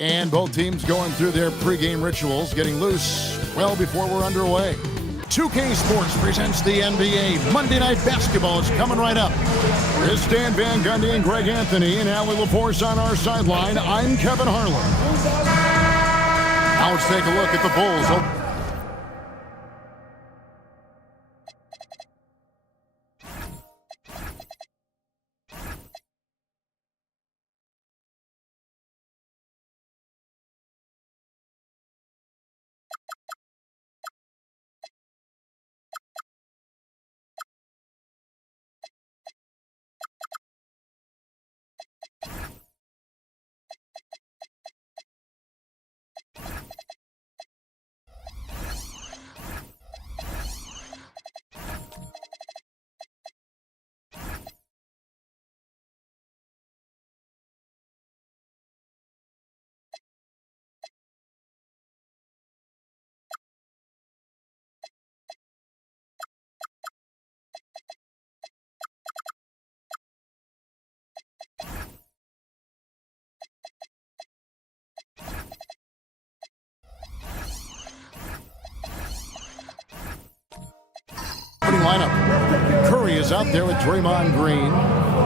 And both teams going through their pregame rituals, getting loose well before we're underway. 2K Sports presents the NBA. Monday Night Basketball is coming right up. Here's Stan Van Gundy and Greg Anthony and Allie LaForce on our sideline. I'm Kevin Harlan. Now let's take a look at the Bulls. Lineup. Curry is out there with Draymond Green.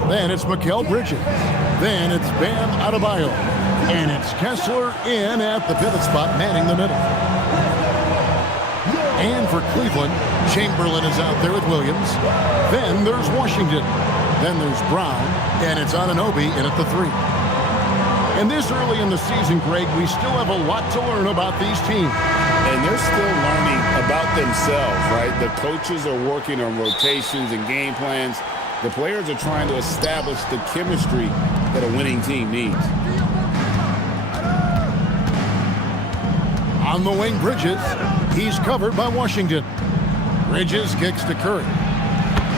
Then it's Mikal Bridges. Then it's Bam Adebayo. And it's Kessler in at the pivot spot, manning the middle. And for Cleveland, Chamberlain is out there with Williams. Then there's Washington. Then there's Brown. And it's Anunoby in at the 3. And this early in the season, Greg, we still have a lot to learn about these teams. And they're still learning about themselves, right? The coaches are working on rotations and game plans. The players are trying to establish the chemistry that a winning team needs. On the wing, Bridges. He's covered by Washington. Bridges kicks to Curry.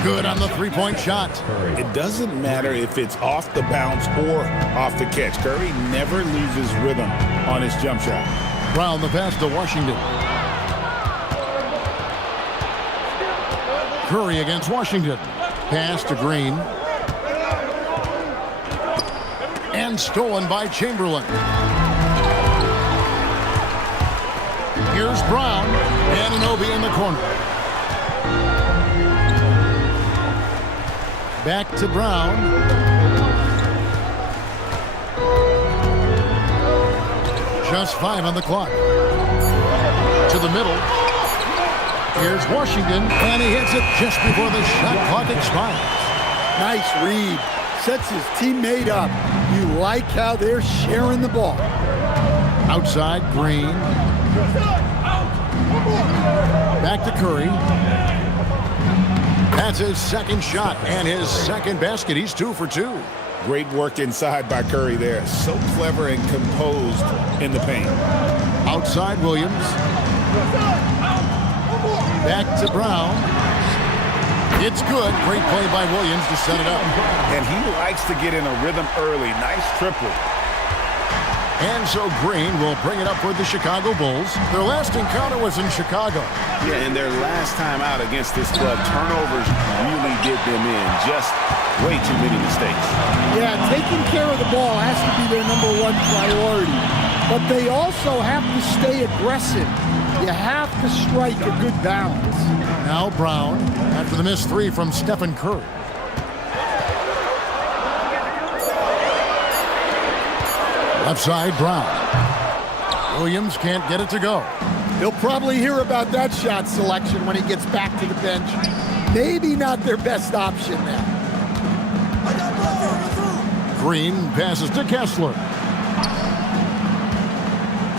Good on the three-point shot. It doesn't matter if it's off the bounce or off the catch. Curry never loses rhythm on his jump shot. Brown the pass to Washington. Curry against Washington. Pass to Green. And stolen by Chamberlain. Here's Brown. Anunoby in the corner. Back to Brown. Just 5 on the clock. To the middle. Here's Washington, and he hits it just before the shot clock expires. Nice read. Sets his teammate up. You like how they're sharing the ball. Outside, Green. Back to Curry. That's his second shot and his second basket. He's 2 for 2. Great work inside by Curry there. So clever and composed in the paint. Outside, Williams. Back to Brown. It's good. Great play by Williams to set it up. And he likes to get in a rhythm early. Nice triple. And so Green will bring it up for the Chicago Bulls. Their last encounter was in Chicago. Yeah, and their last time out against this club, turnovers really did them in. Just way too many mistakes. Yeah, taking care of the ball has to be their #1 priority. But they also have to stay aggressive. You have to strike a good balance. Now Brown after the missed 3 from Stephen Curry. Left side, Brown. Williams can't get it to go. He'll probably hear about that shot selection when he gets back to the bench. Maybe not their best option now. Green passes to Kessler.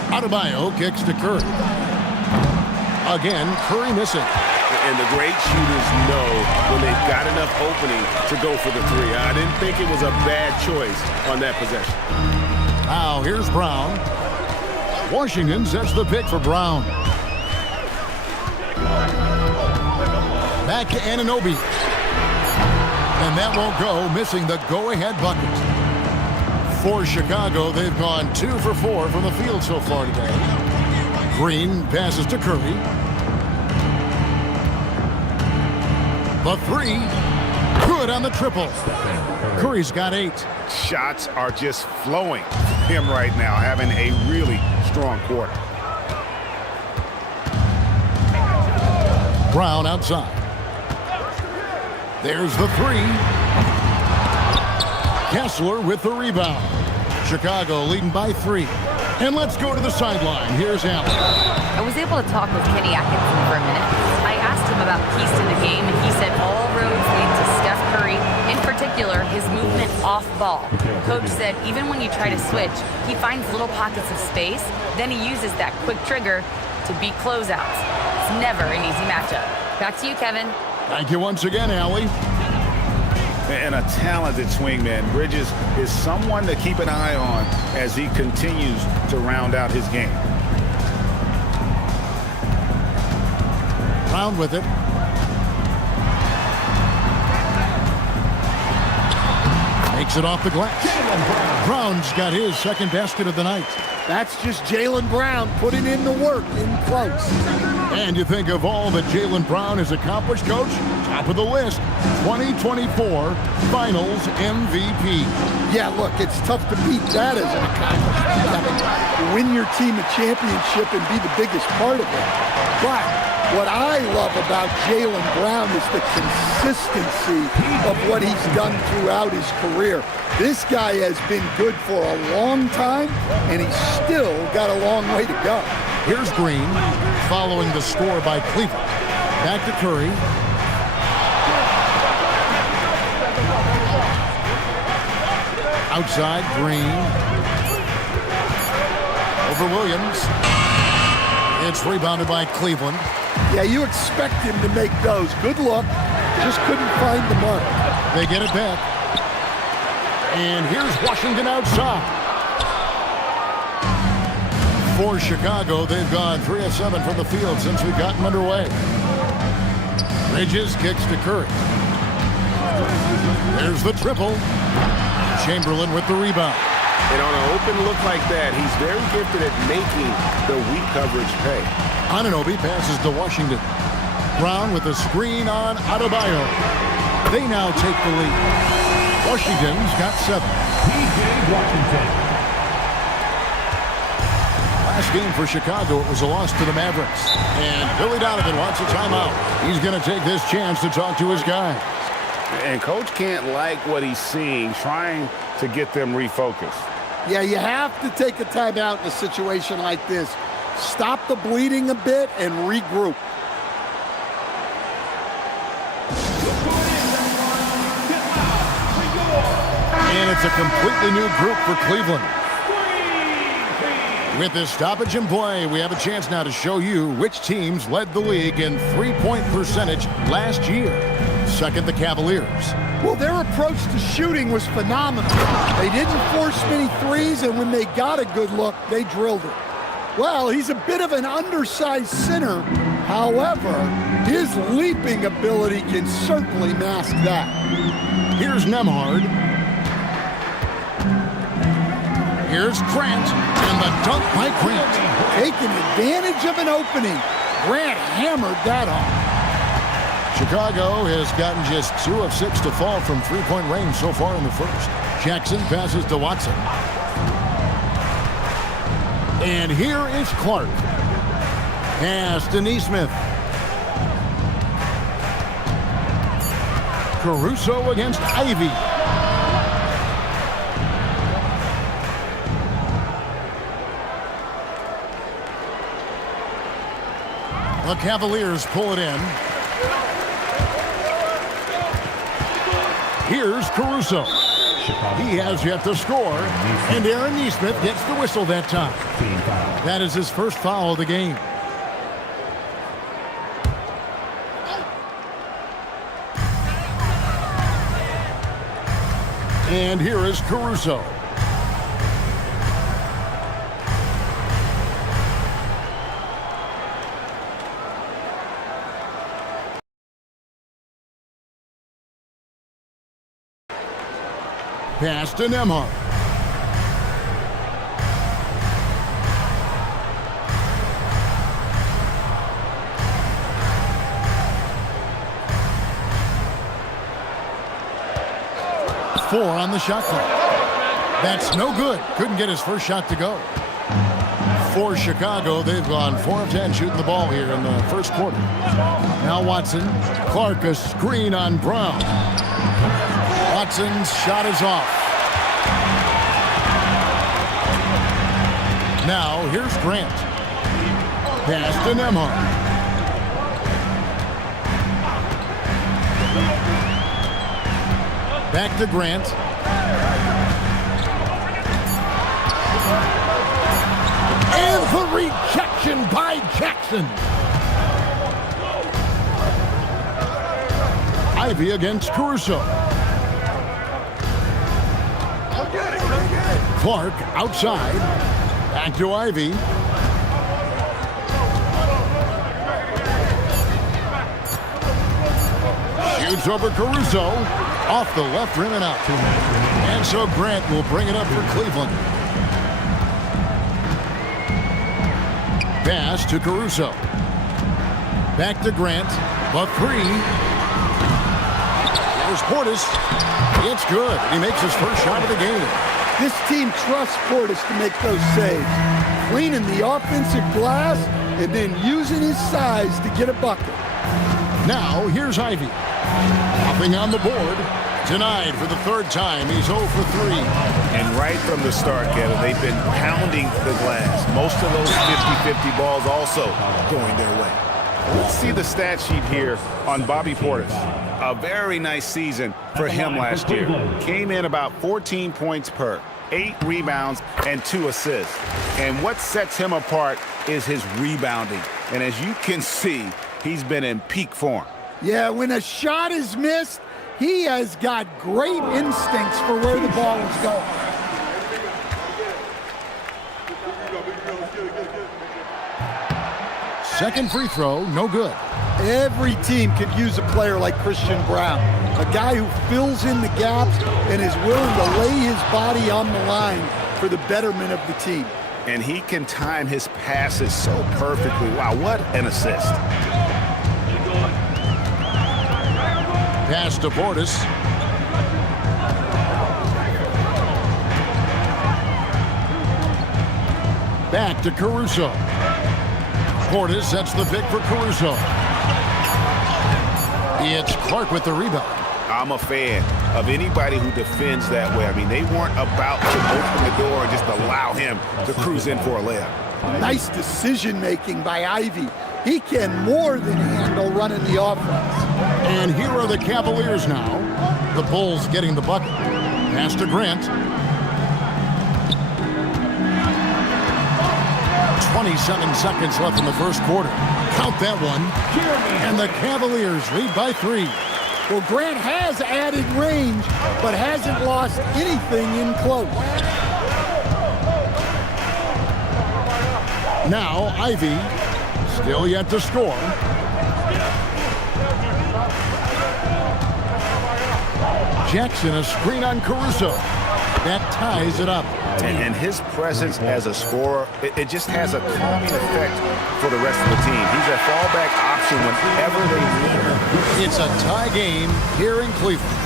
Adebayo kicks to Curry. Again, Curry missing. And the great shooters know when they've got enough opening to go for the 3. I didn't think it was a bad choice on that possession. Now here's Brown. Washington sets the pick for Brown. Back to Anunoby. And that won't go, missing the go-ahead bucket. For Chicago, they've gone 2 for 4 from the field so far today. Green passes to Curry. The 3, good on the triple. Curry's got 8. shots are just flowing for him right now, having a really strong quarter. Brown outside. There's the three. Kessler with the rebound. Chicago leading by 3. And let's go to the sideline. Here's Allen. I was able to talk with Kenny Atkinson for a minute. I asked him about Keast in the game, and he said all roads lead to Steph Curry, in particular, his movement off ball. Coach said even when you try to switch, he finds little pockets of space, then he uses that quick trigger to beat closeouts. It's never an easy matchup. Back to you, Kevin. Thank you once again, Allie. And a talented swingman. Bridges is someone to keep an eye on as he continues to round out his game. Brown with it. Makes it off the glass. Brown's got his second basket of the night. That's just Jaylen Brown putting in the work in close. And you think of all that Jaylen Brown has accomplished, Coach? Top of the list, 2024 Finals MVP. Yeah, look, it's tough to beat that as an accomplishment. Win your team a championship and be the biggest part of it. But what I love about Jaylen Brown is the consistency of what he's done throughout his career. This guy has been good for a long time, and he's still got a long way to go. Here's Green, following the score by Cleveland. Back to Curry. Outside, Green. Over Williams. It's rebounded by Cleveland. Yeah, you expect him to make those. Good look. Just couldn't find the mark. They get it back. And here's Washington outside. For Chicago, they've gone 3 of 7 from the field since we've gotten underway. Bridges kicks to Curry. There's the triple. Chamberlain with the rebound. And on an open look like that, he's very gifted at making the weak coverage pay. Anunoby passes to Washington. Brown with a screen on Adebayo. They now take the lead. Washington's got 7. Washington. Last game for Chicago, it was a loss to the Mavericks. And Billy Donovan wants a timeout. He's going to take this chance to talk to his guys. And Coach can't like what he's seeing, trying to get them refocused. Yeah, you have to take a timeout in a situation like this. Stop the bleeding a bit and regroup. And it's a completely new group for Cleveland. With this stoppage in play, we have a chance now to show you which teams led the league in three-point percentage last year. Second, the Cavaliers. Well, their approach to shooting was phenomenal. They didn't force many threes, and when they got a good look, they drilled it. Well, he's a bit of an undersized center. However, his leaping ability can certainly mask that. Here's Nembhard. Here's Grant, and the dunk by Grant. Taking advantage of an opening. Grant hammered that home. Chicago has gotten just 2 of 6 to fall from three-point range so far in the first. Jackson passes to Watson. And here is Clark. Pass to Nesmith. Caruso against Ivy. The Cavaliers pull it in. Here's Caruso. He has yet to score, and Aaron Nesmith gets the whistle that time. That is his first foul of the game. And here is Caruso. Pass to Nembhard. Four on the shot clock. That's no good. Couldn't get his first shot to go. For Chicago, they've gone 4 of 10 shooting the ball here in the first quarter. Now Watson. Clark, a screen on Brown. Watson's shot is off. Now here's Grant. Pass to Nembhard. Back to Grant. And the rejection by Jackson. Ivey against Caruso. Clark outside. Back to Ivey. Shoots over Caruso. Off the left rim and out. And so Grant will bring it up for Cleveland. Pass to Caruso. Back to Grant. The three. There's Portis. It's good. He makes his first shot of the game. This team trusts Portis to make those saves. Cleaning the offensive glass and then using his size to get a bucket. Now, here's Ivey. Nothing on the board. Denied for the third time. He's 0 for 3. And right from the start, Kevin, they've been pounding the glass. Most of those 50-50 balls also going their way. Let's see the stat sheet here on Bobby Portis. A very nice season for him last year. Came in about 14 points per, 8 rebounds, and 2 assists. And what sets him apart is his rebounding. And as you can see, he's been in peak form. Yeah, when a shot is missed, he has got great instincts for where the ball is going. Second free throw, no good. Every team could use a player like Christian Braun, a guy who fills in the gaps and is willing to lay his body on the line for the betterment of the team. And he can time his passes so perfectly. Wow, what an assist. Pass to Portis. Back to Caruso. Portis sets the pick for Caruso. It's Clark with the rebound. I'm a fan of anybody who defends that way. I mean, they weren't about to open the door and just allow him to cruise in for a layup. Nice decision-making by Ivey. He can more than handle running the offense. And here are the Cavaliers now. The Bulls getting the bucket. Pass to Grant. 27 seconds left in the first quarter. Count that one. And the Cavaliers lead by 3. Well, Grant has added range, but hasn't lost anything in close. Now, Ivey, still yet to score. Jackson, a screen on Caruso. That ties it up. And his presence as a scorer, it just has a calming effect for the rest of the team. He's a fallback option whenever they need him. It's a tie game here in Cleveland.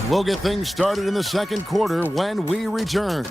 And we'll get things started in the second quarter when we return.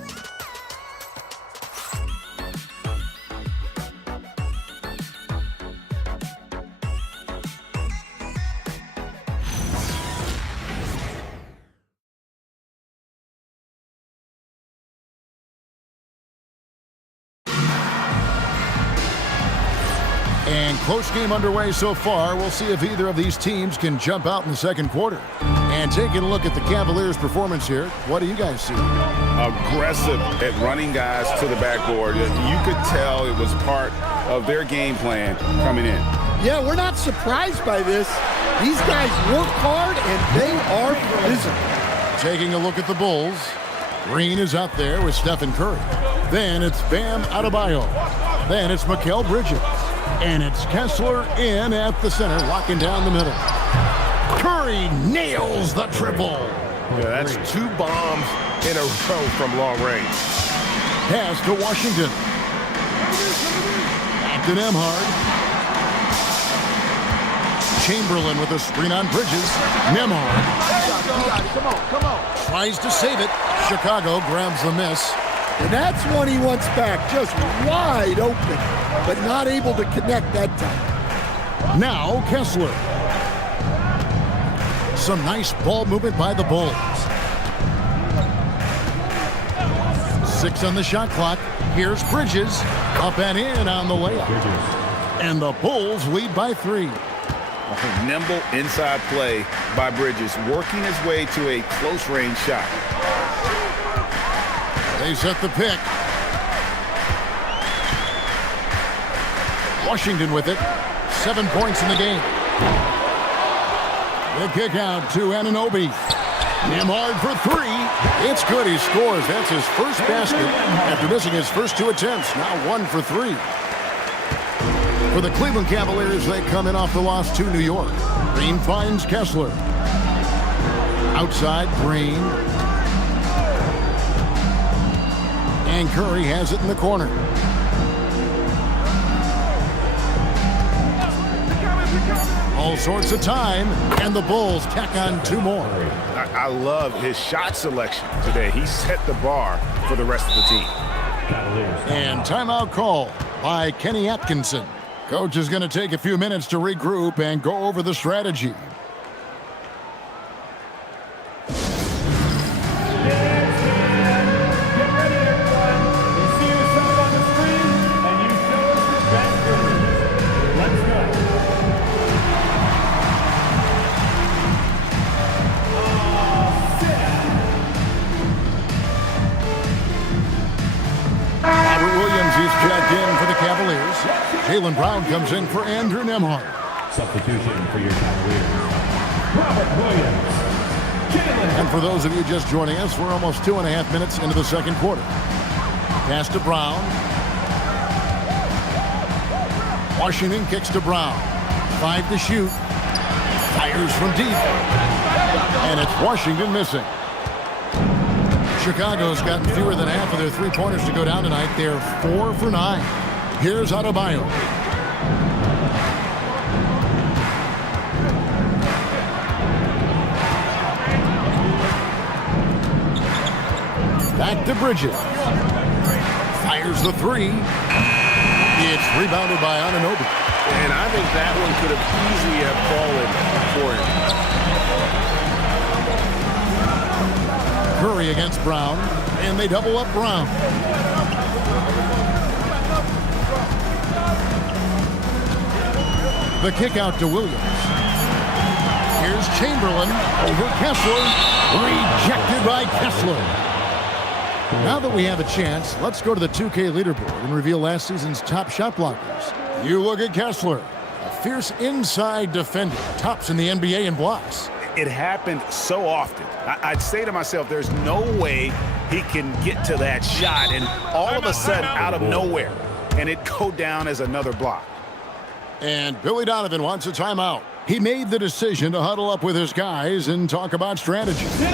And close game underway so far. We'll see if either of these teams can jump out in the second quarter. And taking a look at the Cavaliers' performance here, what do you guys see? Aggressive at running guys to the backboard. You could tell it was part of their game plan coming in. Yeah, we're not surprised by this. These guys work hard and they are physical. Taking a look at the Bulls. Green is out there with Stephen Curry. Then it's Bam Adebayo. Then it's Mikal Bridges. And it's Kessler in at the center, locking down the middle. Curry nails the triple. Yeah, that's 2 bombs in a row from long range. Pass to Washington. Back to Nembhard. Chamberlain with a screen on Bridges. Nembhard Come on. tries to save it. Chicago grabs the miss. And that's one he wants back, just wide open, but not able to connect that time. Now Kessler. Some nice ball movement by the Bulls. 6 on the shot clock. Here's Bridges. Up and in on the layup. And the Bulls lead by 3. Nimble inside play by Bridges, working his way to a close-range shot. They set the pick. Washington with it. 7 points in the game. The kick out to Anunoby. Nembhard for 3. It's good. He scores. That's his first basket after missing his first 2 attempts. Now 1 for 3. For the Cleveland Cavaliers, they come in off the loss to New York. Green finds Kessler. Outside, Green. And Curry has it in the corner. All sorts of time, and the Bulls tack on 2 more. I love his shot selection today. He set the bar for the rest of the team. And timeout call by Kenny Atkinson. Coach is going to take a few minutes to regroup and go over the strategy. Jaylen Brown comes in for Andrew Nembhard. Substitution for your Cavaliers, Robert Williams. And for those of you just joining us, we're almost 2.5 minutes into the second quarter. Pass to Brown. Washington kicks to Brown. 5 to shoot. Fires from deep. And it's Washington missing. Chicago's gotten fewer than half of their 3-pointers to go down tonight. They're 4 for 9. Here's Adebayo. Back to Bridges. Fires the 3. It's rebounded by Anunoby. And I think that one could have easily have fallen for him. Curry against Brown, and they double up Brown. The kick out to Williams. Here's Chamberlain over Kessler. Rejected by Kessler. Now that we have a chance, let's go to the 2K leaderboard and reveal last season's top shot blockers. You look at Kessler, a fierce inside defender, tops in the NBA in blocks. It happened so often. I'd say to myself, there's no way he can get to that shot, and all of a sudden, out of nowhere, and it go down as another block. And Billy Donovan wants a timeout. He made the decision to huddle up with his guys and talk about strategy. Taking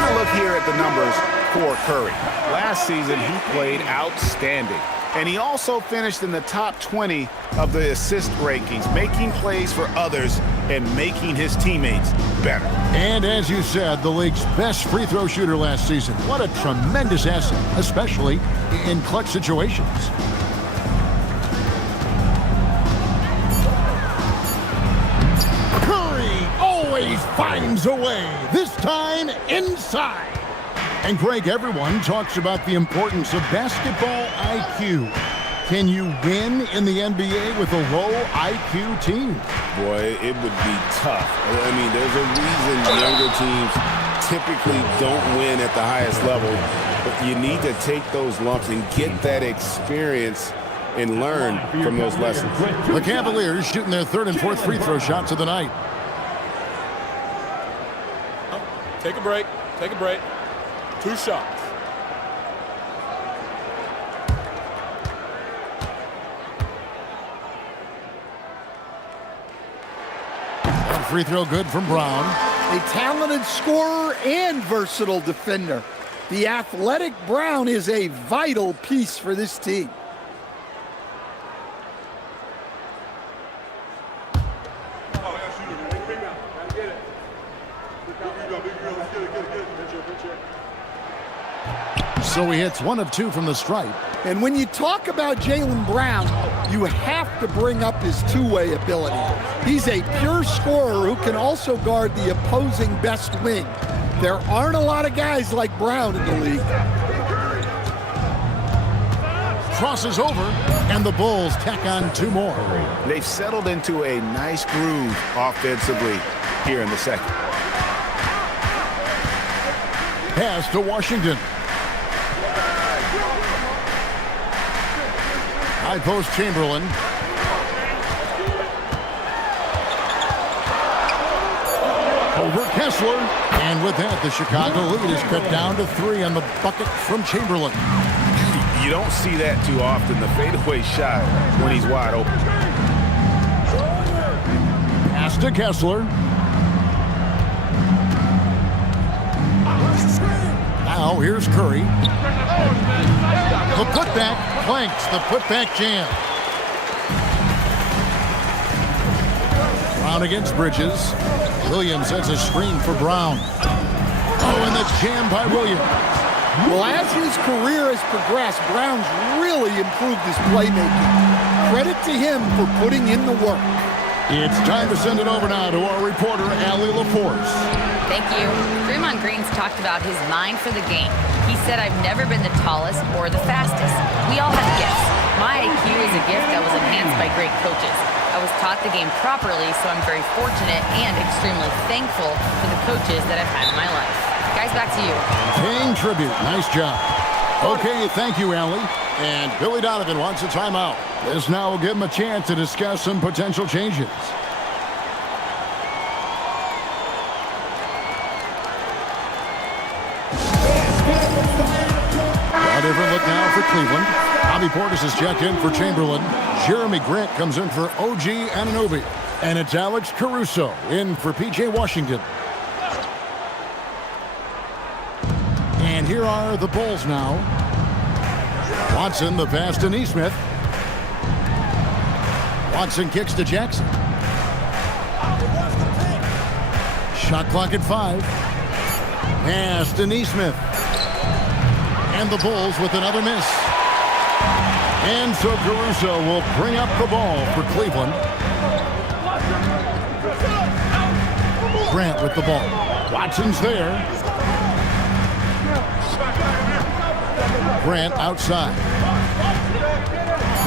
a look here at the numbers for Curry. Last season, he played outstanding. And he also finished in the top 20 of the assist rankings, making plays for others and making his teammates better. And as you said, the league's best free throw shooter last season. What a tremendous asset, especially in clutch situations. Always finds a way, this time inside. And Greg, everyone talks about the importance of basketball IQ. Can you win in the NBA with a low IQ team? Boy, it would be tough. I mean, there's a reason younger teams typically don't win at the highest level, but you need to take those lumps and get that experience and learn from those lessons. The Cavaliers shooting their 3rd and 4th free throw shots of the night. Take a break. Take a break. 2 shots. And free throw good from Brown. A talented scorer and versatile defender. The athletic Brown is a vital piece for this team. So he hits 1 of 2 from the stripe. And when you talk about Jaylen Brown, you have to bring up his two-way ability. He's a pure scorer who can also guard the opposing best wing. There aren't a lot of guys like Brown in the league. Crosses over, and the Bulls tack on 2 more. They've settled into a nice groove offensively here in the second. Pass to Washington. High post Chamberlain. Over Kessler. And with that, the Chicago lead is cut down to 3 on the bucket from Chamberlain. You don't see that too often, the fadeaway shot when he's wide open. Pass to Kessler. Now here's Curry. The putback planks the putback jam. Brown against Bridges. Williams sets a screen for Brown. Oh, and the jam by Williams. Well, as his career has progressed, Brown's really improved his playmaking. Credit to him for putting in the work. It's time to send it over now to our reporter, Allie LaForce. Thank you. Draymond Green's talked about his mind for the game. He said, I've never been the tallest or the fastest. We all have gifts. My IQ is a gift that was enhanced by great coaches. I was taught the game properly, so I'm very fortunate and extremely thankful for the coaches that I've had in my life. Guys, back to you. Paying tribute. Nice job. Okay, thank you, Allie. And Billy Donovan wants a timeout. This now will give him a chance to discuss some potential changes. A different look now for Cleveland. Bobby Portis is checked in for Chamberlain. Jeremy Grant comes in for OG Anunoby. And it's Alex Caruso in for P.J. Washington. And here are the Bulls now. Watson, the pass to Nesmith. Watson kicks to Jackson. Shot clock at 5. Pass to Nesmith. And the Bulls with another miss. And so Caruso will bring up the ball for Cleveland. Grant with the ball. Watson's there. Grant outside.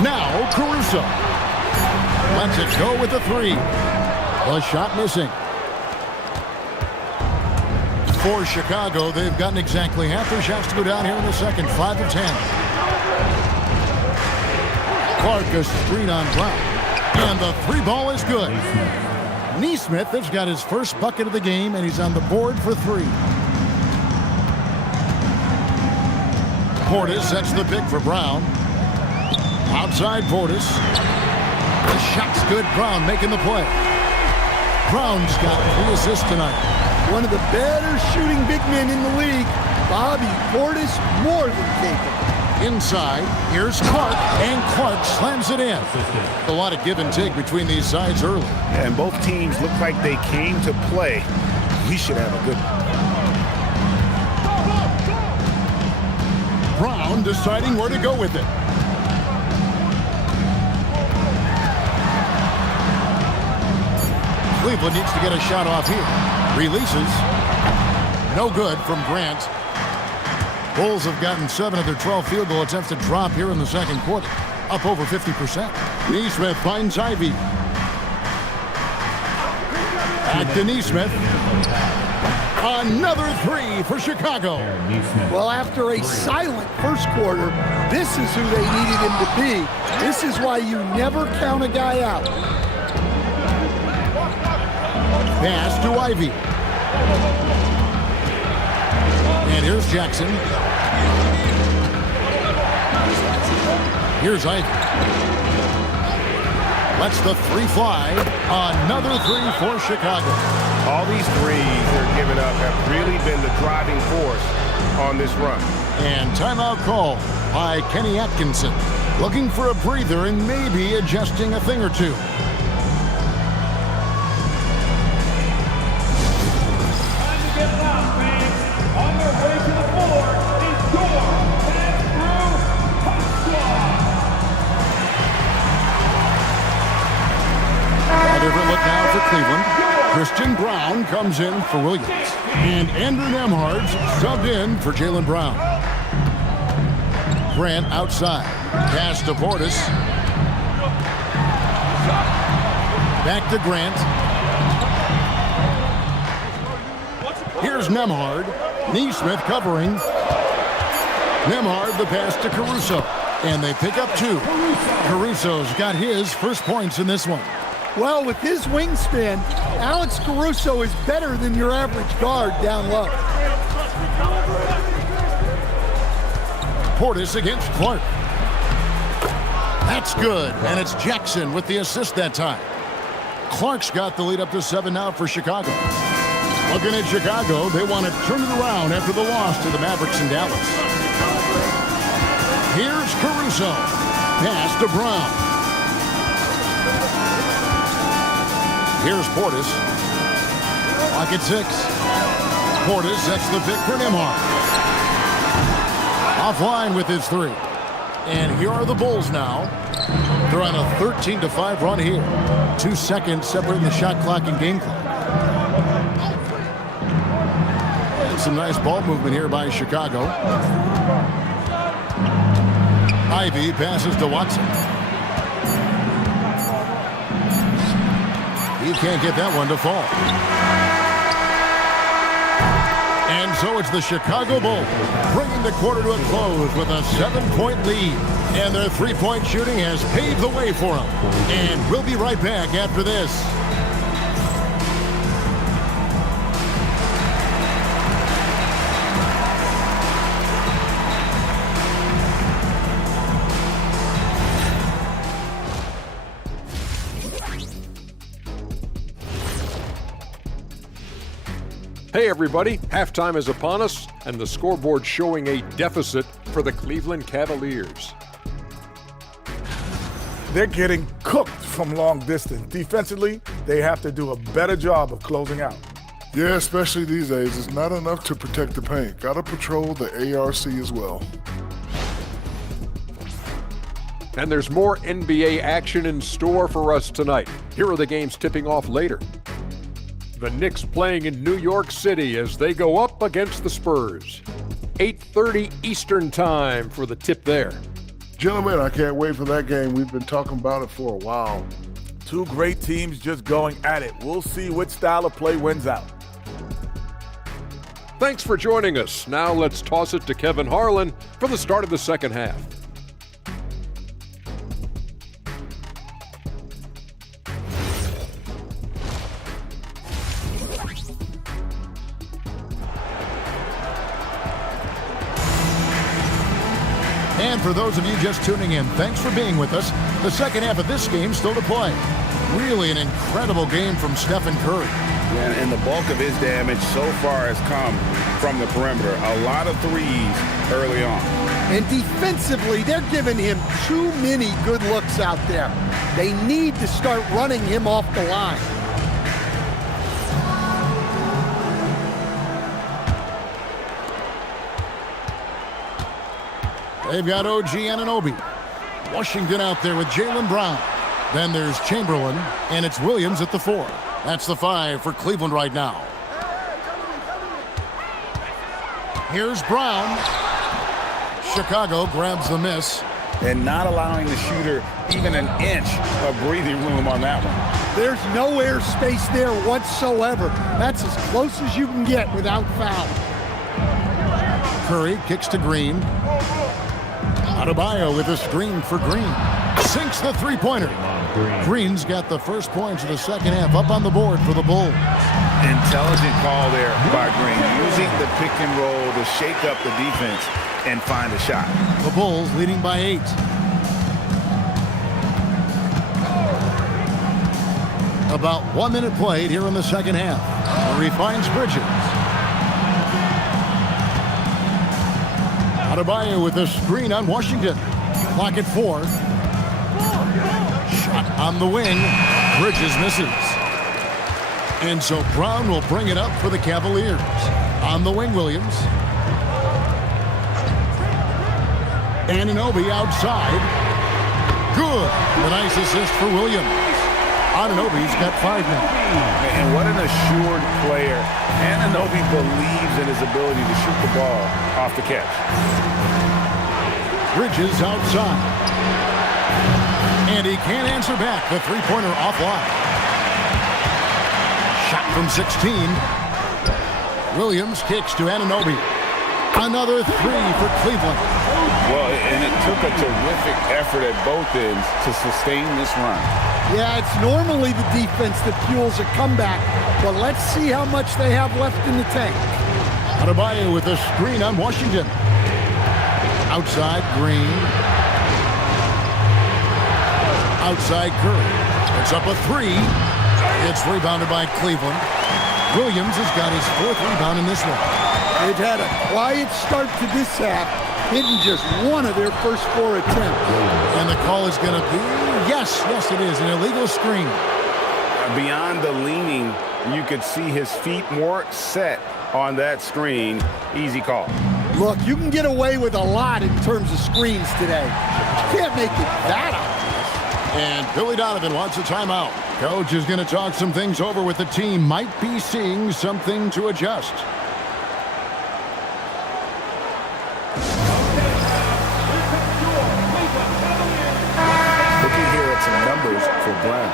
Now Caruso. Lets it go with the 3. The shot missing. For Chicago, they've gotten exactly half their shots to go down here in the second. 5 of 10. Clark a screen on Brown. And the 3 ball is good. Nesmith has got his first bucket of the game, and he's on the board for 3. Portis sets the pick for Brown. Outside Portis. The shot's good. Brown making the play. Brown's got 3 assists tonight. One of the better shooting big men in the league. Bobby Portis, more than capable. Inside, here's Clark, and Clark slams it in. A lot of give and take between these sides early. And both teams look like they came to play. We should have a good one. Brown deciding where to go with it. Cleveland needs to get a shot off here. Releases. No good from Grant. Bulls have gotten 7 of their 12 field goal attempts to drop here in the second quarter. Up over 50%. Nesmith finds Ivy. Back to Nesmith. Another 3 for Chicago. Well, after a silent first quarter, this is who they needed him to be. This is why you never count a guy out. Pass to Ivy. And here's Jackson. Here's Ivy. Lets the 3 fly. Another 3 for Chicago. All these threes they're giving up have really been the driving force on this run. And timeout call by Kenny Atkinson. Looking for a breather and maybe adjusting a thing or two. Christian Brown comes in for Williams. And Andrew Nembhard subbed in for Jaylen Brown. Grant outside. Pass to Portis. Back to Grant. Here's Nembhard. Nesmith covering. Nembhard the pass to Caruso. And they pick up 2. Caruso's got his first points in this one. Well, with his wingspan, Alex Caruso is better than your average guard down low. Portis against Clark. That's good, and it's Jackson with the assist that time. Clark's got the lead up to 7 now for Chicago. Looking at Chicago, they want to turn it around after the loss to the Mavericks in Dallas. Here's Caruso. Pass to Brown. Here's Portis. Clock at 6. Portis sets the pick for Nembhard. Offline with his 3. And here are the Bulls now. They're on a 13-5 run here. 2 seconds separating the shot clock and game clock. And some nice ball movement here by Chicago. Ivy passes to Watson. He can't get that one to fall. And so it's the Chicago Bulls bringing the quarter to a close with a 7-point lead. And their three-point shooting has paved the way for them. And we'll be right back after this. Hey everybody, halftime is upon us, and the scoreboard showing a deficit for the Cleveland Cavaliers. They're getting cooked from long distance. Defensively, they have to do a better job of closing out. Yeah, especially these days. It's not enough to protect the paint. Gotta patrol the ARC as well. And there's more NBA action in store for us tonight. Here are the games tipping off later. The Knicks playing in New York City as they go up against the Spurs. 8:30 Eastern time for the tip there. Gentlemen, I can't wait for that game. We've been talking about it for a while. Two great teams just going at it. We'll see which style of play wins out. Thanks for joining us. Now let's toss it to Kevin Harlan for the start of the second half. And for those of you just tuning in, thanks for being with us. The second half of this game still to play. Really an incredible game from Stephen Curry. Yeah, and the bulk of his damage so far has come from the perimeter. A lot of threes early on. And defensively, they're giving him too many good looks out there. They need to start running him off the line. They've got OG Anunoby. Washington out there with Jaylen Brown. Then there's Chamberlain, and it's Williams at the 4. That's the 5 for Cleveland right now. Here's Brown. Chicago grabs the miss. And not allowing the shooter even an inch of breathing room on that one. There's no air space there whatsoever. That's as close as you can get without foul. Curry kicks to Green. Adebayo with a screen for Green. Sinks the three-pointer. Green's got the first points of the second half up on the board for the Bulls. Intelligent call there by Green, using the pick and roll to shake up the defense and find a shot. The Bulls leading by 8. About 1 minute played here in the second half. Murray finds Bridges. Adebayo with a screen on Washington. Clock at 4. Shot on the wing. Bridges misses. And so Brown will bring it up for the Cavaliers. On the wing, Williams. Anunoby outside. Good. The nice assist for Williams. Anunoby's got 5 now. And what an assured player. Anunoby believes in his ability to shoot the ball off the catch. Bridges outside. And he can't answer back. The three-pointer offline. Shot from 16. Williams kicks to Anunoby. Another 3 for Cleveland. Well, and it took a terrific effort at both ends to sustain this run. Yeah, it's normally the defense that fuels a comeback, but let's see how much they have left in the tank. Adebayo with a screen on Washington. Outside, Green. Outside, Curry. It's up a 3. It's rebounded by Cleveland. Williams has got his 4th rebound in this one. They've had a quiet start to this half, hitting just one of their first 4 attempts. And the call is going to be, yes, it is, an illegal screen. Beyond the leaning, you could see his feet more set on that screen. Easy call. Look, you can get away with a lot in terms of screens today. You can't make it that obvious. And Billy Donovan wants a timeout. Coach is going to talk some things over with the team. Might be seeing something to adjust. Looking here at some numbers for Brown.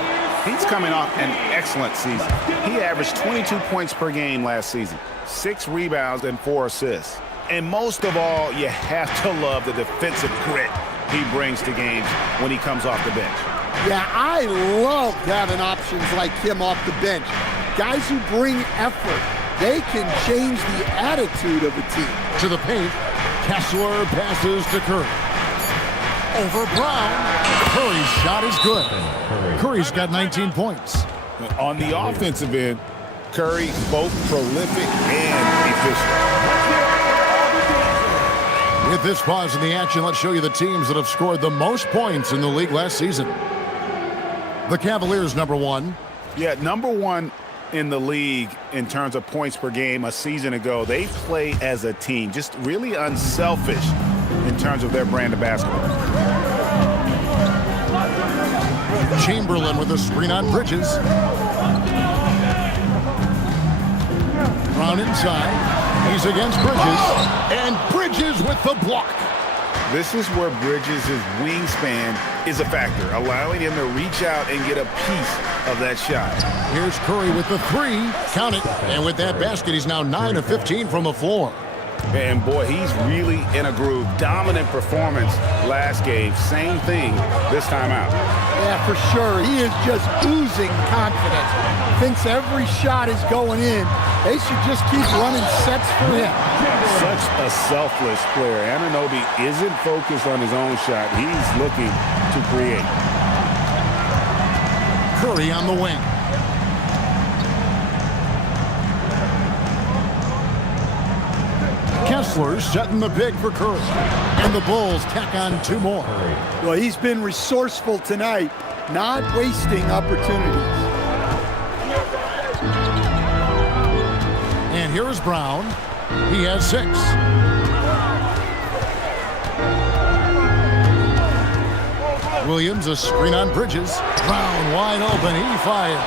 He's coming off an excellent season. He averaged 22 points per game last season, 6 rebounds and 4 assists. And most of all, you have to love the defensive grit he brings to games when he comes off the bench. Yeah, I love having options like him off the bench. Guys who bring effort. They can change the attitude of a team. To the paint, Kessler passes to Curry. Over Brown. Curry's shot is good. Curry's got 19 points. On the offensive end, Curry both prolific and efficient. With this pause in the action, let's show you the teams that have scored the most points in the league last season. The Cavaliers, #1. Yeah, #1 in the league in terms of points per game a season ago. They play as a team, just really unselfish in terms of their brand of basketball. Chamberlain with a screen on Bridges. Brown inside. He's against Bridges. And Bridges with the block. This is where Bridges' wingspan is a factor, allowing him to reach out and get a piece of that shot. Here's Curry with the 3. Count it. And with that basket, he's now 9 of 15 from the floor. And boy, he's really in a groove. Dominant performance last game. Same thing this time out. Yeah, for sure. He is just oozing confidence. Thinks every shot is going in. They should just keep running sets for him. Such a selfless player. Anunoby isn't focused on his own shot. He's looking to create. Curry on the wing. Kessler setting the pick for Curry. And the Bulls tack on 2 more. Well, he's been resourceful tonight, not wasting opportunities. And here is Brown. He has 6. Williams, a screen on Bridges. Brown wide open. He fires.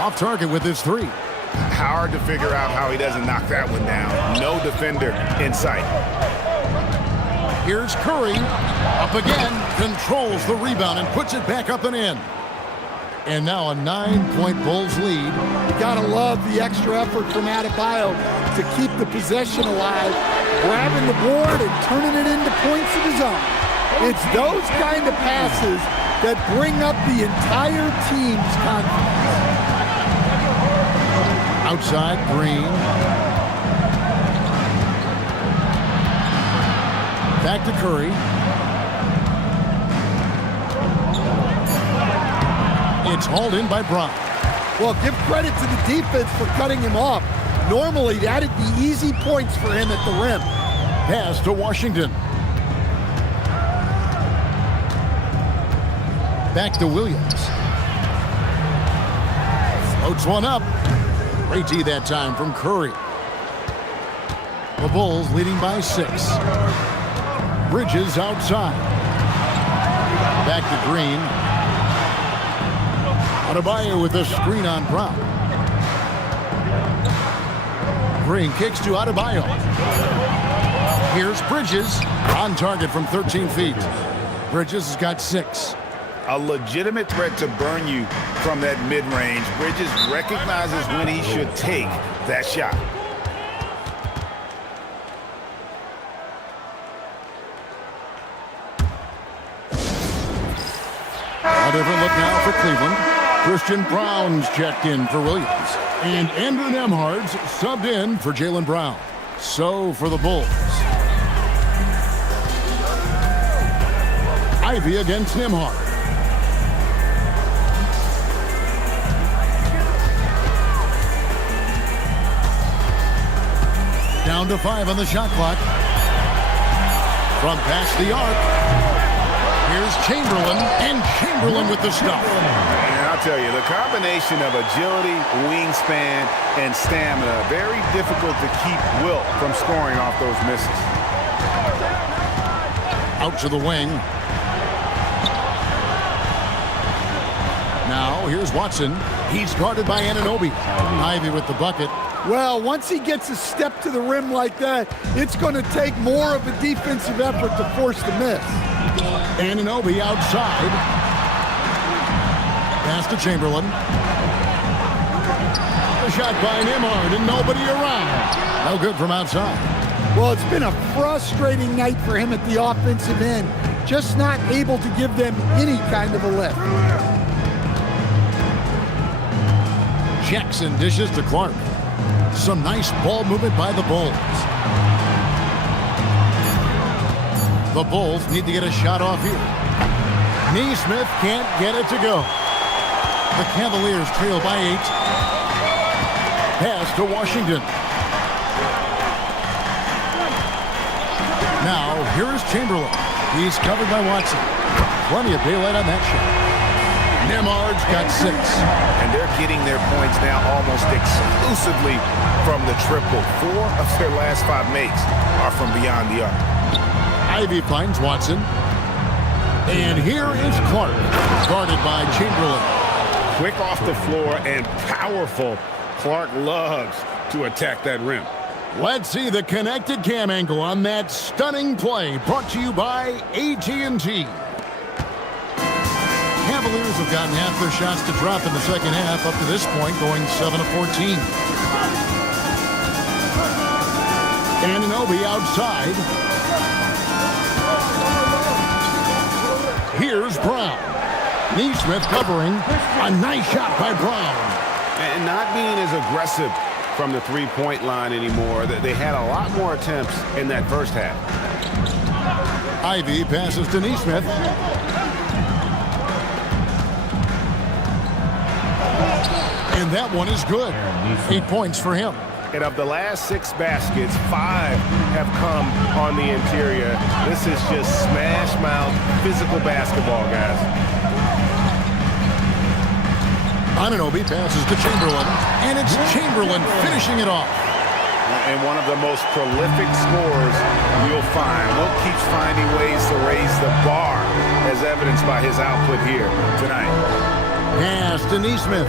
Off target with his 3. Hard to figure out how he doesn't knock that one down. No defender in sight. Here's Curry. Up again. Controls the rebound and puts it back up and in. And now a 9-point Bulls lead. You gotta love the extra effort from Adebayo to keep the possession alive, grabbing the board and turning it into points of his own. It's those kind of passes that bring up the entire team's confidence. Outside, Green. Back to Curry. It's hauled in by Brown. Well, give credit to the defense for cutting him off. Normally, that'd be easy points for him at the rim. Pass to Washington. Back to Williams. Floats one up. Great D that time from Curry. The Bulls leading by 6. Bridges outside. Back to Green. Adebayo with the screen on Brown. Green kicks to Adebayo. Here's Bridges on target from 13 feet. Bridges has got 6. A legitimate threat to burn you from that mid-range. Bridges recognizes when he should take that shot. A different look now for Cleveland. Christian Brown's checked in for Williams. And Andrew Nembhard's subbed in for Jaylen Brown. So for the Bulls. Ivey against Nembhard. Down to 5 on the shot clock. From past the arc. Here's Chamberlain, and Chamberlain with the stop. And I'll tell you, the combination of agility, wingspan, and stamina, very difficult to keep Wilt from scoring off those misses. Out to the wing. Now, here's Watson. He's guarded by Anunoby. Ivey with the bucket. Well, once he gets a step to the rim like that, it's going to take more of a defensive effort to force the miss. Anunoby outside. Pass to Chamberlain. A shot by Nembhard and nobody around. No good from outside. Well, it's been a frustrating night for him at the offensive end. Just not able to give them any kind of a lift. Jackson dishes to Clark. Some nice ball movement by the Bulls. The Bulls need to get a shot off here. Neesmith can't get it to go. The Cavaliers trail by 8. Pass to Washington. Now, here is Chamberlain. He's covered by Watson. Plenty of daylight on that shot. Nembhard's got 6. And they're getting their points now almost exclusively from the triple. 4 of their last 5 makes are from beyond the arc. Ivey finds Watson. And here is Clark, guarded by Chamberlain. Quick off the floor and powerful. Clark loves to attack that rim. Let's see the connected cam angle on that stunning play, brought to you by AT&T. Cavaliers have gotten half their shots to drop in the second half up to this point, going 7 of 14. Anunoby outside. Here's Brown. Neesmith covering. A nice shot by Brown. And not being as aggressive from the three-point line anymore. They had a lot more attempts in that first half. Ivey passes to Neesmith. And that one is good. 8 points for him. And of the last 6 baskets, 5 have come on the interior. This is just smash mouth physical basketball, guys. Anunoby passes to Chamberlain, and it's Chamberlain finishing it off. And one of the most prolific scorers you'll find. Will keeps finding ways to raise the bar, as evidenced by his output here tonight. Pass to Neesmith.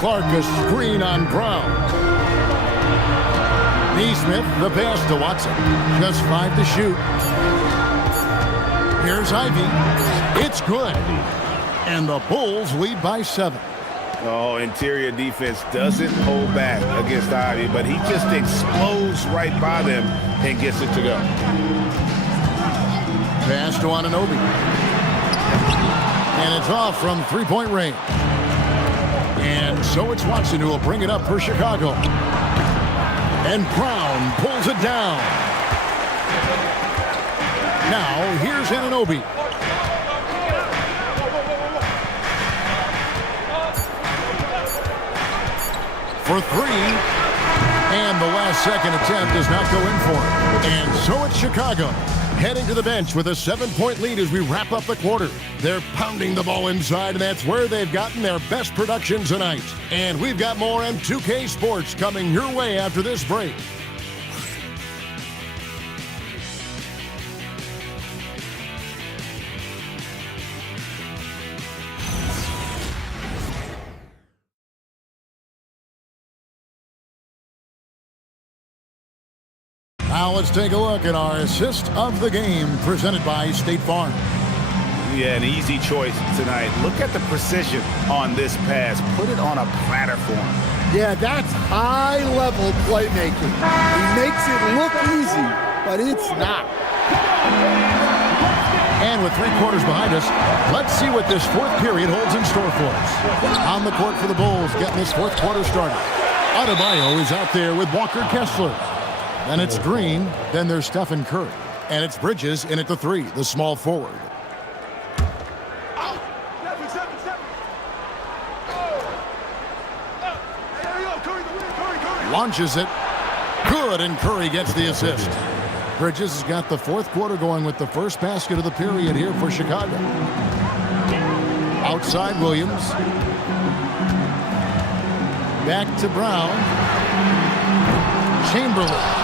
Clark a screen on Brown. Neesmith, the pass to Watson. Just 5 to shoot. Here's Ivey. It's good. And the Bulls lead by 7. Oh, interior defense doesn't hold back against Ivey, but he just explodes right by them and gets it to go. Pass to Anunoby. And it's off from three-point range. And so it's Watson who will bring it up for Chicago. And Brown pulls it down. Now, here's Anunoby. For 3. And the last second attempt does not go in for it. And so it's Chicago heading to the bench with a 7-point lead as we wrap up the quarter. They're pounding the ball inside, and that's where they've gotten their best production tonight. And we've got more M2K Sports coming your way after this break. Now let's take a look at our assist of the game presented by State Farm. Yeah, an easy choice tonight. Look at the precision on this pass. Put it on a platter for him. Yeah, that's high-level playmaking. He makes it look easy, but it's not. And with 3 quarters behind us, let's see what this 4th period holds in store for us. On the court for the Bulls, getting this 4th quarter started. Adebayo is out there with Walker Kessler. Then it's Green, then there's Stephen Curry. And it's Bridges in at the 3, the small forward. Launches it. Good, and Curry gets the assist. Bridges has got the 4th quarter going with the first basket of the period here for Chicago. Outside Williams. Back to Brown. Chamberlain.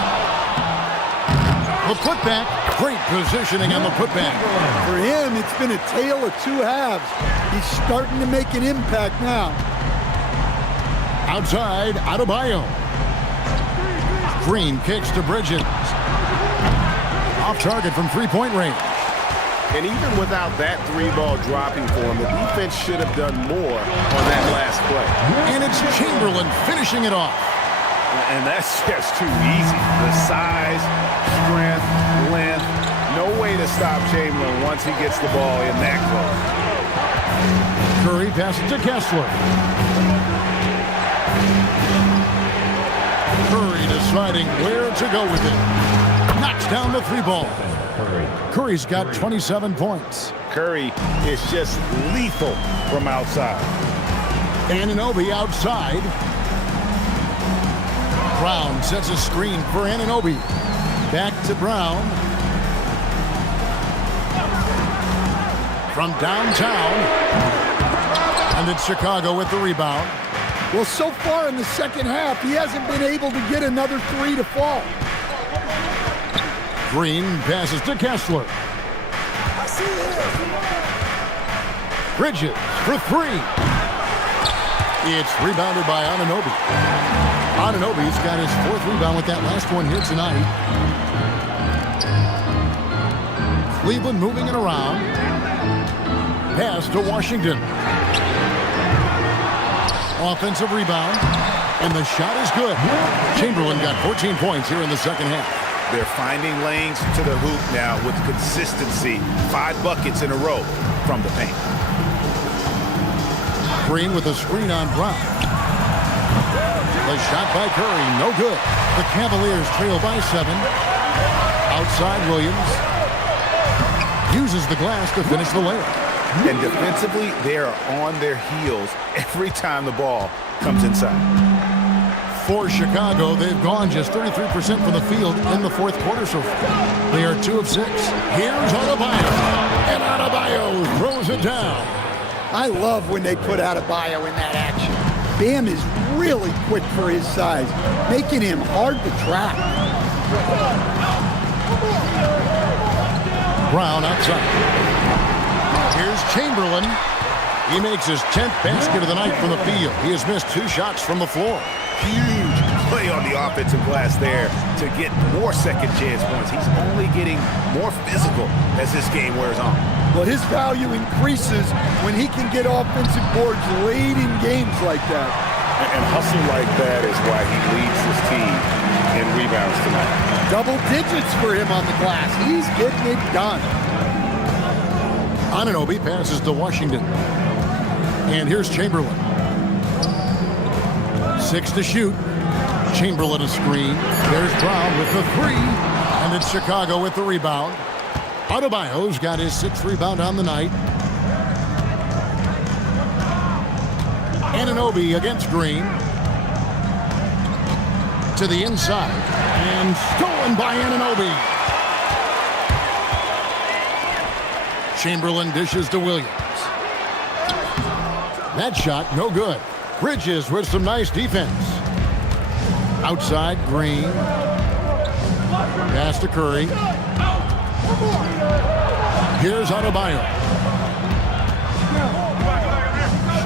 The putback. Great positioning on the putback. For him, it's been a tale of 2 halves. He's starting to make an impact now. Outside, Adebayo. Green kicks to Bridges. Off target from 3-point range. And even without that 3-ball dropping for him, the defense should have done more on that last play. And it's Chamberlain finishing it off. And that's just too easy. The size, strength, length, no way to stop Chamberlain once he gets the ball in that close. Curry passes to Kessler. Curry deciding where to go with it. Knocks down the 3-ball. Curry's got 27 points. Curry is just lethal from outside. Anunoby outside. Brown sets a screen for Anunoby. Back to Brown. From downtown. And it's Chicago with the rebound. Well, so far in the second half, he hasn't been able to get another 3 to fall. Green passes to Kessler. Bridges for 3. It's rebounded by Anunoby. Anunoby's got his 4th rebound with that last one here tonight. Cleveland moving it around. Pass to Washington. Offensive rebound. And the shot is good. Chamberlain got 14 points here in the second half. They're finding lanes to the hoop now with consistency. 5 buckets in a row from the paint. Green with a screen on Brown. The shot by Curry, no good. The Cavaliers trail by 7. Outside Williams. Uses the glass to finish the layup. And defensively, they are on their heels every time the ball comes inside. For Chicago, they've gone just 33% from the field in the 4th quarter so far. They are 2 of 6. Here's Adebayo. And Adebayo throws it down. I love when they put Adebayo in that action. Bam is really quick for his size, making him hard to track. Brown outside. Here's Chamberlain. He makes his 10th basket of the night from the field. He has missed 2 shots from the floor. Huge play on the offensive glass there to get more second chance points. He's only getting more physical as this game wears on. Well, his value increases when he can get offensive boards late in games like that. And hustle like that is why he leads his team in rebounds tonight. Double digits for him on the glass. He's getting it done. Anunoby passes to Washington. And here's Chamberlain. 6 to shoot. Chamberlain a screen. There's Brown with the 3. And it's Chicago with the rebound. Adebayo's got his 6th rebound on the night. Anunoby against Green. To the inside. And stolen by Anunoby. Chamberlain dishes to Williams. That shot, no good. Bridges with some nice defense. Outside, Green. Pass to Curry. Here's Adebayo.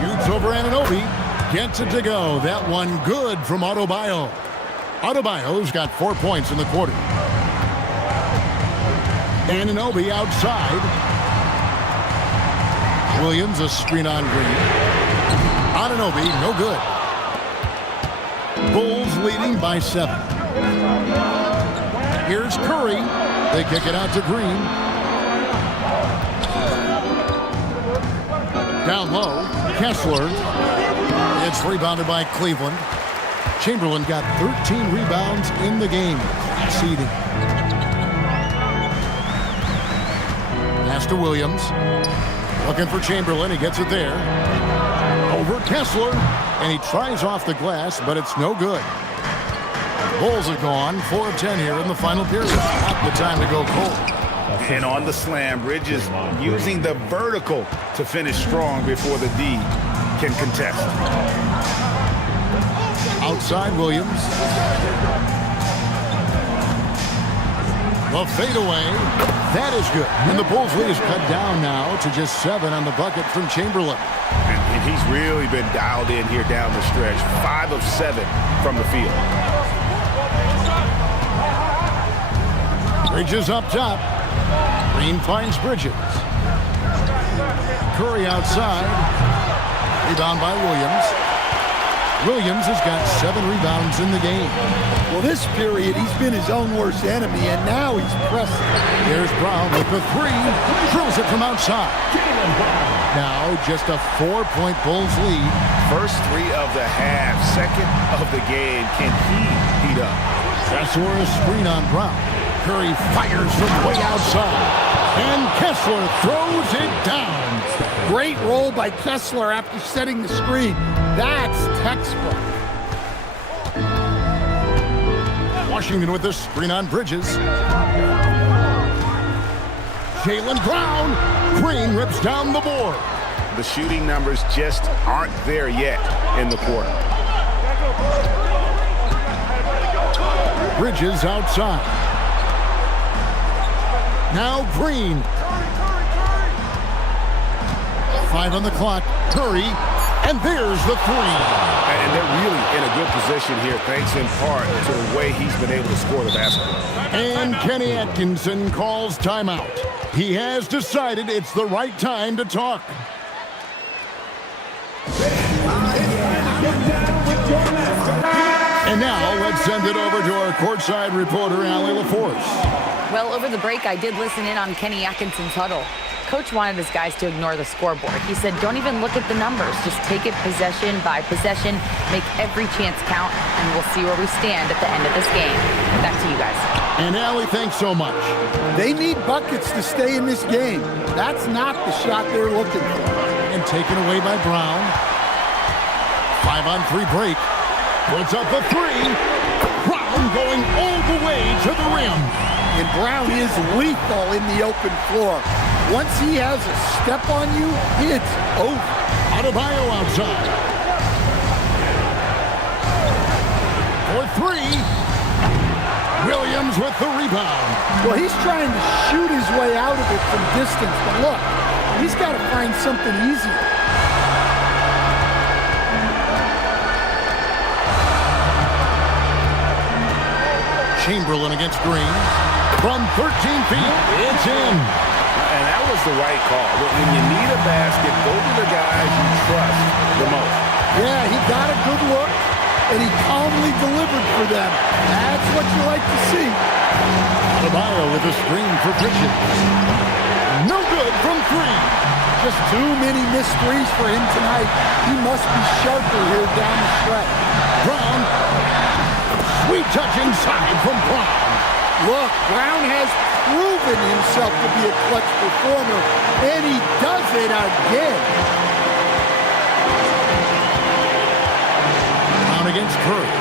Shoots over Anunoby. Gets it to go. That one good from Adebayo. Adebayo's got 4 points in the quarter. Anunoby outside. Williams, a screen on Green. Anunoby, no good. Bulls leading by 7. Here's Curry. They kick it out to Green. Down low, Kessler. It's rebounded by Cleveland. Chamberlain got 13 rebounds in the game. Seeding. Pass to Williams. Looking for Chamberlain. He gets it there. Over Kessler. And he tries off the glass, but it's no good. Bulls are gone. 4 of 10 here in the final period. Not the time to go cold. And on the slam, Bridges using the vertical to finish strong before the D can contest. Outside Williams. The fadeaway. That is good. And the Bulls lead is cut down now to just 7 on the bucket from Chamberlain. And he's really been dialed in here down the stretch. 5 of 7 from the field. Bridges up top. Green finds Bridges. Curry outside. Rebound by Williams. Williams has got 7 rebounds in the game. Well, this period, he's been his own worst enemy, and now he's pressing. Here's Brown with the 3. Drills it from outside. Now just a 4-point Bulls lead. First 3 of the half, second of the game. Can he heat up? Kessler a screen on Brown. Curry fires from way outside. And Kessler throws it down. Great roll by Kessler after setting the screen. That's textbook. Washington with the screen on Bridges. Jaylen Brown. Green rips down the board. The shooting numbers just aren't there yet in the quarter. Bridges outside. Now Green. 5 on the clock. Curry. And there's the 3. And they're really in a good position here, thanks in part to the way he's been able to score the basketball. And Kenny Atkinson calls timeout. He has decided it's the right time to talk. And now let's send it over to our courtside reporter, Allie LaForce. Well, over the break, I did listen in on Kenny Atkinson's huddle. Coach wanted his guys to ignore the scoreboard. He said, don't even look at the numbers. Just take it possession by possession, make every chance count, and we'll see where we stand at the end of this game. Back to you guys. And Allie, thanks so much. They need buckets to stay in this game. That's not the shot they're looking for. And taken away by Brown. 5-on-3 break. Puts up the 3. Brown going all the way to the rim. And Brown is lethal in the open floor. Once he has a step on you, it's over. Adebayo outside. For 3. Williams with the rebound. Well, he's trying to shoot his way out of it from distance, but look, he's got to find something easier. Chamberlain against Green. From 13 feet, it's in. And that was the right call. When you need a basket, go to the guys you trust the most. Yeah, he got a good look, and he calmly delivered for them. That's what you like to see. Adebayo with a screen for Bridges. No good from 3. Just too many missed threes for him tonight. He must be sharper here down the stretch. Brown. Sweet touch inside from Brown. Look, Brown has proven himself to be a clutch performer, and he does it again. Brown against Curry.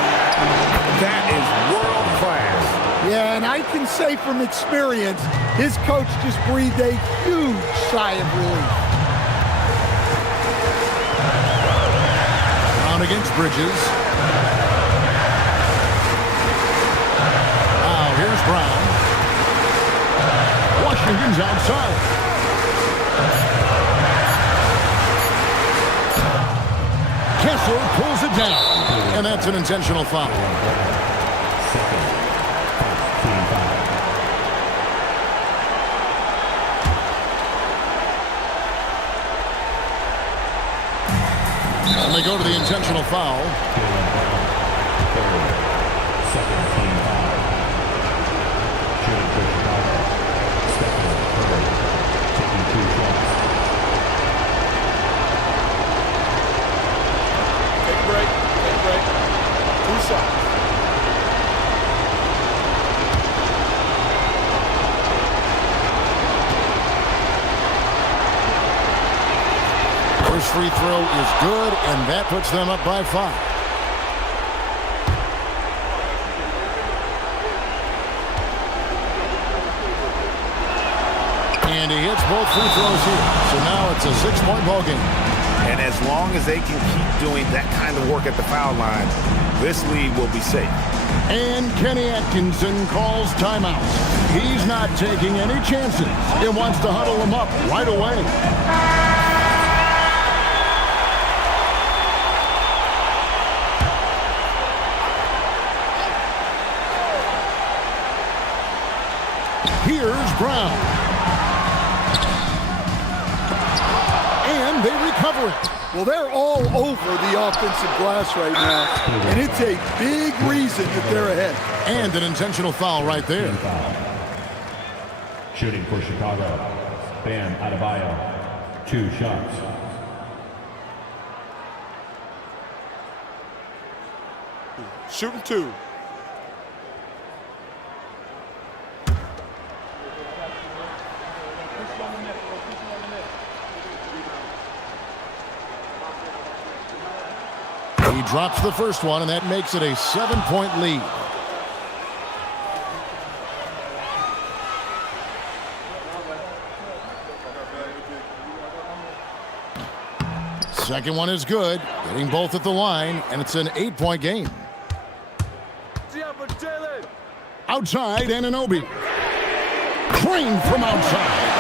That is world class. Yeah, and I can say from experience, his coach just breathed a huge sigh of relief. Brown against Bridges. Here's Brown. Washington's outside. Kessler pulls it down. And that's an intentional foul. And they go to the intentional foul. Jaylen Brown, third, second team foul. Shooting for Chicago. Stephen Curry, taking 2 shots. Take a break. Take a break. 2 shots. First free throw is good, and that puts them up by 5. And he hits both free throws here. So now it's a 6-point ball game. And as long as they can keep doing that kind of work at the foul line, this lead will be safe. And Kenny Atkinson calls timeout. He's not taking any chances. He wants to huddle them up right away. Here's Brown. And they recover it. Well, they're all over the offensive glass right now, and it's a big reason that they're ahead. And an intentional foul right there. Shooting for Chicago. Bam Adebayo, 2 shots. Shooting 2. He drops the first one, and that makes it a 7-point lead. Second one is good, getting both at the line, and it's an 8-point game. Outside, Anunoby. Crane from outside.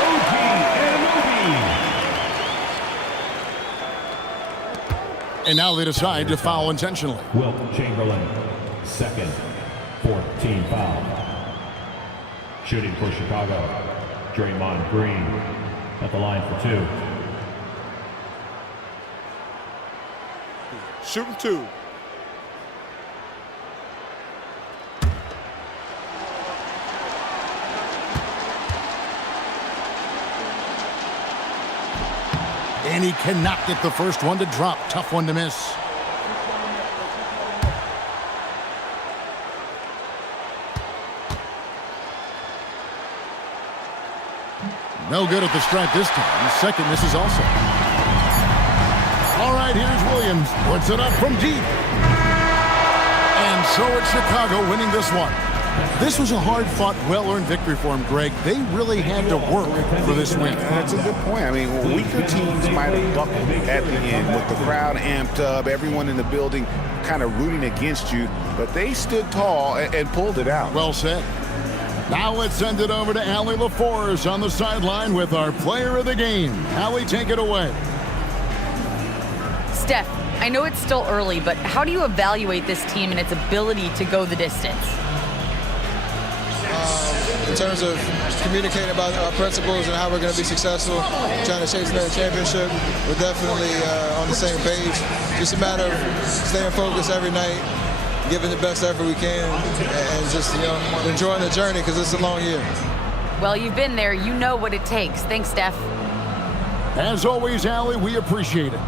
OG Anunoby. And now they decide to foul intentionally. Wilt Chamberlain, second, 4th team foul. Shooting for Chicago. Draymond Green at the line for 2. Shooting 2. And he cannot get the first one to drop. Tough one to miss. No good at the stripe this time. The second misses also. All right, here's Williams. Puts it up from deep. And so it's Chicago winning this one. This was a hard-fought, well-earned victory for him, Greg. They really had to work for this win. That's a good point. I mean, weaker teams might have buckled at the end with the crowd amped up, everyone in the building kind of rooting against you, but they stood tall and pulled it out. Well said. Now let's send it over to Allie LaForce on the sideline with our player of the game. Allie, take it away. Steph, I know it's still early, but how do you evaluate this team and its ability to go the distance? In terms of communicating about our principles and how we're going to be successful, trying to chase another championship, we're definitely on the same page. Just a matter of staying focused every night, giving the best effort we can, and just enjoying the journey because it's a long year. Well, you've been there. You know what it takes. Thanks, Steph. As always, Allie, we appreciate it.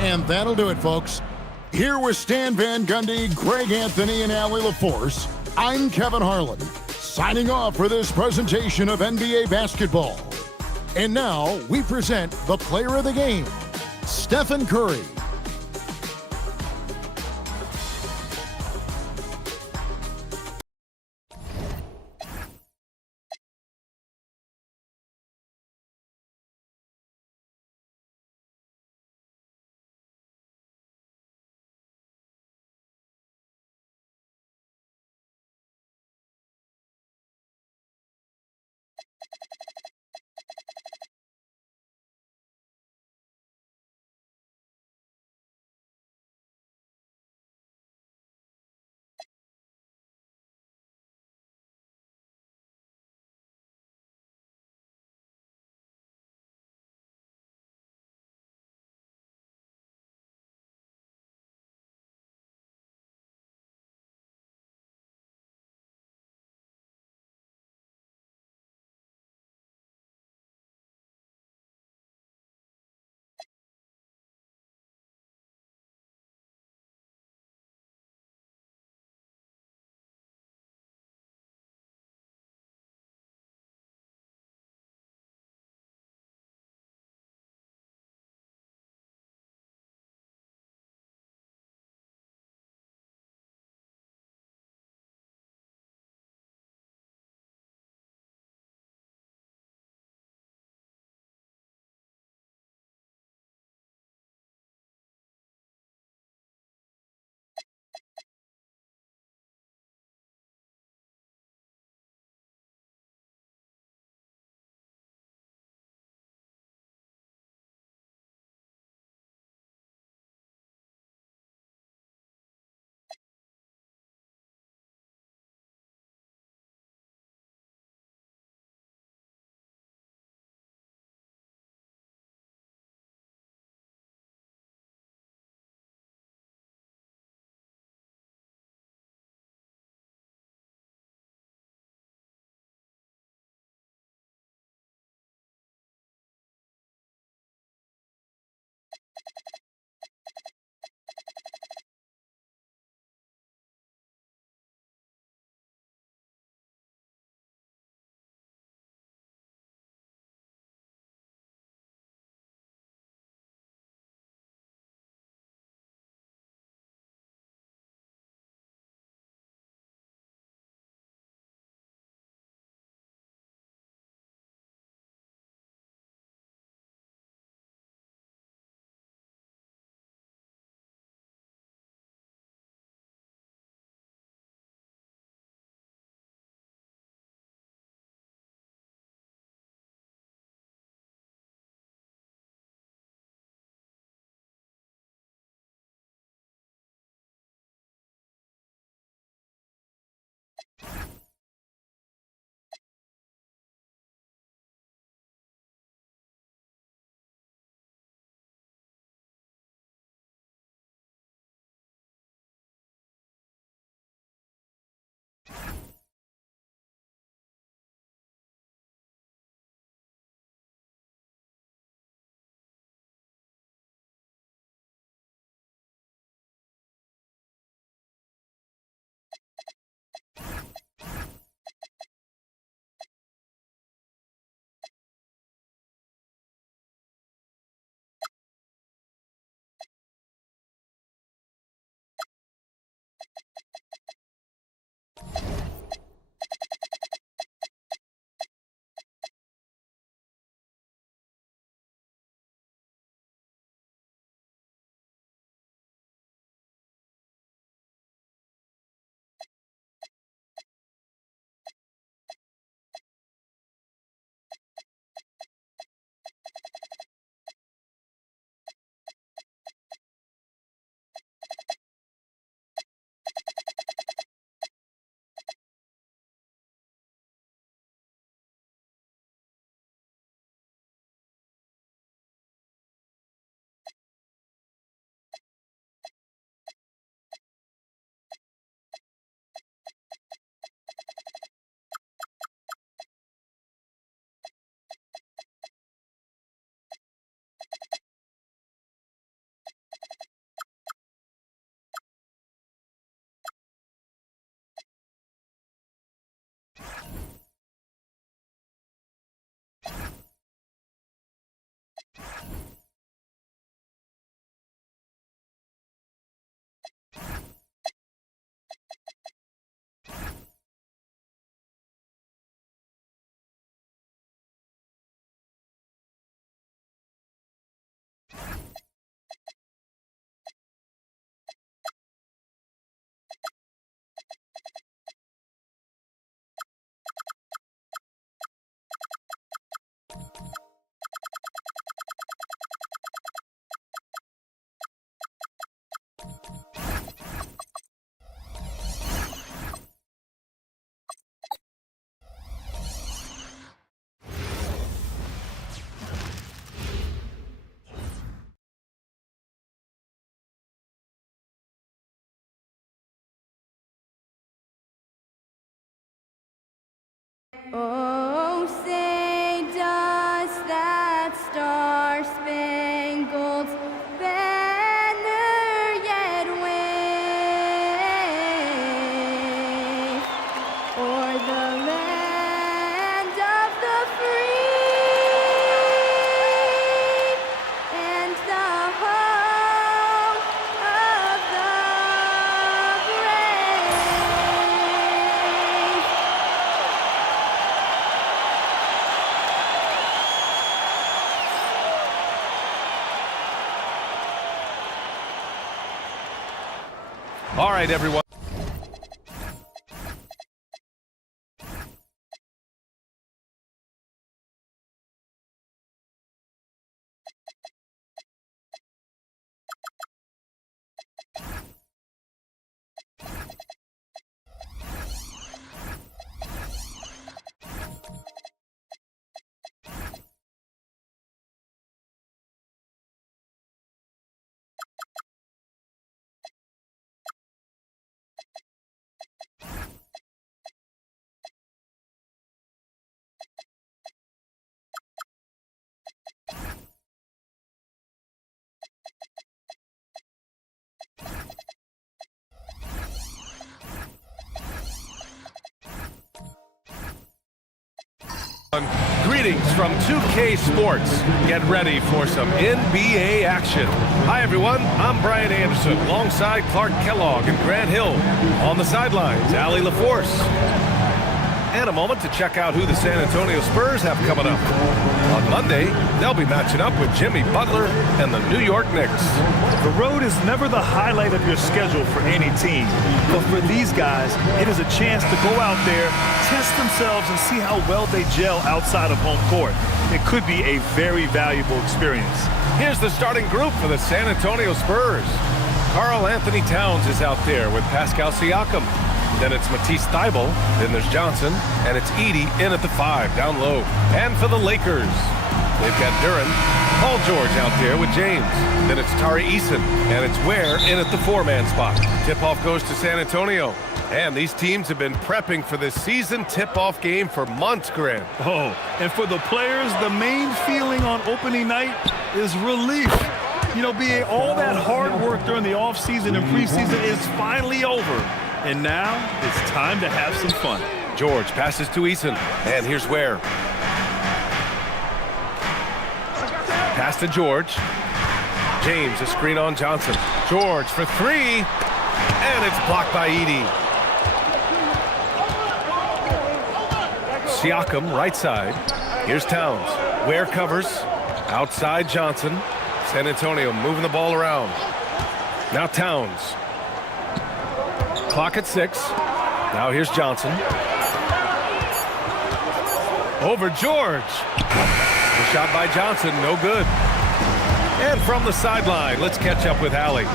And that'll do it, folks. Here with Stan Van Gundy, Greg Anthony, and Allie LaForce, I'm Kevin Harlan, signing off for this presentation of NBA basketball. And now we present the player of the game, Stephen Curry. Oh, say does that star-spangled banner yet wave o'er the land of the free and the home of the brave? All right, everyone. Greetings from 2K Sports. Get ready for some NBA action. Hi, everyone. I'm Brian Anderson, alongside Clark Kellogg and Grant Hill. On the sidelines, Allie LaForce. And a moment to check out who the San Antonio Spurs have coming up. On Monday, they'll be matching up with Jimmy Butler and the New York Knicks. The road is never the highlight of your schedule for any team. But for these guys, it is a chance to go out there, test themselves, and see how well they gel outside of home court. It could be a very valuable experience. Here's the starting group for the San Antonio Spurs. Karl Anthony Towns is out there with Pascal Siakam. Then it's Matisse Thybulle, then there's Johnson, and it's Edey in at the 5, down low. And for the Lakers, they've got Duren, Paul George out there with James. Then it's Tari Eason, and it's Ware in at the 4-man spot. Tip-off goes to San Antonio. And these teams have been prepping for this season tip-off game for months, Grant. Oh, and for the players, the main feeling on opening night is relief. You know, BA, all that hard work during the offseason and preseason is finally over. And now it's time to have some fun. George passes to Eason, and here's Ware. Pass to George. James, a screen on Johnson. George for 3, and it's blocked by Edey. Siakam, right side. Here's Towns. Ware covers. Outside Johnson. San Antonio moving the ball around. Now Towns. Clock at 6. Now here's Johnson. Over George. The shot by Johnson, no good. And from the sideline, let's catch up with Allie.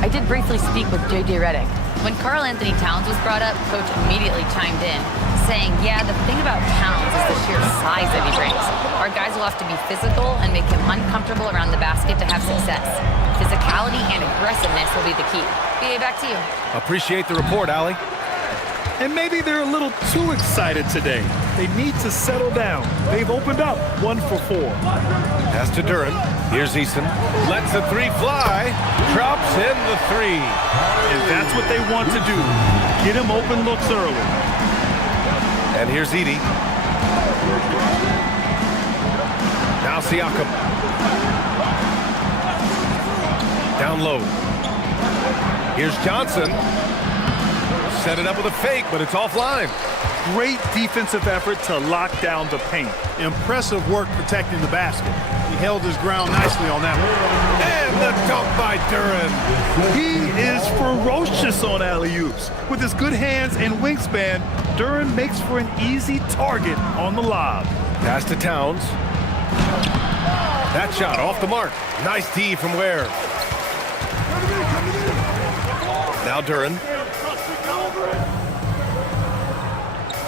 I did briefly speak with J.J. Redick. When Karl Anthony Towns was brought up, Coach immediately chimed in, saying, yeah, the thing about Towns is the sheer size that he brings. Our guys will have to be physical and make him uncomfortable around the basket to have success. Physicality and aggressiveness will be the key. BA, back to you. Appreciate the report, Allie. And maybe they're a little too excited today. They need to settle down. They've opened up 1 for 4. Pass to Duren. Here's Eason. Lets the 3 fly. Drops in the 3. And that's what they want to do. Get him open looks early. And here's Edey. Now Siakam. Down low. Here's Johnson. Set it up with a fake, but it's offline. Great defensive effort to lock down the paint. Impressive work protecting the basket. He held his ground nicely on that one. And the dunk by Duren. He is ferocious on alley-oops. With his good hands and wingspan, Duren makes for an easy target on the lob. Pass to Towns. That shot off the mark. Nice D from Ware. Now Duren.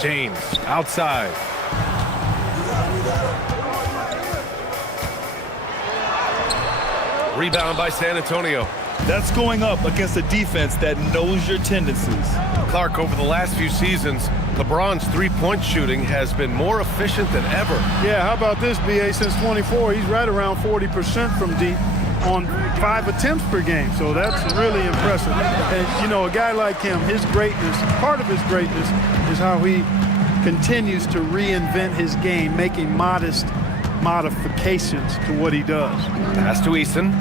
James outside. Rebound by San Antonio. That's going up against a defense that knows your tendencies. Clark, over the last few seasons, LeBron's three-point shooting has been more efficient than ever. Yeah, how about this, BA? Since 24, he's right around 40% from deep on 5 attempts per game. So that's really impressive. And, you know, a guy like him, his greatness, part of his greatness is how he continues to reinvent his game, making modest modifications to what he does. Pass to Eason.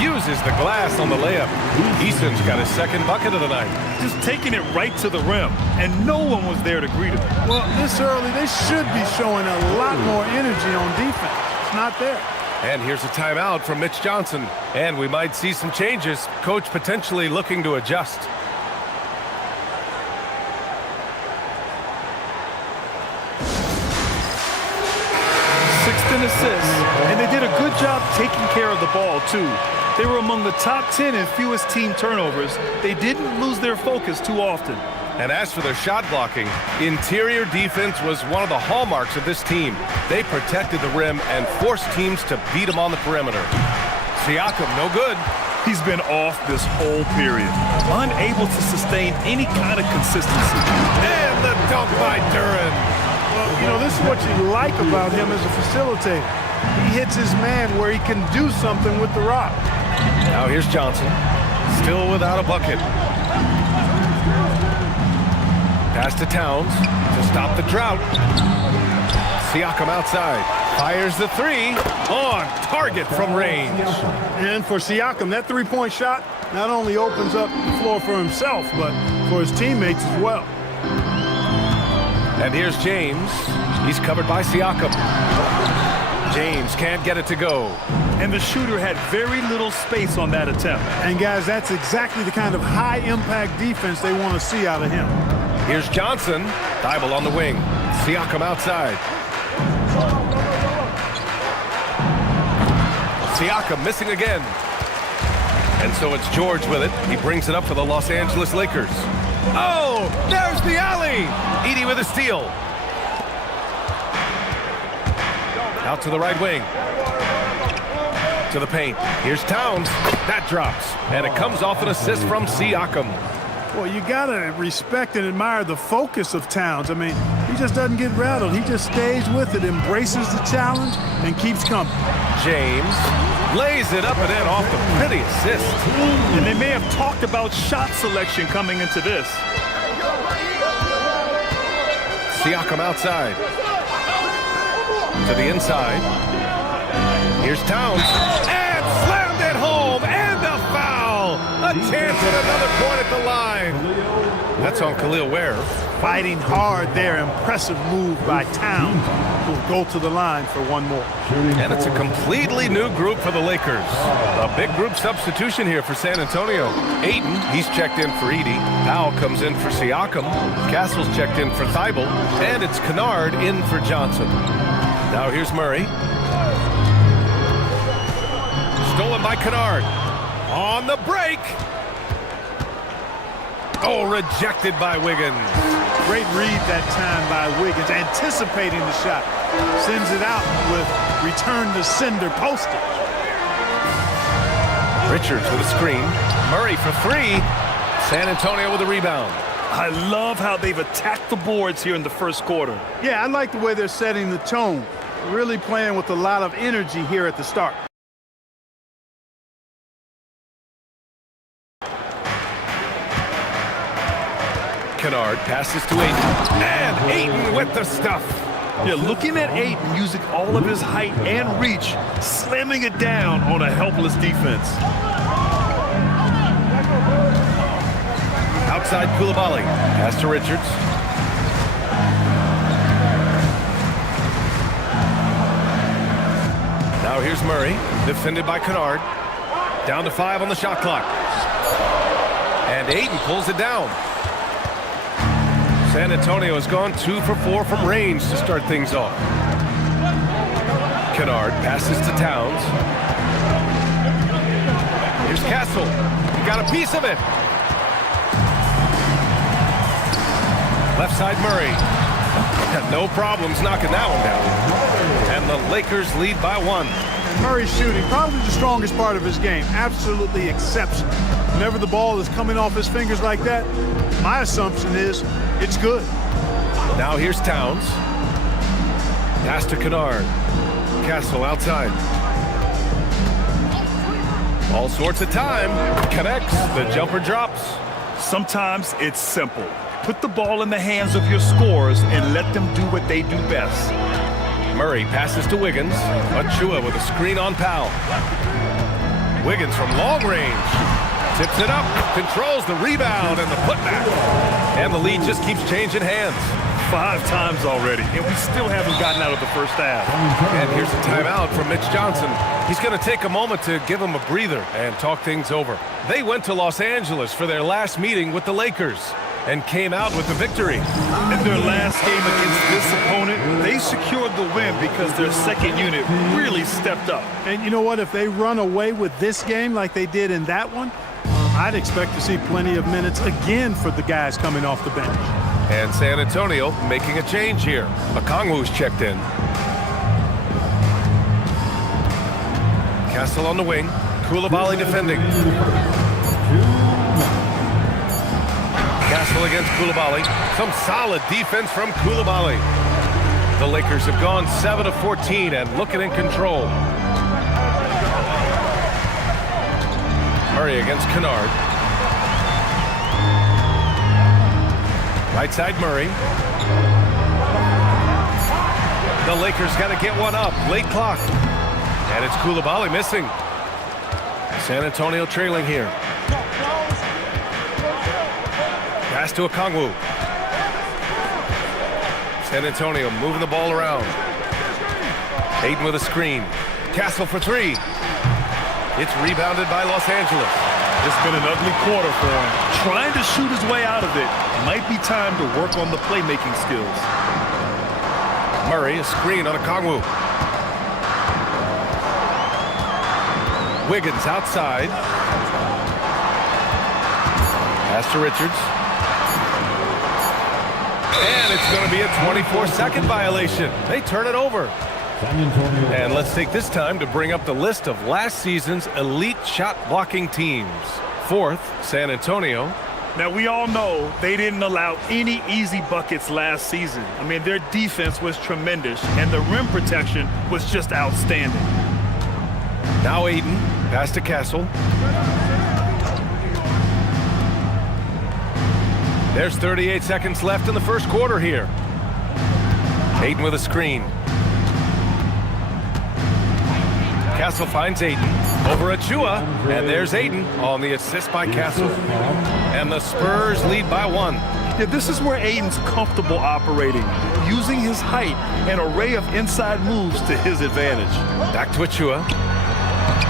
Uses the glass on the layup. Eason's got his second bucket of the night. Just taking it right to the rim, and no one was there to greet him. Well, this early, they should be showing a lot more energy on defense. It's not there. And here's a timeout from Mitch Johnson. And we might see some changes. Coach potentially looking to adjust. Assists, and they did a good job taking care of the ball too. They were among the top 10 in fewest team turnovers. They didn't lose their focus too often. And as for their shot blocking, interior defense was one of the hallmarks of this team. They protected the rim and forced teams to beat them on the perimeter. Siakam, no good. He's been off this whole period, unable to sustain any kind of consistency. And the dunk by Duren. Well, you know, this is what you like about him as a facilitator. He hits his man where he can do something with the rock. Now here's Johnson, still without a bucket. Pass to Towns to stop the drought. Siakam outside, fires the three, on target from range. And for Siakam, that three-point shot not only opens up the floor for himself, but for his teammates as well. And here's James. He's covered by Siakam. James can't get it to go. And the shooter had very little space on that attempt. And guys, that's exactly the kind of high-impact defense they want to see out of him. Here's Johnson. Thibault on the wing. Siakam outside. Siakam missing again. And so it's George with it. He brings it up for the Los Angeles Lakers. Oh, there's the alley. Edey with a steal. Out to the right wing. To the paint. Here's Towns. That drops. And it comes off an assist from Siakam. Well, you got to respect and admire the focus of Towns. I mean, he just doesn't get rattled. He just stays with it, embraces the challenge, and keeps coming. James lays it up and in off the pretty assist. And they may have talked about shot selection coming into this. Siakam outside. To the inside. Here's Towns. And slammed it home. And a foul. A chance at another point at the line. That's on Khalil Ware. Fighting hard there. Impressive move by Towns, who'll go to the line for one more. And it's a completely new group for the Lakers. A big group substitution here for San Antonio. Ayton, he's checked in for Edey. Powell comes in for Siakam. Castle's checked in for Thibault. And it's Kennard in for Johnson. Now here's Murray. Stolen by Kennard. On the break. Oh, rejected by Wiggins. Great read that time by Wiggins, anticipating the shot. Sends it out with return to sender postage. Richards with a screen. Murray for three. San Antonio with a rebound. I love how they've attacked the boards here in the first quarter. Yeah, I like the way they're setting the tone. Really playing with a lot of energy here at the start. Kennard passes to Ayton. And Ayton with the stuff. Yeah, looking at Ayton using all of his height and reach, slamming it down on a helpless defense. Outside Koulibaly. Pass to Richards. Now here's Murray. Defended by Kennard. Down to 5 on the shot clock. And Ayton pulls it down. San Antonio has gone 2 for 4 from range to start things off. Kennard passes to Towns. Here's Castle. He got a piece of it. Left side Murray. Had no problems knocking that one down. And the Lakers lead by 1. Murray's shooting, probably the strongest part of his game. Absolutely exceptional. Whenever the ball is coming off his fingers like that, my assumption is it's good. Now here's Towns. Pass to Kennard. Castle outside. All sorts of time. Connects. The jumper drops. Sometimes it's simple. Put the ball in the hands of your scorers and let them do what they do best. Murray passes to Wiggins. Achua with a screen on Powell. Wiggins from long range. Tips it up. Controls the rebound and the putback. And the lead just keeps changing hands. 5 times already, and we still haven't gotten out of the first half. And here's a timeout from Mitch Johnson. He's going to take a moment to give him a breather and talk things over. They went to Los Angeles for their last meeting with the Lakers and came out with the victory. In their last game against this opponent, they secured the win because their second unit really stepped up. And you know what? If they run away with this game like they did in that one, I'd expect to see plenty of minutes again for the guys coming off the bench. And San Antonio making a change here. Okongwu's checked in. Castle on the wing. Koulibaly defending. Castle against Koulibaly. Some solid defense from Koulibaly. The Lakers have gone 7 of 14 and looking in control. Murray against Kennard. Right side Murray. The Lakers got to get one up. Late clock. And it's Koulibaly missing. San Antonio trailing here. Pass to Okongwu. San Antonio moving the ball around. Ayton with a screen. Castle for 3. It's rebounded by Los Angeles. It's been an ugly quarter for him. Trying to shoot his way out of it. Might be time to work on the playmaking skills. Murray, a screen on Okongwu. Wiggins outside. Pass to Richards. And it's going to be a 24-second violation. They turn it over. And let's take this time to bring up the list of last season's elite shot blocking teams. 4th, San Antonio. Now, we all know they didn't allow any easy buckets last season. I mean, their defense was tremendous, and the rim protection was just outstanding. Now Ayton, pass to Castle. There's 38 seconds left in the first quarter here. Ayton with a screen. Castle finds Ayton over Achua, and there's Ayton on the assist by Castle. And the Spurs lead by 1. Yeah, this is where Ayton's comfortable operating, using his height and array of inside moves to his advantage. Back to Achua.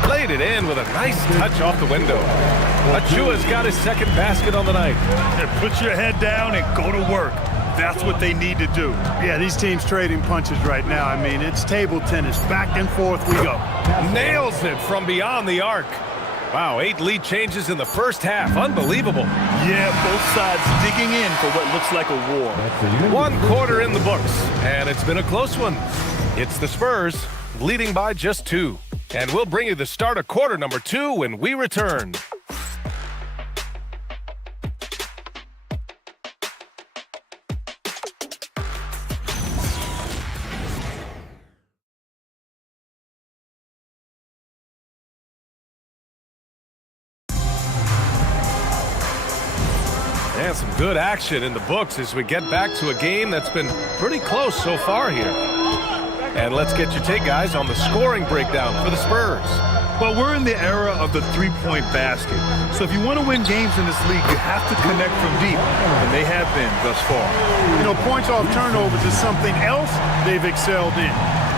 Played it in with a nice touch off the window. Achua's got his second basket on the night. And put your head down and go to work. That's what they need to do. Yeah, these teams trading punches right now. I mean, it's table tennis. Back and forth we go. Nails it from beyond the arc. Wow, 8 lead changes in the first half. Unbelievable. Yeah, both sides digging in for what looks like a war. 1 quarter in the books, and it's been a close one. It's the Spurs leading by just 2. And we'll bring you the start of quarter number 2 when we return. And some good action in the books as we get back to a game that's been pretty close so far here. And let's get your take, guys, on the scoring breakdown for the Spurs. Well, we're in the era of the three-point basket. So if you want to win games in this league, you have to connect from deep, and they have been thus far. You know, points off turnovers is something else they've excelled in.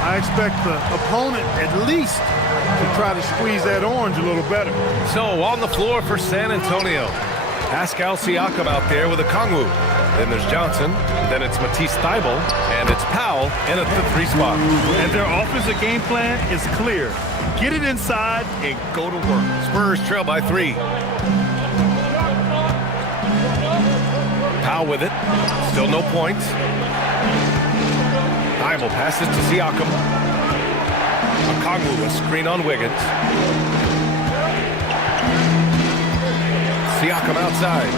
I expect the opponent at least to try to squeeze that orange a little better. So on the floor for San Antonio, Pascal Siakam out there with a Okongwu. Then there's Johnson, then it's Matisse Thybulle, and it's Powell in at the 3 spot. And their offensive game plan is clear. Get it inside and go to work. Spurs trail by 3. Powell with it. Still no points. Thybulle passes to Siakam. Okongwu, a screen on Wiggins. Siakam outside.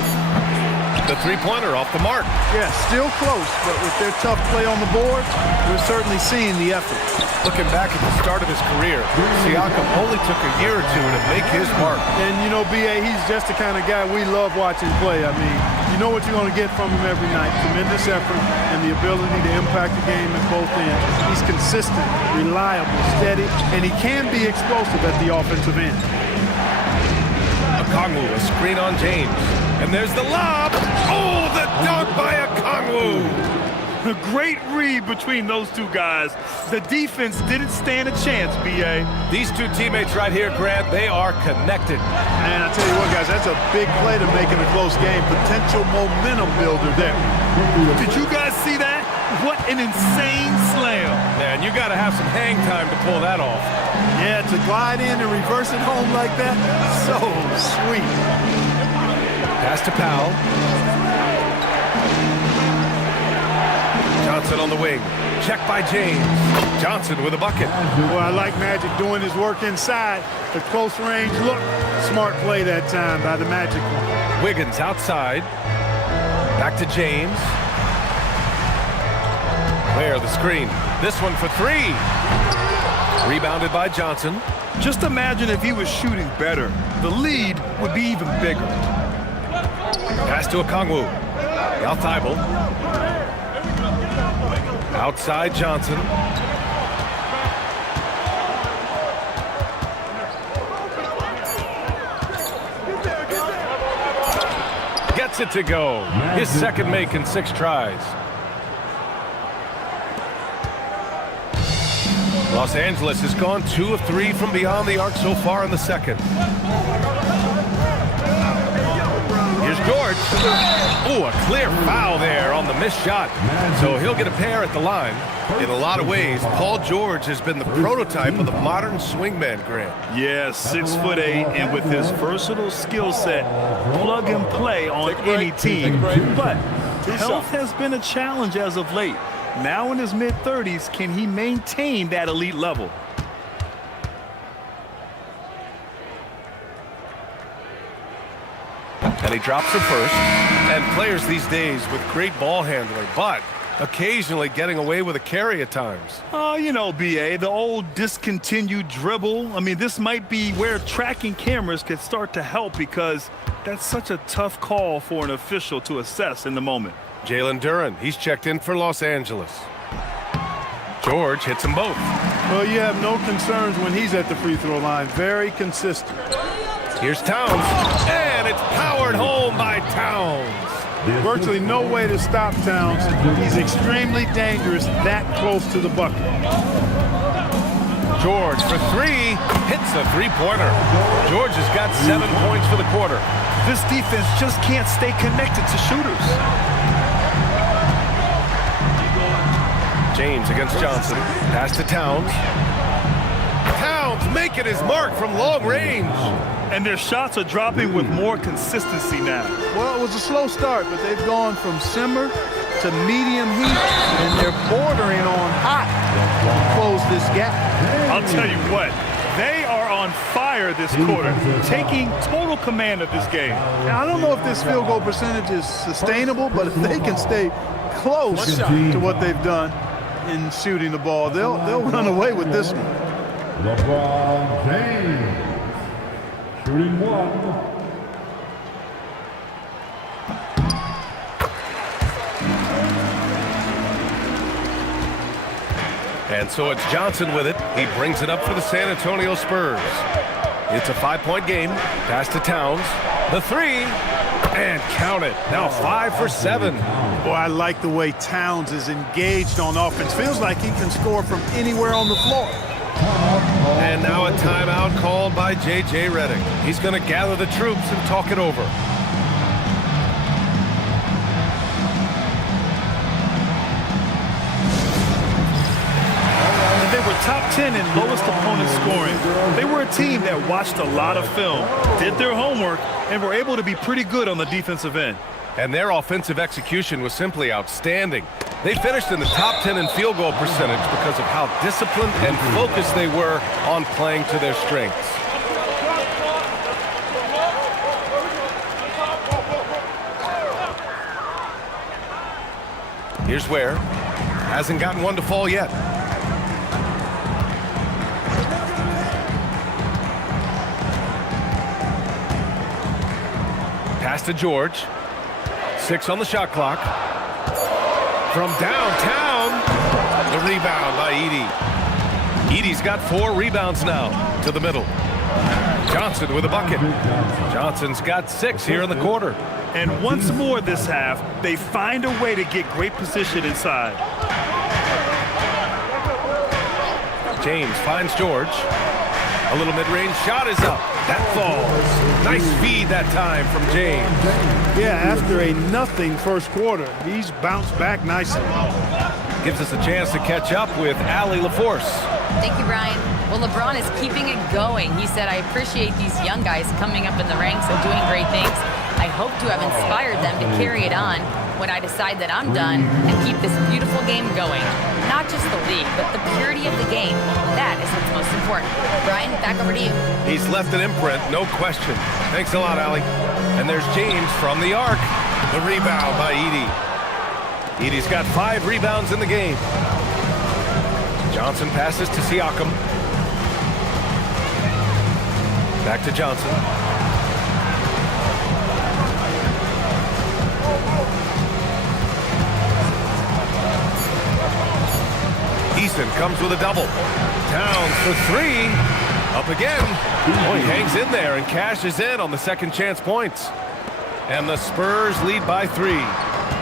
The three-pointer off the mark. Yeah, still close, but with their tough play on the board, we're certainly seeing the effort. Looking back at the start of his career, Siakam only took a year or two to make his mark. And, you know, B.A., he's just the kind of guy we love watching play. I mean, you know what you're going to get from him every night. Tremendous effort and the ability to impact the game at both ends. He's consistent, reliable, steady, and he can be explosive at the offensive end. Okongwu, a screen on James. And there's the lob. Oh, the dunk by Okongwu. A great read between those two guys. The defense didn't stand a chance, B.A. These two teammates right here, Grant, they are connected. And I tell you what, guys, that's a big play to make in a close game. Potential momentum builder there. Did you guys see that? What an insane slam. Man, you got to have some hang time to pull that off. Yeah, to glide in and reverse it home like that, so sweet. Pass to Powell. Johnson on the wing. Check by James. Johnson with a bucket. Well, I like Magic doing his work inside. The close range look. Smart play that time by the Magic one. Wiggins outside. Back to James. Where the screen. This one for 3. Rebounded by Johnson. Just imagine if he was shooting better. The lead would be even bigger. Pass to Okongwu. Now Thybulle. Outside Johnson. Gets it to go. His second make in 6 tries. Los Angeles has gone 2 of 3 from beyond the arc so far in the second. Here's George. Oh, a clear foul there on the missed shot. So he'll get a pair at the line. In a lot of ways, Paul George has been the prototype of the modern swingman, Grant. Yeah, 6'8", and with his versatile skill set, plug and play on any team. But health has been a challenge as of late. Now in his mid-30s, can he maintain that elite level? And he drops her first. And players these days with great ball handling, but occasionally getting away with a carry at times. Oh, you know, B.A., the old discontinued dribble. I mean, this might be where tracking cameras could start to help because that's such a tough call for an official to assess in the moment. Jalen Duren, he's checked in for Los Angeles. George hits them both. Well, you have no concerns when he's at the free throw line. Very consistent. Here's Towns, and it's powered home by Towns. Virtually no way to stop Towns. He's extremely dangerous that close to the bucket. George for 3, hits a three-pointer. George has got 7 points for the quarter. This defense just can't stay connected to shooters. James against Johnson. Pass to Towns. Towns making his mark from long range. And their shots are dropping with more consistency now. Well, it was a slow start, but they've gone from simmer to medium heat, and they're bordering on hot to close this gap. I'll tell you what, they are on fire this quarter, taking total command of this game. Now, I don't know if this field goal percentage is sustainable, but if they can stay close to what they've done in shooting the ball, they'll run away with this one. LeBron James, shooting 1. And so it's Johnson with it. He brings it up for the San Antonio Spurs. It's a 5-point game. Pass to Towns. The three. And count it. Now 5 for 7. Boy, I like the way Towns is engaged on offense. Feels like he can score from anywhere on the floor. And now a timeout called by J.J. Redick. He's going to gather the troops and talk it over. And they were top 10 in lowest opponent scoring. They were a team that watched a lot of film, did their homework, and were able to be pretty good on the defensive end. And their offensive execution was simply outstanding. They finished in the top 10 in field goal percentage because of how disciplined and focused they were on playing to their strengths. Here's Ware. Hasn't gotten one to fall yet. Pass to George. 6 on the shot clock. From downtown, the rebound by Edey. Edey's got 4 rebounds now to the middle. Johnson with a bucket. Johnson's got 6 here in the quarter. And once more this half, they find a way to get great position inside. James finds George. A little mid-range shot is up. That falls. Nice feed that time from James. Yeah, after a nothing first quarter, he's bounced back nicely. Gives us a chance to catch up with Allie LaForce. Thank you, Brian. Well, LeBron is keeping it going. He said, I appreciate these young guys coming up in the ranks and doing great things. I hope to have inspired them to carry it on when I decide that I'm done and keep this beautiful game going. Not just the league, but the purity of the game. That is what's most important. Brian, back over to you. He's left an imprint, no question. Thanks a lot, Allie. And there's James from the arc. The rebound by Edey. Edey's got 5 rebounds in the game. Johnson passes to Siakam. Back to Johnson. Eason comes with a double. Towns for 3. Up again. Oh, he hangs in there and cashes in on the second chance points. And the Spurs lead by 3.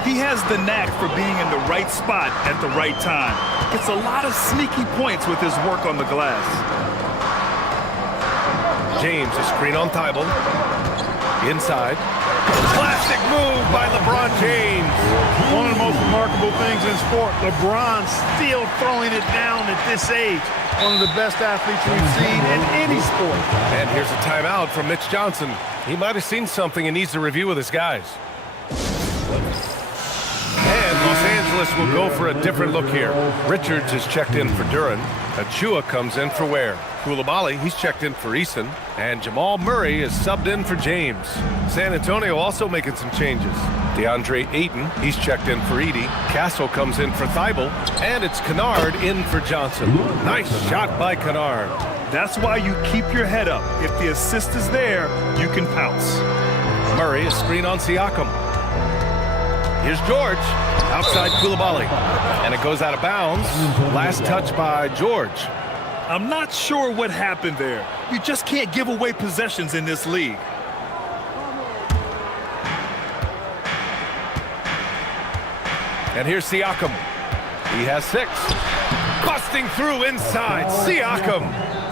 He has the knack for being in the right spot at the right time. Gets a lot of sneaky points with his work on the glass. James, a screen on Thibault. Inside. Classic move by LeBron James. One of the most remarkable things in sport, LeBron still throwing it down at this age. One of the best athletes we've seen in any sport. And here's a timeout from Mitch Johnson. He might have seen something and needs to review with his guys. And Los Angeles will go for a different look here. Richards is checked in for Duren. Achua comes in for Ware. Coulibaly, he's checked in for Eason. And Jamal Murray is subbed in for James. San Antonio also making some changes. DeAndre Ayton, he's checked in for Edey. Castle comes in for Thibault. And it's Kennard in for Johnson. Nice shot by Kennard. That's why you keep your head up. If the assist is there, you can pounce. Murray, a screen on Siakam. Here's George, outside Coulibaly. And it goes out of bounds. Last touch by George. I'm not sure what happened there. You just can't give away possessions in this league. And here's Siakam. He has 6. Busting through inside, Siakam.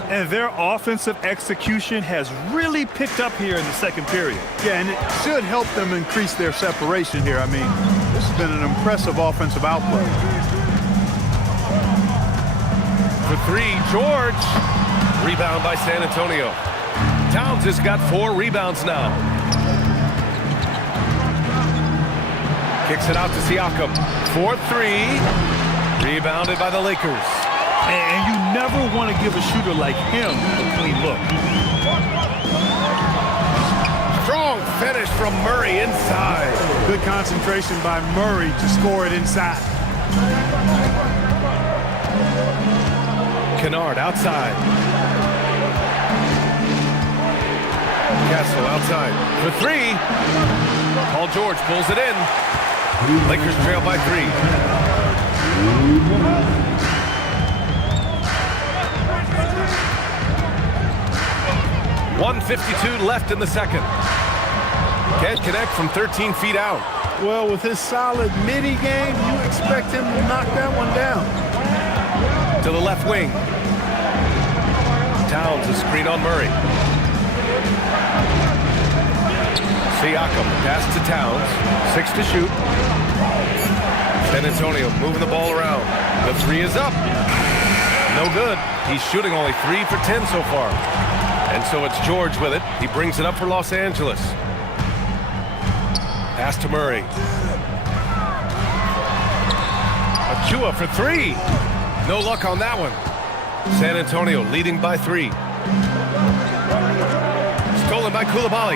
And their offensive execution has really picked up here in the second period. Yeah, and it should help them increase their separation here. I mean, this has been an impressive offensive output. For 3, George. Rebound by San Antonio. Towns has got 4 rebounds now. Kicks it out to Siakam. 4-3. Rebounded by the Lakers. And you never want to give a shooter like him a clean look. Strong finish from Murray inside. Good concentration by Murray to score it inside. Kennard outside. Castle outside for 3. Paul George pulls it in. Lakers trail by 3. 1:52 left in the second. Can't connect from 13 feet out. Well, with his solid midi game, you expect him to knock that one down. To the left wing. Towns, a screen on Murray. Siakam, pass to Towns. 6 to shoot. San Antonio moving the ball around. The three is up. No good. He's shooting only 3 for 10 so far. And so it's George with it. He brings it up for Los Angeles. Pass to Murray. Achua for 3. No luck on that one. San Antonio leading by 3. Stolen by Coulibaly.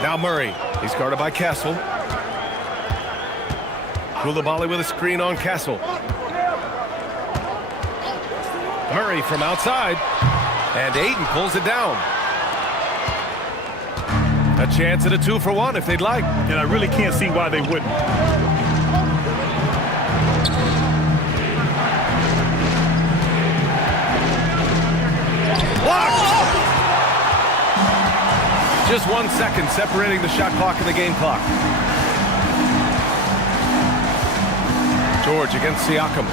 Now Murray. He's guarded by Castle. Coulibaly with a screen on Castle. Murray from outside. And Ayton pulls it down. A chance at a 2-for-1 if they'd like. And I really can't see why they wouldn't. Blocked! Just 1 second separating the shot clock and the game clock. George against Siakam.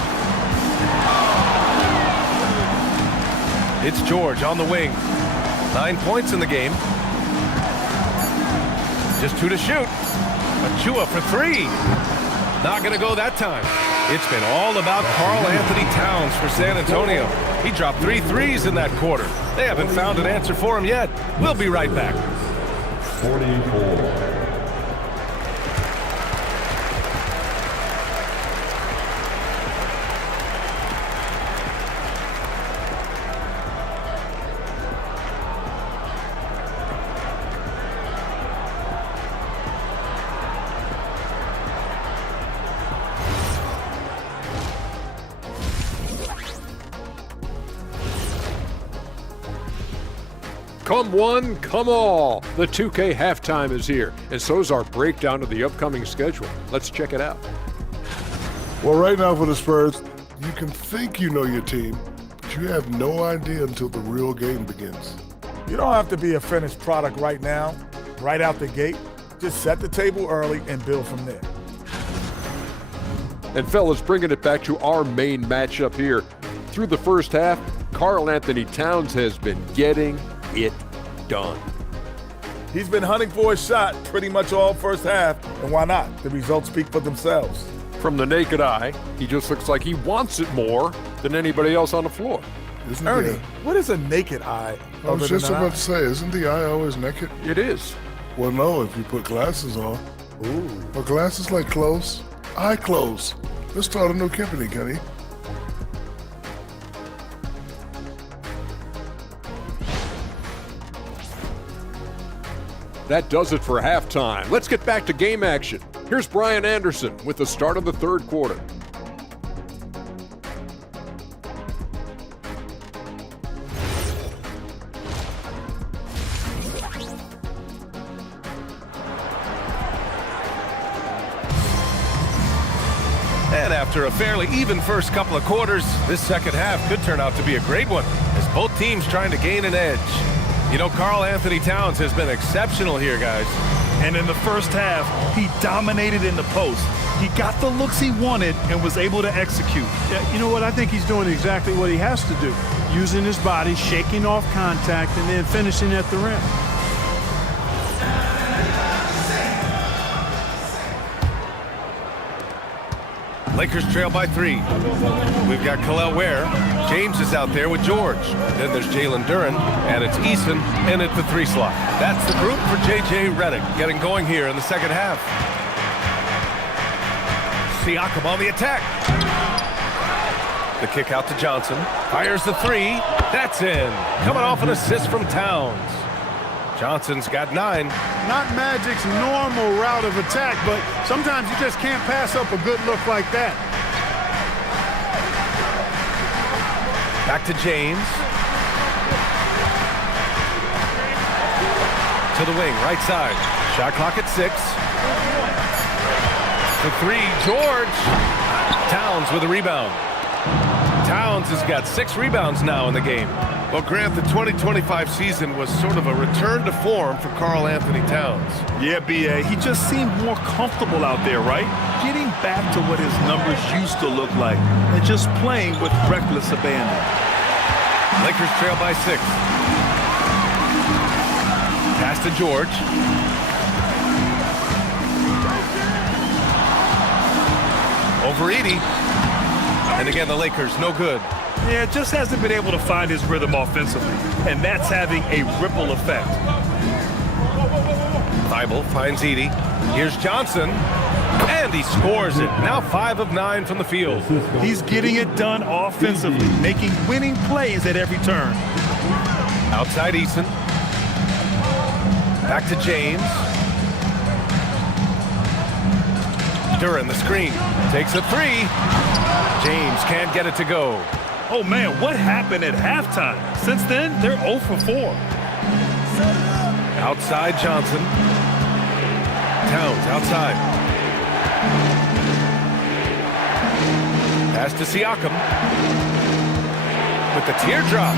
It's George on the wing. 9 points in the game. Just 2 to shoot. Achua for 3. Not going to go that time. It's been all about Karl Anthony Towns for San Antonio. He dropped 3 threes in that quarter. They haven't found an answer for him yet. We'll be right back. 44. Come one, come all. The 2K halftime is here, and so is our breakdown of the upcoming schedule. Let's check it out. Well, right now for the Spurs, you can think you know your team, but you have no idea until the real game begins. You don't have to be a finished product right now, right out the gate. Just set the table early and build from there. And fellas, bringing it back to our main matchup here. Through the first half, Karl Anthony Towns has been getting it done. He's been hunting for a shot pretty much all first half, and why not? The results speak for themselves. From the naked eye, he just looks like he wants it more than anybody else on the floor. Isn't Ernie, what is a naked eye? I was just about to say, isn't the eye always naked? It is. Well, no, if you put glasses on. Ooh. Are glasses like clothes? Eye clothes. Let's start a new company, Kenny. That does it for halftime. Let's get back to game action. Here's Brian Anderson with the start of the third quarter. And after a fairly even first couple of quarters, this second half could turn out to be a great one, as both teams trying to gain an edge. You know, Karl Anthony Towns has been exceptional here, guys. And in the first half, he dominated in the post. He got the looks he wanted and was able to execute. Yeah, you know what? I think he's doing exactly what he has to do. Using his body, shaking off contact, and then finishing at the rim. Lakers trail by 3. We've got Kel'el Ware. James is out there with George. Then there's Jalen Duren, and it's Eason in at the 3 slot. That's the group for J.J. Redick getting going here in the second half. Siakam on the attack. The kick out to Johnson. Fires the 3. That's in. Coming off an assist from Towns. Johnson's got 9. Not Magic's normal route of attack, but sometimes you just can't pass up a good look like that. Back to James. To the wing, right side. Shot clock at 6. The 3, George. Towns with a rebound. Towns has got 6 rebounds now in the game. Well, Grant, the 2025 season was sort of a return to form for Karl Anthony Towns. Yeah, B.A., he just seemed more comfortable out there, right? Getting back to what his numbers used to look like and just playing with reckless abandon. Lakers trail by 6. Pass to George. Over Edey. And again, the Lakers, no good. Yeah, just hasn't been able to find his rhythm offensively, and that's having a ripple effect. Thibault finds Edey. Here's Johnson, and he scores it. Now 5 of 9 from the field. He's getting it done offensively, making winning plays at every turn. Outside Eason. Back to James. Duren, the screen, takes a 3. James can't get it to go. Oh, man, what happened at halftime? Since then, they're 0 for 4. Outside Johnson. Towns outside. Pass to Siakam. With the teardrop.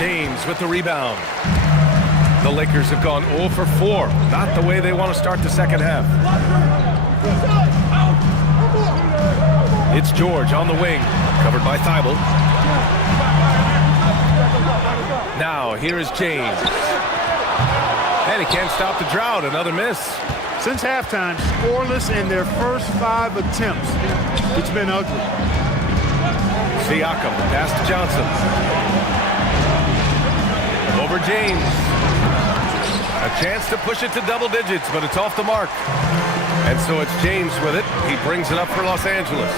James with the rebound. The Lakers have gone 0 for 4. Not the way they want to start the second half. It's George on the wing, covered by Thibault. Now, here is James. And he can't stop the drought, another miss. Since halftime, scoreless in their first 5 attempts. It's been ugly. Siakam, pass to Johnson. Over James. A chance to push it to double digits, but it's off the mark. And so it's James with it. He brings it up for Los Angeles.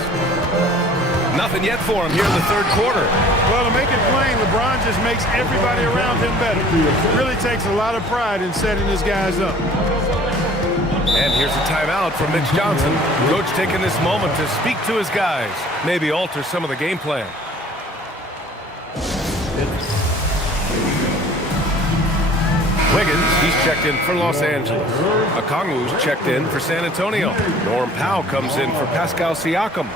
Nothing yet for him here in the third quarter. Well, to make it plain, LeBron just makes everybody around him better. It really takes a lot of pride in setting his guys up. And here's a timeout from Mitch Johnson. Coach taking this moment to speak to his guys. Maybe alter some of the game plan. Wiggins, he's checked in for Los Angeles. Okongwu's checked in for San Antonio. Norm Powell comes in for Pascal Siakam.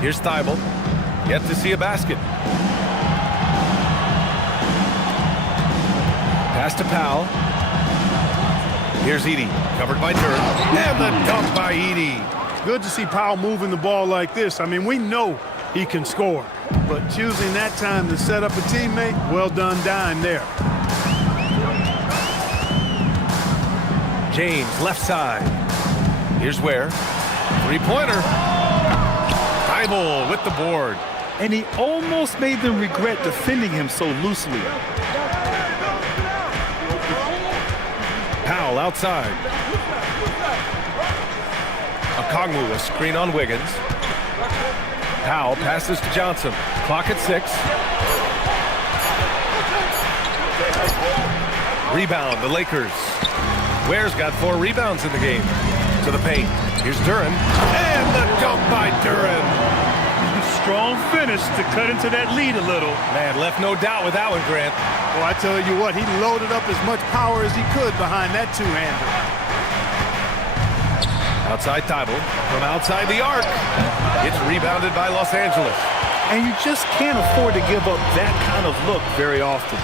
Here's Thibault. Yet to see a basket. Pass to Powell. Here's Edey, covered by Duren. And the dunk by Edey. Good to see Powell moving the ball like this. I mean, we know he can score. But choosing that time to set up a teammate, well done, Dime there. James, left side. Here's Ware. Three-pointer. Thibault with the board. And he almost made them regret defending him so loosely. Powell outside. Okongwu, a screen on Wiggins. Powell passes to Johnson. Clock at 6. Rebound, the Lakers. Ware's got 4 rebounds in the game. To the paint. Here's Duren. And the dunk by Duren. Strong finish to cut into that lead a little. Man, left no doubt with that one, Grant. Well, I tell you what, he loaded up as much power as he could behind that two-hander. Outside Thibault. From outside the arc. It's rebounded by Los Angeles. And you just can't afford to give up that kind of look very often.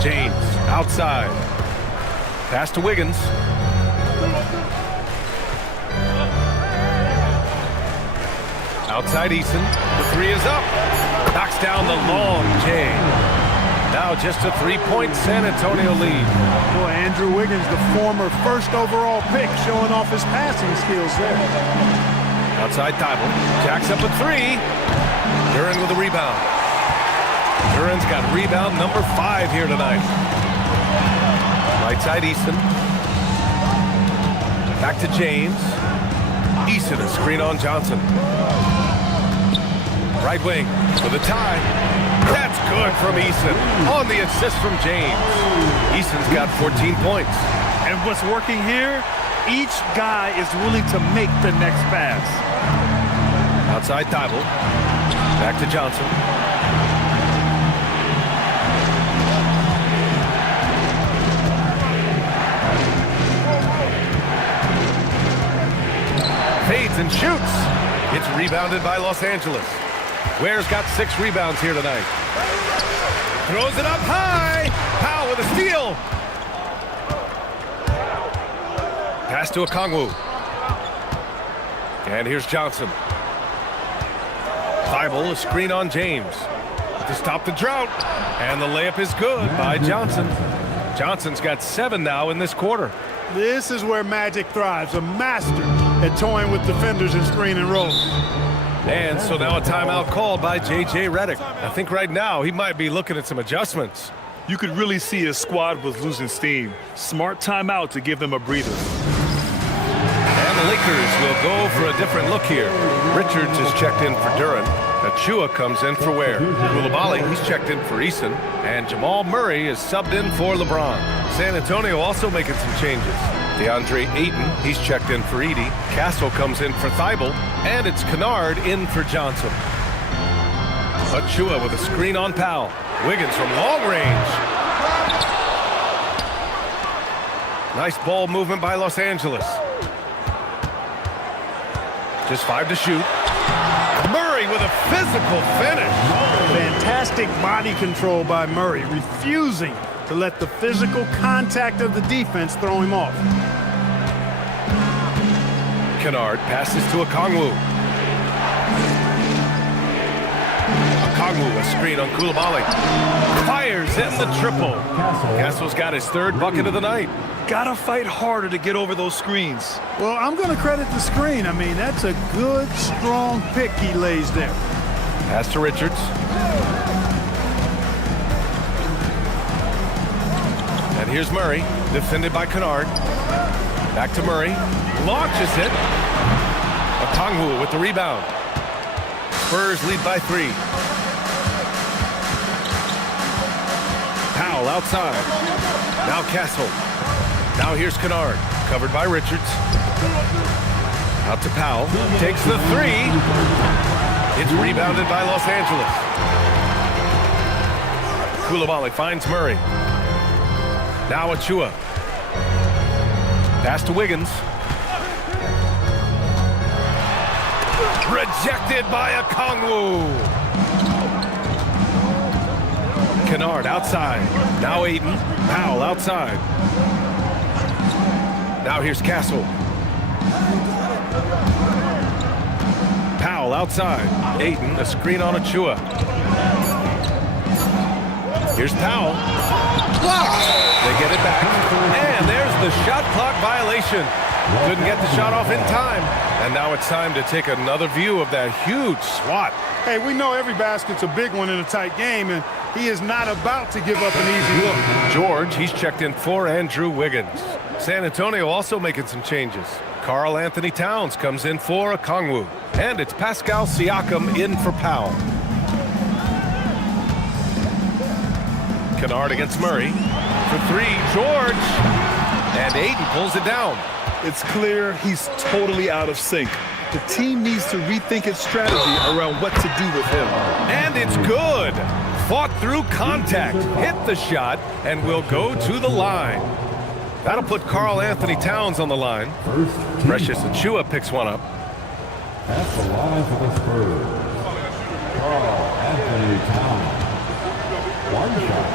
James, outside. Pass to Wiggins. Outside Eason. The 3 is up. Knocks down the long J. Now just a 3-point San Antonio lead. Boy, Andrew Wiggins, the former first overall pick, showing off his passing skills there. Outside Thibault. Jacks up a 3. Duren with a rebound. Duren's got rebound number 5 here tonight. Right side Eason. Back to James. Eason, a screen on Johnson. Right wing with a tie. That's good from Eason. On the assist from James. Eason's got 14 points. And what's working here, each guy is willing to make the next pass. Outside Thibault. Back to Johnson. Johnson shoots. It's rebounded by Los Angeles. Ware's got 6 rebounds here tonight. Throws it up high. Powell with a steal. Pass to Okongwu. And here's Johnson. Thibault, a screen on James. To stop the drought. And the layup is good by Johnson. Johnson's got 7 now in this quarter. This is where Magic thrives, a master at toying with defenders and screen and roll. And so now a timeout called by J.J. Redick. I think right now he might be looking at some adjustments. You could really see his squad was losing steam. Smart timeout to give them a breather. And the Lakers will go for a different look here. Richards is checked in for Duren. Achua comes in for Ware. Koulibaly, he's checked in for Eason. And Jamal Murray is subbed in for LeBron. San Antonio also making some changes. DeAndre Ayton, he's checked in for Edey. Castle comes in for Thibault. And it's Kennard in for Johnson. Achua with a screen on Powell. Wiggins from long range. Nice ball movement by Los Angeles. Just 5 to shoot. Murray with a physical finish. Fantastic body control by Murray, refusing to let the physical contact of the defense throw him off. Kennard passes to Okongwu. Okongwu, a screen on Koulibaly. Fires in the triple. Castle's got his 3rd bucket of the night. Gotta fight harder to get over those screens. Well, I'm going to credit the screen. I mean, that's a good, strong pick he lays there. Pass to Richards. And here's Murray, defended by Kennard. Back to Murray. Launches it. Okongwu with the rebound. Spurs lead by 3. Powell outside. Now Castle. Now here's Kennard, covered by Richards. Out to Powell, takes the 3. It's rebounded by Los Angeles. Koulibaly finds Murray. Now Achua. Pass to Wiggins. Rejected by Okongwu. Kennard outside. Now Ayton. Powell outside. Now here's Castle. Powell outside. Ayton, a screen on Achua. Here's Powell. They get it back. And there's the shot clock violation. Couldn't get the shot off in time. And now it's time to take another view of that huge swat. Hey, we know every basket's a big one in a tight game, and he is not about to give up an easy look. George, he's checked in for Andrew Wiggins. San Antonio also making some changes. Karl Anthony Towns comes in for Okongwu. And it's Pascal Siakam in for Powell. Kennard against Murray. For 3, George. And Ayton pulls it down. It's clear he's totally out of sync. The team needs to rethink its strategy around what to do with him. And it's good. Fought through contact, hit the shot, and will go to the line. That'll put Karl Anthony Towns on the line. Precious Achua picks one up. At the line for the Spurs, Karl Anthony Towns. 1 shot.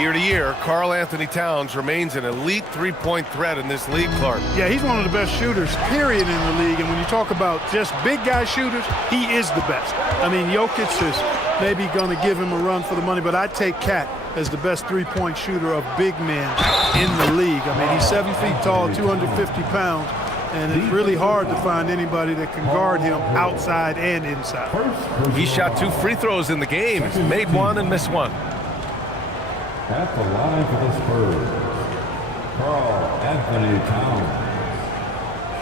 Year to year, Karl Anthony Towns remains an elite 3-point threat in this league, Clark. Yeah, he's one of the best shooters, period, in the league. And when you talk about just big guy shooters, he is the best. I mean, Jokic is maybe going to give him a run for the money, but I take Cat as the best 3-point shooter of big men in the league. I mean, he's 7 feet tall, 250 pounds, and it's really hard to find anybody that can guard him outside and inside. He shot 2 free throws in the game. He's made 1 and missed 1. At the line for the Spurs, Karl Anthony Towns.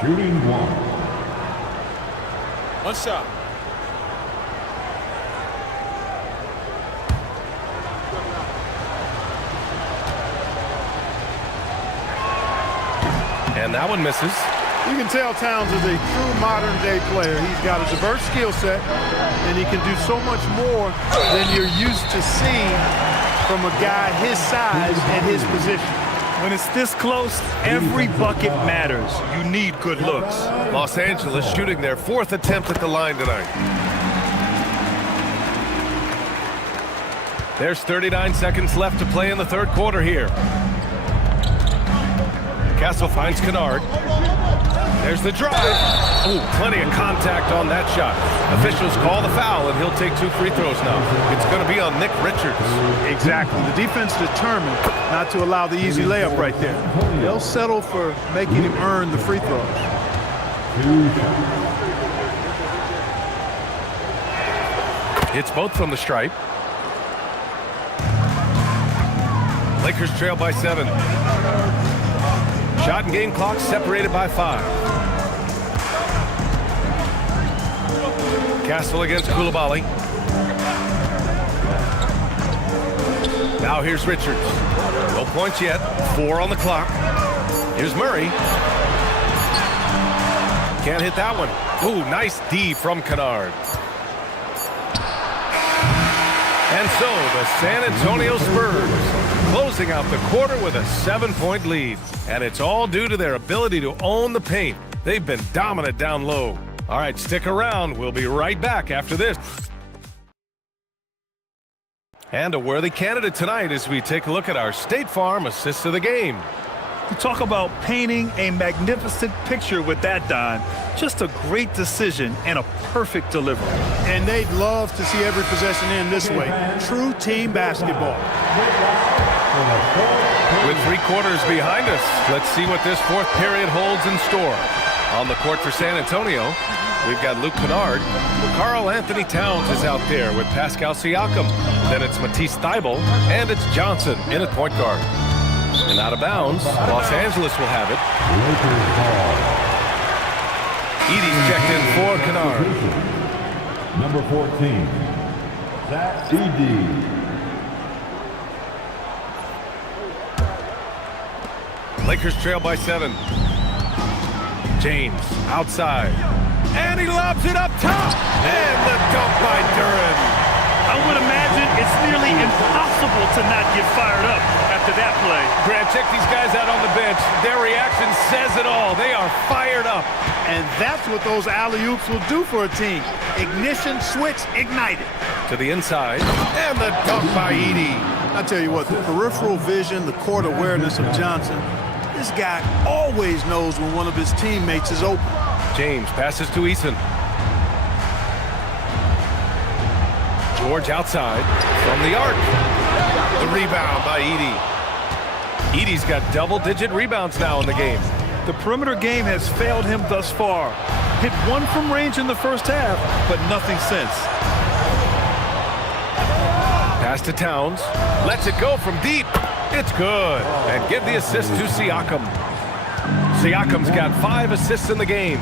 Shooting 1. 1 shot. And that one misses. You can tell Towns is a true modern-day player. He's got a diverse skill set, and he can do so much more than you're used to seeing from a guy his size and his position. When it's this close, every bucket matters. You need good looks. Los Angeles shooting their 4th attempt at the line tonight. There's 39 seconds left to play in the 3rd quarter here. Castle finds Kennard. There's the drive. Ooh, plenty of contact on that shot. Officials call the foul, and he'll take 2 free throws now. It's going to be on Nick Richards. Exactly. The defense determined not to allow the easy layup right there. They'll settle for making him earn the free throws. Hits both from the stripe. Lakers trail by 7. Shot and game clock separated by 5. Castle against Coulibaly. Now here's Richards. No points yet. 4 on the clock. Here's Murray. Can't hit that one. Ooh, nice D from Kennard. And so the San Antonio Spurs closing out the quarter with a 7-point lead. And it's all due to their ability to own the paint. They've been dominant down low. All right, stick around. We'll be right back after this. And a worthy candidate tonight as we take a look at our State Farm assist of the game. You talk about painting a magnificent picture with that, Don. Just a great decision and a perfect delivery. And they'd love to see every possession end this way. True team basketball. With 3 quarters behind us, let's see what this 4th period holds in store. On the court for San Antonio, we've got Luke Kennard. Karl Anthony Towns is out there with Pascal Siakam. Then it's Matisse Thybulle, and it's Johnson in at point guard. And out of bounds, Los Angeles will have it. Edey's checked in for Kennard. Number 14, Zach Edey. Lakers trail by 7. James outside. And he lobs it up top. And the dunk by Duren. I would imagine it's nearly impossible to not get fired up after that play. Grant, check these guys out on the bench. Their reaction says it all. They are fired up. And that's what those alley-oops will do for a team. Ignition switch ignited. To the inside. And the dunk by Edey. I tell you what, the peripheral vision, the court awareness of Johnson, this guy always knows when one of his teammates is open. James passes to Eason. George outside from the arc. The rebound by Edey. Edey's got double-digit rebounds now in the game. The perimeter game has failed him thus far. Hit 1 from range in the first half, but nothing since. Pass to Towns. Lets it go from deep. It's good. And give the assist to Siakam. Siakam's got 5 assists in the game.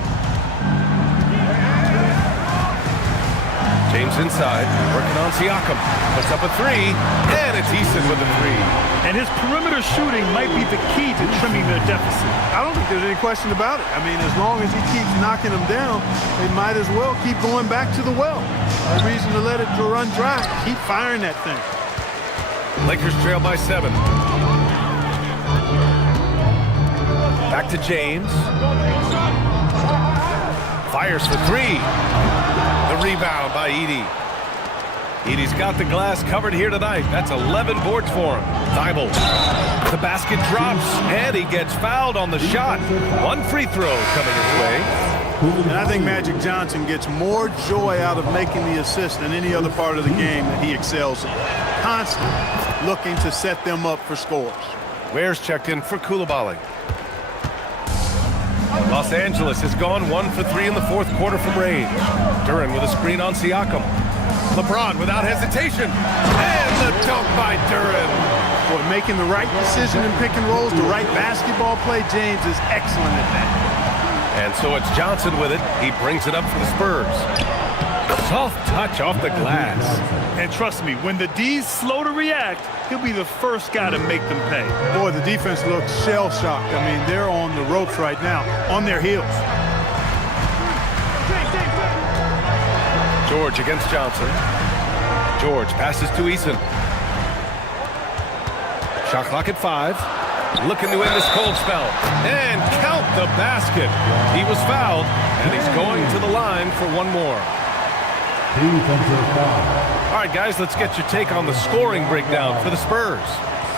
James inside, working on Siakam. Puts up a 3, and it's Eason with a 3. And his perimeter shooting might be the key to trimming their deficit. I don't think there's any question about it. I mean, as long as he keeps knocking them down, they might as well keep going back to the well. No reason to let it run dry. Keep firing that thing. Lakers trail by 7. Back to James. Fires for 3. The rebound by Edey. Edey's got the glass covered here tonight. That's 11 boards for him. Thybulle. The basket drops, and he gets fouled on the shot. 1 free throw coming his way. And I think Magic Johnson gets more joy out of making the assist than any other part of the game that he excels in. Constantly looking to set them up for scores. Ware's checked in for Coulibaly. Los Angeles has gone 1 for 3 in the 4th quarter from range. Duren with a screen on Siakam. LeBron without hesitation. And the dunk by Duren. Boy, making the right decision in pick and rolls, the right basketball play, James is excellent at that. And so it's Johnson with it. He brings it up for the Spurs. Soft touch off the glass. And trust me, when the D's slow to react, he'll be the first guy to make them pay. Boy, the defense looks shell-shocked. I mean, they're on the ropes right now, on their heels. George against Johnson. George passes to Eason. Shot clock at 5. looking to end this cold spell. And count the basket. He was fouled, and he's going to the line for one more. All right, guys, let's get your take on the scoring breakdown for the Spurs.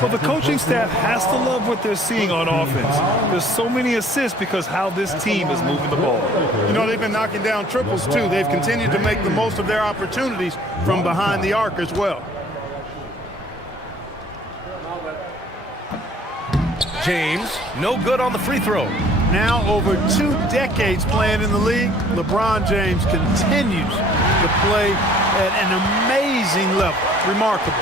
Well, the coaching staff has to love what they're seeing on offense. There's so many assists because how this team is moving the ball. You know, they've been knocking down triples, too. They've continued to make the most of their opportunities from behind the arc as well. James, no good on the free throw. Now over 2 decades playing in the league, LeBron James continues to play at an amazing level. Remarkable.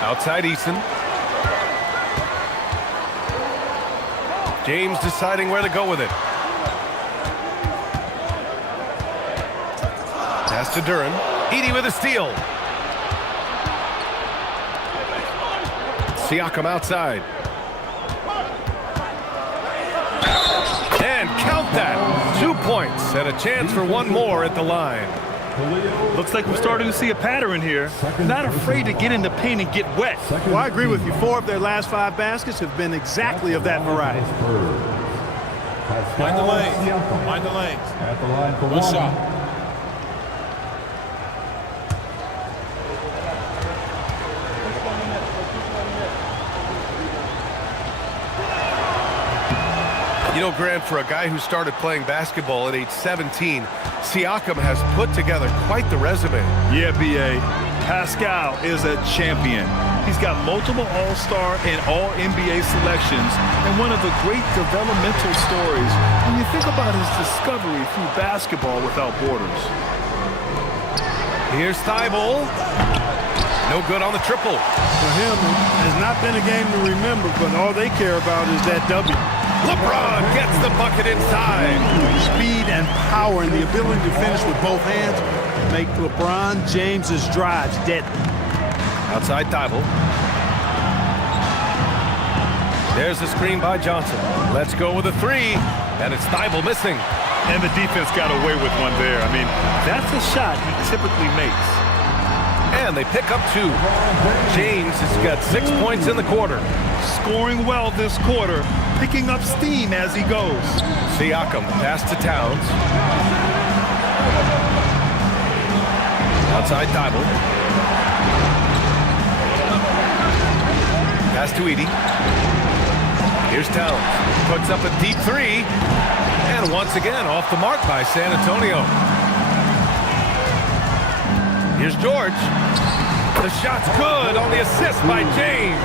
Outside Eason. James deciding where to go with it. Pass to Duren. Edey with a steal. Siakam outside. And count that. 2 points and a chance for one more at the line. Looks like we're starting to see a pattern here. Not afraid to get in the paint and get wet. Well, I agree with you. 4 of their last 5 baskets have been exactly of that variety. Mind the lanes. Mind the lanes. At the line for Good one. shot. You know, Grant, for a guy who started playing basketball at age 17, Siakam has put together quite the resume. Yeah, B.A. Pascal is a champion. He's got multiple All-Star and All-NBA selections, and one of the great developmental stories when you think about his discovery through basketball without borders. Here's Thibault. No good on the triple. For him, it has not been a game to remember, but all they care about is that W. LeBron gets the bucket inside. Speed and power and the ability to finish with both hands make LeBron James's drives deadly. Outside Thibault. There's the screen by Johnson. Let's go with a 3, and it's Thibault missing. And the defense got away with one there. I mean, that's a shot he typically makes. And they pick up 2. James has got 6 points in the quarter. Scoring well this quarter, picking up steam as he goes. Siakam, pass to Towns. Outside Thibault. Pass to Edey. Here's Towns. Puts up a deep 3. And once again, off the mark by San Antonio. Here's George. The shot's good on the assist by James.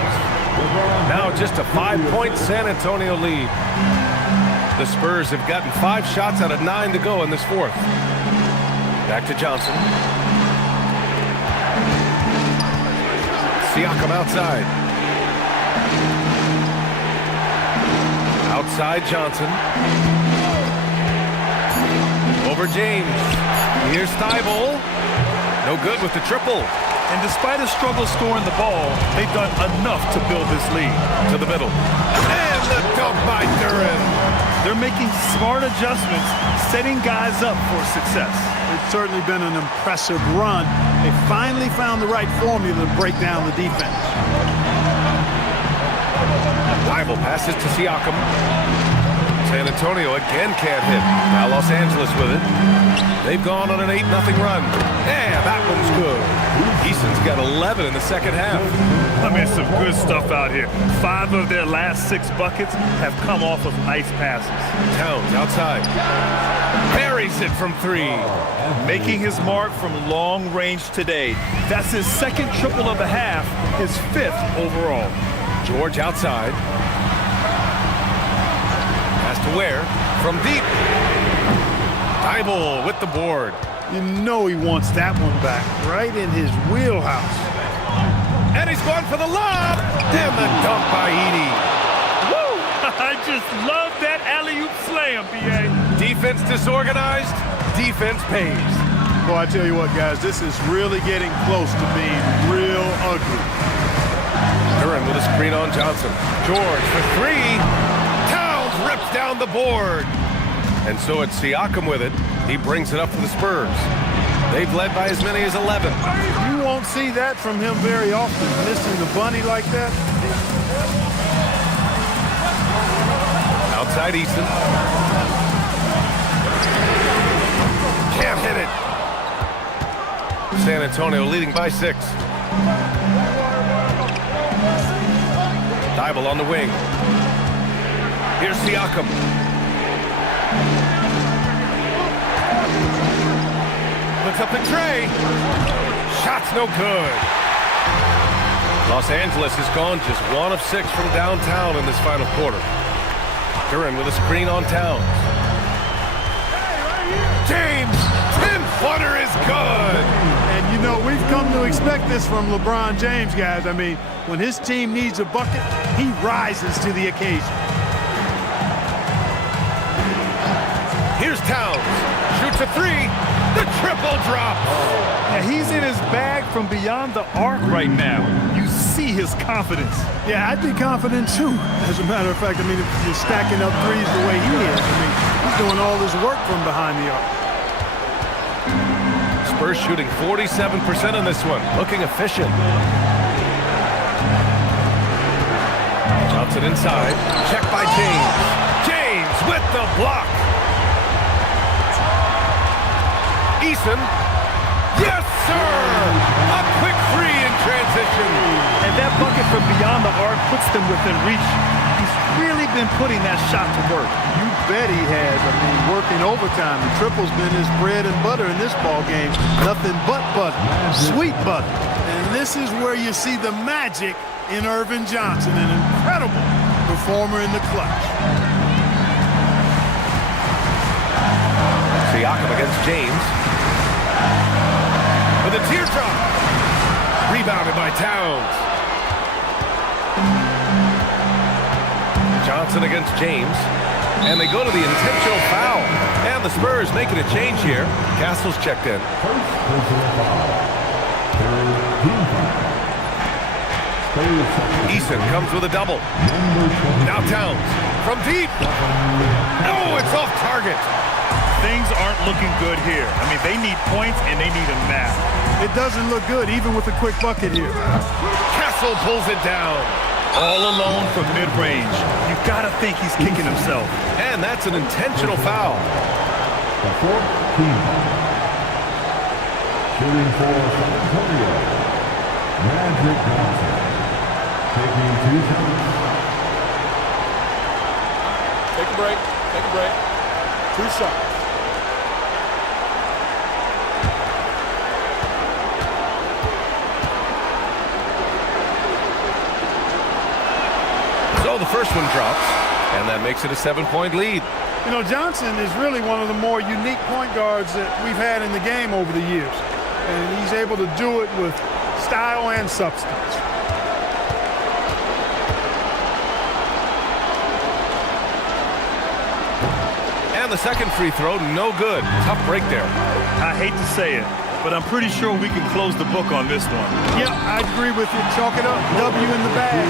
Now just a 5-point San Antonio lead. The Spurs have gotten 5 shots out of 9 to go in this fourth. Back to Johnson. Siakam outside. Outside Johnson. Over James. Here's Thibault. No good with the triple. And despite a struggle scoring the ball, they've done enough to build this lead. To the middle. And the dunk by Duren. They're making smart adjustments, setting guys up for success. It's certainly been an impressive run. They finally found the right formula to break down the defense. Thibault passes to Siakam. San Antonio again can't hit. Now Los Angeles with it. They've gone on an 8-0 run. And that one's good. Eason's got 11 in the second half. I mean, some good stuff out here. 5 of their last 6 buckets have come off of nice passes. Towns outside. Buries it from 3. Making his mark from long range today. That's his 2nd triple of the half, his 5th overall. George outside. Pass to Ware from deep. Thibault with the board. You know he wants that one back, right in his wheelhouse. And he's going for the lob. And the dunk by Edey. Woo! I just love that alley-oop slam, B.A. Defense disorganized, defense pays. Boy, I tell you what, guys, this is really getting close to being real ugly. Duren with a screen on Johnson. George for 3. Towns rips down the board. And so it's Siakam with it. He brings it up for the Spurs. They've led by as many as 11. You won't see that from him very often, missing the bunny like that. Outside Easton. Can't hit it. San Antonio leading by 6. Thybulle on the wing. Here's Siakam. Looks up at Trey. Shot's no good. Los Angeles has gone just 1 of 6 from downtown in this final quarter. Duran with a screen on Towns. James, 10-footer is good. And you know, we've come to expect this from LeBron James, guys. I mean, when his team needs a bucket, he rises to the occasion. Here's Towns. Shoots a 3. The triple drop. Yeah, he's in his bag from beyond the arc right now. You see his confidence. Yeah, I'd be confident too. As a matter of fact, I mean, if you're stacking up threes the way he is, I mean, he's doing all his work from behind the arc. Spurs shooting 47% in this one. Looking efficient. Johnson inside. Check by James. James with the block. Eason. Yes, sir! A quick 3 in transition. And that bucket from beyond the arc puts them within reach. He's really been putting that shot to work. You bet he has. I mean, working overtime. The triple's been his bread and butter in this ball game. Nothing but butter. Sweet butter. And this is where you see the magic in Irvin Johnson, an incredible performer in the clutch. Siakam against James. With a teardrop. Rebounded by Towns. Johnson against James. And they go to the intentional foul. And the Spurs making a change here. Castle's checked in. Eason comes with a double. Now Towns from deep. No, it's off target. Things aren't looking good here. I mean, they need points and they need them now. It doesn't look good, even with a quick bucket here. Castle pulls it down. All alone from mid-range. You gotta think he's kicking himself. And that's an intentional foul. The 4th team. Shooting for San Antonio. Magic Johnson. Taking 2 shots. Take a break. Take a break. 2 shots. So the first one drops, and that makes it a 7-point lead. You know, Johnson is really one of the more unique point guards that we've had in the game over the years. And he's able to do it with style and substance. And the second free throw, no good. Tough break there. I hate to say it, but I'm pretty sure we can close the book on this one. Yeah, I agree with you. Chalk it up. W in the bag.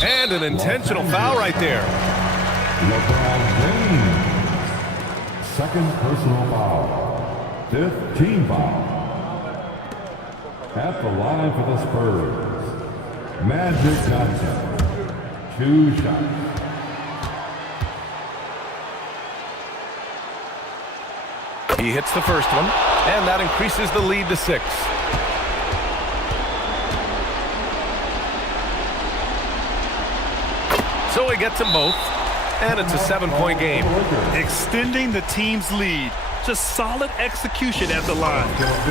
And an intentional foul right there. LeBron James. Second personal foul. 5th team foul. At the line for the Spurs, Magic Johnson. 2 shots. He hits the first one, and that increases the lead to 6. So he gets them both, and it's a 7-point game. Extending the team's lead. Just solid execution at the line.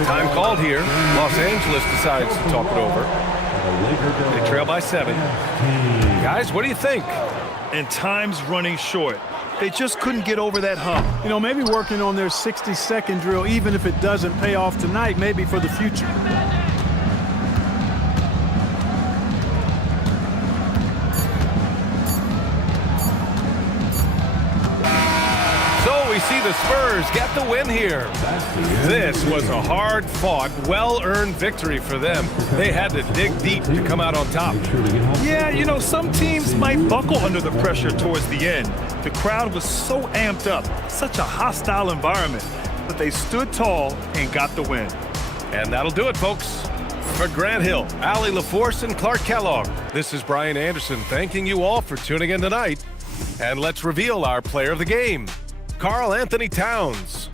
Time called here. Los Angeles decides to talk it over. They trail by 7. Guys, what do you think? And time's running short. They just couldn't get over that hump. You know, maybe working on their 60-second drill, even if it doesn't pay off tonight, maybe for the future. So we see the Spurs get the win here. This was a hard-fought, well-earned victory for them. They had to dig deep to come out on top. Yeah, you know, some teams might buckle under the pressure towards the end. The crowd was so amped up, such a hostile environment, but they stood tall and got the win. And that'll do it, folks. For Grant Hill, Allie LaForce, and Clark Kellogg, this is Brian Anderson thanking you all for tuning in tonight. And let's reveal our player of the game, Karl Anthony Towns.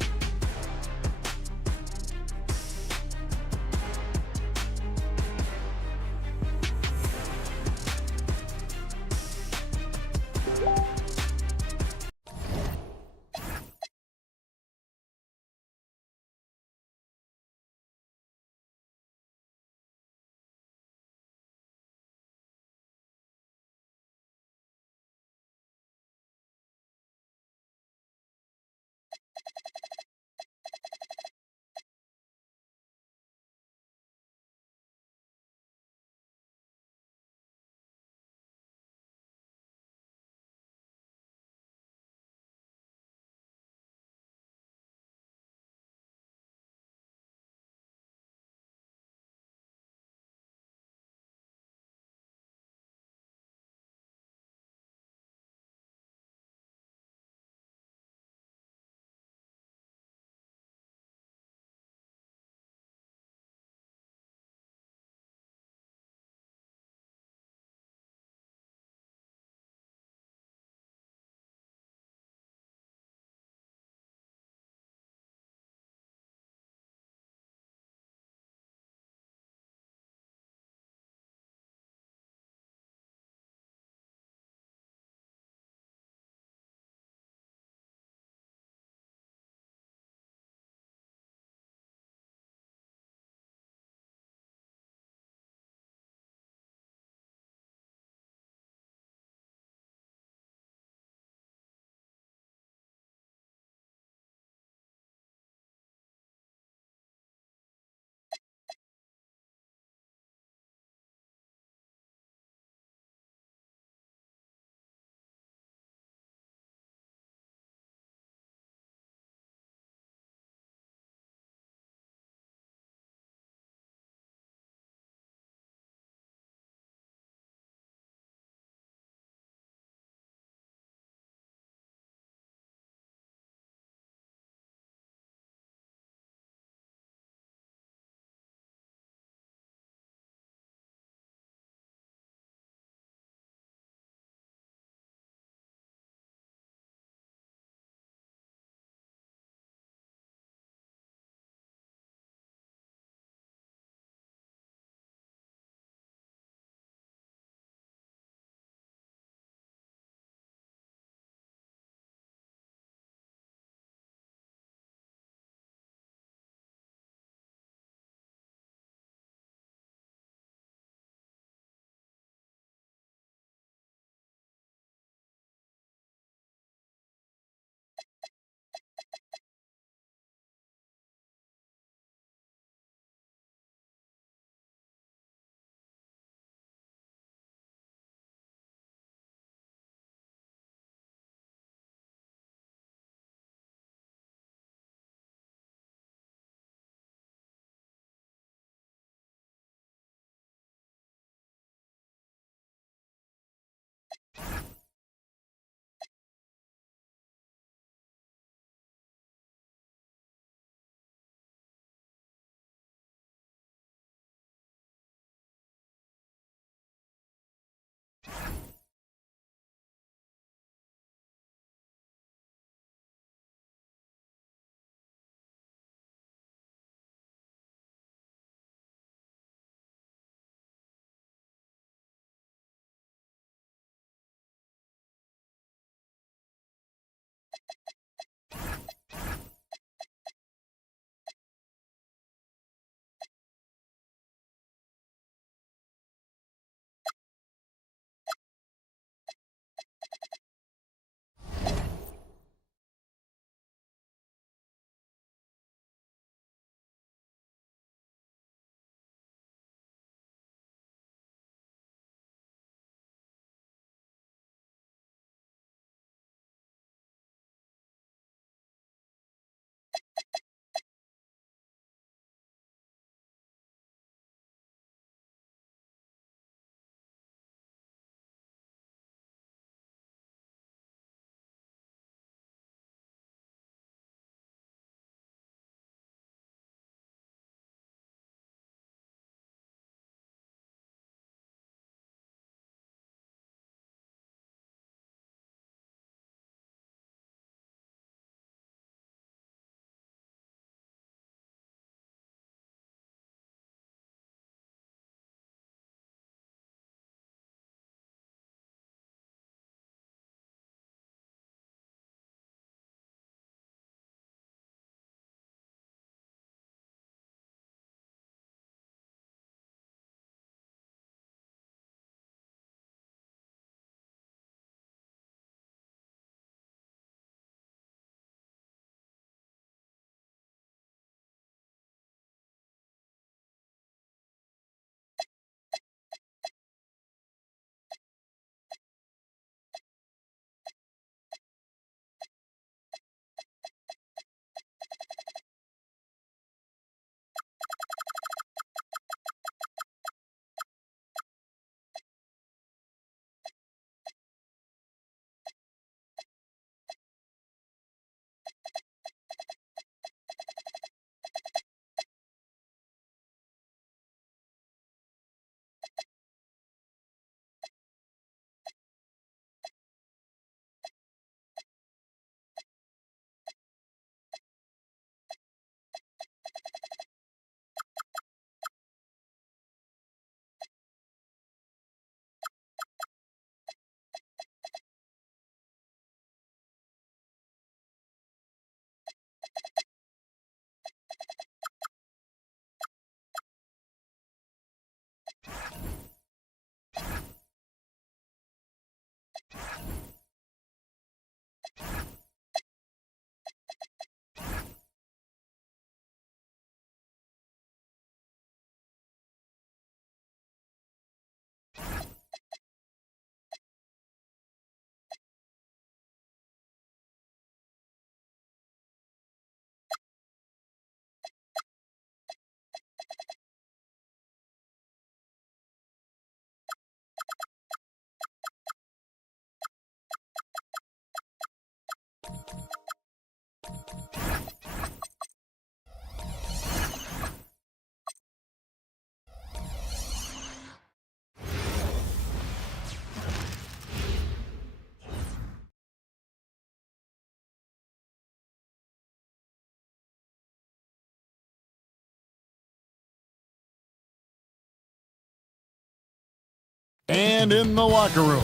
And in the locker room,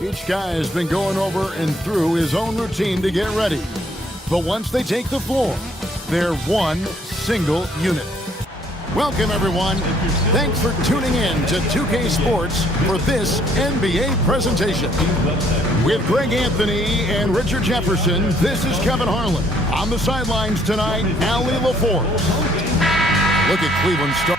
each guy has been going over and through his own routine to get ready. But once they take the floor, they're one single unit. Welcome, everyone. Thanks for tuning in to 2K Sports for this NBA presentation. With Greg Anthony and Richard Jefferson, this is Kevin Harlan. On the sidelines tonight, Allie LaForce. Look at Cleveland start.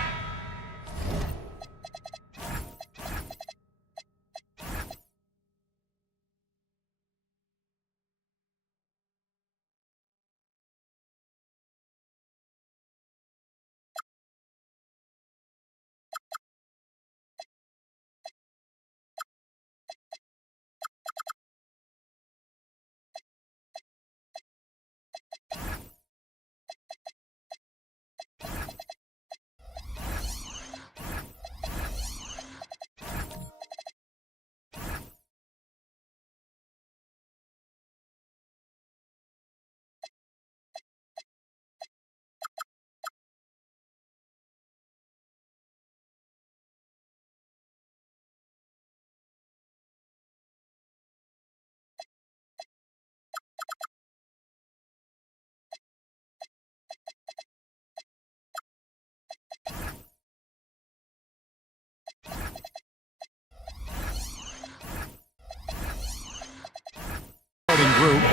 Group.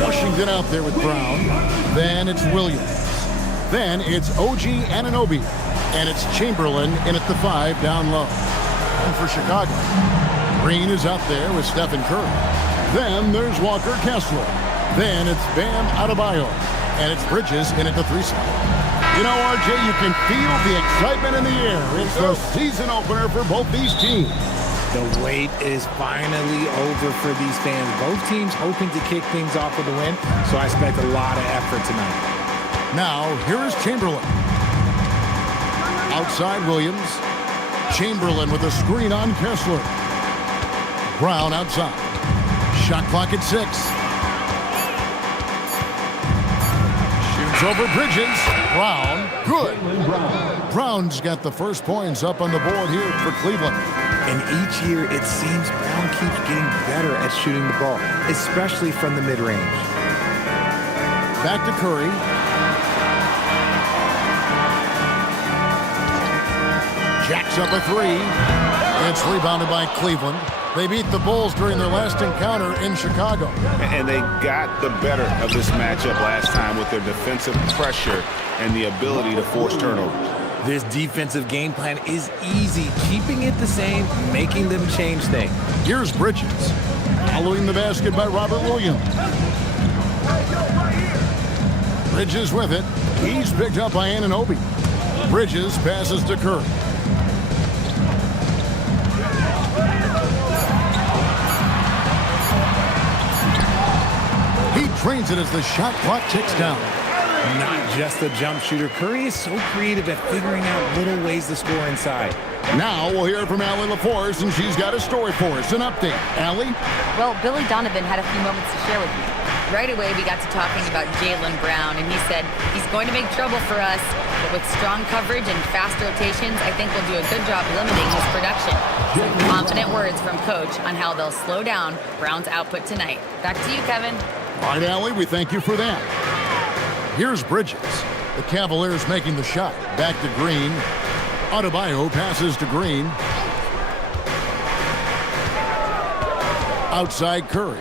Washington out there with Brown. Then it's Williams. Then it's OG Anunoby. And it's Chamberlain in at the 5 down low. And for Chicago, Green is out there with Stephen Curry. Then there's Walker Kessler. Then it's Bam Adebayo. And it's Bridges in at the 3 spot. You know, RJ, you can feel the excitement in the air. It's the season opener for both these teams. The wait is finally over for these fans. Both teams hoping to kick things off with a win, so I expect a lot of effort tonight. Now, here is Chamberlain. Outside Williams. Chamberlain with a screen on Kessler. Brown outside. Shot clock at 6. Shoots over Bridges. Brown, good. Brown's got the first points up on the board here for Cleveland. And each year, it seems Brown keeps getting better at shooting the ball, especially from the mid-range. Back to Curry. Jacks up a 3. It's rebounded by Cleveland. They beat the Bulls during their last encounter in Chicago. And they got the better of this matchup last time with their defensive pressure and the ability to force turnovers. This defensive game plan is easy, keeping it the same, making them change things. Here's Bridges, following the basket by Robert Williams. Bridges with it. He's picked up by Anunoby. Bridges passes to Curry. He trains it as the shot clock ticks down. Not just a jump shooter, Curry is so creative at figuring out little ways to score inside. Now we'll hear from Allie LaForce, and she's got a story for us. An update. Allie? Well, Billy Donovan had a few moments to share with me. Right away, we got to talking about Jaylen Brown, and he said, he's going to make trouble for us, but with strong coverage and fast rotations, I think we'll do a good job limiting his production. Some confident words from Coach on how they'll slow down Brown's output tonight. Back to you, Kevin. All right, Allie, we thank you for that. Here's Bridges. The Cavaliers making the shot. Back to Green. Adebayo passes to Green. Outside Curry.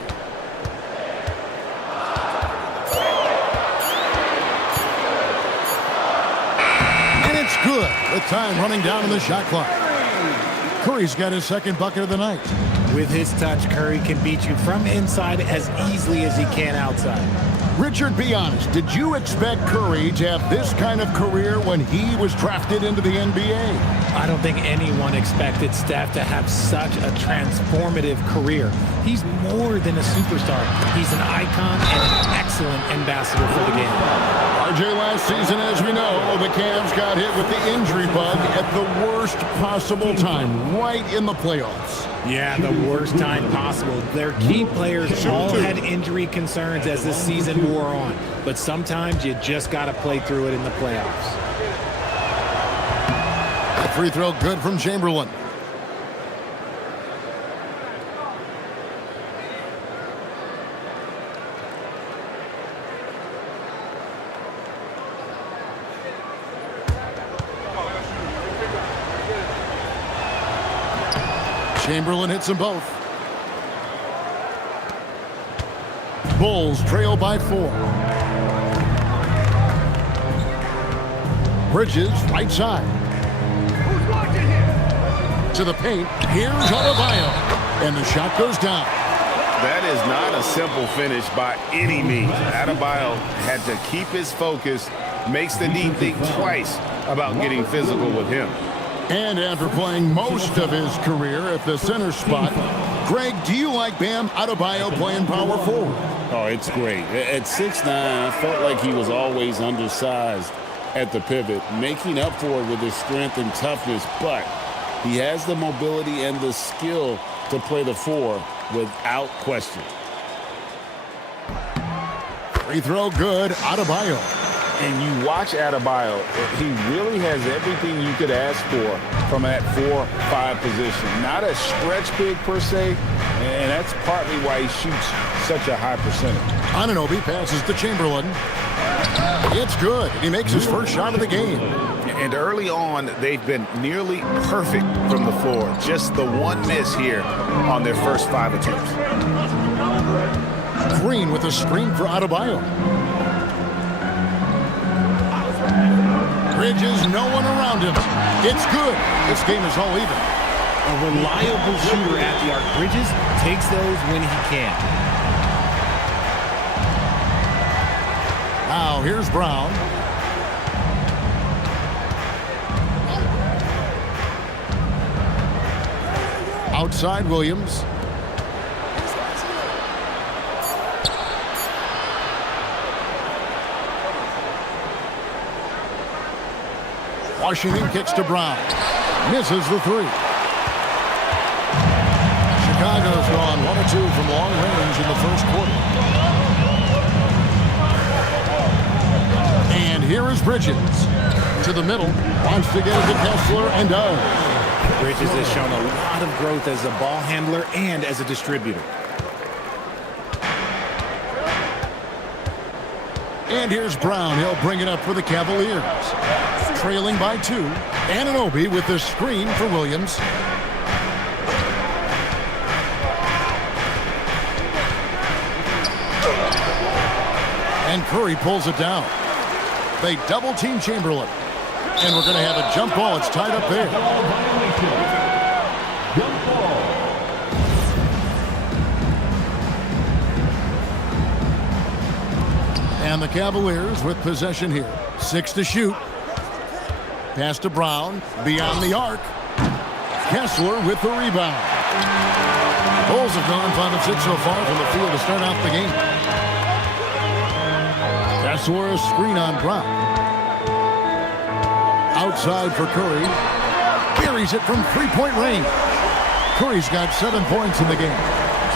And it's good with time running down in the shot clock. Curry's got his second bucket of the night. With his touch, Curry can beat you from inside as easily as he can outside. Richard, be honest, did you expect Curry to have this kind of career when he was drafted into the NBA? I don't think anyone expected Steph to have such a transformative career. He's more than a superstar. He's an icon and an excellent ambassador for the game. RJ, last season, as we know, the Cavs got hit with the injury bug at the worst possible time, right in the playoffs. Yeah, the worst time possible. Their key players all had injury concerns as the season wore on. But sometimes you just got to play through it in the playoffs. A free throw good from Chamberlain. Chamberlain hits them both. Bulls trail by 4. Bridges, right side. To the paint. Here's Adebayo. And the shot goes down. That is not a simple finish by any means. Adebayo had to keep his focus, makes the D think twice about getting physical with him. And after playing most of his career at the center spot, Greg, do you like Bam Adebayo playing power forward? Oh, it's great. At 6'9", I felt like he was always undersized at the pivot, making up for it with his strength and toughness, but he has the mobility and the skill to play the 4 without question. Free throw good, Adebayo. And you watch Adebayo, he really has everything you could ask for from that 4-5 position. Not a stretch big per se, and that's partly why he shoots such a high percentage. Anunoby passes to Chamberlain. It's good. He makes his first shot of the game. And early on, they've been nearly perfect from the floor. Just the one miss here on their first 5 attempts. Green with a screen for Adebayo. Bridges, no one around him. It's good. This game is all even. A reliable shooter at the arc. Bridges takes those when he can. Now here's Brown. Outside Williams. Washington kicks to Brown. Misses the 3. Chicago's gone 1 of 2 from long range in the first quarter. And here is Bridges. To the middle. Wants to get it to Kessler and does. Bridges has shown a lot of growth as a ball handler and as a distributor. And here's Brown. He'll bring it up for the Cavaliers. Trailing by 2. Anunoby with the screen for Williams. And Curry pulls it down. They double team Chamberlain. And we're going to have a jump ball. It's tied up there. And the Cavaliers with possession here. 6 to shoot. Pass to Brown. Beyond the arc. Kessler with the rebound. Bulls have gone 5 of 6 so far from the field to start out the game. Kessler a screen on Brown. Outside for Curry. Carries it from 3-point range. Curry's got 7 points in the game.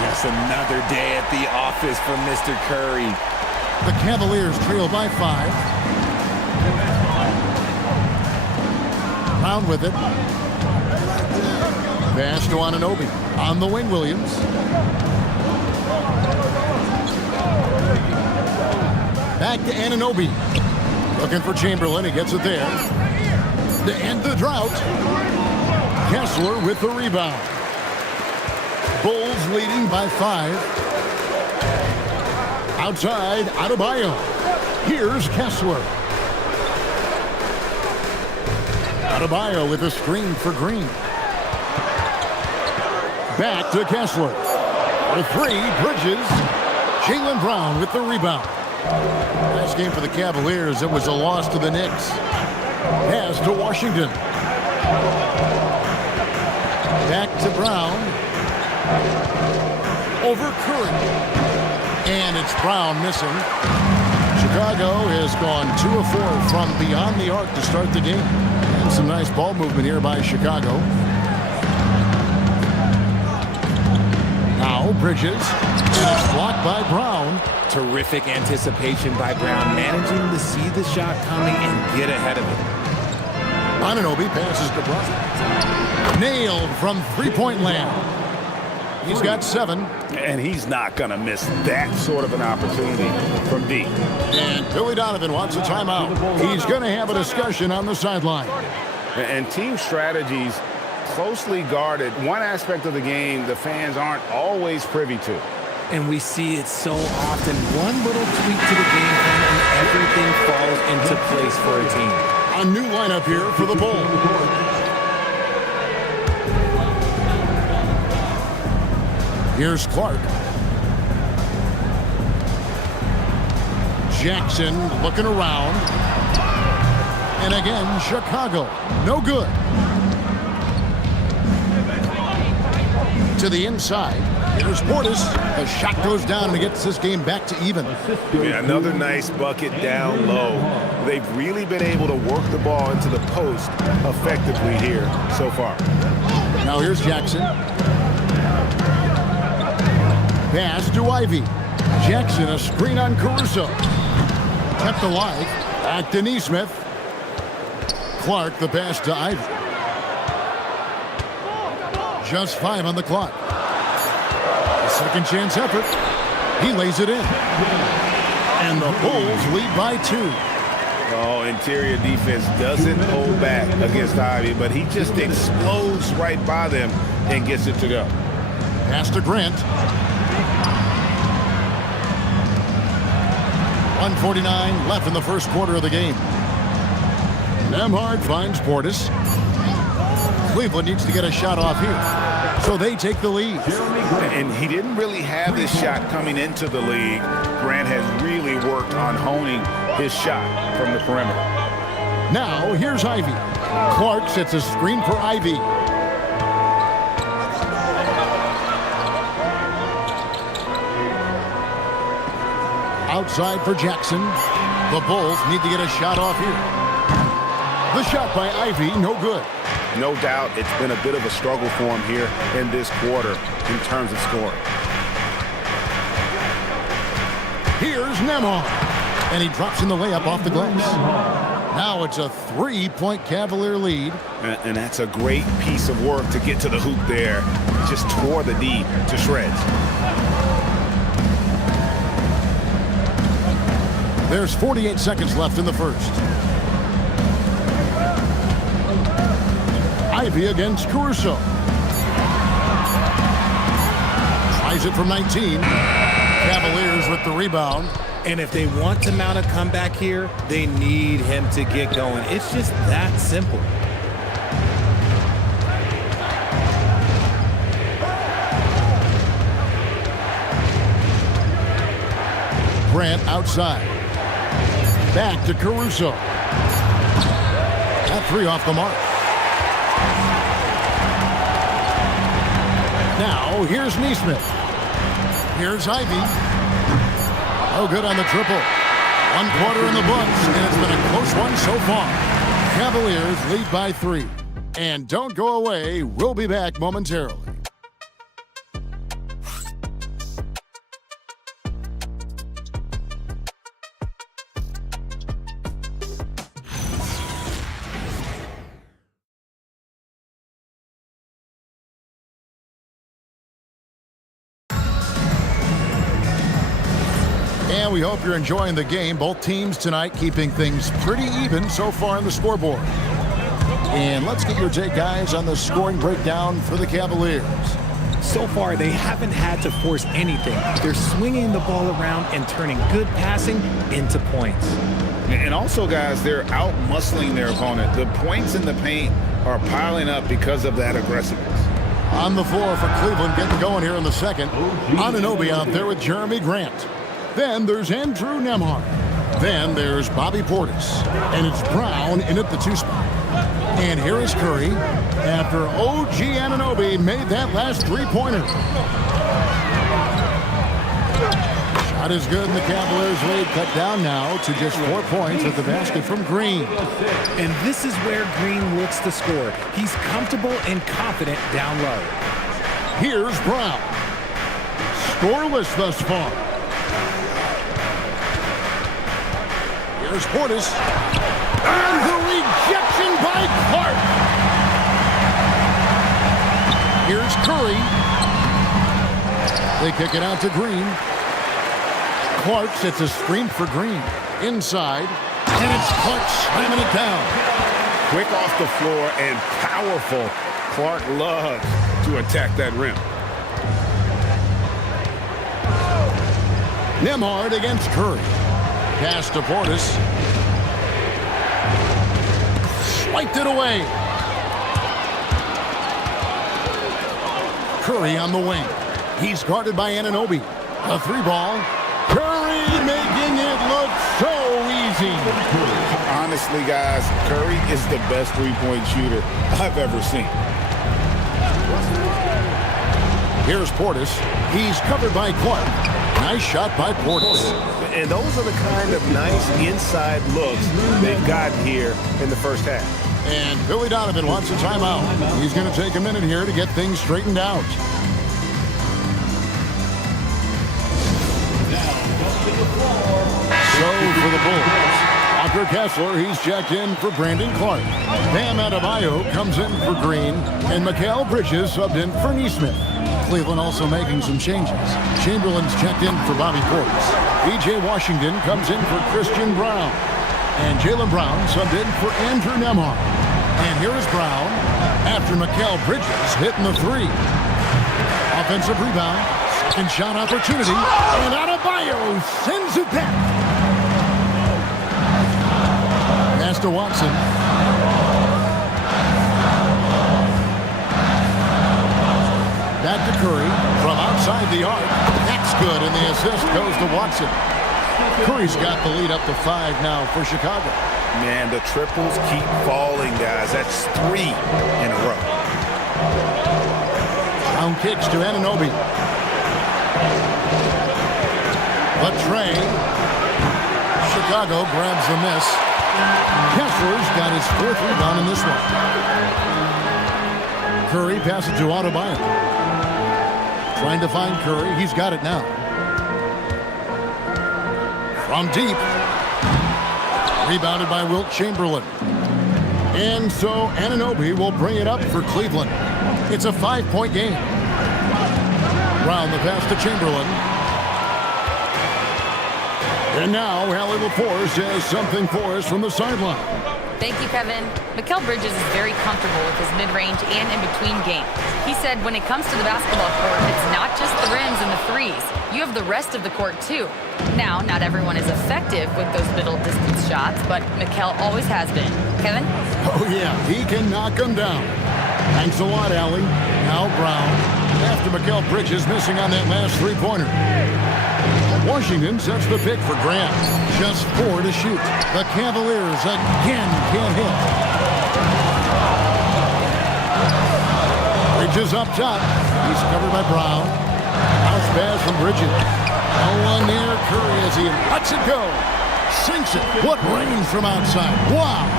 Just another day at the office for Mr. Curry. The Cavaliers trail by 5. Brown with it. Pass to Anunoby. On the wing, Williams. Back to Anunoby. Looking for Chamberlain. He gets it there. To end the drought. Kessler with the rebound. Bulls leading by 5. Outside, Adebayo. Here's Kessler. Adebayo with a screen for Green. Back to Kessler. For 3, Bridges. Jaylen Brown with the rebound. Last game for the Cavaliers, it was a loss to the Knicks. Pass to Washington. Back to Brown. Over Curry. And it's Brown missing. Chicago has gone 2 of 4 from beyond the arc to start the game. And some nice ball movement here by Chicago. Now Bridges. And it's blocked by Brown. Terrific anticipation by Brown, managing to see the shot coming and get ahead of it. Anunoby passes to Brown. Nailed from three-point land. He's got 7. And he's not going to miss that sort of an opportunity from deep. And Billy Donovan wants a timeout. He's going to have a discussion on the sideline. And team strategies closely guarded. One aspect of the game the fans aren't always privy to. And we see it so often. One little tweak to the game plan and everything falls into place for a team. A new lineup here for the Bulls. Here's Clark. Jackson looking around. And again, Chicago. No good. To the inside. Here's Portis. A shot goes down and he gets this game back to even. Yeah, another nice bucket down low. They've really been able to work the ball into the post effectively here so far. Now here's Jackson. Pass to Ivy. Jackson, a screen on Caruso. Kept alive. Back to Nesmith. Clark, the pass to Ivy. Just 5 on the clock. A second chance effort. He lays it in. And the Bulls lead by 2. Oh, interior defense doesn't hold back against Ivy, but he just explodes right by them and gets it to go. Pass to Grant. 1:49 left in the first quarter of the game. Nembhard finds Portis. Cleveland needs to get a shot off here. So they take the lead. And he didn't really have this shot coming into the league. Grant has really worked on honing his shot from the perimeter. Now here's Ivy. Clark sets a screen for Ivy. Outside for Jackson. The Bulls need to get a shot off here. The shot by Ivy, no good. No doubt it's been a bit of a struggle for him here in this quarter in terms of scoring. Here's Nembhard. And he drops in the layup off the glass. Now it's a 3-point Cavalier lead. And that's a great piece of work to get to the hoop there. Just tore the D to shreds. There's 48 seconds left in the first. Ivy against Caruso. Tries it from 19. Cavaliers with the rebound. And if they want to mount a comeback here, they need him to get going. It's just that simple. Grant outside. Back to Caruso. That 3 off the mark. Now here's Nesmith. Here's Ivy. Oh, good on the triple. 1 quarter in the books, and it's been a close one so far. Cavaliers lead by 3. And don't go away. We'll be back momentarily. And we hope you're enjoying the game. Both teams tonight keeping things pretty even so far on the scoreboard. And let's get your take, guys, on the scoring breakdown for the Cavaliers. So far, they haven't had to force anything. They're swinging the ball around and turning good passing into points. And also, guys, they're out-muscling their opponent. The points in the paint are piling up because of that aggressiveness. On the floor for Cleveland, getting going here in the second. Anunoby out there with Jeremy Grant. Then there's Andrew Nembhard. Then there's Bobby Portis. And it's Brown in at the 2 spot. And here is Curry after OG Anunoby made that last 3-pointer. Shot is good, and the Cavaliers lead cut down now to just 4 points with the basket from Green. And this is where Green looks to score. He's comfortable and confident down low. Here's Brown. Scoreless thus far. Here's Portis. And the rejection by Clark. Here's Curry. They kick it out to Green. Clark sets a screen for Green. Inside. And it's Clark slamming it down. Quick off the floor and powerful. Clark loves to attack that rim. Nembhard against Curry. Pass to Portis. Swiped it away. Curry on the wing. He's guarded by Anunoby. A 3-ball. Curry making it look so easy. Honestly, guys, Curry is the best three-point shooter I've ever seen. Here's Portis. He's covered by Clark. Nice shot by Portis. And those are the kind of nice inside looks they've got here in the first half. And Billy Donovan wants a timeout. He's going to take a minute here to get things straightened out. So for the Bulls, Walker Kessler, he's checked in for Brandon Clark. Bam Adebayo comes in for Green, and Mikal Bridges subbed in for Nesmith. Cleveland also making some changes. Chamberlain's checked in for Bobby Portis. E.J. Washington comes in for Christian Brown. And Jaylen Brown subbed in for Andrew Nembhard. And here is Brown after Mikal Bridges hitting the 3. Offensive rebound. Second shot opportunity. And Adebayo sends it back. Pass to Watson. Back to Curry from outside the arc. That's good, and the assist goes to Watson. Curry's got the lead up to 5 now for Chicago. Man, the triples keep falling, guys. That's 3 in a row. Brown kicks to Anunoby. Latrey. Chicago grabs the miss. Kessler's got his 4th rebound in this one. Curry passes to Adebayo. Trying to find Curry. He's got it now. From deep. Rebounded by Wilt Chamberlain. And so Anunoby will bring it up for Cleveland. It's a 5-point game. Brown the pass to Chamberlain. And now Allie LaForce has something for us from the sideline. Thank you, Kevin. Mikal Bridges is very comfortable with his mid-range and in-between game. He said when it comes to the basketball court, it's not just the rims and the threes. You have the rest of the court, too. Now, not everyone is effective with those middle-distance shots, but Mikal always has been. Kevin? Oh, yeah, he can knock them down. Thanks a lot, Allie. Now Brown. After Mikal Bridges missing on that last 3-pointer. Washington sets the pick for Grant. Just 4 to shoot. The Cavaliers again can't hit. Bridges up top. He's covered by Brown. Bounce pass from Bridges. No one near Curry as he lets it go. Sinks it. What range from outside. Wow.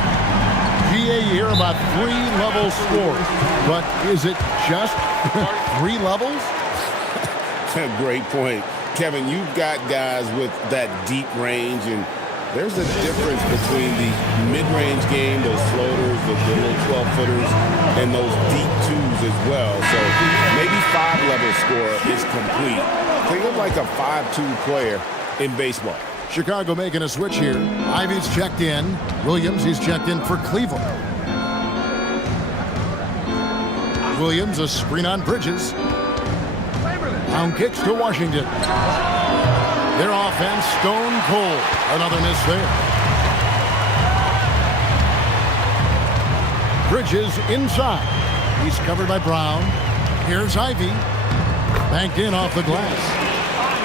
GA, you hear about 3-level scores. But is it just 3 levels? Great point. Kevin, you've got guys with that deep range, and there's a difference between the mid-range game, those floaters, the little 12-footers, and those deep 2s as well. So maybe 5-level score is complete. Think of like a 5-2 player in baseball. Chicago making a switch here. Ivy's checked in. Williams, he's checked in for Cleveland. Williams, a screen on Bridges. Brown kicks to Washington. Their offense stone cold. Another miss there. Bridges inside. He's covered by Brown. Here's Ivy. Banked in off the glass.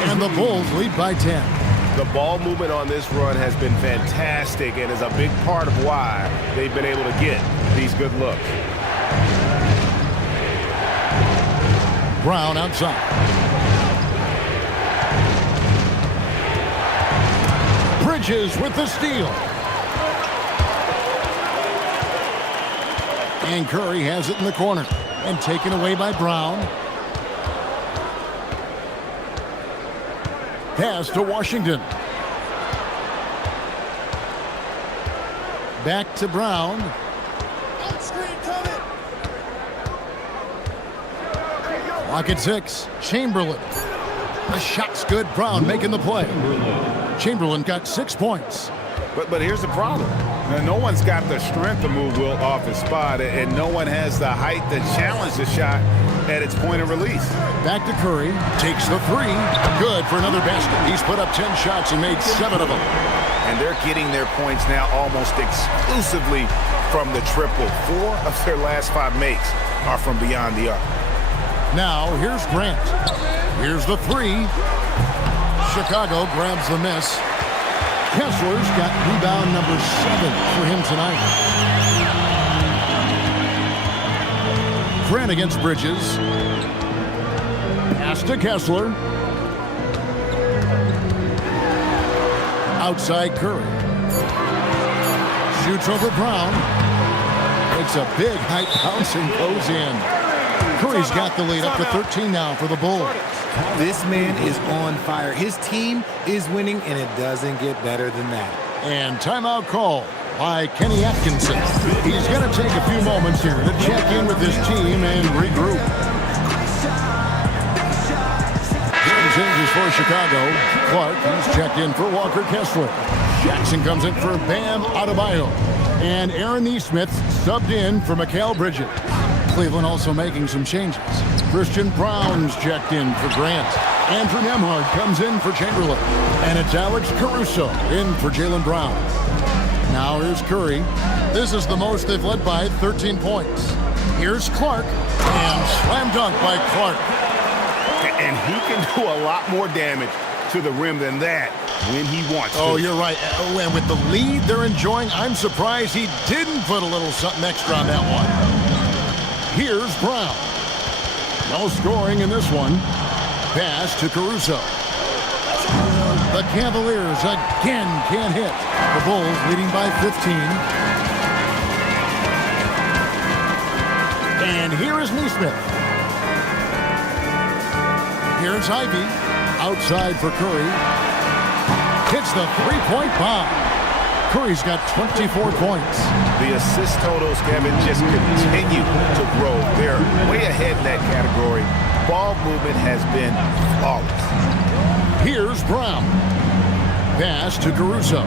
And the Bulls lead by 10. The ball movement on this run has been fantastic and is a big part of why they've been able to get these good looks. Brown outside. Bridges with the steal. And Curry has it in the corner and taken away by Brown. Pass to Washington. Back to Brown. Clock at 6. Chamberlain. The shot's good. Brown making the play. Chamberlain got 6 points. But here's the problem. Now, no one's got the strength to move Wilt off his spot, and no one has the height to challenge the shot at its point of release. Back to Curry. Takes the 3. Good for another basket. He's put up 10 shots and made 7 of them. And they're getting their points now almost exclusively from the triple. 4 of their last 5 makes are from beyond the arc. Now, here's Grant. Here's the 3. Chicago grabs the miss. Kessler's got rebound number 7 for him tonight. Grant against Bridges. Pass to Kessler. Outside Curry. Shoots over Brown. Takes a big height bounce and goes in. Curry's got the lead up to 13 now for the Bulls. This man is on fire. His team is winning, and it doesn't get better than that. And timeout call by Kenny Atkinson. He's going to take a few moments here to check in with his team and regroup. Some changes for Chicago. Clark, he's checked in for Walker Kessler. Jackson comes in for Bam Adebayo. And Aaron Nesmith subbed in for Mikal Bridges. Cleveland also making some changes. Christian Brown's checked in for Grant. Andrew Nembhard comes in for Chamberlain. And it's Alex Caruso in for Jaylen Brown. Now here's Curry. This is the most they've led by 13 points. Here's Clark. And slam dunk by Clark. And he can do a lot more damage to the rim than that when he wants to. Oh, you're right. And with the lead they're enjoying, I'm surprised he didn't put a little something extra on that one. Here's Brown. No scoring in this one. Pass to Caruso. The Cavaliers again can't hit. The Bulls leading by 15. And here is Nesmith. Here's Ivy. Outside for Curry. Hits the three-point bomb. Curry's got 24 points. The assist totals, Kevin, just continue to grow. They're way ahead in that category. Ball movement has been flawless. Here's Brown. Pass to Caruso.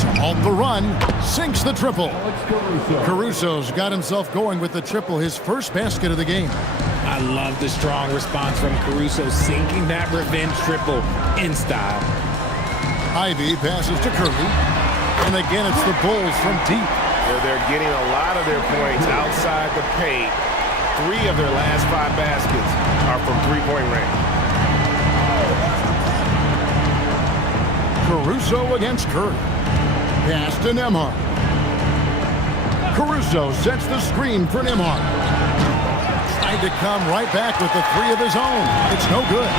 To halt the run, sinks the triple. Caruso's got himself going with the triple, his first basket of the game. I love the strong response from Caruso, sinking that revenge triple in style. Ivy passes to Curry. And again, it's the Bulls from deep. They're getting a lot of their points outside the paint. 3 of their last 5 baskets are from three-point range. Caruso against Curry. Pass to Nembhard. Caruso sets the screen for Nembhard. Trying to come right back with the 3 of his own. It's no good.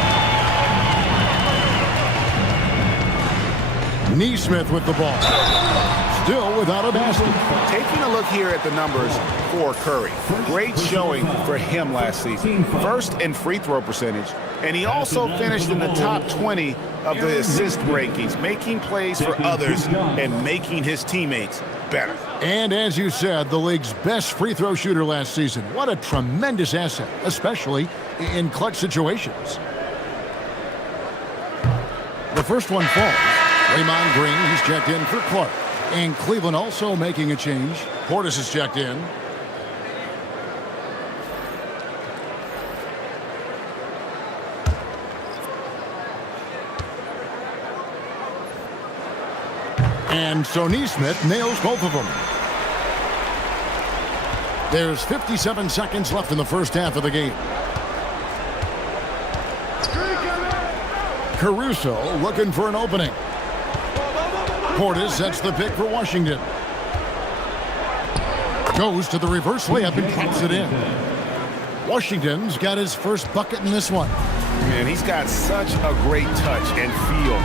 Nesmith with the ball. Still without a basket. Taking a look here at the numbers for Curry. Great showing for him last season. First in free throw percentage, and he also finished in the top 20 of the assist rankings, making plays for others and making his teammates better. And as you said, the league's best free throw shooter last season. What a tremendous asset, especially in clutch situations. The first one falls. Draymond Green, he's checked in for Clark. And Cleveland also making a change. Portis is checked in. And so Neesmith nails both of them. There's 57 seconds left in the first half of the game. Caruso looking for an opening. Portis sets the pick for Washington. Goes to the reverse layup and drops it in. Washington's got his first bucket in this one. Man, he's got such a great touch and feel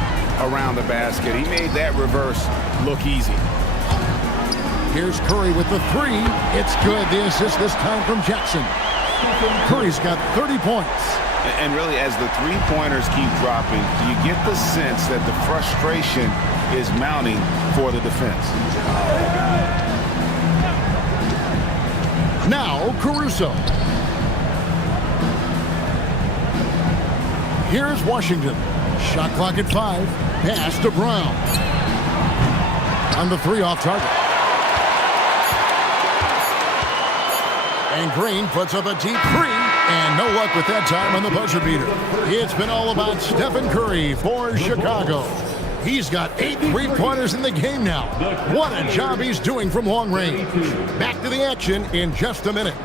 around the basket. He made that reverse look easy. Here's Curry with the three. It's good. The assist this time from Jackson. Curry's got 30 points. And really, as the three-pointers keep dropping, you get the sense that the frustration is mounting for the defense. Now, Caruso. Here's Washington. Shot clock at 5. Pass to Brown. On the three off target. And Green puts up a deep three. And no luck with that time on the buzzer beater. It's been all about Stephen Curry for Chicago. He's got 8 three-pointers in the game now. What a job he's doing from long range. Back to the action in just a minute.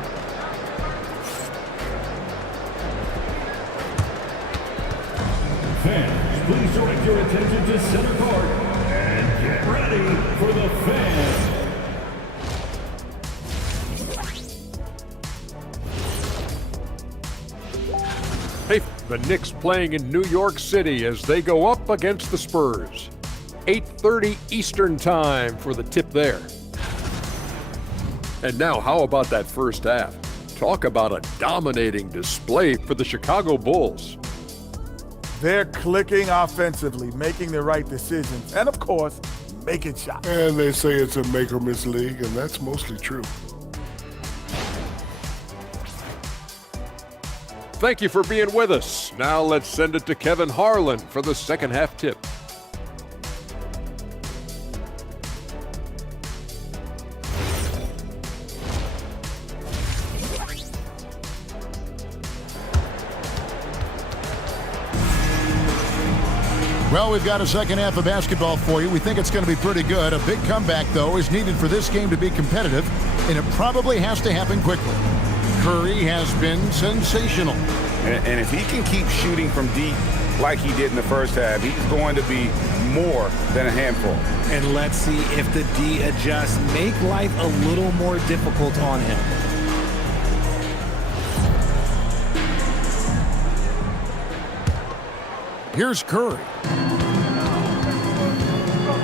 Fans, please direct your attention to center court and get ready for the fans. Hey, the Knicks playing in New York City as they go up against the Spurs. 8:30 Eastern time for the tip there. And now, how about that first half? Talk about a dominating display for the Chicago Bulls. They're clicking offensively, making the right decisions, and of course, making shots. And they say it's a make or miss league, and that's mostly true. Thank you for being with us. Now let's send it to Kevin Harlan for the second half tip. Well, we've got a second half of basketball for you. We think it's going to be pretty good. A big comeback, though, is needed for this game to be competitive, and it probably has to happen quickly. Curry has been sensational. And if he can keep shooting from deep like he did in the first half, he's going to be more than a handful. And let's see if the D adjusts, make life a little more difficult on him. Here's Curry.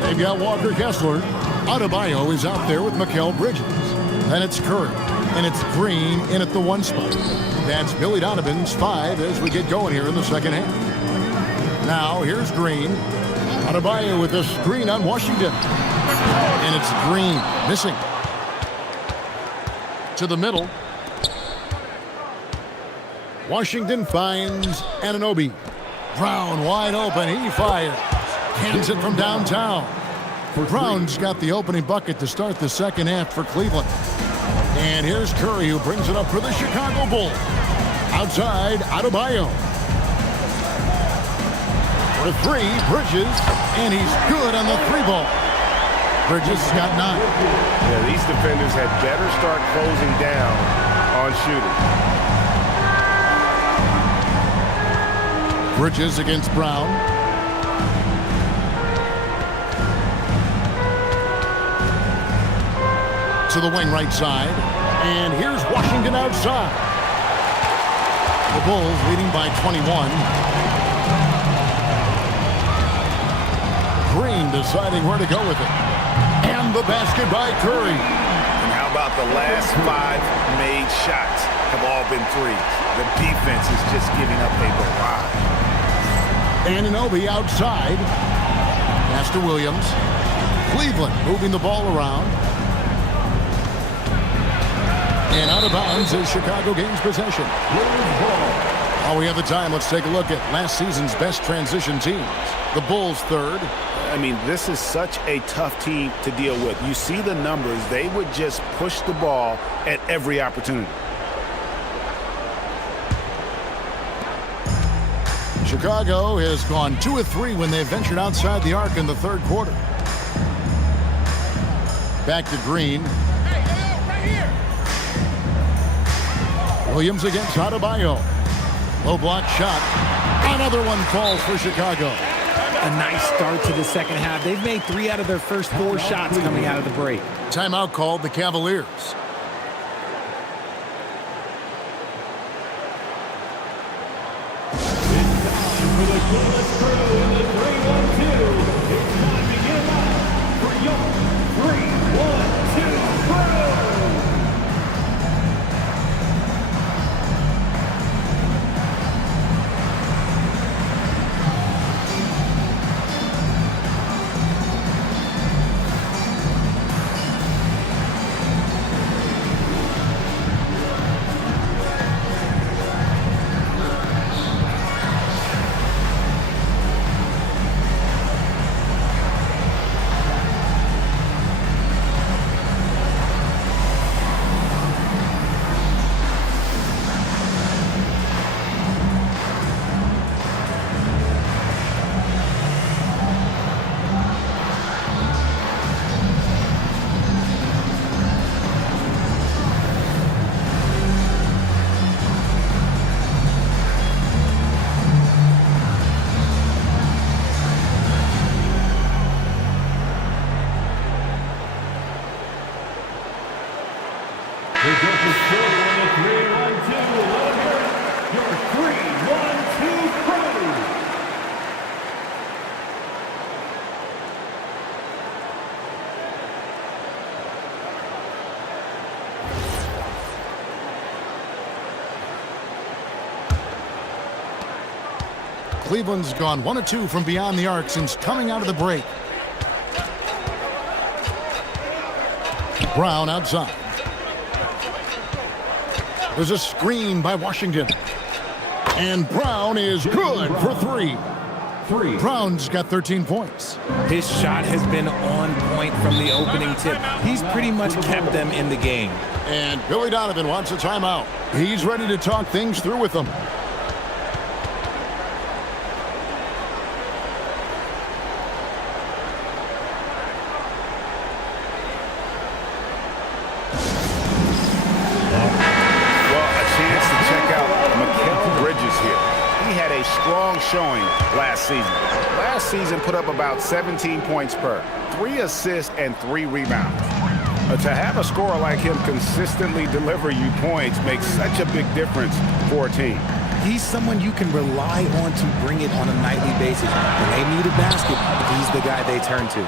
They've got Walker Kessler. Adebayo is out there with Mikal Bridges. Then it's Curry. And it's Green in at the 1 spot. That's Billy Donovan's 5 as we get going here in the second half. Now, here's Green. Adebayo with the screen on Washington. And it's Green missing. To the middle. Washington finds Anunoby. Brown wide open. He fires. Cans it from downtown. Brown's got the opening bucket to start the second half for Cleveland. And here's Curry, who brings it up for the Chicago Bulls. Outside, Adebayo. For 3, Bridges. And he's good on the 3-ball. Bridges got 9. Yeah, these defenders had better start closing down on shooting. Bridges against Brown. To the wing right side. And here's Washington outside. The Bulls leading by 21. Green deciding where to go with it. And the basket by Curry. And how about the last 5 made shots have all been threes? The defense is just giving up a barrage. Anunoby outside. Pass to Williams. Cleveland moving the ball around. And out of bounds as Chicago gains possession. While we have the time, let's take a look at last season's best transition teams. The Bulls 3rd. I mean, this is such a tough team to deal with. You see the numbers. They would just push the ball at every opportunity. Chicago has gone 2 of 3 when they ventured outside the arc in the 3rd quarter. Back to Green. Williams against Adebayo. Low block shot. Another one falls for Chicago. A nice start to the second half. They've made 3 out of their first 4 shots coming out of the break. Timeout called the Cavaliers. For the Cleveland Crew in the 3-1-2, it's time to get up for your 3-1-2 Crew. Cleveland's gone 1 of 2 from beyond the arc since coming out of the break. Brown outside. There's a screen by Washington. And Brown is good for 3. Brown's got 13 points. His shot has been on point from the opening tip. He's pretty much kept them in the game. And Billy Donovan wants a timeout. He's ready to talk things through with them. Strong showing last season. Last season put up about 17 points per, 3 assists and 3 rebounds. To have a scorer like him consistently deliver you points makes such a big difference for a team. He's someone you can rely on to bring it on a nightly basis. When they need a basket, he's the guy they turn to.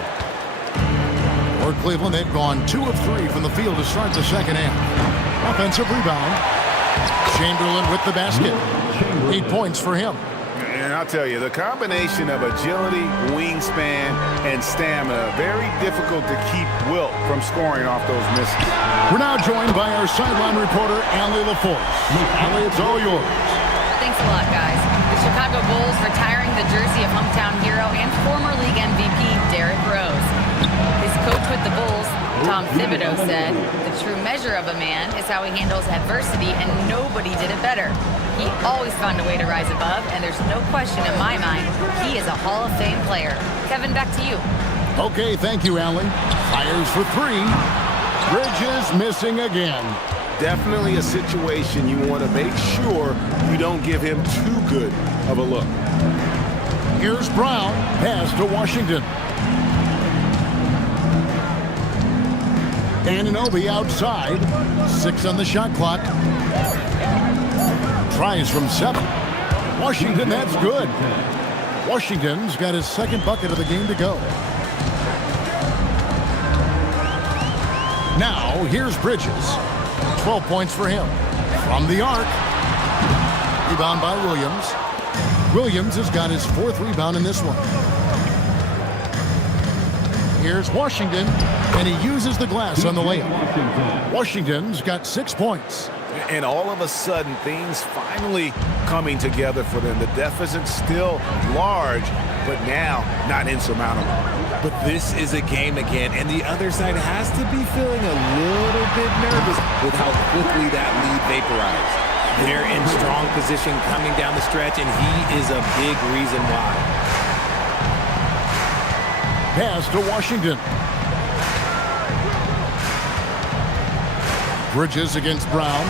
For Cleveland, they've gone 2 of 3 from the field to start the second half. Offensive rebound. Chamberlain with the basket. 8 points for him. And I'll tell you, the combination of agility, wingspan, and stamina, very difficult to keep Wilt from scoring off those misses. We're now joined by our sideline reporter, Allie LaForce. Allie, it's all yours. Thanks a lot, guys. The Chicago Bulls retiring the jersey of hometown hero and former league MVP Derrick Rose. His coach with the Bulls, Tom Thibodeau, said, "The true measure of a man is how he handles adversity, and nobody did it better. He always found a way to rise above, and there's no question in my mind he is a Hall of Fame player." Kevin, back to you. Okay, thank you, Allie. Fires for 3. Bridges missing again. Definitely a situation you want to make sure you don't give him too good of a look. Here's Brown. Pass to Washington. Anunoby outside. 6 on the shot clock. Tries from 7. Washington, that's good. Washington's got his second bucket of the game to go. Now, here's Bridges. 12 points for him. From the arc. Rebound by Williams. Williams has got his 4th rebound in this one. Here's Washington, and he uses the glass on the layup. Washington's got 6 points. And all of a sudden, things finally coming together for them. The deficit's still large, but now not insurmountable. But this is a game again, and the other side has to be feeling a little bit nervous with how quickly that lead vaporized. They're in strong position coming down the stretch, and he is a big reason why. Pass to Washington. Bridges against Brown.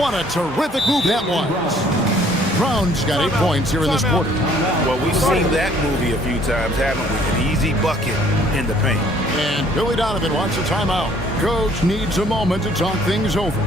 What a terrific move that was. Brown's got 8 points here in this quarter. Well, we've seen that movie a few times, haven't we? An easy bucket in the paint. And Billy Donovan wants a timeout. Coach needs a moment to talk things over.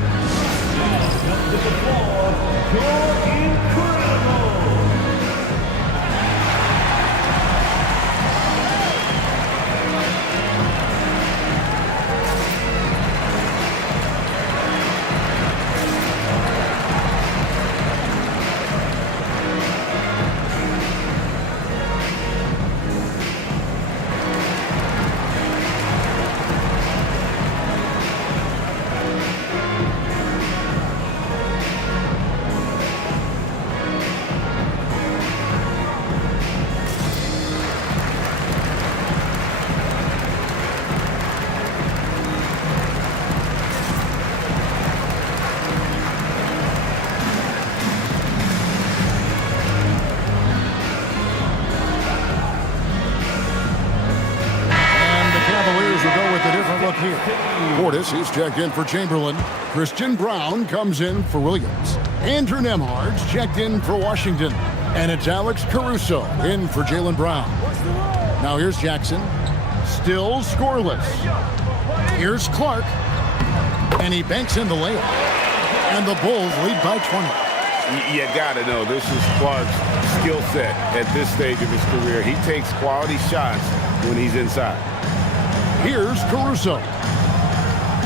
Portis, he's checked in for Chamberlain. Christian Braun comes in for Williams. Andrew Nembhard's checked in for Washington. And it's Alex Caruso in for Jaylen Brown. Now here's Jackson. Still scoreless. Here's Clark. And he banks in the layup. And the Bulls lead by 20. You gotta know, this is Clark's skill set at this stage of his career. He takes quality shots when he's inside. Here's Caruso.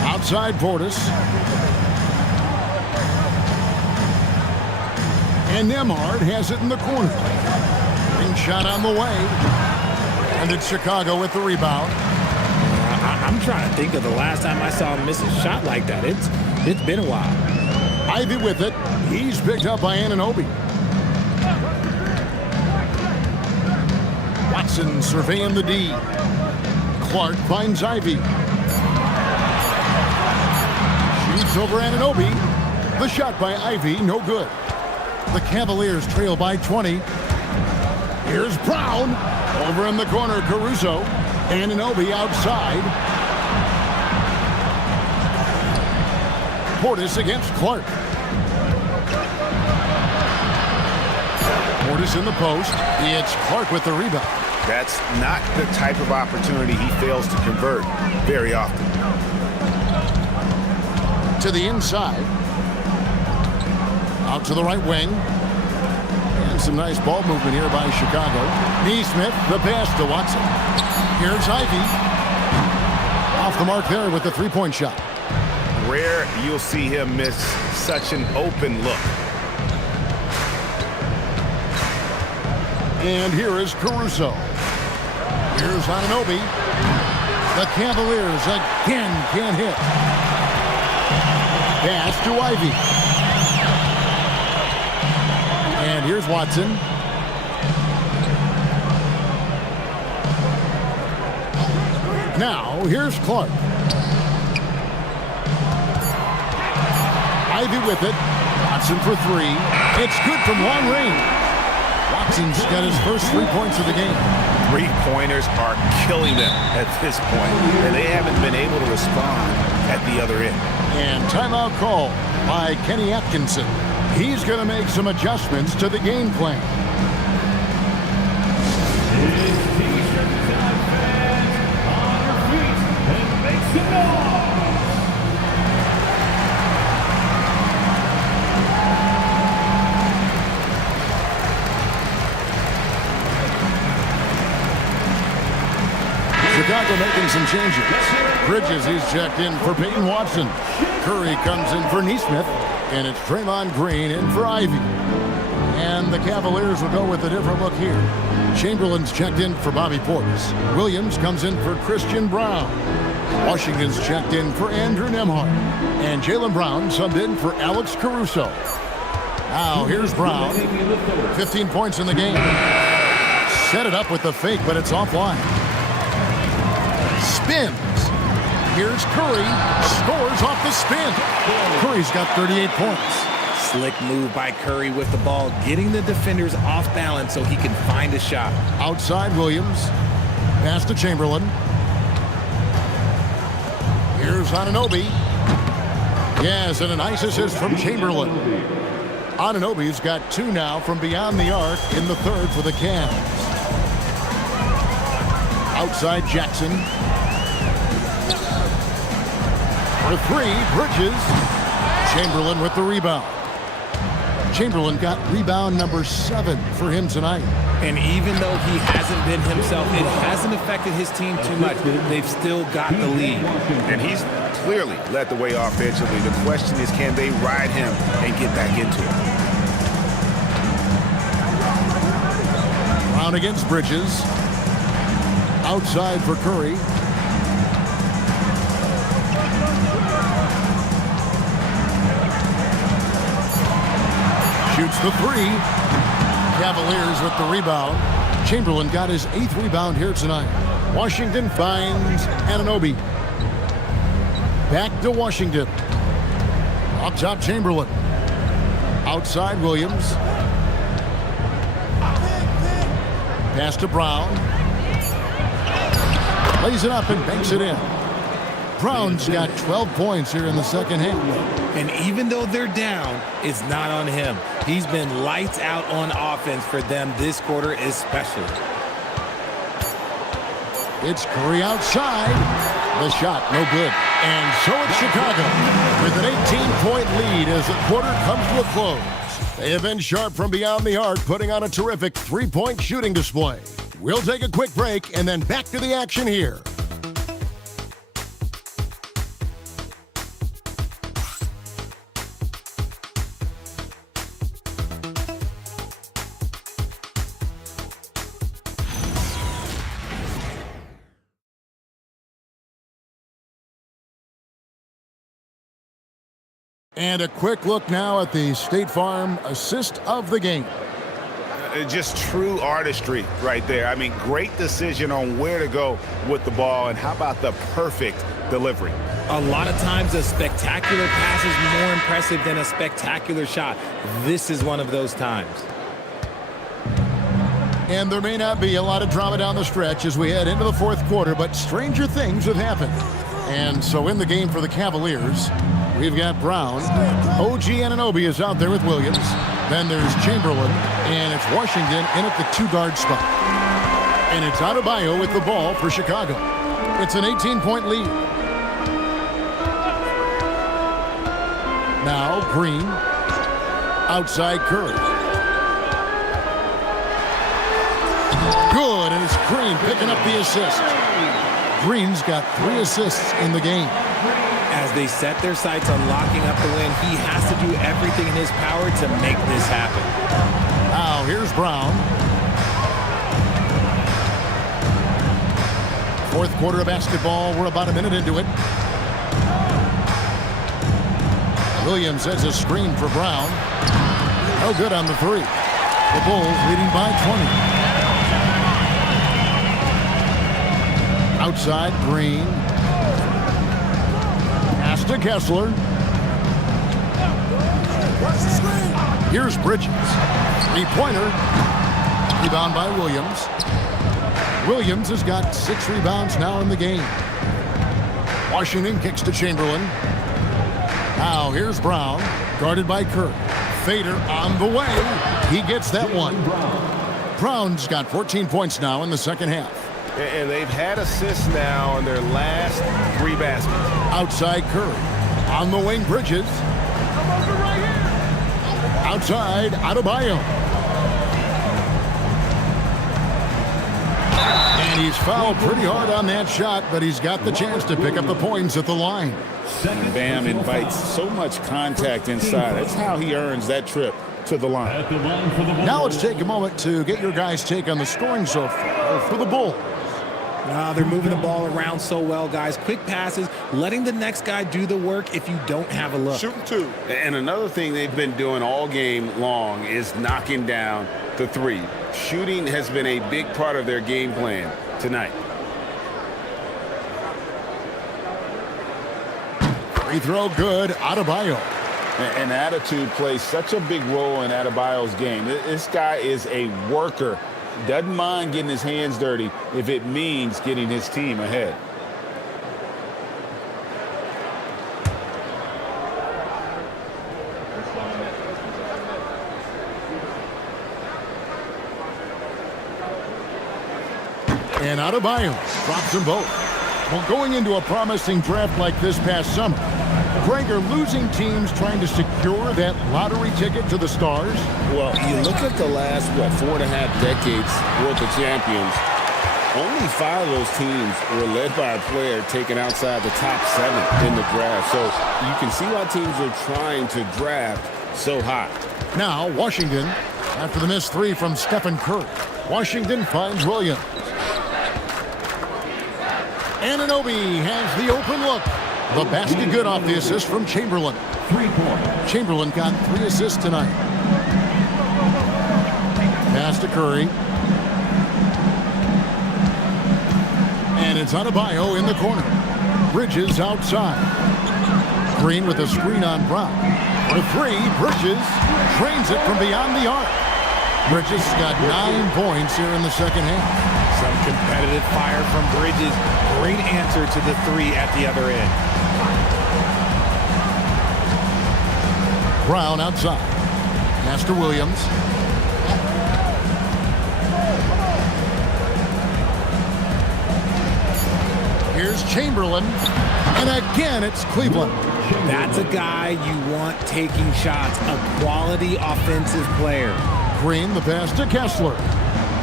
Outside Portis. And Nembhard has it in the corner. Ring shot on the way. And it's Chicago with the rebound. I'm trying to think of the last time I saw him miss a shot like that. It's been a while. Ivy with it. He's picked up by Anunoby. Watson surveying the D. Clark finds Ivy. Shoots over Anunoby. The shot by Ivy, no good. The Cavaliers trail by 20. Here's Brown. Over in the corner, Caruso. Anunoby outside. Portis against Clark. Portis in the post. It's Clark with the rebound. That's not the type of opportunity he fails to convert very often. To the inside. Out to the right wing. And some nice ball movement here by Chicago. Neesmith, the pass to Watson. Here's Ivy. Off the mark there with the three-point shot. Rare you'll see him miss such an open look. And here is Caruso. Here's Anunoby. The Cavaliers again can't hit. Pass to Ivy. And here's Watson. Now, here's Clark. Ivy with it. Watson for three. It's good from long range. Watson's got his first 3 points of the game. Three-pointers are killing them at this point, and they haven't been able to respond at the other end. And timeout call by Kenny Atkinson. He's going to make some adjustments to the game plan. Chicago making some changes. Bridges, he's checked in for Peyton Watson. Curry comes in for Neesmith. And it's Draymond Green in for Ivy. And the Cavaliers will go with a different look here. Chamberlain's checked in for Bobby Portis. Williams comes in for Christian Braun. Washington's checked in for Andrew Nembhard. And Jaylen Brown subbed in for Alex Caruso. Now here's Brown. 15 points in the game. Set it up with the fake, but it's offline. Spins. Here's Curry. Scores off the spin. Curry's got 38 points. Slick move by Curry with the ball, getting the defenders off balance so he can find a shot. Outside Williams. Pass to Chamberlain. Here's Anunoby. Yes, and a nice assist from Chamberlain. Anunoby's got 2 now from beyond the arc in the third for the Cavs. Outside Jackson. For 3, Bridges. Chamberlain with the rebound. Chamberlain got rebound number 7 for him tonight. And even though he hasn't been himself, it hasn't affected his team too much. They've still got the lead. And he's clearly led the way offensively. The question is, can they ride him and get back into it? Brown against Bridges. Outside for Curry. Shoots the 3. Cavaliers with the rebound. Chamberlain got his 8th rebound here tonight. Washington finds Anunoby. Back to Washington. Up top Chamberlain. Outside Williams. Pass to Brown. Lays it up and banks it in. Brown's got 12 points here in the second half. And even though they're down, it's not on him. He's been lights out on offense for them this quarter especially. It's Curry outside. The shot, no good. And so it's Chicago with an 18-point lead as the quarter comes to a close. They have been sharp from beyond the arc, putting on a terrific 3-point shooting display. We'll take a quick break and then back to the action here. And a quick look now at the State Farm assist of the game. Just true artistry right there. I mean, great decision on where to go with the ball, and how about the perfect delivery? A lot of times a spectacular pass is more impressive than a spectacular shot. This is one of those times. And there may not be a lot of drama down the stretch as we head into the fourth quarter, but stranger things have happened. And so in the game for the Cavaliers, we've got Brown. OG Anunoby is out there with Williams. Then there's Chamberlain, and it's Washington in at the 2-guard spot. And it's Adebayo with the ball for Chicago. It's an 18-point lead. Now Green. Outside Curry. Good, and it's Green picking up the assist. Green's got 3 assists in the game. As they set their sights on locking up the win, he has to do everything in his power to make this happen. Now here's Brown. Fourth quarter of basketball. We're about a minute into it. Williams sets a screen for Brown. No good on the 3. The Bulls leading by 20. Outside Green. Pass to Kessler. Here's Bridges. 3-pointer. Rebound by Williams. Williams has got 6 rebounds now in the game. Washington kicks to Chamberlain. Now here's Brown. Guarded by Kirk. Fader on the way. He gets that one. Brown's got 14 points now in the second half. And they've had assists now in their last 3 baskets. Outside Curry. On the wing, Bridges. Outside, Adebayo. And he's fouled pretty hard on that shot, but he's got the chance to pick up the points at the line. Bam invites so much contact inside. That's how he earns that trip to the line. Now let's take a moment to get your guys' take on the scoring so far for the Bulls. They're moving the ball around so well, guys. Quick passes, letting the next guy do the work if you don't have a look. Shooting 2. And another thing they've been doing all game long is knocking down the 3. Shooting has been a big part of their game plan tonight. Free throw good, Adebayo. And attitude plays such a big role in Adebayo's game. This guy is a worker. Doesn't mind getting his hands dirty if it means getting his team ahead. And Adebayo drops them both. Well, going into a promising draft like this past summer, Greg, are losing teams trying to secure that lottery ticket to the stars? Well, you look at the last, 4.5 decades worth of champions, only 5 of those teams were led by a player taken outside the top 7 in the draft. So you can see why teams are trying to draft so high. Now, Washington, after the missed 3 from Stephen Curry. Washington finds Williams. Anunoby has the open look. The basket good off the assist from Chamberlain. 3-point. Chamberlain got 3 assists tonight. Pass to Curry. And it's Adebayo in the corner. Bridges outside. Green with a screen on Brown. For 3, Bridges drains it from beyond the arc. Bridges got 9 points here in the second half. Some competitive fire from Bridges. Great answer to the 3 at the other end. Brown outside. Master Williams. Here's Chamberlain. And again, it's Cleveland. That's a guy you want taking shots. A quality offensive player. Green, the pass to Kessler.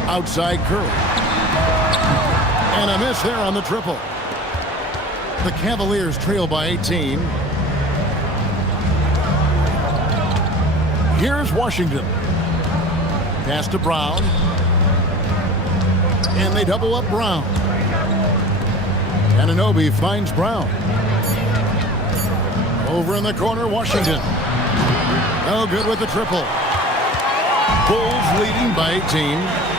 Outside Curry. And a miss there on the triple. The Cavaliers trail by 18. Here's Washington. Pass to Brown. And they double up Brown. Anunoby finds Brown. Over in the corner, Washington. No good with the triple. Bulls leading by 18.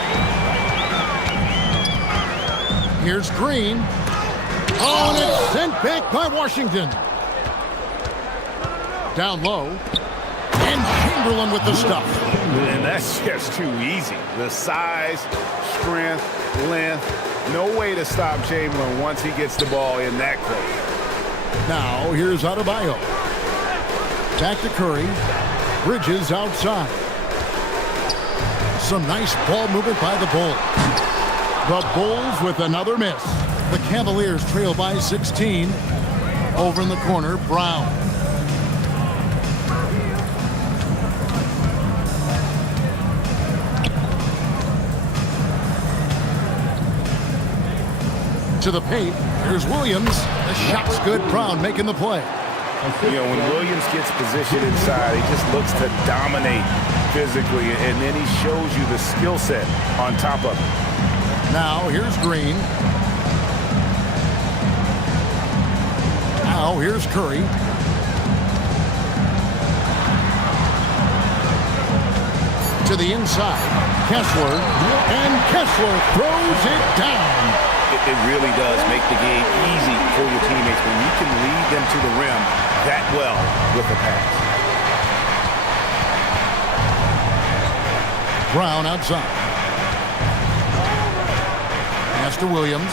Here's Green. Oh, and it's sent back by Washington. Down low. And Chamberlain with the stuff. And that's just too easy. The size, strength, length. No way to stop Chamberlain once he gets the ball in that close. Now, here's Adebayo. Back to Curry. Bridges outside. Some nice ball movement by the Bulls. The Bulls with another miss. The Cavaliers trail by 16. Over in the corner, Brown. To the paint. Here's Williams. The shot's good. Brown making the play. You know, when Williams gets positioned inside, he just looks to dominate physically, and then he shows you the skill set on top of it. Now, here's Green. Now, here's Curry. To the inside. Kessler. And Kessler throws it down. It really does make the game easy for your teammates when you can lead them to the rim that well with a pass. Brown outside. Master Williams.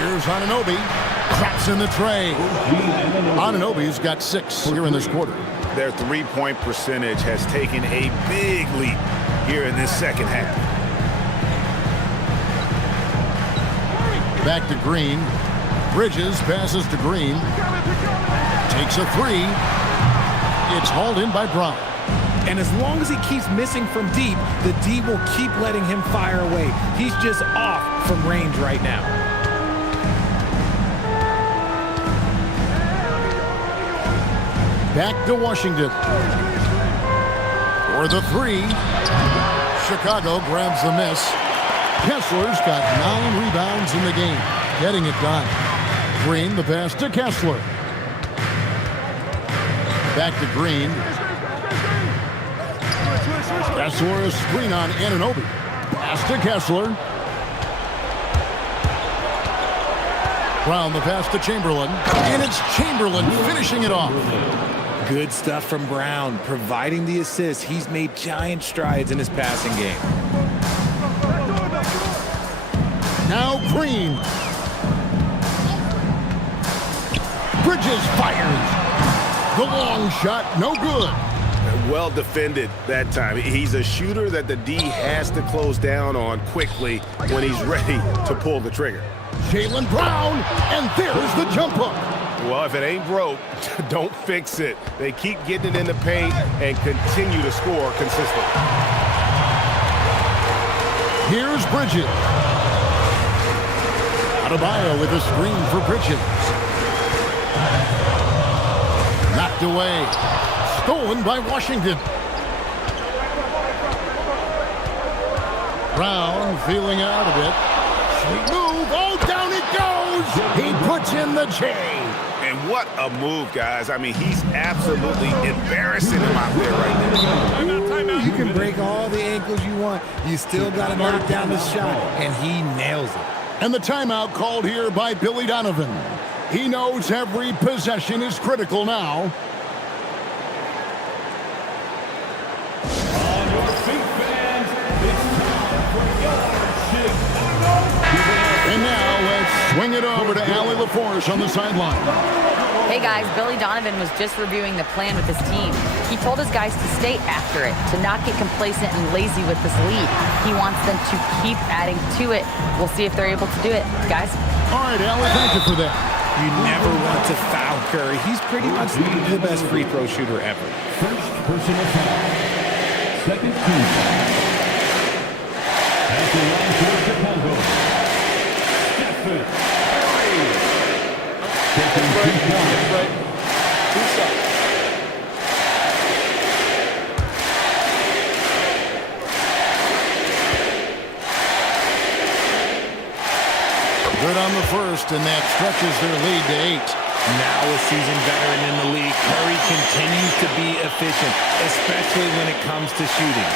Here's Anunoby. Traps in the tray. Anunoby's got 6 here in this quarter. Their three-point percentage has taken a big leap here in this second half. Back to Green. Bridges passes to Green. Takes a 3. It's hauled in by Brown. And as long as he keeps missing from deep, the D will keep letting him fire away. He's just off from range right now. Back to Washington. For the 3. Chicago grabs the miss. Kessler's got 9 rebounds in the game. Getting it done. Green, the pass to Kessler. Back to Green. Kessler, a screen on Anunoby. Pass to Kessler. Brown the pass to Chamberlain, and it's Chamberlain finishing it off. Good stuff from Brown, providing the assist. He's made giant strides in his passing game. Now Green. Bridges fires. The long shot, no good. Well defended that time. He's a shooter that the D has to close down on quickly when he's ready to pull the trigger. Jaylen Brown, and there's the jump hook. Well, if it ain't broke, don't fix it. They keep getting it in the paint and continue to score consistently. Here's Bridges. Adebayo with a screen for Bridges. Knocked away. Stolen by Washington. Brown feeling out a bit. Sweet move. Oh, down it goes. He puts in the J. And what a move, guys. I mean, he's absolutely embarrassing him out there right now. You can break all the ankles you want. You still got to knock down the shot, and he nails it. And the timeout called here by Billy Donovan. He knows every possession is critical now. And now let's swing it over to Allie LaForce on the sideline. Hey guys, Billy Donovan was just reviewing the plan with his team. He told his guys to stay after it, to not get complacent and lazy with this lead. He wants them to keep adding to it. We'll see if they're able to do it, guys. All right, Allie, thank you for that. You never want to foul Curry. He's pretty much the best free throw shooter ever. First personal foul. Second team foul. At the line for Chicago. Stephen. Second team foul. Good on the first, and that stretches their lead to 8. Now a seasoned veteran in the league, Curry continues to be efficient, especially when it comes to shooting.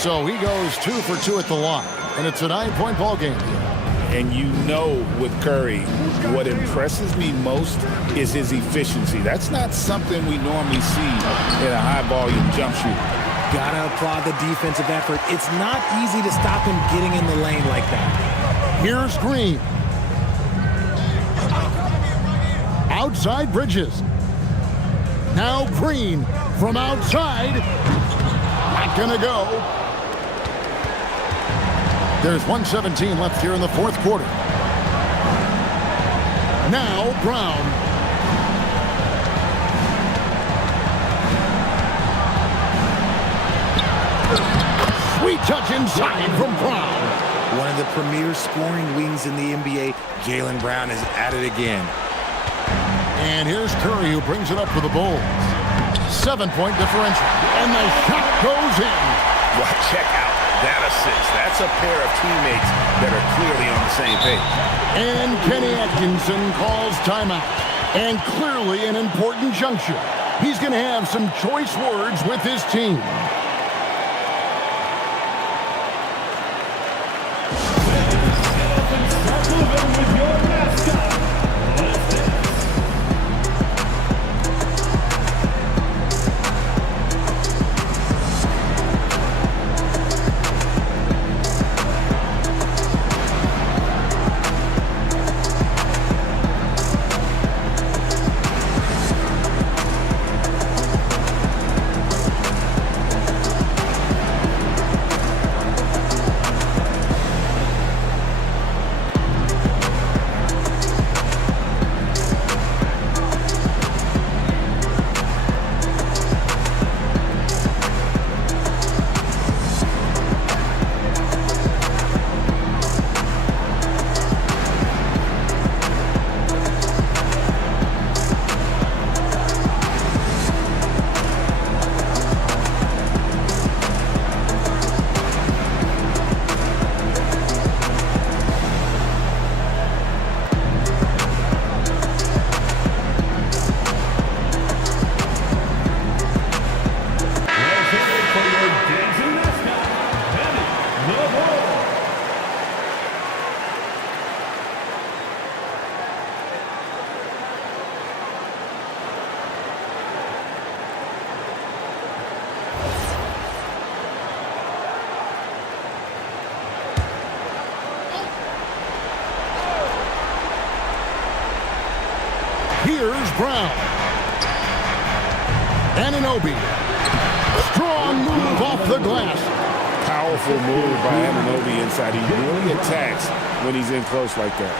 So he goes 2 for 2 at the line, and it's a 9-point ball game. And you know with Curry, what impresses me most is his efficiency. That's not something we normally see in a high-volume jump shooter. Gotta applaud the defensive effort. It's not easy to stop him getting in the lane like that. Here's Green. Outside Bridges. Now Green from outside. Not gonna go. There's 1:17 left here in the fourth quarter. Now Brown. Sweet touch inside from Brown. One of the premier scoring wings in the NBA, Jaylen Brown is at it again. And here's Curry who brings it up for the Bulls. 7-point differential. And the shot goes in. Well, check out that assist. That's a pair of teammates that are clearly on the same page. And Kenny Atkinson calls timeout. And clearly an important juncture. He's going to have some choice words with his team. Anunoby. Strong move off the glass. Powerful move by Anunoby inside. He really attacks when he's in close like that.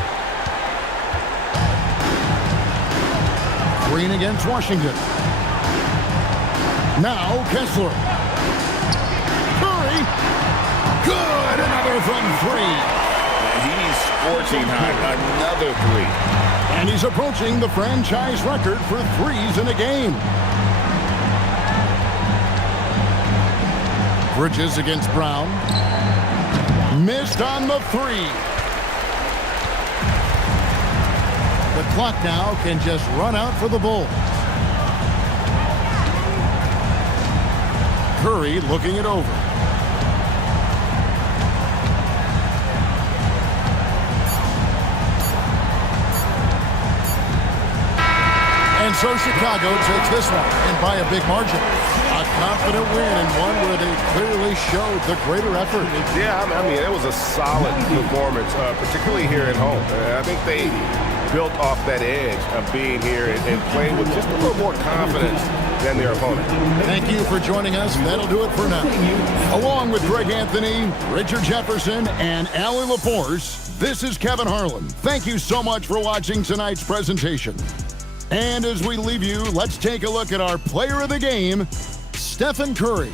Green against Washington. Now Kessler. Curry. Good. Another from three. And he's scorching hot. Another three. And he's approaching the franchise record for threes in a game. Bridges against Brown. Missed on the three. The clock now can just run out for the Bulls. Curry looking it over. And so Chicago takes this one, and by a big margin. A confident win, and one where they clearly showed the greater effort. Yeah, I mean, it was a solid performance, particularly here at home. I think they built off that edge of being here and playing with just a little more confidence than their opponent. Thank you for joining us. That'll do it for now. Along with Greg Anthony, Richard Jefferson, and Allie LaForce, this is Kevin Harlan. Thank you so much for watching tonight's presentation. And as we leave you, let's take a look at our player of the game, Stephen Curry.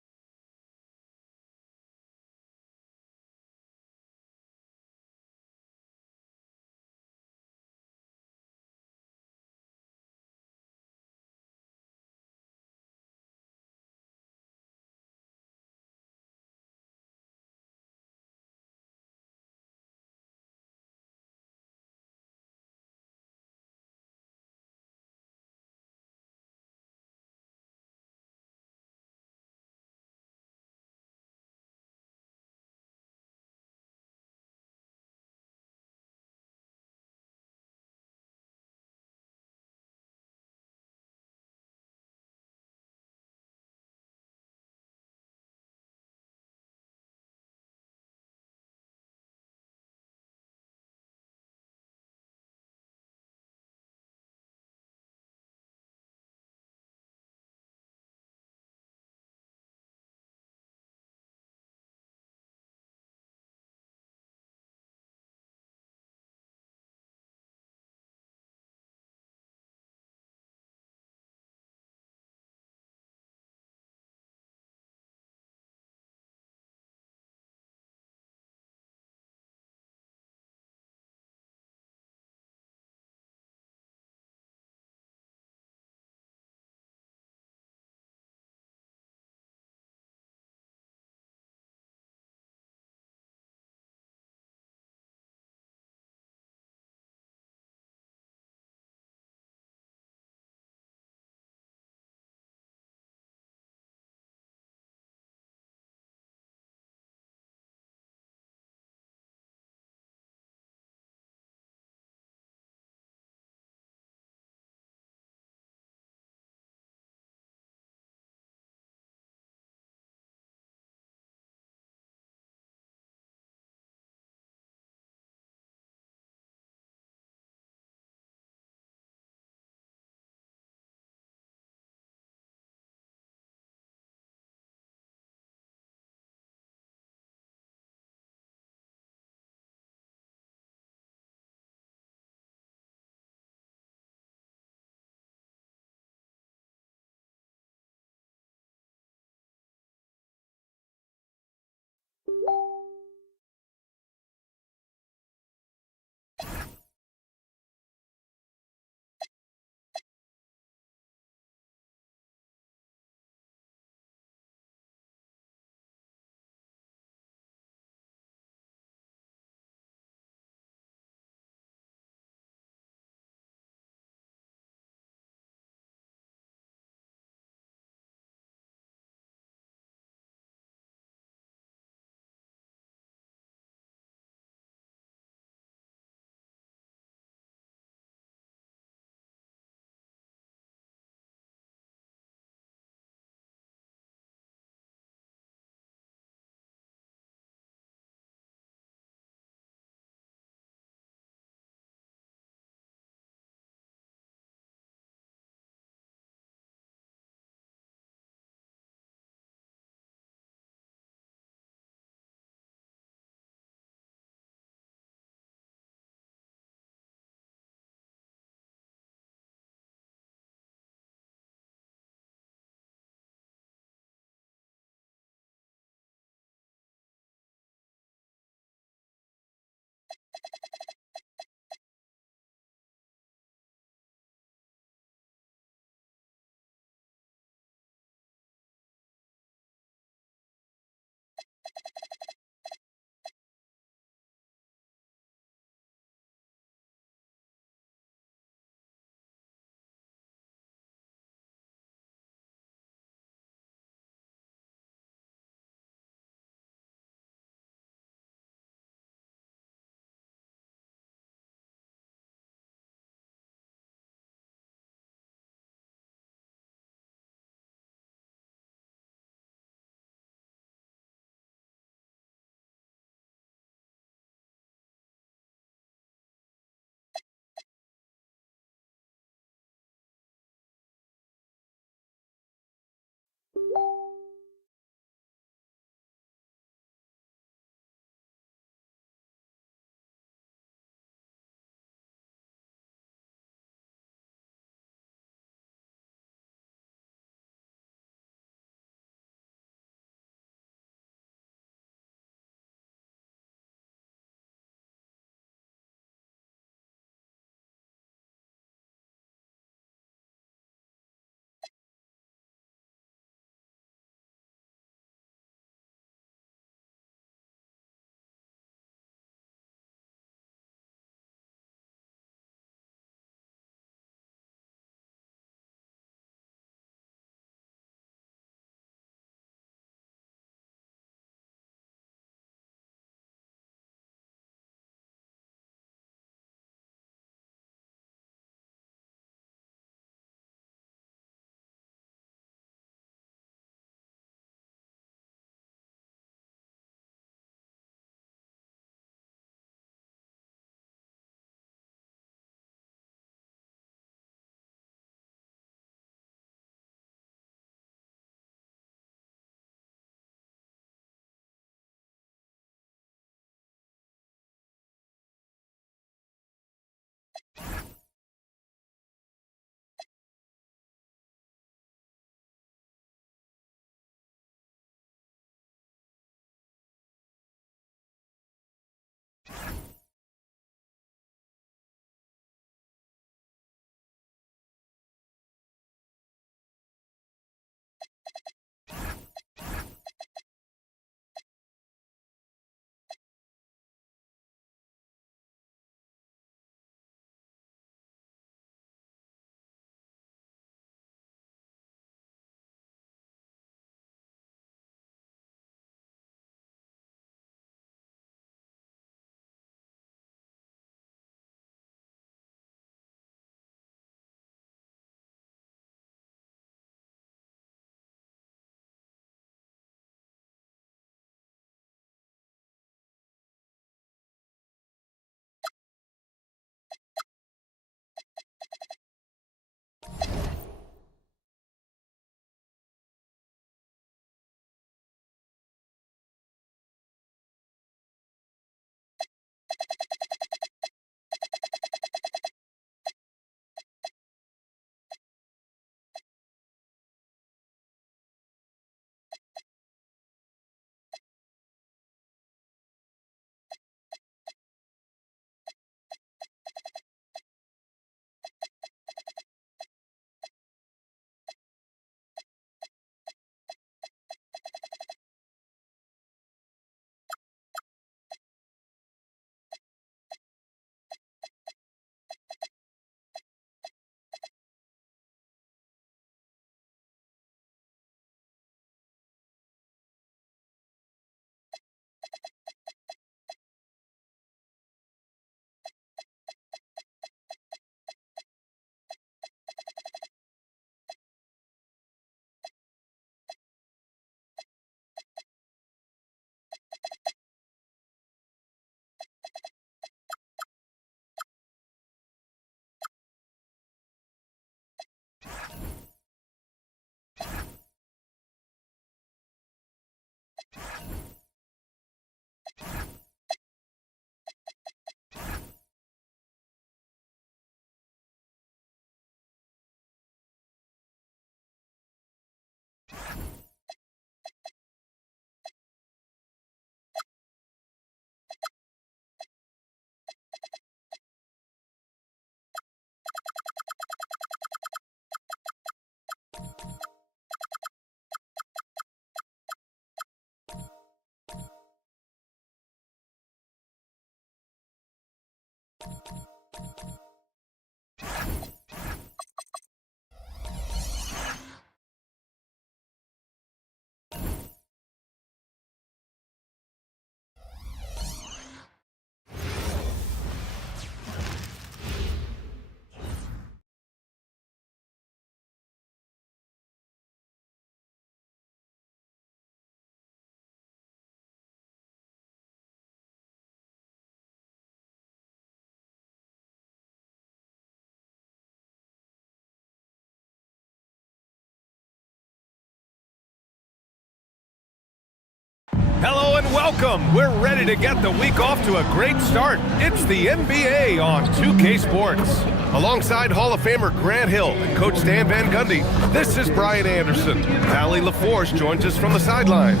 Hello and welcome. We're ready to get the week off to a great start. It's the NBA on 2K Sports. Alongside Hall of Famer Grant Hill and Coach Stan Van Gundy, this is Brian Anderson. Allie LaForce joins us from the sidelines.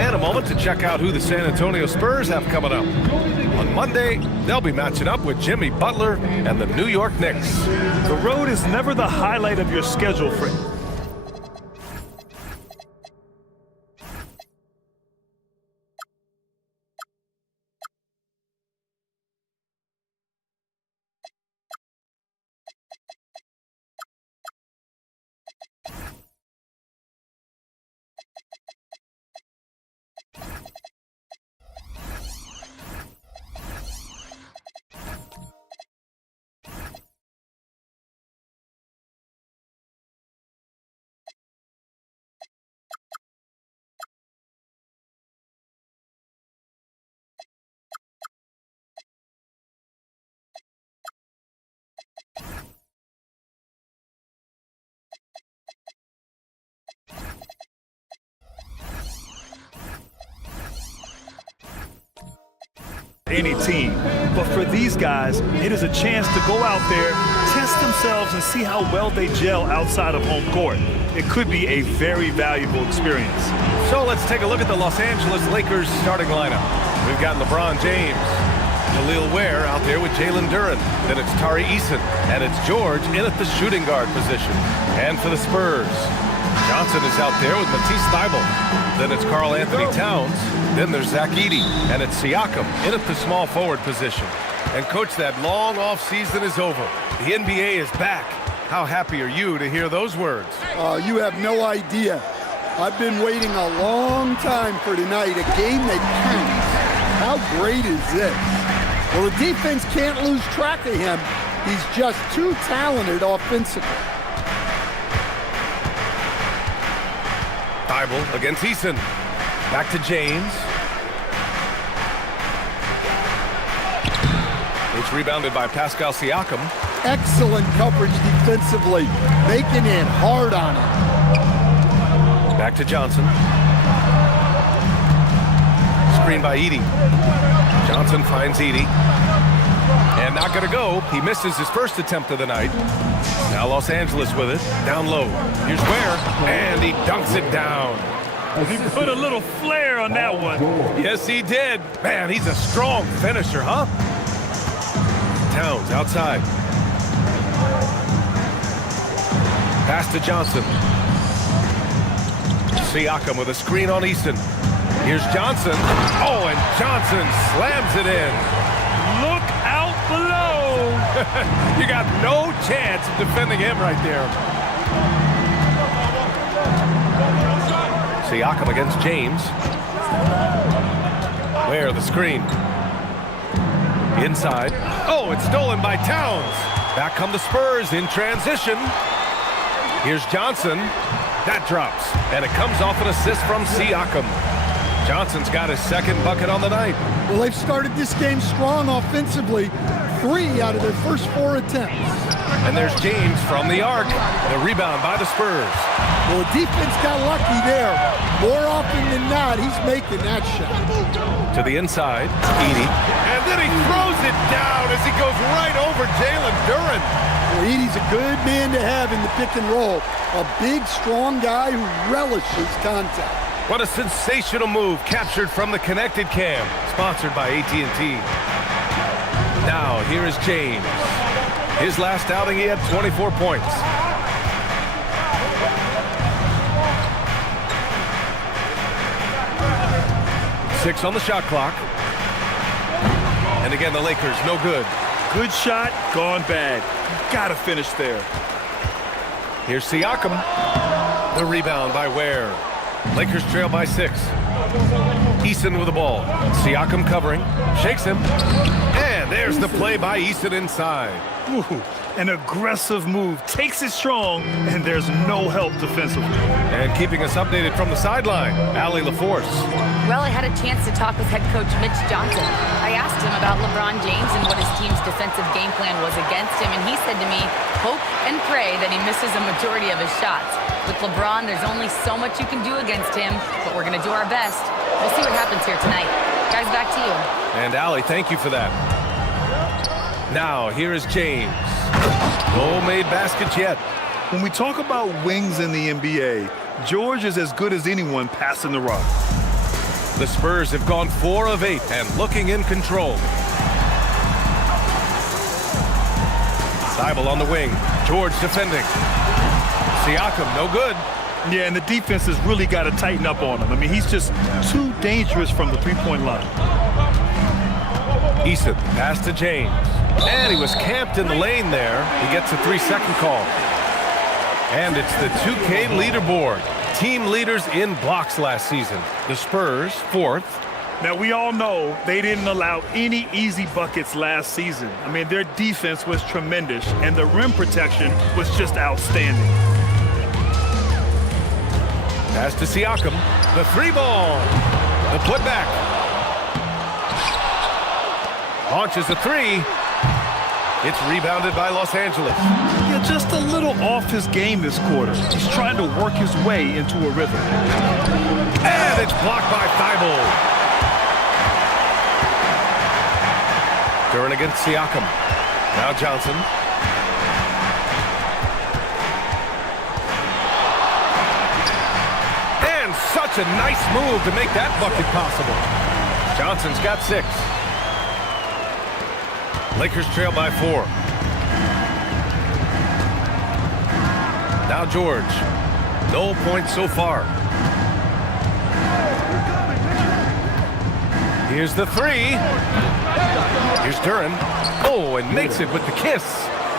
And a moment to check out who the San Antonio Spurs have coming up. On Monday, they'll be matching up with Jimmy Butler and the New York Knicks. The road is never the highlight of your schedule for any team. But for these guys, it is a chance to go out there, test themselves, and see how well they gel outside of home court. It could be a very valuable experience. So let's take a look at the Los Angeles Lakers starting lineup. We've got LeBron James, Jaleel Ware out there with Jalen Duren. Then it's Tari Eason, and it's George in at the shooting guard position. And for the Spurs, Johnson is out there with Matisse Thybulle. Then it's Karl Anthony Towns. Then there's Zach Edey, and it's Siakam in at the small forward position. And Coach, that long off season is over. The NBA is back. How happy are you to hear those words? You have no idea. I've been waiting a long time for tonight, a game that counts. How great is this? Well, the defense can't lose track of him. He's just too talented offensively. Thybulle against Eason. Back to James. It's rebounded by Pascal Siakam. Excellent coverage defensively, making it hard on him. Back to Johnson. Screen by Edey. Johnson finds Edey. And not going to go. He misses his first attempt of the night. Now Los Angeles with it. Down low. Here's Ware. And he dunks it down. He put a little flair on that one. Yes, he did. Man, he's a strong finisher, huh? Towns outside. Pass to Johnson. Siakam with a screen on Eason. Here's Johnson. Oh, and Johnson slams it in. Look out below. You got no chance of defending him right there. Siakam against James. Where the screen. Inside. Oh, it's stolen by Towns. Back come the Spurs in transition. Here's Johnson. That drops. And it comes off an assist from Siakam. Johnson's got his second bucket on the night. Well, they've started this game strong offensively. 3 out of their first 4 attempts. And there's James from the arc. The rebound by the Spurs. Well, the defense got lucky there. More often than not, he's making that shot. To the inside, Edey. And then he throws it down as he goes right over Jalen Duren. Well, Edey's a good man to have in the pick and roll. A big, strong guy who relishes contact. What a sensational move captured from the connected cam, sponsored by AT&T. Now, here is James. His last outing, he had 24 points. Six on the shot clock. And again, the Lakers, no good. Good shot, gone bad. Gotta finish there. Here's Siakam. The rebound by Ware. Lakers trail by 6. Eason with the ball. Siakam covering. Shakes him. And there's the play by Eason inside. Ooh, an aggressive move. Takes it strong, and there's no help defensively. And keeping us updated from the sideline, Allie LaForce. Well, I had a chance to talk with head coach Mitch Johnson. I asked him about LeBron James and what his team's defensive game plan was against him, and he said to me, hope and pray that he misses a majority of his shots. With LeBron, there's only so much you can do against him, but we're going to do our best. We'll see what happens here tonight. Guys, back to you. And Allie, thank you for that. Now, here is James. No made baskets yet. When we talk about wings in the NBA, George is as good as anyone passing the rock. The Spurs have gone 4 of 8 and looking in control. Thybulle on the wing. George defending. Siakam, no good. Yeah, and the defense has really got to tighten up on him. I mean, he's just too dangerous from the three-point line. Eason, pass to James. And he was camped in the lane there. He gets a 3-second call. And it's the 2K leaderboard. Team leaders in blocks last season. The Spurs, 4th. Now, we all know they didn't allow any easy buckets last season. I mean, their defense was tremendous, and the rim protection was just outstanding. Pass to Siakam. The 3-ball. The putback. Launches a 3. It's rebounded by Los Angeles. Yeah, just a little off his game this quarter. He's trying to work his way into a rhythm. And it's blocked by Thybulle. Duren against Siakam. Now Johnson. And such a nice move to make that bucket possible. Johnson's got 6. Lakers trail by 4. Now George. No points so far. Here's the 3. Here's Duren. Oh, and makes it with the kiss.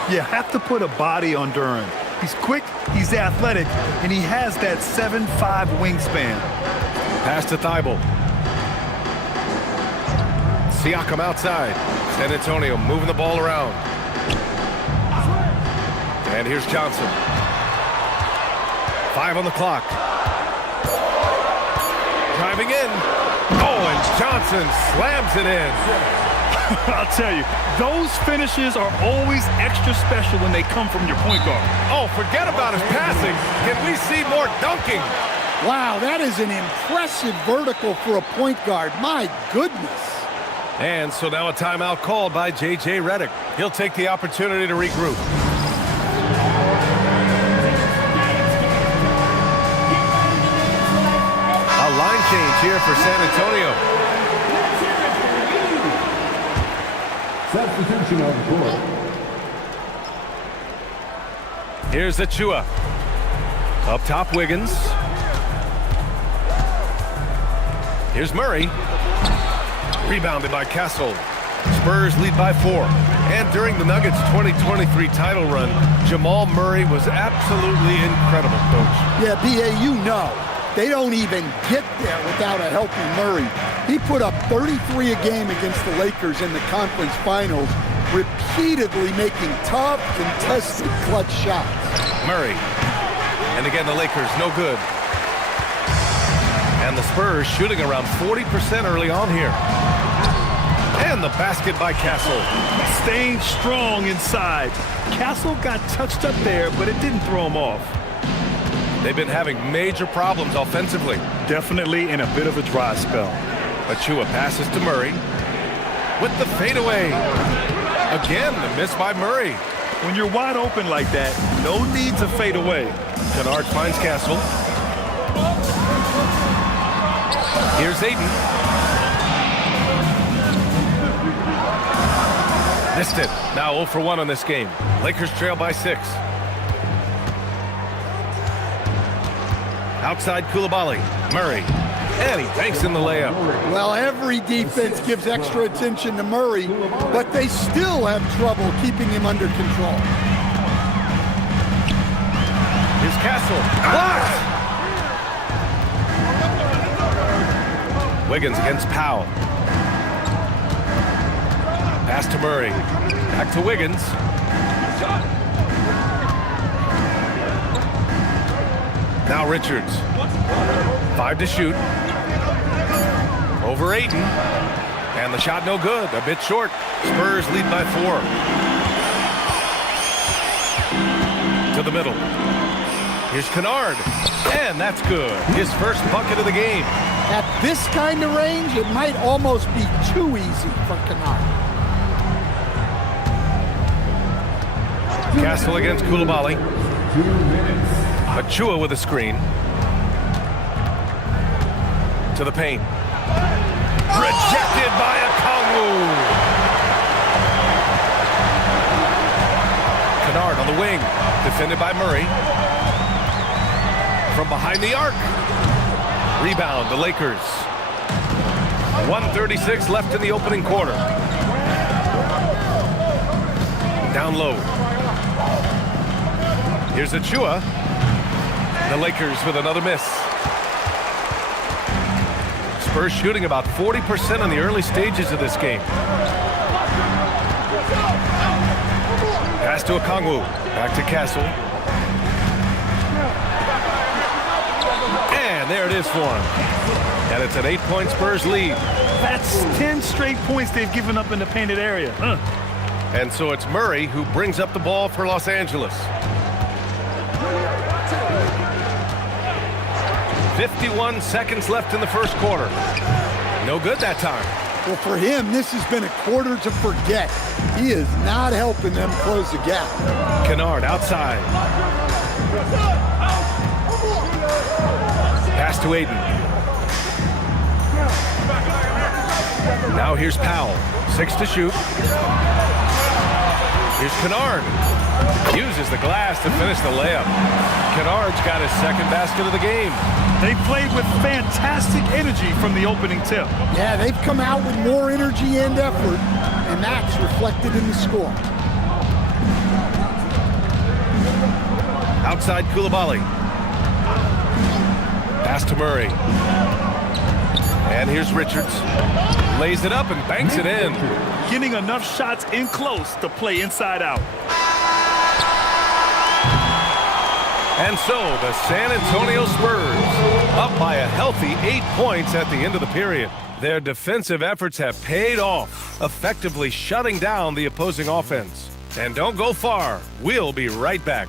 You have to put a body on Duren. He's quick, he's athletic, and he has that 7'5" wingspan. Pass to Thybulle. Siakam outside. San Antonio moving the ball around. And here's Johnson. 5 on the clock. Driving in. Oh, and Johnson slams it in. I'll tell you, those finishes are always extra special when they come from your point guard. Oh, forget about his passing. Can we see more dunking? Wow, that is an impressive vertical for a point guard. My goodness. And so now a timeout called by J.J. Redick. He'll take the opportunity to regroup. A line change here for San Antonio. Substitution on the court. Here's Achua. Up top, Wiggins. Here's Murray. Rebounded by Castle. Spurs lead by 4. And during the Nuggets' 2023 title run, Jamal Murray was absolutely incredible, Coach. Yeah, B.A., you know, they don't even get there without a healthy Murray. He put up 33 a game against the Lakers in the conference finals, repeatedly making tough, contested, clutch shots. Murray. And again, the Lakers, no good. And the Spurs shooting around 40% early on here. And the basket by Castle. Staying strong inside. Castle got touched up there, but it didn't throw him off. They've been having major problems offensively. definitely in a bit of a dry spell. Achua passes to Murray with the fadeaway. Again, the miss by Murray. When you're wide open like that, no need to fade away. Kennard finds Castle. Here's Aiden. Missed it. Now 0 for 1 on this game. Lakers trail by 6. Outside Coulibaly. Murray. And he banks in the layup. Well, every defense gives extra attention to Murray, but they still have trouble keeping him under control. Here's Castle. Blocked! Wiggins against Powell. Pass to Murray. Back to Wiggins. Now Richards. 5 to shoot. Over Ayton. And the shot no good. A bit short. Spurs lead by 4. To the middle. Here's Kennard. And that's good. His first bucket of the game. At this kind of range, it might almost be too easy for Kennard. Castle against Coulibaly. Achua with a screen. To the paint. Rejected by Okongwu. Kennard on the wing. Defended by Murray. From behind the arc. Rebound, the Lakers. 1:36 left in the opening quarter. Down low. Here's Achua. The Lakers with another miss. Spurs shooting about 40% in the early stages of this game. Pass to Okongwu. Back to Castle. And there it is for him. And it's an 8-point Spurs lead. That's 10 straight points they've given up in the painted area. And so it's Murray who brings up the ball for Los Angeles. 51 seconds left in the first quarter. No good that time. Well, for him, this has been a quarter to forget. He is not helping them close the gap. Kennard outside. Pass to Ayton. Now here's Powell. 6 to shoot. Here's Kennard. Uses the glass to finish the layup. Kennard's got his second basket of the game. They played with fantastic energy from the opening tip. Yeah, they've come out with more energy and effort, and that's reflected in the score. Outside Coulibaly. Pass to Murray. And here's Richards. Lays it up and banks it in. Getting enough shots in close to play inside out. And so the San Antonio Spurs up by a healthy 8 points at the end of the period. Their defensive efforts have paid off, effectively shutting down the opposing offense. And don't go far. We'll be right back.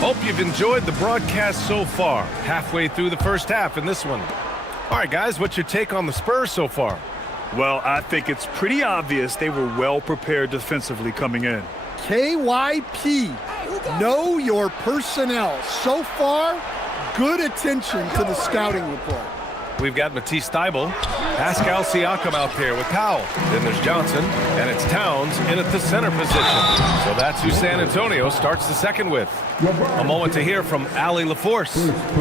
Hope you've enjoyed the broadcast so far. Halfway through the first half in this one. All right, guys, what's your take on the Spurs so far? Well, I think it's pretty obvious they were well prepared defensively coming in. KYP, know your personnel. So far, good attention to the scouting report. We've got Matisse Thybulle, Pascal Siakam out there with Powell. Then there's Johnson, and it's Towns in at the center position. So that's who San Antonio starts the second with. A moment to hear from Allie LaForce.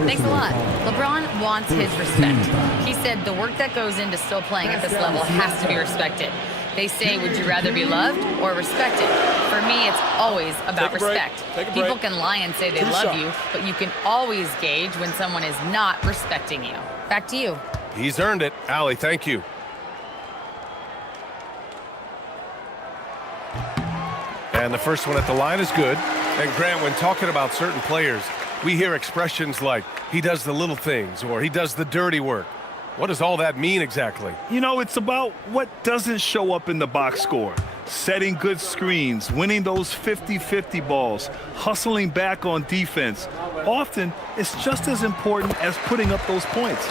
Thanks a lot. LeBron wants his respect. He said the work that goes into still playing at this level has to be respected. They say, would you rather be loved or respected? For me, it's always about respect. People can lie and say they love you, but you can always gauge when someone is not respecting you. Back to you. He's earned it. Allie, thank you. And the first one at the line is good. And Grant, when talking about certain players, we hear expressions like, he does the little things, or he does the dirty work. What does all that mean exactly? You know, it's about what doesn't show up in the box score. Setting good screens, winning those 50-50 balls, hustling back on defense. Often, it's just as important as putting up those points.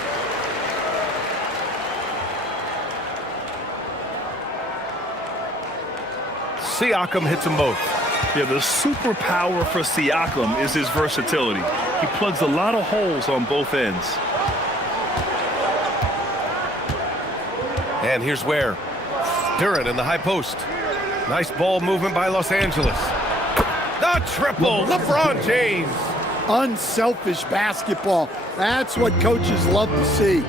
Siakam hits them both. Yeah, the superpower for Siakam is his versatility. He plugs a lot of holes on both ends. And here's Ware. Durant in the high post. Nice ball movement by Los Angeles. The triple, LeBron James. Unselfish basketball. That's what coaches love to see.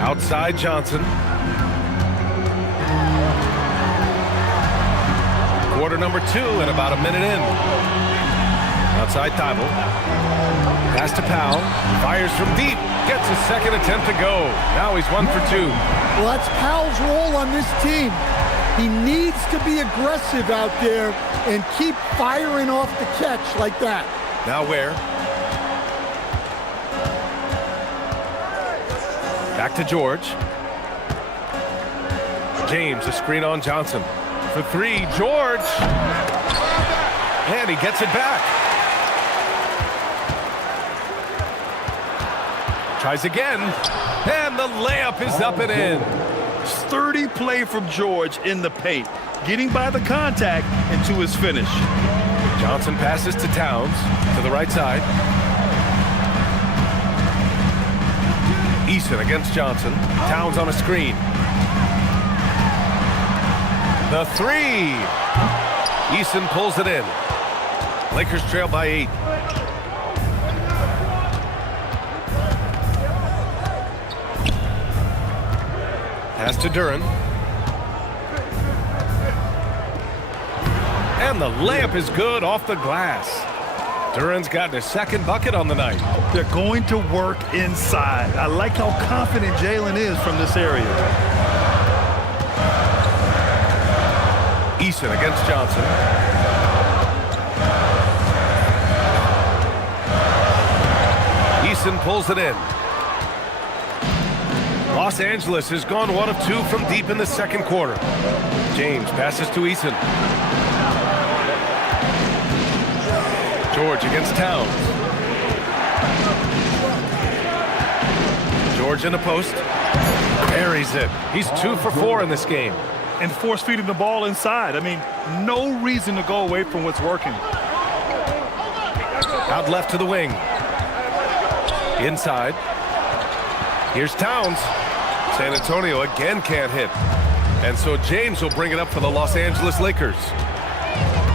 Outside Johnson. Quarter number 2 and about a minute in. Outside Thibault. Pass to Powell. Fires from deep. Gets his second attempt to go. Now he's 1 for 2. Well, that's Powell's role on this team. He needs to be aggressive out there and keep firing off the catch like that. Now Ware. Back to George. James, a screen on Johnson. For 3, George. And he gets it back. Tries again. And the layup is up and in. Sturdy play from George in the paint, getting by the contact and to his finish. Johnson passes to Towns to the right side. Eason against Johnson. Towns on a screen. The 3. Eason pulls it in. Lakers trail by 8. Pass to Duren. And the layup is good off the glass. Duren's gotten his second bucket on the night. They're going to work inside. I like how confident Jalen is from this area. Eason against Johnson. Eason pulls it in. Los Angeles has gone 1 of 2 from deep in the second quarter. James passes to Eason. George against Towns. George in the post. Buries it. He's 2 for 4 in this game. And force feeding the ball inside. I mean, no reason to go away from what's working. Out left to the wing. Inside. Here's Towns. San Antonio again can't hit. And so James will bring it up for the Los Angeles Lakers.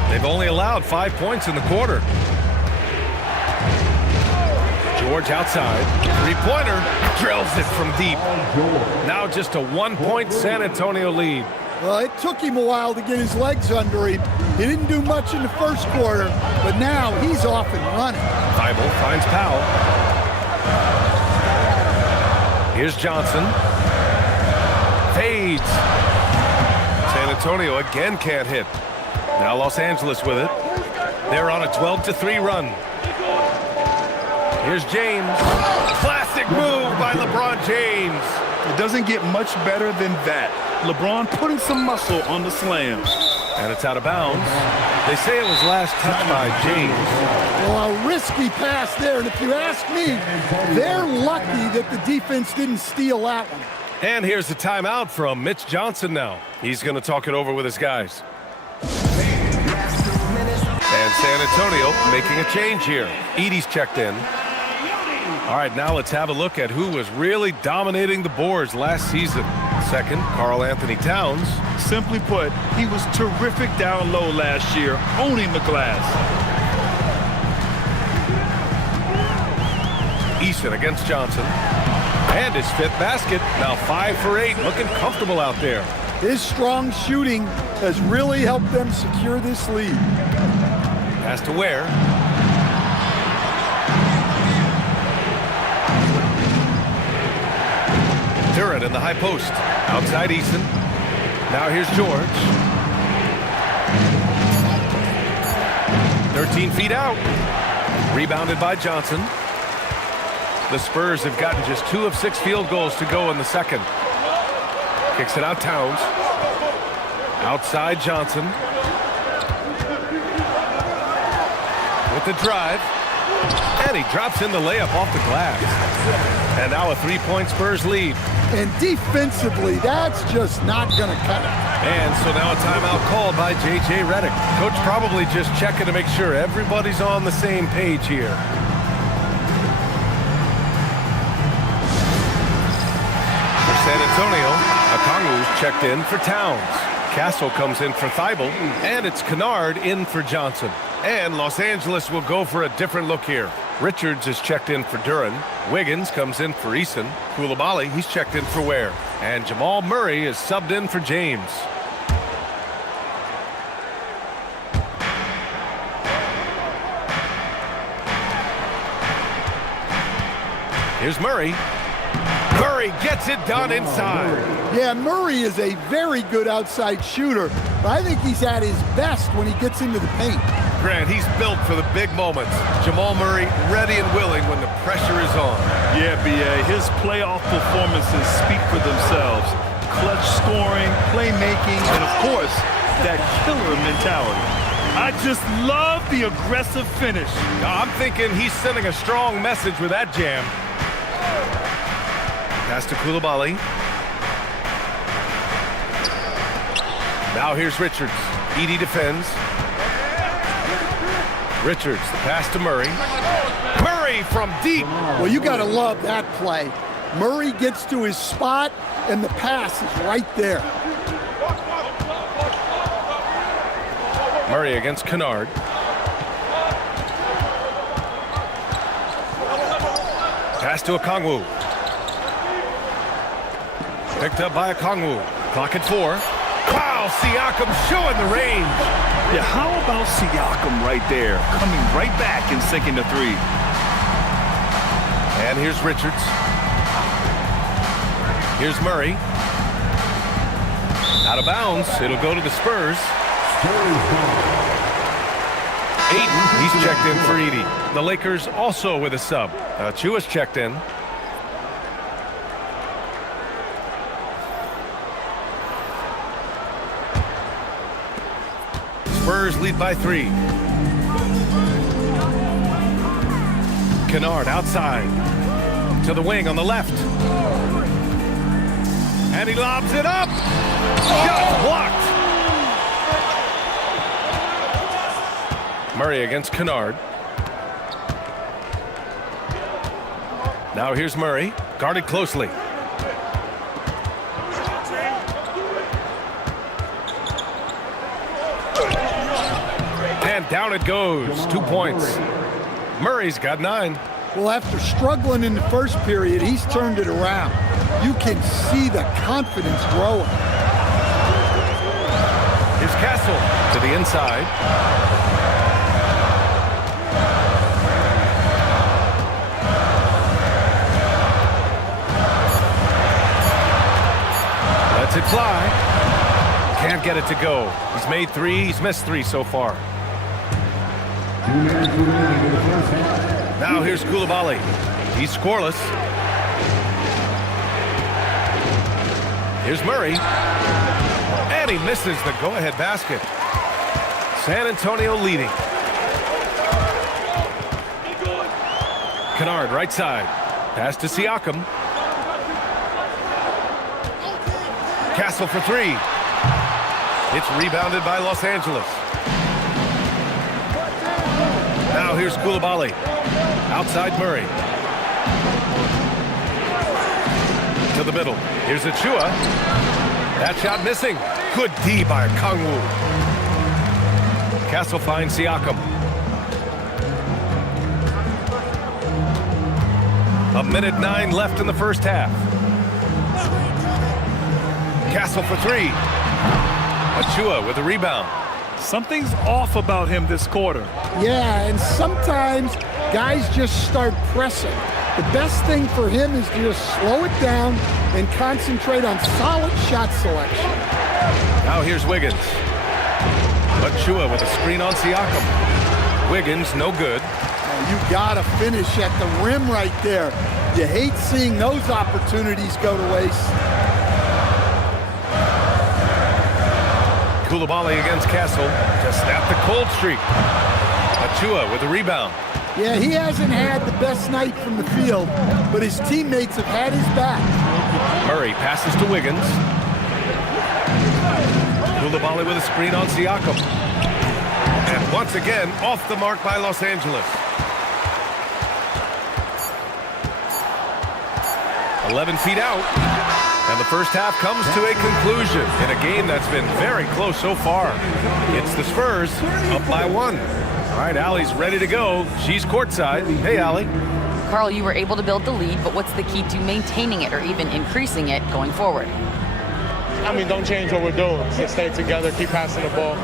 They've only allowed 5 points in the quarter. George outside. 3-pointer. Drills it from deep. Now just a 1-point San Antonio lead. Well, it took him a while to get his legs under him. He didn't do much in the first quarter, but now he's off and running. Thibault finds Powell. Here's Johnson. Fades. San Antonio again can't hit. Now Los Angeles with it. They're on a 12-3 run. Here's James. Classic move by LeBron James. It doesn't get much better than that. LeBron putting some muscle on the slam. And it's out of bounds. They say it was last touched by James. Well, a risky pass there, and if you ask me, they're lucky that the defense didn't steal that one. And here's the timeout from Mitch Johnson now. He's going to talk it over with his guys. And San Antonio making a change here. Edey's checked in. All right, now let's have a look at who was really dominating the boards last season. Second, Karl-Anthony Towns. Simply put, he was terrific down low last year, owning the glass. Eason against Johnson. And his 5th basket. Now 5 for 8, looking comfortable out there. His strong shooting has really helped them secure this lead. Pass to Ware. Durant in the high post. Outside Eason. Now here's George. 13 feet out. Rebounded by Johnson. The Spurs have gotten just 2 of 6 field goals to go in the second. Kicks it out Towns. Outside Johnson. With the drive. And he drops in the layup off the glass. And now a 3-point Spurs lead. And defensively, that's just not going to cut it. And so now a timeout called by J.J. Redick. Coach probably just checking to make sure everybody's on the same page here. For San Antonio, Okongwu's checked in for Towns. Castle comes in for Thibault, and it's Kennard in for Johnson. And Los Angeles will go for a different look here. Richards is checked in for Duren. Wiggins comes in for Eason. Coulibaly, he's checked in for Ware. And Jamal Murray is subbed in for James. Here's Murray. Murray gets it done inside. Yeah, Murray is a very good outside shooter, but I think he's at his best when he gets into the paint. Grant, he's built for the big moments. Jamal Murray ready and willing when the pressure is on. Yeah, B.A., his playoff performances speak for themselves. Clutch scoring, playmaking, and of course, that killer mentality. I just love the aggressive finish. I'm thinking he's sending a strong message with that jam. Pass to Coulibaly. Now here's Richards. Edey defends. Richards, the pass to Murray. Murray from deep. Well, you got to love that play. Murray gets to his spot, and the pass is right there. Murray against Kennard. Pass to Okongwu. Picked up by Okongwu. Clock at 4. Wow, Siakam showing the range. Yeah, how about Siakam right there, coming right back and sinking the 3. And here's Richards. Here's Murray. Out of bounds. It'll go to the Spurs. Ayton, he's checked in for Edey. The Lakers also with a sub. Chua's checked in. Spurs lead by 3. Kennard outside. To the wing on the left. And he lobs it up. Shot blocked. Murray against Kennard. Now here's Murray. Guarded closely. And down it goes. 2 points. Murray's got 9. Well, after struggling in the first period, he's turned it around. You can see the confidence growing. Here's Castle to the inside. Lets it fly. Can't get it to go. He's made 3. He's missed 3 so far. Now here's Coulibaly. He's scoreless. Here's Murray. And he misses the go-ahead basket. San Antonio leading. Kennard right side. Pass to Siakam. Castle for 3. It's rebounded by Los Angeles. Now here's Coulibaly. Outside Murray. To the middle. Here's Achua. That shot missing. Good D by Okongwu. Castle finds Siakam. A minute 9 left in the first half. Castle for 3. Achua with a rebound. Something's off about him this quarter. Yeah, and sometimes guys just start pressing. The best thing for him is to just slow it down and concentrate on solid shot selection. Now here's Wiggins. Achua with a screen on Siakam. Wiggins, no good. You gotta finish at the rim right there. You hate seeing those opportunities go to waste. Koulibaly against Castle to snap the cold streak. Achua with a rebound. Yeah, he hasn't had the best night from the field, but his teammates have had his back. Murray passes to Wiggins. Koulibaly with a screen on Siakam. And once again, off the mark by Los Angeles. 11 feet out. And the first half comes to a conclusion in a game that's been very close so far. It's the Spurs up by 1. All right, Allie's ready to go. She's courtside. Hey, Allie. Carl, you were able to build the lead, but what's the key to maintaining it or even increasing it going forward? I mean, don't change what we're doing. Just stay together, keep passing the ball,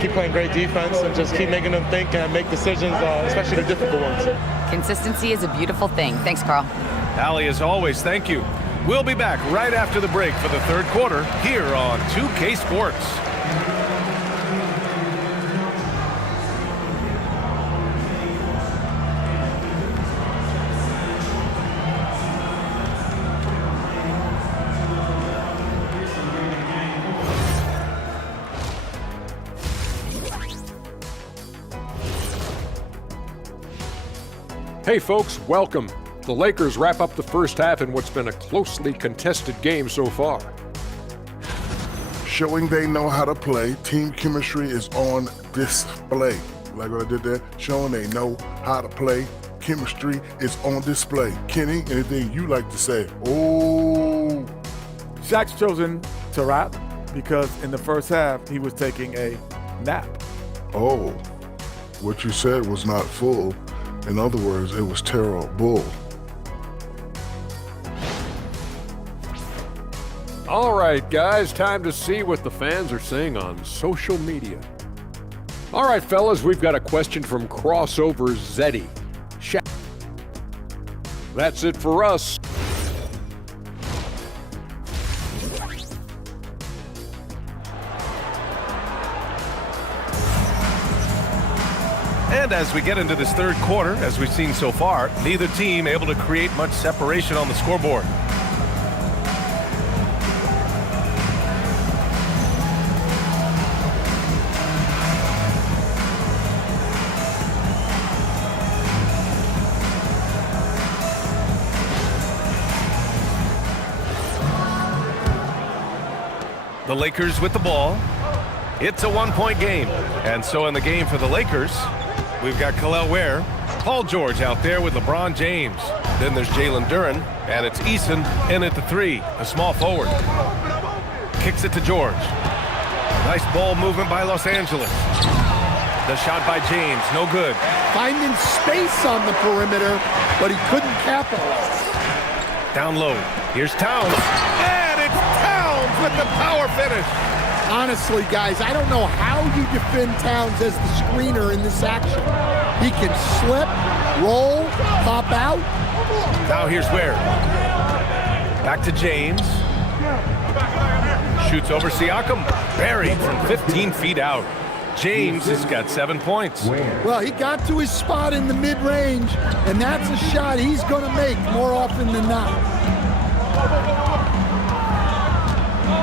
keep playing great defense, and just keep making them think and make decisions, especially the difficult ones. Consistency is a beautiful thing. Thanks, Carl. Allie, as always, thank you. We'll be back right after the break for the third quarter here on 2K Sports. Hey folks, welcome. The Lakers wrap up the first half in what's been a closely contested game so far. Showing they know how to play, team chemistry is on display. Like what I did there, showing they know how to play, chemistry is on display. Kenny, anything you like to say? Oh. Shaq's chosen to rap because in the first half, he was taking a nap. Oh, what you said was not full. In other words, it was terrible. All right, guys, time to see what the fans are saying on social media. All right, fellas, we've got a question from Crossover Zeddy. That's it for us. And as we get into this third quarter, as we've seen so far, neither team able to create much separation on the scoreboard. The Lakers with the ball. It's a one-point game. And so in the game for the Lakers, we've got Kel'el Ware, Paul George out there with LeBron James. Then there's Jalen Duren, and it's Eason in at the 3, a small forward. Kicks it to George. Nice ball movement by Los Angeles. The shot by James, no good. Finding space on the perimeter, but he couldn't capitalize. Down low, here's Towns. And it's Towns with the power finish. Honestly, guys, I don't know how you defend Towns as the screener in this action. He can slip, roll, pop out. Now here's Ware. Back to James. Shoots over Siakam. Buried from 15 feet out. James has got 7 points. Well, he got to his spot in the mid-range, and that's a shot he's going to make more often than not.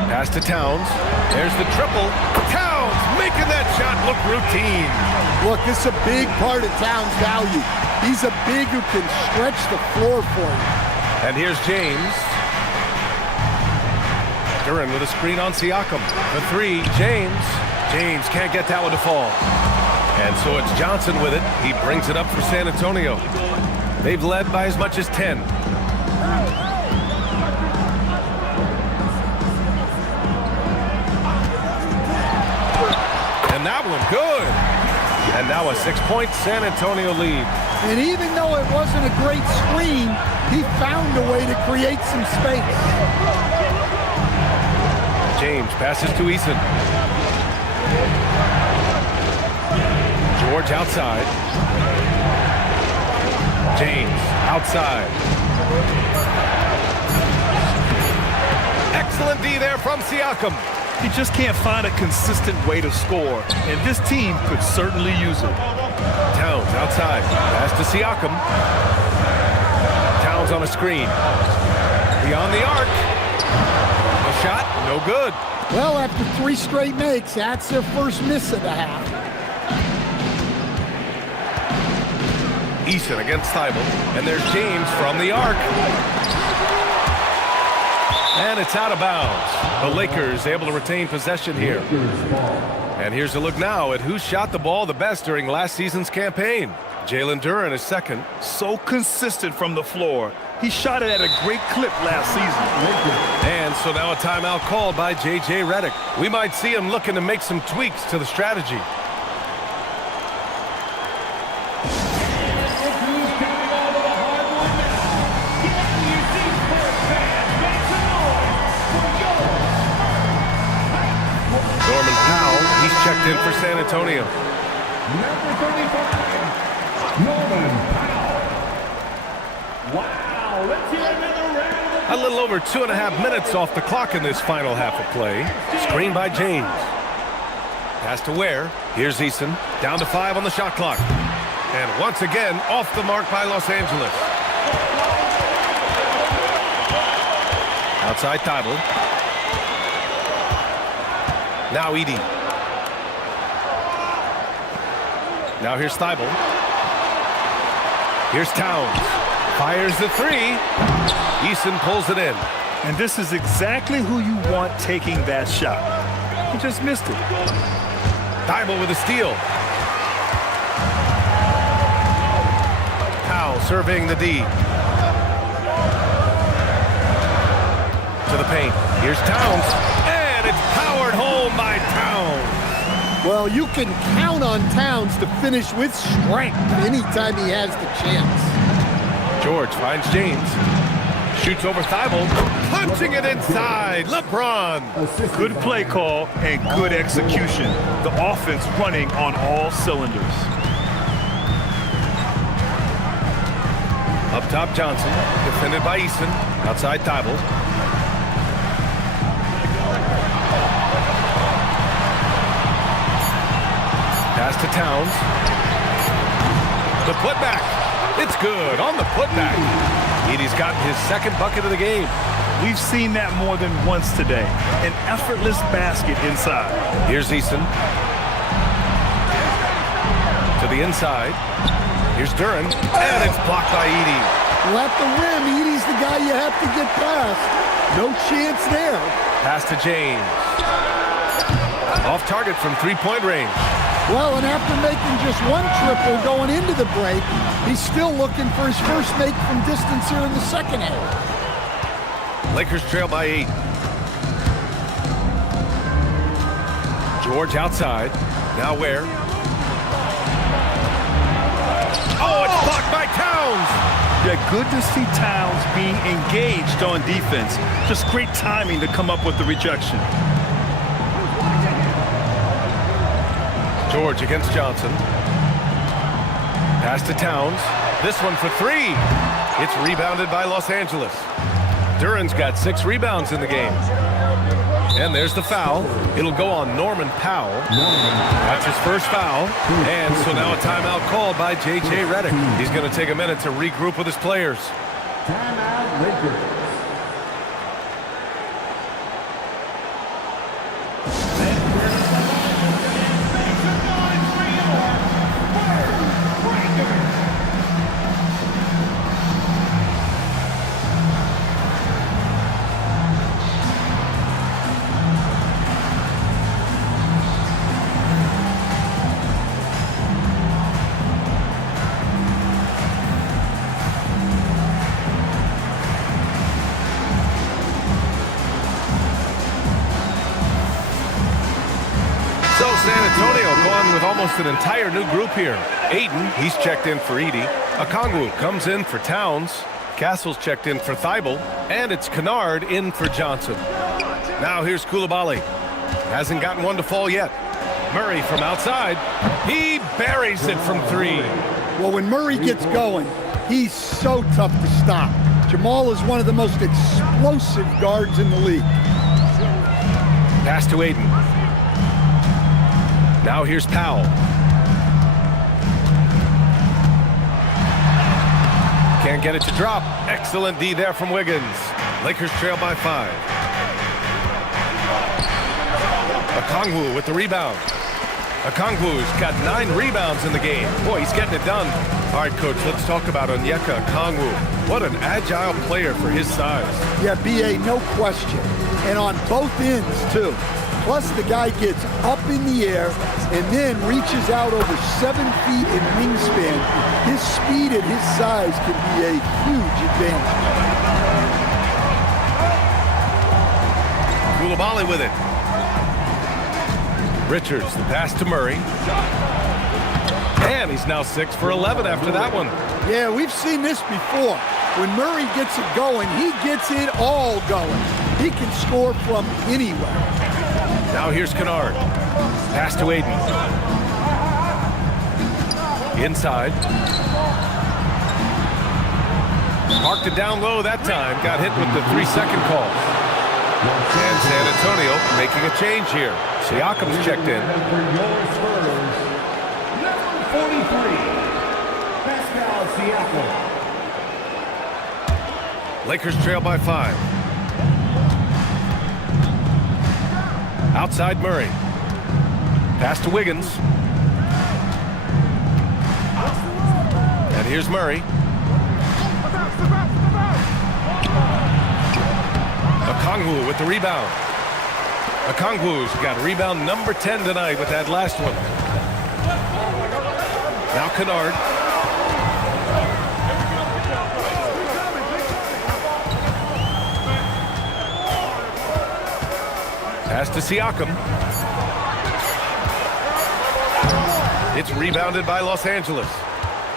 Pass to Towns. There's the triple. Towns making that shot look routine. Look, this is a big part of Towns' value. He's a big who can stretch the floor for you. And here's James. Duren with a screen on Siakam. The 3, James. James can't get that one to fall. And so it's Johnson with it. He brings it up for San Antonio. They've led by as much as 10. And that one, good. And now a 6-point San Antonio lead. And even though it wasn't a great screen, he found a way to create some space. James passes to Eason. George outside. James outside. Excellent D there from Siakam. He just can't find a consistent way to score, and this team could certainly use it. Towns outside. Pass to Siakam. Towns on a screen. Beyond the arc. A shot, no good. Well, after 3 straight makes, that's their first miss of the half. Eason against Thibault. And there's James from the arc. And it's out of bounds. The Lakers able to retain possession here. And here's a look now at who shot the ball the best during last season's campaign. Jalen Duren is second. So consistent from the floor. He shot it at a great clip last season. And so now a timeout called by J.J. Redick. We might see him looking to make some tweaks to the strategy. Norman Powell, he's checked in for San Antonio. Number 35, Norman Powell. Wow, let's hear another round. A little over 2.5 minutes off the clock in this final half of play. Screen by James. Pass to Ware. Here's Eason. Down to 5 on the shot clock. And once again, off the mark by Los Angeles. Outside Thibault. Now Edey. Now here's Thibault. Here's Towns. Fires the 3. Eason pulls it in. And this is exactly who you want taking that shot. He just missed it. Thibault with a steal. Powell surveying the D. To the paint. Here's Towns. And it's powered home by Towns. Well, you can count on Towns to finish with strength anytime he has the chance. George finds James. Shoots over Thibault. Punching it inside. LeBron. Good play call and good execution. The offense running on all cylinders. Up top, Johnson. Defended by Eason. Outside Thibault. Pass to Towns. The putback. It's good on the putback. Edey's gotten his second bucket of the game. We've seen that more than once today. An effortless basket inside. Here's Eason. To the inside. Here's Duren. And it's blocked by Edey. Well, at the rim, Edey's the guy you have to get past. No chance there. Pass to James. Off target from three-point range. Well, and after making just one triple going into the break, he's still looking for his first make from distance here in the second half. Lakers trail by 8. George outside. Now Ware. Oh, it's blocked by Towns. Yeah, good to see Towns being engaged on defense. Just great timing to come up with the rejection. George against Johnson. Pass to Towns. This one for 3. It's rebounded by Los Angeles. Duren's got 6 rebounds in the game. And there's the foul. It'll go on Norman Powell. That's his first foul. And so now a timeout called by J.J. Redick. He's going to take a minute to regroup with his players. Timeout, Lakers. San Antonio going with almost an entire new group here. Ayton, he's checked in for Edey. Okongwu comes in for Towns. Castle's checked in for Thibault. And it's Kennard in for Johnson. Now here's Coulibaly. Hasn't gotten one to fall yet. Murray from outside. He buries it from 3. Well, when Murray gets going, he's so tough to stop. Jamal is one of the most explosive guards in the league. Pass to Aiden. Now here's Powell. Can't get it to drop. Excellent D there from Wiggins. Lakers trail by 5. Okongwu with the rebound. Okongwu's got 9 rebounds in the game. Boy, he's getting it done. All right, Coach, let's talk about Onyeka Okongwu. What an agile player for his size. Yeah, B.A., no question. And on both ends, too. Plus, the guy gets up in the air and then reaches out over 7 feet in wingspan. His speed and his size can be a huge advantage. Coulibaly with it. Richards, the pass to Murray. And he's now 6 for 11 after that one. Yeah, we've seen this before. When Murray gets it going, he gets it all going. He can score from anywhere. Now here's Kennard. Pass to Aiden. Inside. Parked it down low that time. Got hit with the 3-second call. And San Antonio making a change here. Siakam's checked in. Number 43, Pascal Siakam. Lakers trail by 5. Outside Murray. Pass to Wiggins. And here's Murray. Okongwu with the rebound. Okongwu's got rebound number 10 tonight with that last one. Now Kennard. Pass to Siakam. It's rebounded by Los Angeles.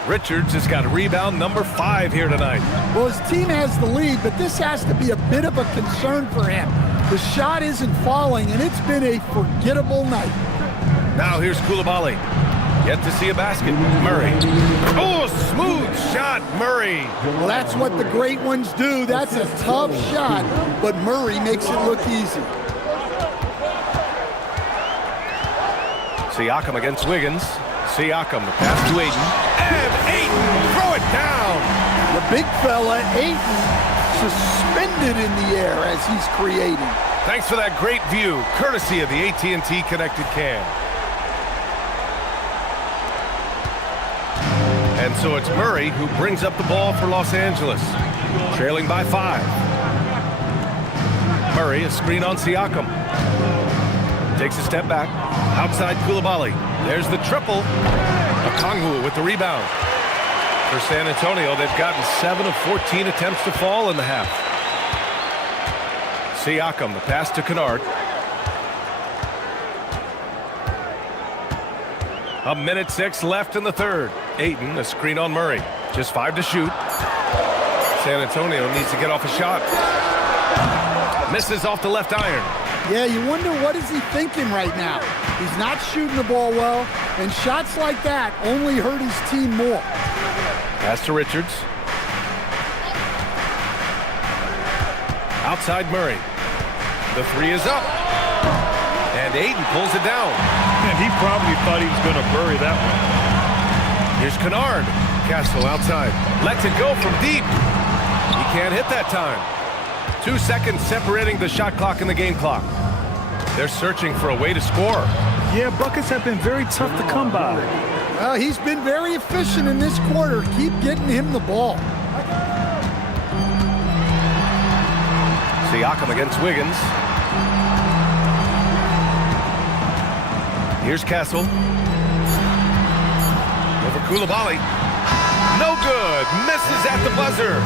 Richards has got rebound number 5 here tonight. Well, his team has the lead, but this has to be a bit of a concern for him. The shot isn't falling, and it's been a forgettable night. Now here's Coulibaly. Yet to see a basket. Murray. Oh, smooth shot, Murray. Well, that's what the great ones do. That's a tough shot, but Murray makes it look easy. Siakam against Wiggins. Siakam, the pass to Aiden. And Aiden, throw it down. The big fella, Aiden, suspended in the air as he's creating. Thanks for that great view, courtesy of the AT&T Connected Cam. And so it's Murray who brings up the ball for Los Angeles, trailing by 5. Murray, a screen on Siakam. Takes a step back. Outside Coulibaly. There's the triple. Okongwu with the rebound. For San Antonio, they've gotten 7 of 14 attempts to fall in the half. Siakam, the pass to Kennard. A minute 6 left in the third. Ayton, a screen on Murray. Just 5 to shoot. San Antonio needs to get off a shot. Misses off the left iron. Yeah, you wonder what is he thinking right now. He's not shooting the ball well, and shots like that only hurt his team more. Pass to Richards. Outside Murray. The 3 is up. And Ayton pulls it down. And he probably thought he was going to bury that one. Here's Kennard. Castle outside. Lets it go from deep. He can't hit that time. 2 seconds separating the shot clock and the game clock. They're searching for a way to score. Yeah, buckets have been very tough to come by. Well, he's been very efficient in this quarter. Keep getting him the ball. Siakam against Wiggins. Here's Castle. Over Coulibaly. No good. Misses at the buzzer.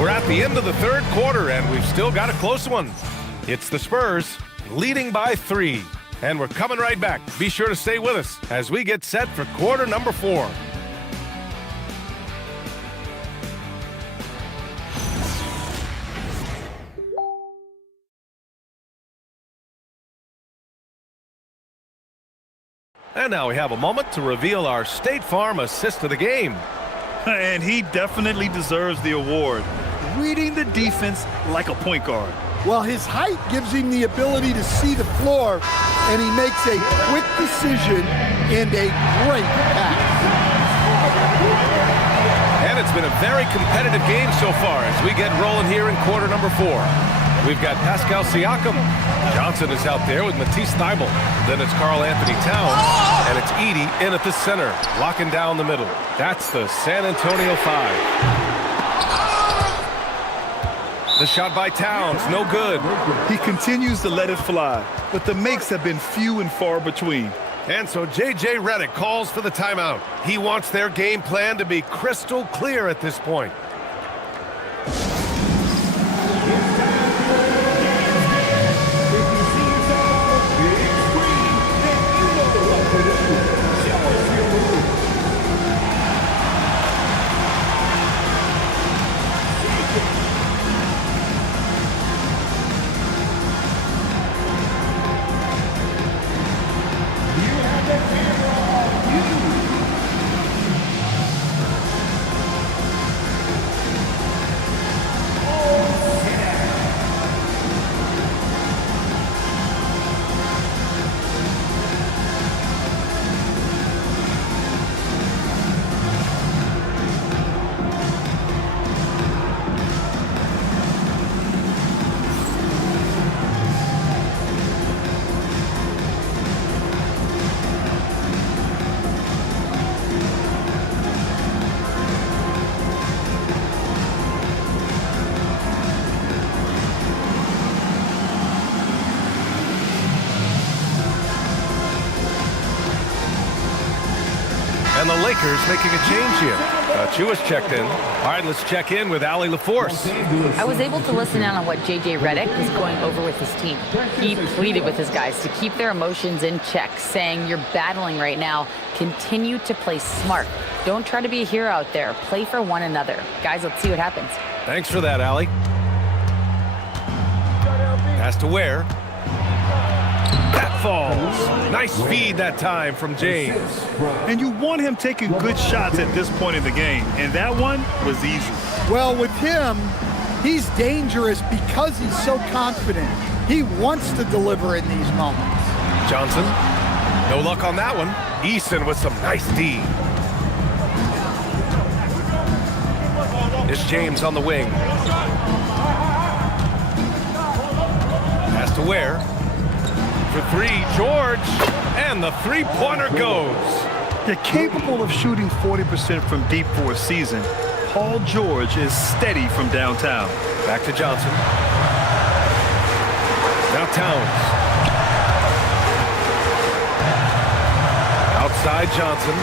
We're at the end of the third quarter, and we've still got a close one. It's the Spurs leading by 3. And we're coming right back. Be sure to stay with us as we get set for quarter number 4. And now we have a moment to reveal our State Farm assist of the game. And he definitely deserves the award. Reading the defense like a point guard. Well, his height gives him the ability to see the floor, and he makes a quick decision and a great pass. And it's been a very competitive game so far as we get rolling here in quarter number 4. We've got Pascal Siakam. Johnson is out there with Matisse Thybulle. Then it's Karl Anthony Towns, and it's Edey in at the center, locking down the middle. That's the San Antonio 5. The shot by Towns, no good. He continues to let it fly, but the makes have been few and far between. And so J.J. Redick calls for the timeout. He wants their game plan to be crystal clear at this point. And the Lakers making a change here. Chua checked in. All right, let's check in with Allie LaForce. I was able to listen in on what J.J. Redick was going over with his team. He pleaded with his guys to keep their emotions in check, saying, "You're battling right now. Continue to play smart. Don't try to be a hero out there. Play for one another." Guys, let's see what happens. Thanks for that, Allie. Pass to Ware. That falls. Nice feed that time from James. And you want him taking good shots at this point in the game, and that one was easy. Well, with him, he's dangerous because he's so confident. He wants to deliver in these moments. Johnson, no luck on that one. Eason with some nice D. It's James on the wing. Pass to Ware. For three, George, and the three-pointer goes. They're capable of shooting 40% from deep for a season. Paul George is steady from downtown. Back to Johnson. Now Towns. Outside Johnson.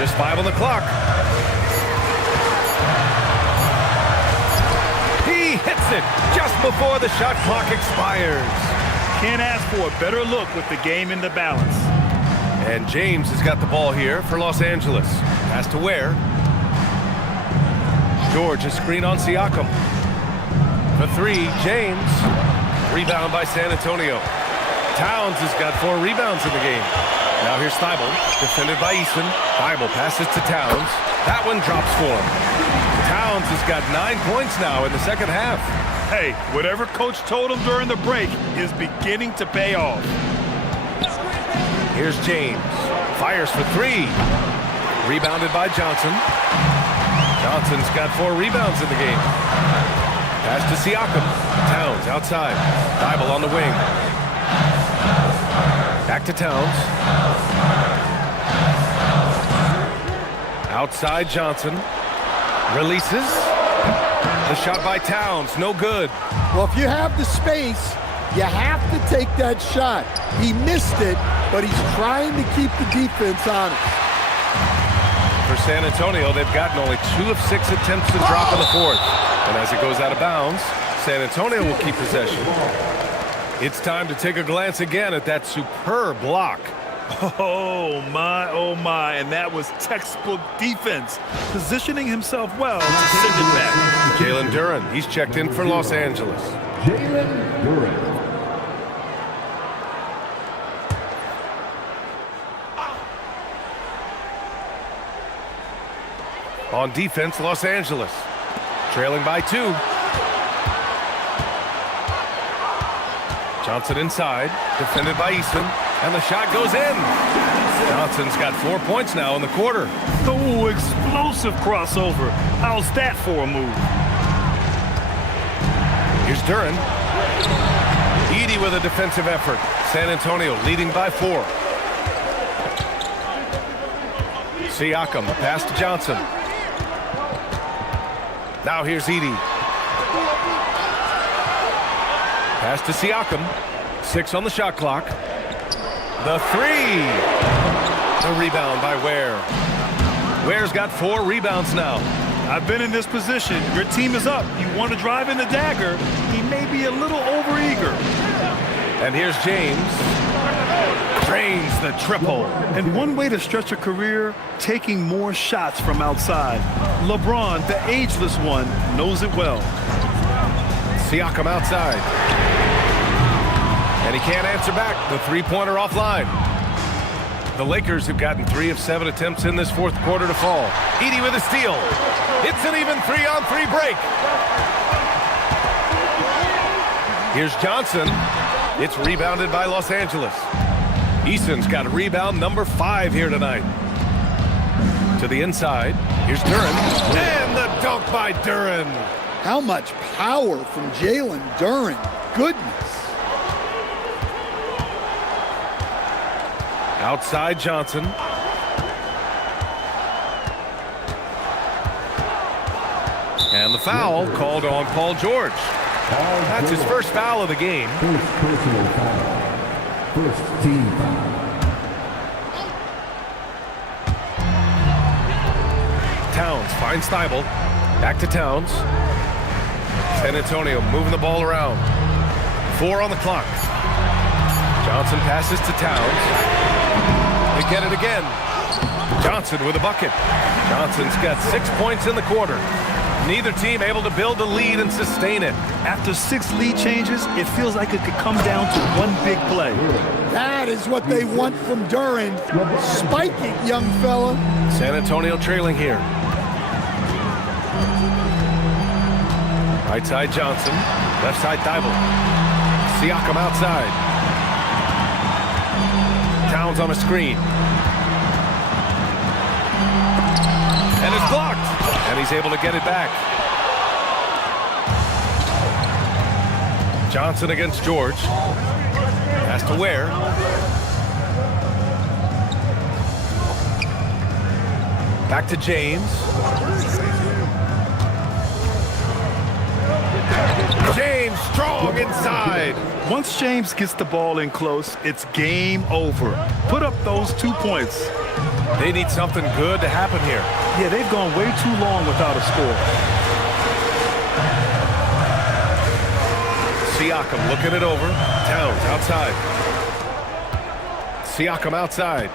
Just 5 on the clock. He hits it just before the shot clock expires. Can't ask for a better look with the game in the balance. And James has got the ball here for Los Angeles. Pass to Ware. George, a screen on Siakam. For three, James. Rebound by San Antonio. Towns has got 4 rebounds in the game. Now here's Thybulle, defended by Eason. Thybulle passes to Towns. That one drops for him. Towns has got 9 points now in the second half. Hey, whatever coach told him during the break is beginning to pay off. Here's James. Fires for 3. Rebounded by Johnson. Johnson's got 4 rebounds in the game. Pass to Siakam. Towns outside. Thybulle on the wing. Back to Towns. Outside Johnson. Releases. The shot by Towns, no good. Well, if you have the space, you have to take that shot. He missed it, but he's trying to keep the defense honest. For San Antonio, they've gotten only 2 of 6 attempts to drop in the fourth. And as it goes out of bounds, San Antonio will keep possession. It's time to take a glance again at that superb block. Oh my, and that was textbook defense, positioning himself well to send it back. Jalen Duren, he's checked in for Los Angeles. Jalen Duren. On defense, Los Angeles, trailing by 2. Johnson inside, defended by Easton, and the shot goes in. Johnson's got 4 points now in the quarter. Oh, explosive crossover. How's that for a move? Here's Duren. Edey with a defensive effort. San Antonio leading by 4. Siakam, a pass to Johnson. Now here's Edey. Pass to Siakam. 6 on the shot clock. The 3. The rebound by Ware. Ware's got 4 rebounds now. I've been in this position. Your team is up. You want to drive in the dagger. He may be a little overeager. And here's James. Drains the triple. And one way to stretch a career, taking more shots from outside. LeBron, the ageless one, knows it well. Siakam outside. And he can't answer back. The three-pointer offline. The Lakers have gotten 3 of 7 attempts in this fourth quarter to fall. Edey with a steal. It's an even 3-on-3 break. Here's Johnson. It's rebounded by Los Angeles. Easton's got a rebound number 5 here tonight. To the inside. Here's Duren. And the dunk by Duren. How much power from Jalen Duren. Goodness. Outside Johnson. And the foul called on Paul George. That's his first foul of the game. First personal foul. First team foul. Towns finds Thibault. Back to Towns. San Antonio moving the ball around. 4 on the clock. Johnson passes to Towns. They get it again. Johnson with a bucket. Johnson's got 6 points in the quarter. Neither team able to build a lead and sustain it. After 6 lead changes, it feels like it could come down to one big play. That is what they want from Duren. Spike it, young fella. San Antonio trailing here. Right side Johnson. Left side Thibault. Siakam outside. Towns on a screen. And it's blocked. And he's able to get it back. Johnson against George. Pass to Ware. Back to James. James strong inside. Once James gets the ball in close, it's game over. Put up those 2 points. They need something good to happen here. Yeah, they've gone way too long without a score. Siakam looking it over. Towns outside. Siakam outside.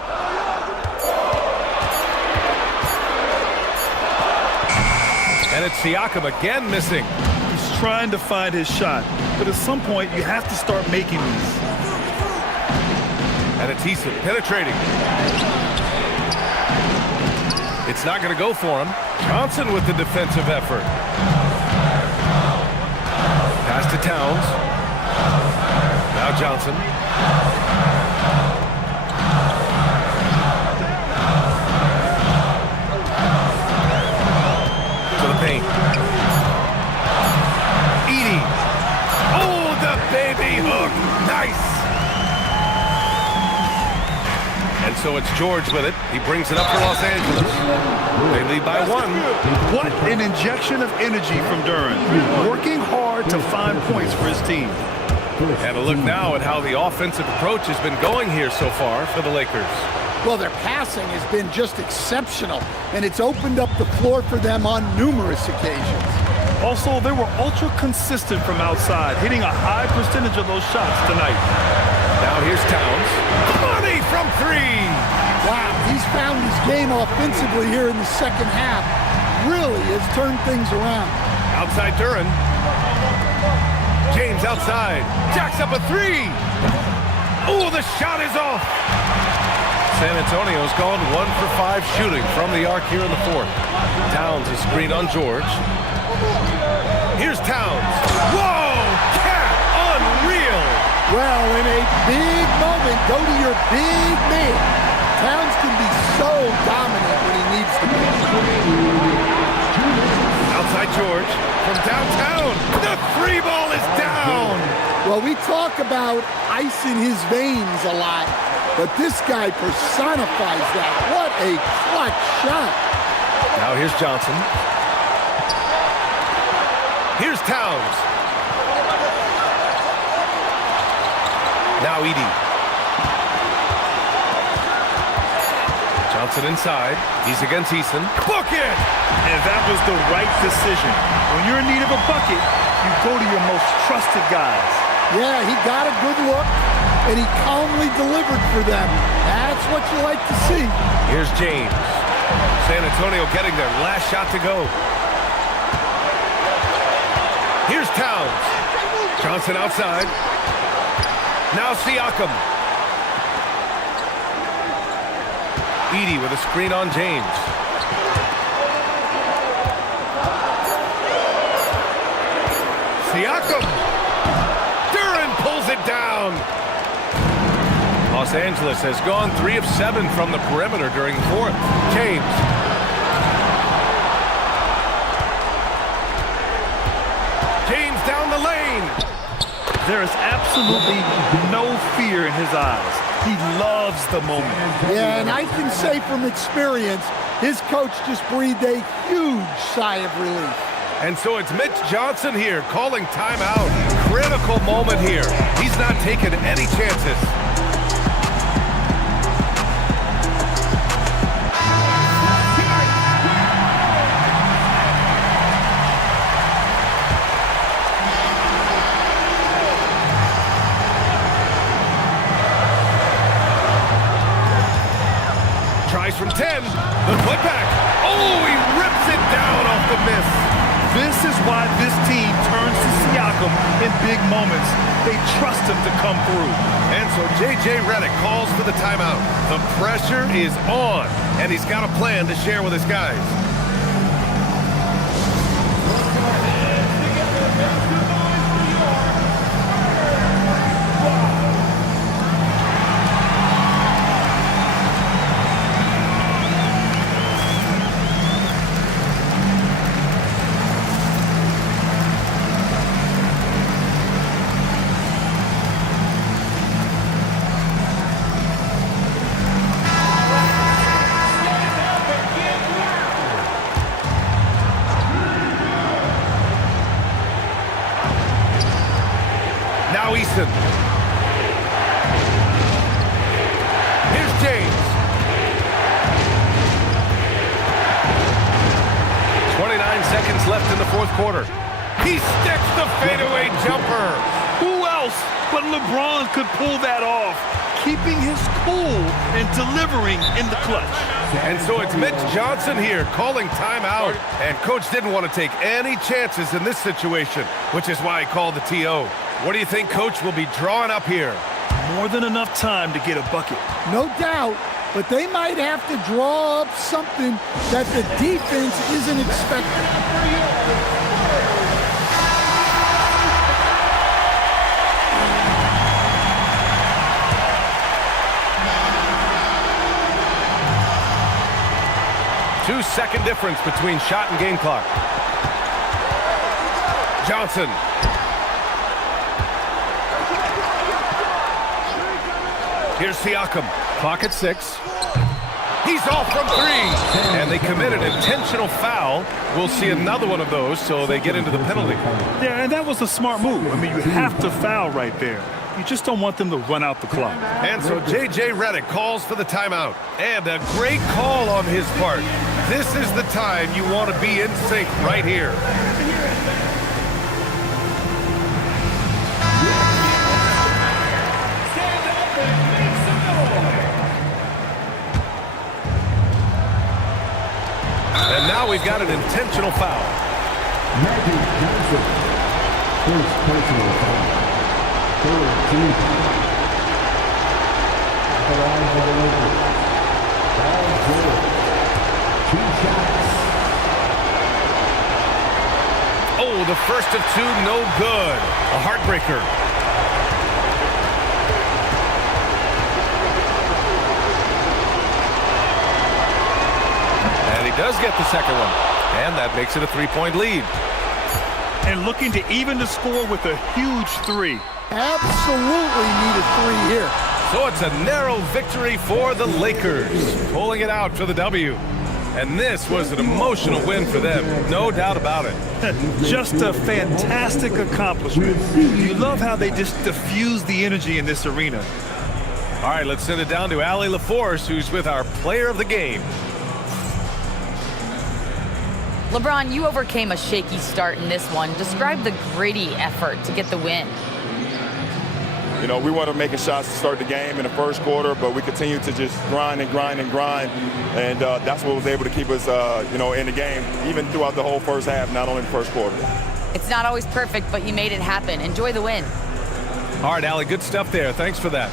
And it's Siakam again missing. He's trying to find his shot, but at some point you have to start making these. And it's Easton penetrating. It's not going to go for him. Johnson with the defensive effort. Pass to Towns. Now Johnson. To the paint. Edey. Oh, the baby hook. Nice. And so it's George with it. He brings it up for Los Angeles. They lead by 1. What an injection of energy from Duren. Working hard to find points for his team. And a look now at how the offensive approach has been going here so far for the Lakers. Well, their passing has been just exceptional, and it's opened up the floor for them on numerous occasions. Also, they were ultra consistent from outside, hitting a high percentage of those shots tonight. Now here's Towns. Money from 3. Wow, he's found his game offensively here in the second half. Really has turned things around. Outside Duren. James outside. Jacks up a 3. Oh, the shot is off. San Antonio's gone 1 for 5 shooting from the arc here in the fourth. Towns is screened on George. Here's Towns. Whoa! Cat! Unreal! Well, in a big moment, go to your big man. Towns can be so dominant when he needs to be. Outside George from downtown. The three ball is down. Well, we talk about ice in his veins a lot, but this guy personifies that. What a clutch shot. Now here's Johnson. Here's Towns. Now Edey. Johnson inside. He's against Eason. Book it! And that was the right decision. When you're in need of a bucket, you go to your most trusted guys. Yeah, he got a good look, and he calmly delivered for them. That's what you like to see. Here's James. San Antonio getting their last shot to go. Here's Towns. Johnson outside. Now Siakam. Edey with a screen on James. Siakam. Duren pulls it down. Los Angeles has gone 3 of 7 from the perimeter during the fourth. James. James down the lane. There is absolutely no fear in his eyes. He loves the moment. Yeah, and I can say from experience, his coach just breathed a huge sigh of relief. And so it's Mitch Johnson here calling timeout. Critical moment here. He's not taking any chances. Tries from 10. The putback. Oh, he rips it down off the miss. This is why this team turns to Siakam in big moments. They trust him to come through. And so J.J. Redick calls for the timeout. The pressure is on, and he's got a plan to share with his guys. Now Eason. Here's James. 29 seconds left in the fourth quarter. He sticks the fadeaway jumper. Who else but LeBron could pull that off, keeping his cool and delivering in the clutch. And so it's Mitch Johnson here calling timeout. And coach didn't want to take any chances in this situation, which is why he called the TO. What do you think coach will be drawing up here? More than enough time to get a bucket. No doubt, but they might have to draw up something that the defense isn't expecting. 2-second difference between shot and game clock. Johnson. Here's Siakam. Clock at 6. He's off from 3. And they committed an intentional foul. We'll see another one of those, so they get into the penalty. Yeah, and that was a smart move. I mean, you have to foul right there. You just don't want them to run out the clock. And so J.J. Redick calls for the timeout. And a great call on his part. This is the time you want to be in sync right here. And now we've got an intentional foul. Magic Johnson. First personal foul. 13. The line for the Lakers. Foul 0. 2 shots. Oh, the first of 2, no good. A heartbreaker. get the second one. And that makes it a 3-point lead. And looking to even the score with a huge three. Absolutely need a three here. So it's a narrow victory for the Lakers, pulling it out for the W. And this was an emotional win for them, no doubt about it. Just a fantastic accomplishment. You love how they just diffuse the energy in this arena. All right, let's send it down to Allie LaForce, who's with our player of the game. LeBron, you overcame a shaky start in this one. Describe the gritty effort to get the win. You know, we wanted making shots to start the game in the first quarter, but we continued to just grind and grind and grind, and that's what was able to keep us, you know, in the game, even throughout the whole first half, not only the first quarter. It's not always perfect, but you made it happen. Enjoy the win. All right, Allie, good stuff there. Thanks for that.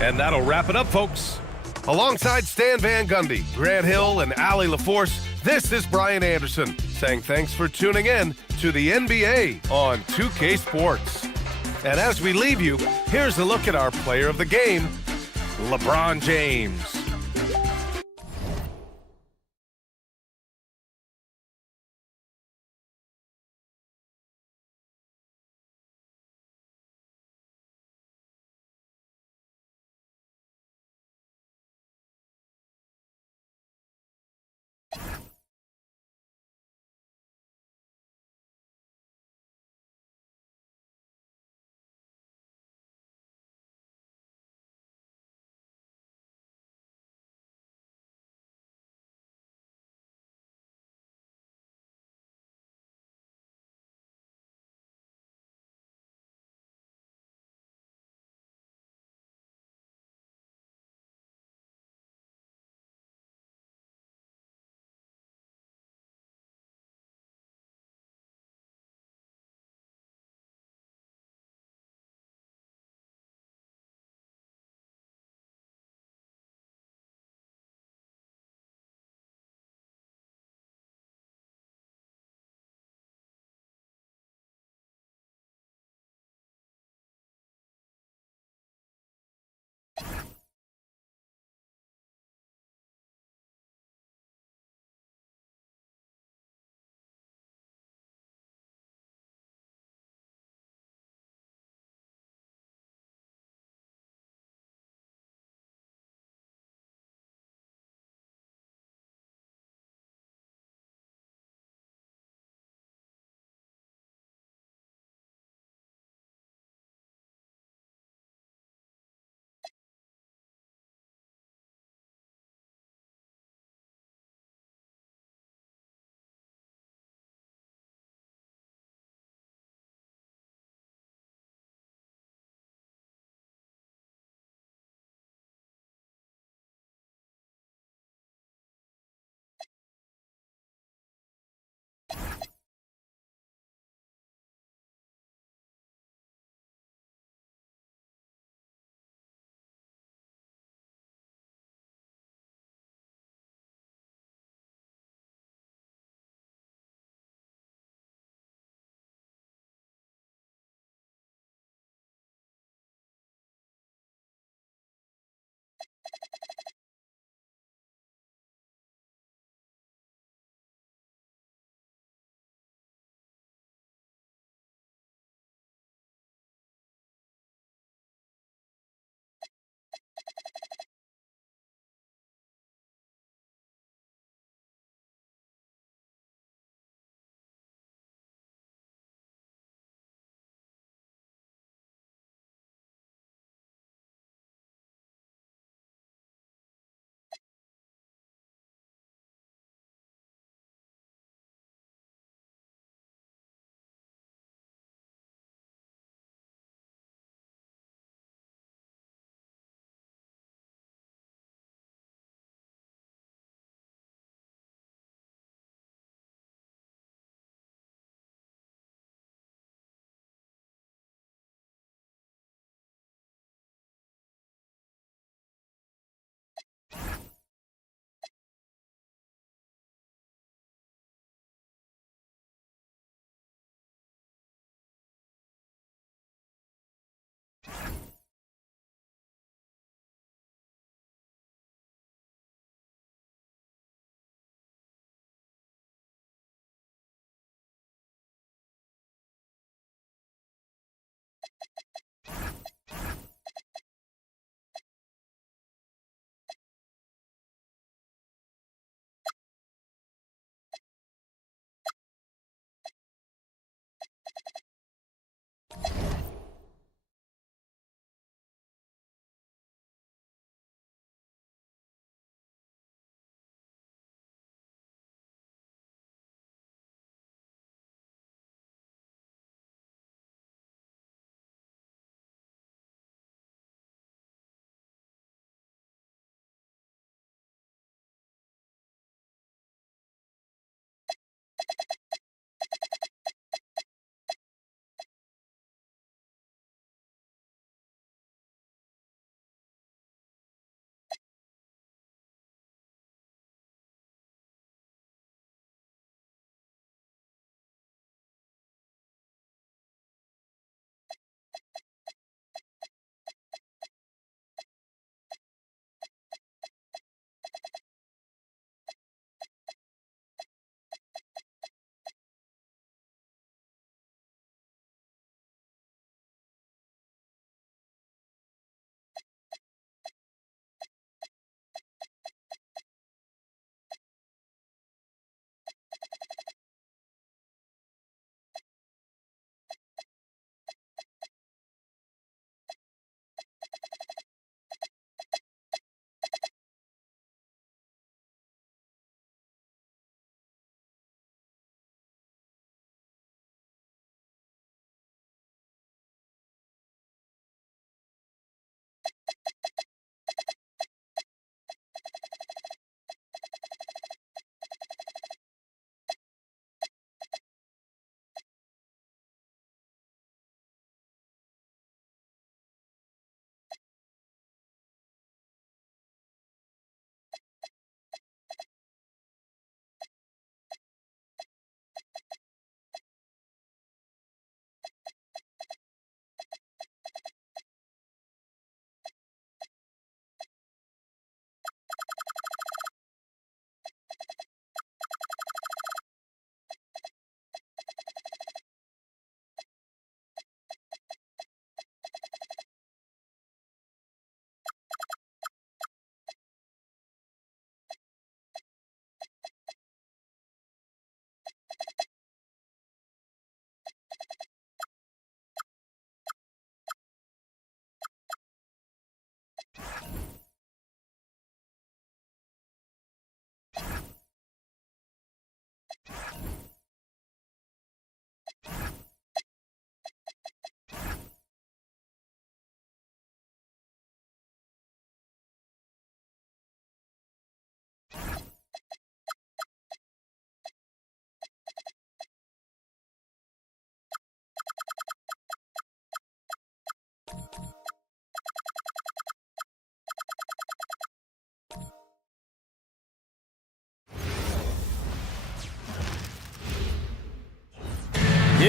And that'll wrap it up, folks. Alongside Stan Van Gundy, Grant Hill, and Allie LaForce, this is Brian Anderson saying thanks for tuning in to the NBA on 2K Sports. And as we leave you, here's a look at our player of the game, LeBron James.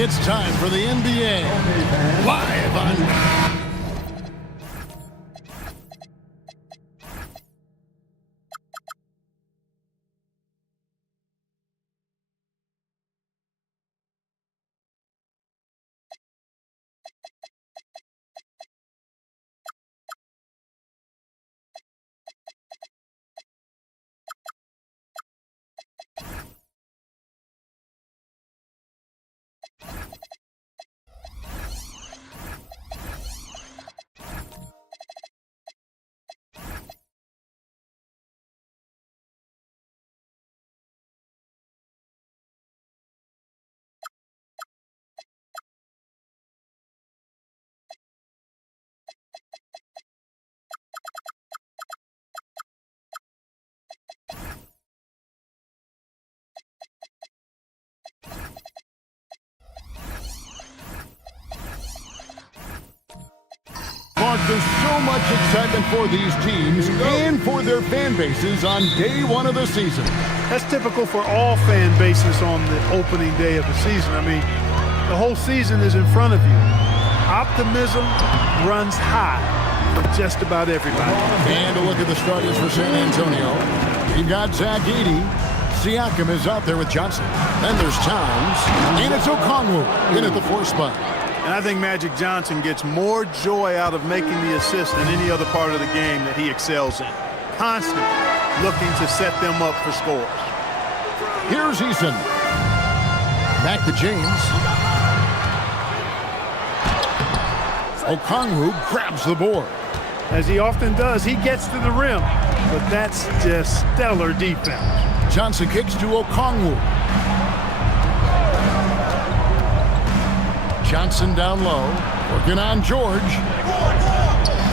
It's time for the NBA live on. Mark, there's so much excitement for these teams and for their fan bases on day one of the season. That's typical for all fan bases on the opening day of the season. I mean, the whole season is in front of you. Optimism runs high for just about everybody. And a look at the starters for San Antonio. You've got Zach Edey. Siakam is out there with Johnson. Then there's Towns. And it's Okongwu in at the 4 spot. And I think Magic Johnson gets more joy out of making the assist than any other part of the game that he excels in. Constantly looking to set them up for scores. Here's Eason. Back to James. Okongwu grabs the board. As he often does, he gets to the rim. But that's just stellar defense. Johnson kicks to Okongwu. Johnson down low, working on George.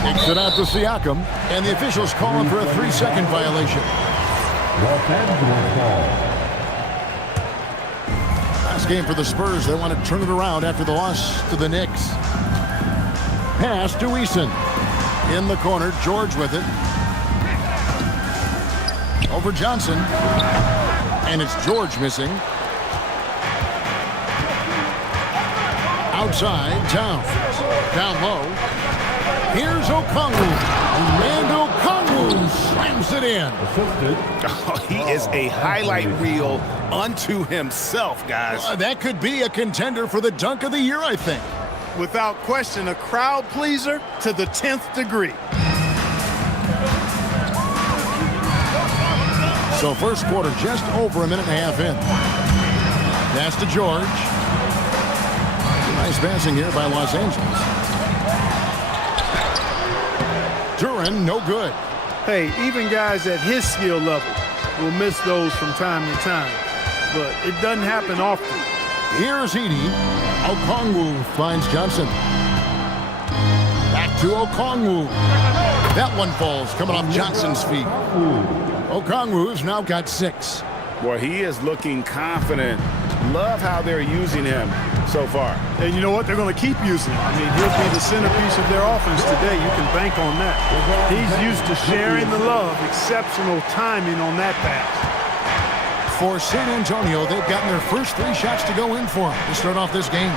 Takes it out to Siakam, and the officials call him for a 3-second violation. Last game for the Spurs. They want to turn it around after the loss to the Knicks. Pass to Eason. In the corner, George with it. Over Johnson. And it's George missing. Outside, Towns. Down low. Here's Okongwu. And Okongwu slams it in. Oh, he is a highlight reel unto himself, guys. That could be a contender for the dunk of the year, I think. Without question, a crowd pleaser to the 10th degree. So first quarter just over a minute and a half in. Pass to George. Nice passing here by Los Angeles. Duren, no good. Hey, even guys at his skill level will miss those from time to time. But it doesn't happen often. Here's Edey. Okongwu finds Johnson. Back to Okongwu. That one falls coming off Johnson's feet. Okongwu's now got 6. Boy, he is looking confident. Love how they're using him so far. And you know what? They're going to keep using him. I mean, he'll be the centerpiece of their offense today. You can bank on that. He's used to sharing the love. Exceptional timing on that pass. For San Antonio, they've gotten their first 3 shots to go in for them to start off this game.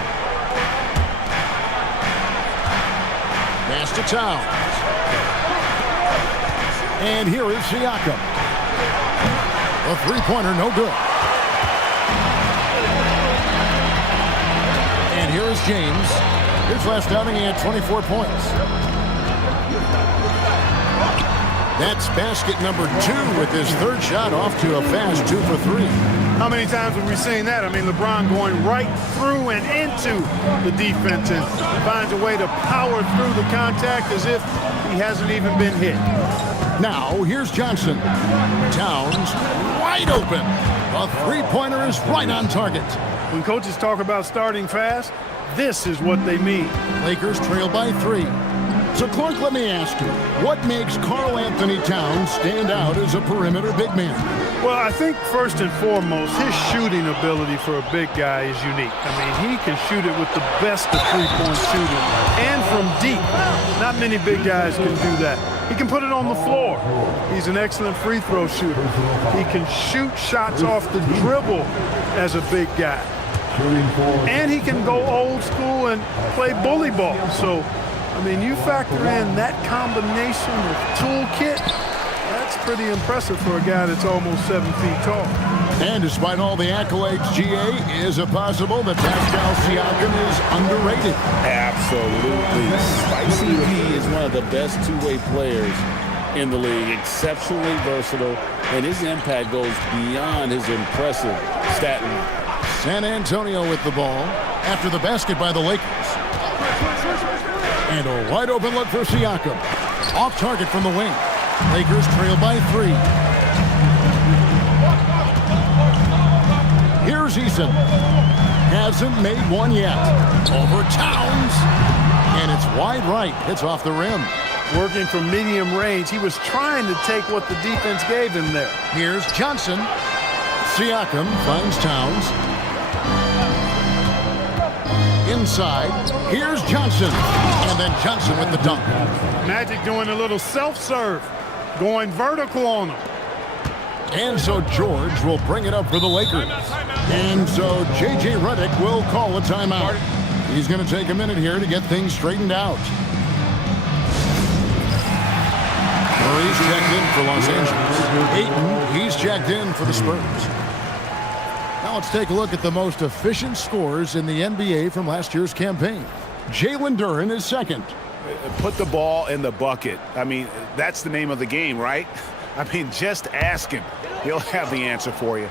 Pass to Towns. And here is Siakam. A 3-pointer, no good. And here is James. His last outing, he had 24 points. That's basket number 2 with his 3rd shot off to a fast 2 for 3. How many times have we seen that? I mean, LeBron going right through and into the defense and finds a way to power through the contact as if he hasn't even been hit. Now, here's Johnson. Towns wide open. A 3-pointer is right on target. When coaches talk about starting fast, this is what they mean. Lakers trail by 3. So, Clark, let me ask you, what makes Karl Anthony Towns stand out as a perimeter big man? Well, I think first and foremost, his shooting ability for a big guy is unique. I mean, he can shoot it with the best of three-point shooting and from deep. Not many big guys can do that. He can put it on the floor. He's an excellent free throw shooter. He can shoot shots off the dribble as a big guy. And he can go old school and play bully ball. So, I mean, you factor in that combination of toolkit, that's pretty impressive for a guy that's almost 7 feet tall. And despite all the accolades, GA, is it possible that Pascal Siakam is underrated? Absolutely. Spicy P is one of the best two-way players in the league. Exceptionally versatile, and his impact goes beyond his impressive stat line. San Antonio with the ball after the basket by the Lakers. And a wide open look for Siakam. Off target from the wing. Lakers trail by 3. Here's Eason. Hasn't made one yet. Over Towns. And it's wide right. Hits off the rim. Working from medium range. He was trying to take what the defense gave him there. Here's Johnson. Siakam finds Towns. Inside. Here's Johnson. And then Johnson with the dunk. Magic doing a little self-serve. Going vertical on him. And so George will bring it up for the Lakers. And so J.J. Redick will call a timeout. He's going to take a minute here to get things straightened out. Murray's checked in for Los Angeles. Ayton, he's checked in for the Spurs. Now let's take a look at the most efficient scorers in the NBA from last year's campaign. Jalen Duren is second. Put the ball in the bucket. I mean, that's the name of the game, right? I mean, just ask him. He'll have the answer for you.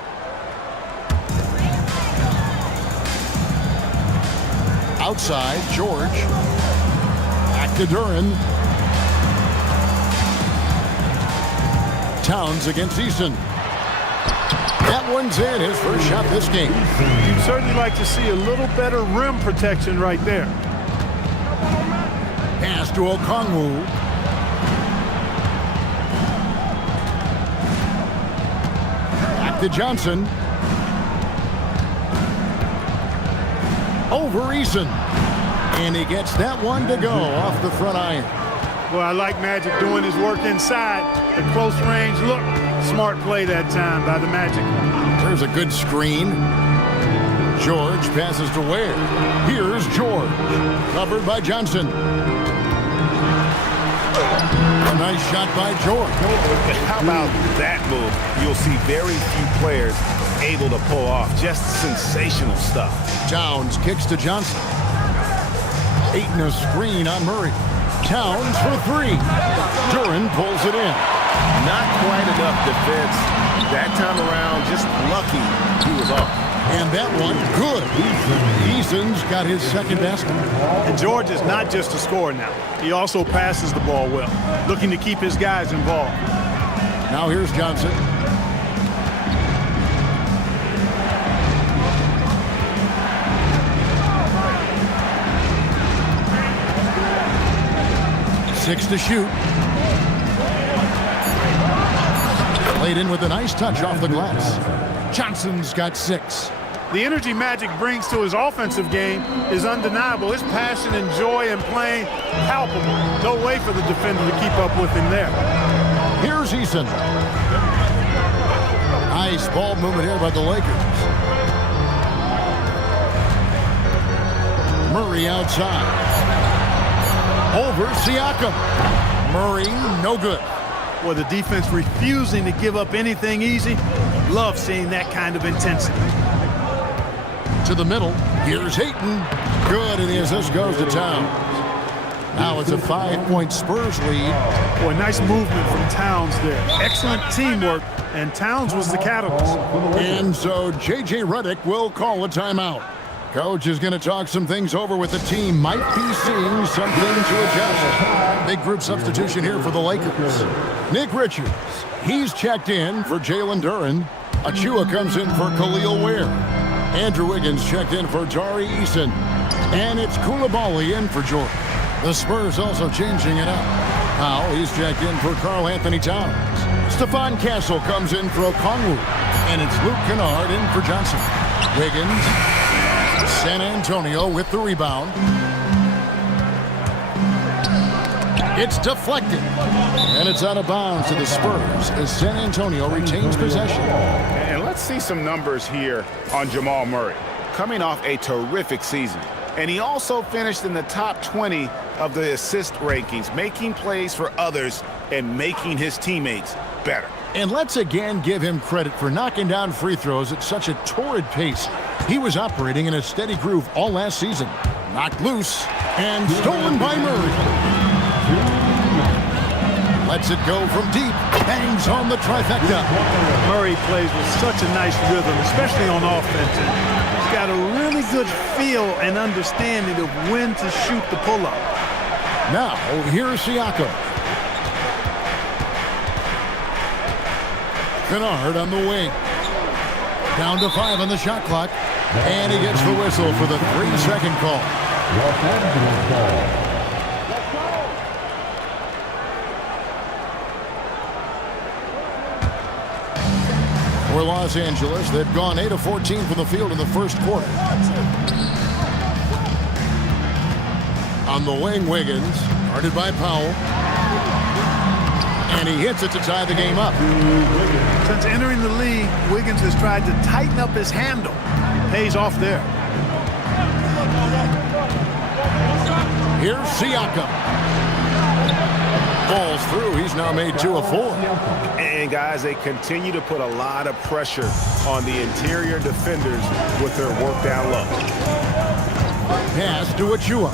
Outside, George. Back to Duren. Towns against Eason. That one's in, his first shot this game. You'd certainly like to see a little better rim protection right there. Pass to Okongwu. Back to Johnson. Over Eason. And he gets that one to go off the front iron. Well, I like Magic doing his work inside. The close range look. Smart play that time by the Magic. There's a good screen. George passes to Ware. Here's George. Covered by Johnson. A nice shot by George. How about that move? You'll see very few players able to pull off just sensational stuff. Towns kicks to Johnson. Ayton a screen on Murray. Towns for 3. Duren pulls it in. Not quite enough defense. That time around, just lucky he was off. And that one, good. Eason's got his second basket. And George is not just a scorer now. He also passes the ball well, looking to keep his guys involved. Now here's Johnson. Six to shoot. Laid in with a nice touch off the glass. Johnson's got 6. The energy Magic brings to his offensive game is undeniable. His passion and joy in playing, palpable. No way for the defender to keep up with him there. Here's Eason. Nice ball movement here by the Lakers. Murray outside. Over Siakam. Murray, no good. Well, the defense refusing to give up anything easy. Love seeing that kind of intensity. To the middle. Here's Ayton. Good, and the assist goes to Towns. Now it's a 5-point Spurs lead. Boy, nice movement from Towns there. Excellent teamwork, and Towns was the catalyst. And so J.J. Redick will call a timeout. Coach is going to talk some things over with the team. Might be seeing something to adjust. Big group substitution here for the Lakers. Nick Richards, he's checked in for Jalen Duren. Achua comes in for Khalil Ware. Andrew Wiggins checked in for Tari Eason. And it's Koulibaly in for George. The Spurs also changing it up. Now he's checked in for Karl Anthony Towns. Stephon Castle comes in for Okongwu. And it's Luke Kennard in for Johnson. Wiggins. San Antonio with the rebound. It's deflected. And it's out of bounds to the Spurs as San Antonio retains possession. And let's see some numbers here on Jamal Murray. coming off a terrific season. And he also finished in the top 20 of the assist rankings, making plays for others and making his teammates better. And let's again give him credit for knocking down free throws at such a torrid pace. He was operating in a steady groove all last season. Knocked loose and stolen by Murray. Lets it go from deep. Bangs on the trifecta. Murray plays with such a nice rhythm, especially on offense. And he's got a really good feel and understanding of when to shoot the pull-up. Now, here's Siakam. Kennard on the wing. Down to 5 on the shot clock. And he gets the whistle for the 3-second call. For Los Angeles, they've gone 8 of 14 from the field in the first quarter. On the wing, Wiggins, guarded by Powell. And he hits it to tie the game up. Since entering the league, Wiggins has tried to tighten up his handle. Pays off there. Here's Siakam. Falls through. He's now made 2 of 4. And guys, they continue to put a lot of pressure on the interior defenders with their work down low. Pass to Achua.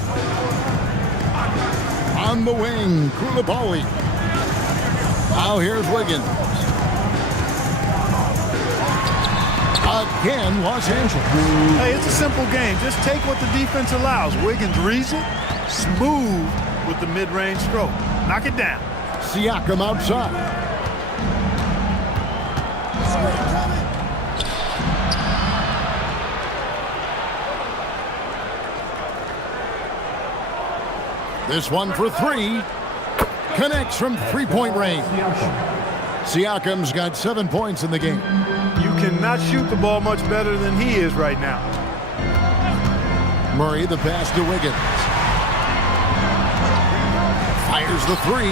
On the wing, Koulibaly. Now here's Wiggins. Again, Los Angeles. Hey, it's a simple game. Just take what the defense allows. Wiggins reads it, smooth with the mid-range stroke. Knock it down. Siakam outside. This one for 3. Connects from 3-point range. Siakam's got 7 points in the game. You cannot shoot the ball much better than he is right now. Murray, the pass to Wiggins. Fires the 3.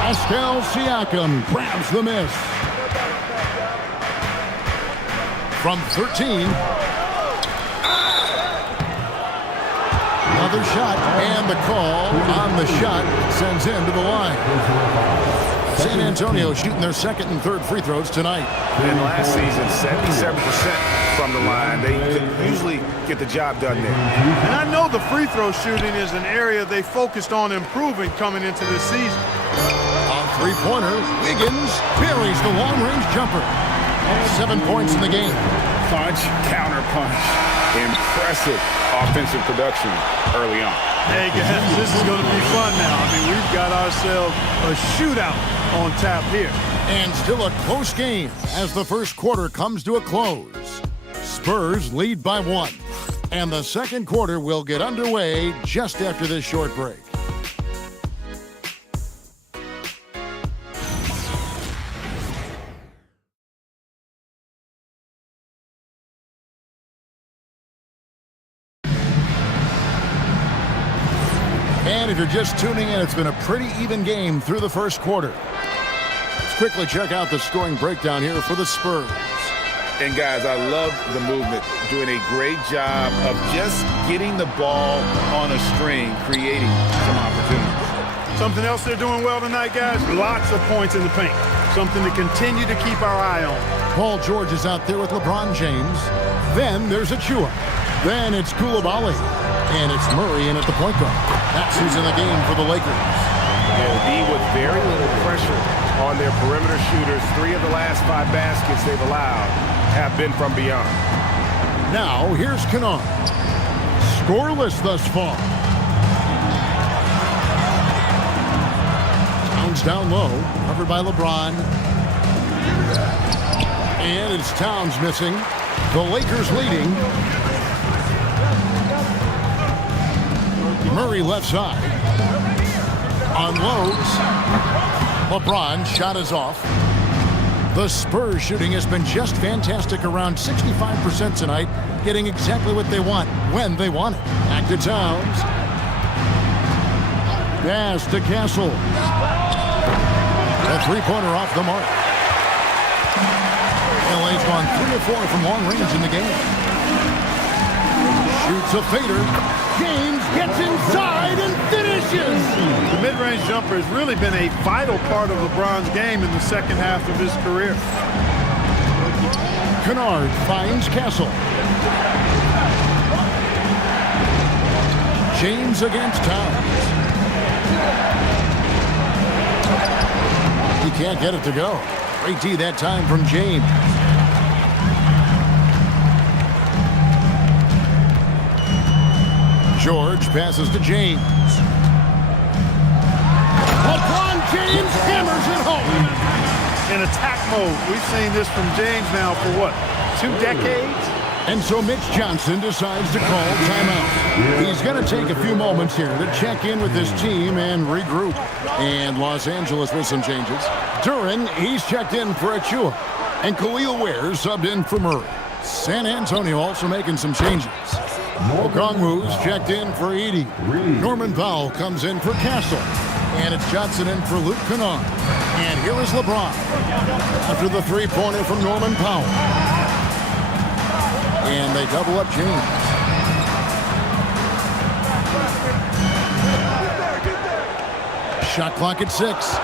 Pascal Siakam grabs the miss. From 13. Another shot, and the call on the shot sends him to the line. San Antonio shooting their second and third free throws tonight. And last season, 77% from the line. They usually get the job done there. And I know the free throw shooting is an area they focused on improving coming into this season. On three-pointer, Wiggins buries the long-range jumper. 7 points in the game. Punch, counter punch. Impressive offensive production early on. Hey guys, this is going to be fun now. I mean, we've got ourselves a shootout on tap here. And still a close game as the first quarter comes to a close. Spurs lead by 1. And the second quarter will get underway just after this short break. And if you're just tuning in, it's been a pretty even game through the first quarter. Let's quickly check out the scoring breakdown here for the Spurs. And guys, I love the movement, doing a great job of just getting the ball on a string, creating some opportunities. Something else they're doing well tonight, guys, lots of points in the paint. Something to continue to keep our eye on. Paul George is out there with LeBron James. Then there's Achua. Then it's Koulibaly. And it's Murray in at the point guard. That's who's in the game for the Lakers. D with very little pressure on their perimeter shooters. 3 of the last 5 baskets they've allowed have been from beyond. Now, here's Kennard. Scoreless thus far. Towns down low, covered by LeBron. And it's Towns missing. The Lakers leading. Murray left side. Unloads. LeBron shot is off. The Spurs shooting has been just fantastic, around 65% tonight, getting exactly what they want when they want it. Back to Towns. Pass to Castle. A three-pointer off the mark. LA's gone 3 of 4 from long range in the game. Shoots a fader. James gets inside and finishes. The mid-range jumper has really been a vital part of LeBron's game in the second half of his career. Kennard finds Castle. James against Towns. He can't get it to go. Great D that time from James. George passes to James. LeBron James hammers it home. In attack mode. We've seen this from James now for what, 2 decades? And so Mitch Johnson decides to call timeout. He's going to take a few moments here to check in with his team and regroup. And Los Angeles with some changes. Duren, he's checked in for Achua. And Khalil Ware subbed in for Murray. San Antonio also making some changes. Okongwu's checked in for Edey. Norman Powell comes in for Castle. And it's Johnson in for Luke Kennard. And here is LeBron after the three-pointer from Norman Powell. And they double up James. Shot clock at 6.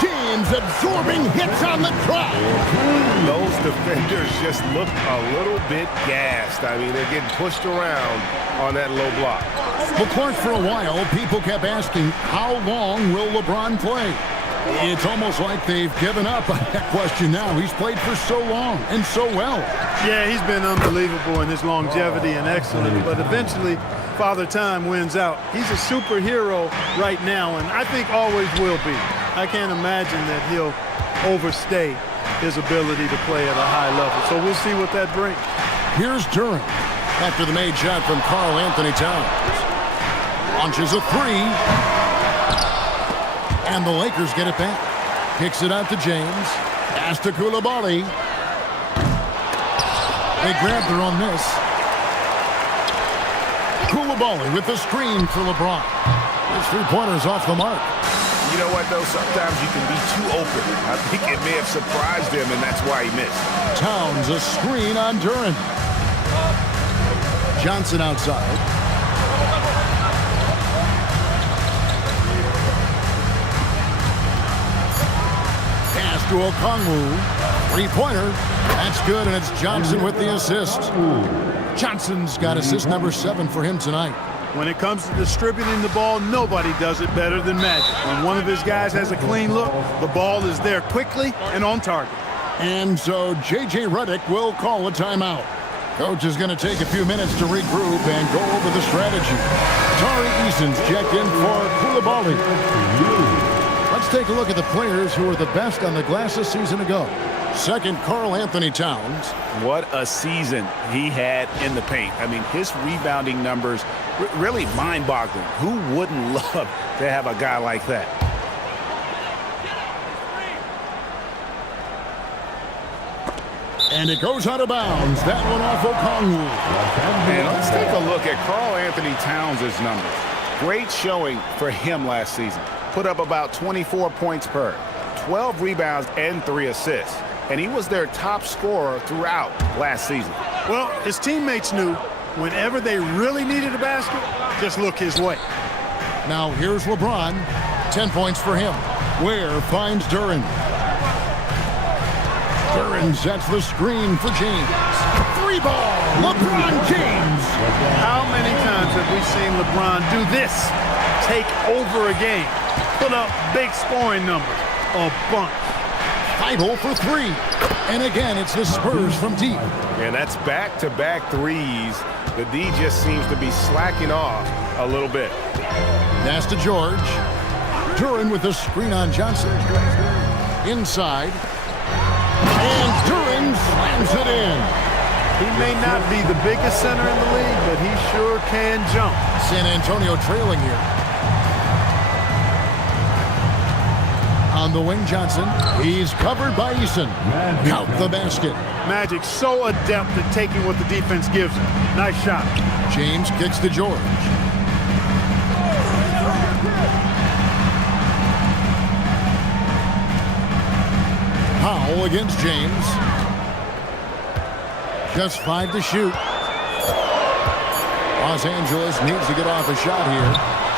James absorbing hits on the track. Those defenders just look a little bit gassed. I mean, they're getting pushed around on that low block. Well, Clark, for a while, people kept asking, how long will LeBron play? It's almost like they've given up on that question now. He's played for so long and so well. Yeah, he's been unbelievable in his longevity and excellence, but eventually Father Time wins out. He's a superhero right now, and I think always will be. I can't imagine that he'll overstay his ability to play at a high level. So we'll see what that brings. Here's Duren after the made shot from Karl Anthony Towns. Launches a three. And the Lakers get it back. Kicks it out to James. Pass to Coulibaly. They grabbed her on this. Coulibaly with the screen for LeBron. His three-pointer's off the mark. You know what, though? Sometimes you can be too open. I think it may have surprised him, and that's why he missed. Towns a screen on Duren. Johnson outside. Pass to Okongwu. Three-pointer. That's good, and it's Johnson with the assist. Johnson's got assist number 7 for him tonight. When it comes to distributing the ball, nobody does it better than Magic. When one of his guys has a clean look, the ball is there quickly and on target. And so J.J. Redick will call a timeout. Coach is going to take a few minutes to regroup and go over the strategy. Tari Eason's checked in for Coulibaly. Let's take a look at the players who were the best on the glass a season ago. Second, Karl Anthony Towns. What a season he had in the paint. I mean, his rebounding numbers really mind-boggling. Who wouldn't love to have a guy like that? And it goes out of bounds. That one off Okongwu. And let's take a look at Karl Anthony Towns' numbers. Great showing for him last season. Put up about 24 points per, 12 rebounds, and 3 assists. And he was their top scorer throughout last season. Well, his teammates knew whenever they really needed a basket, just look his way. Now here's LeBron. 10 points for him. Ware finds Duren. Duren sets the screen for James. 3-ball. LeBron James. How many times have we seen LeBron do this? Take over a game. Put up big scoring numbers. A bunch. Idle for 3. And again, it's the Spurs from deep. And that's back-to-back threes. The D just seems to be slacking off a little bit. Pass to George. Duren with the screen on Johnson. Inside. And Duren slams it in. He may not be the biggest center in the league, but he sure can jump. San Antonio trailing here. On the wing, Johnson. He's covered by Eason. Count the basket. Magic so adept at taking what the defense gives him. Nice shot. James kicks to George. Powell against James. Just 5 to shoot. Los Angeles needs to get off a shot here.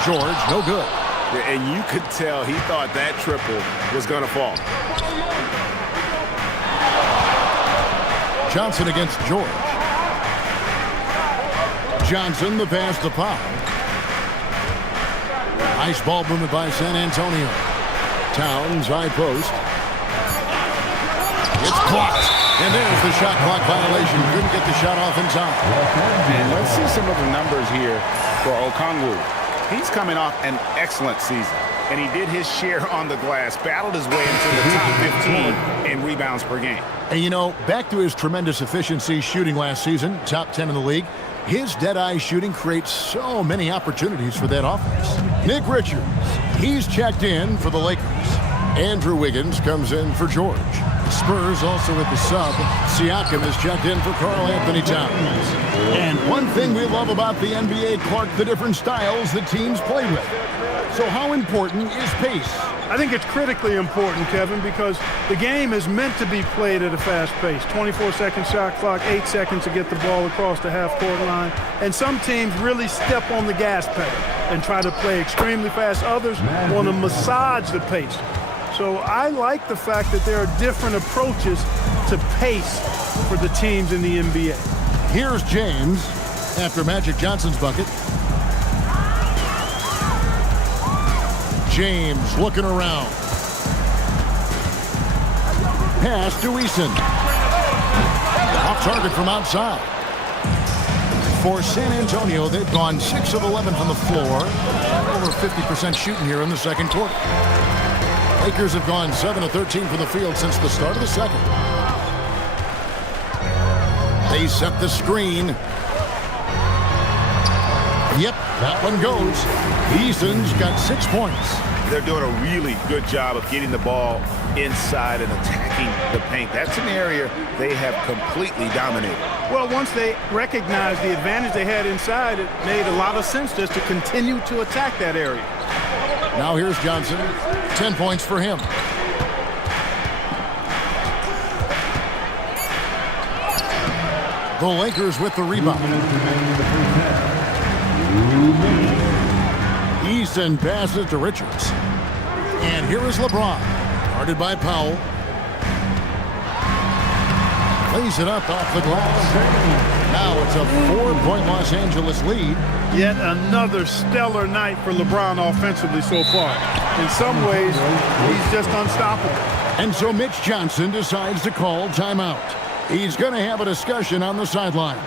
George, no good. Yeah, and you could tell he thought that triple was going to fall. Johnson against George. Johnson, the pass to Powell. Nice ball movement by San Antonio. Towns, high post. It's blocked. And there's the shot clock violation. Couldn't get the shot off in time. And let's see some of the numbers here for Okongwu. He's coming off an excellent season, and he did his share on the glass, battled his way into the top 15 in rebounds per game. And you know, back to his tremendous efficiency shooting last season, top 10 in the league, his dead-eye shooting creates so many opportunities for that offense. Nick Richards, he's checked in for the Lakers. Andrew Wiggins comes in for George. Spurs also at the sub. Siakam is checked in for Karl Anthony Towns. And one thing we love about the NBA, Clark, the different styles that teams play with. So how important is pace? I think it's critically important, Kevin, because the game is meant to be played at a fast pace. 24-second shot clock, 8 seconds to get the ball across the half-court line. And some teams really step on the gas pedal and try to play extremely fast. Others want to massage the pace. So I like the fact that there are different approaches to pace for the teams in the NBA. Here's James after Magic Johnson's bucket. James looking around. Pass to Eason. Off target from outside. For San Antonio, they've gone 6 of 11 from the floor. Over 50% shooting here in the second quarter. Lakers have gone 7 of 13 from the field since the start of the second. They set the screen. Yep, that one goes. Eason's got 6 points. They're doing a really good job of getting the ball inside and attacking the paint. That's an area they have completely dominated. Well, once they recognized the advantage they had inside, it made a lot of sense just to continue to attack that area. Now here's Johnson. 10 points for him. The Lakers with the rebound. Easton passes to Richards. And here is LeBron. Guarded by Powell. Lays it up off the glass. Now it's a 4-point Los Angeles lead. Yet another stellar night for LeBron offensively so far. In some ways, he's just unstoppable. And so Mitch Johnson decides to call timeout. He's going to have a discussion on the sideline.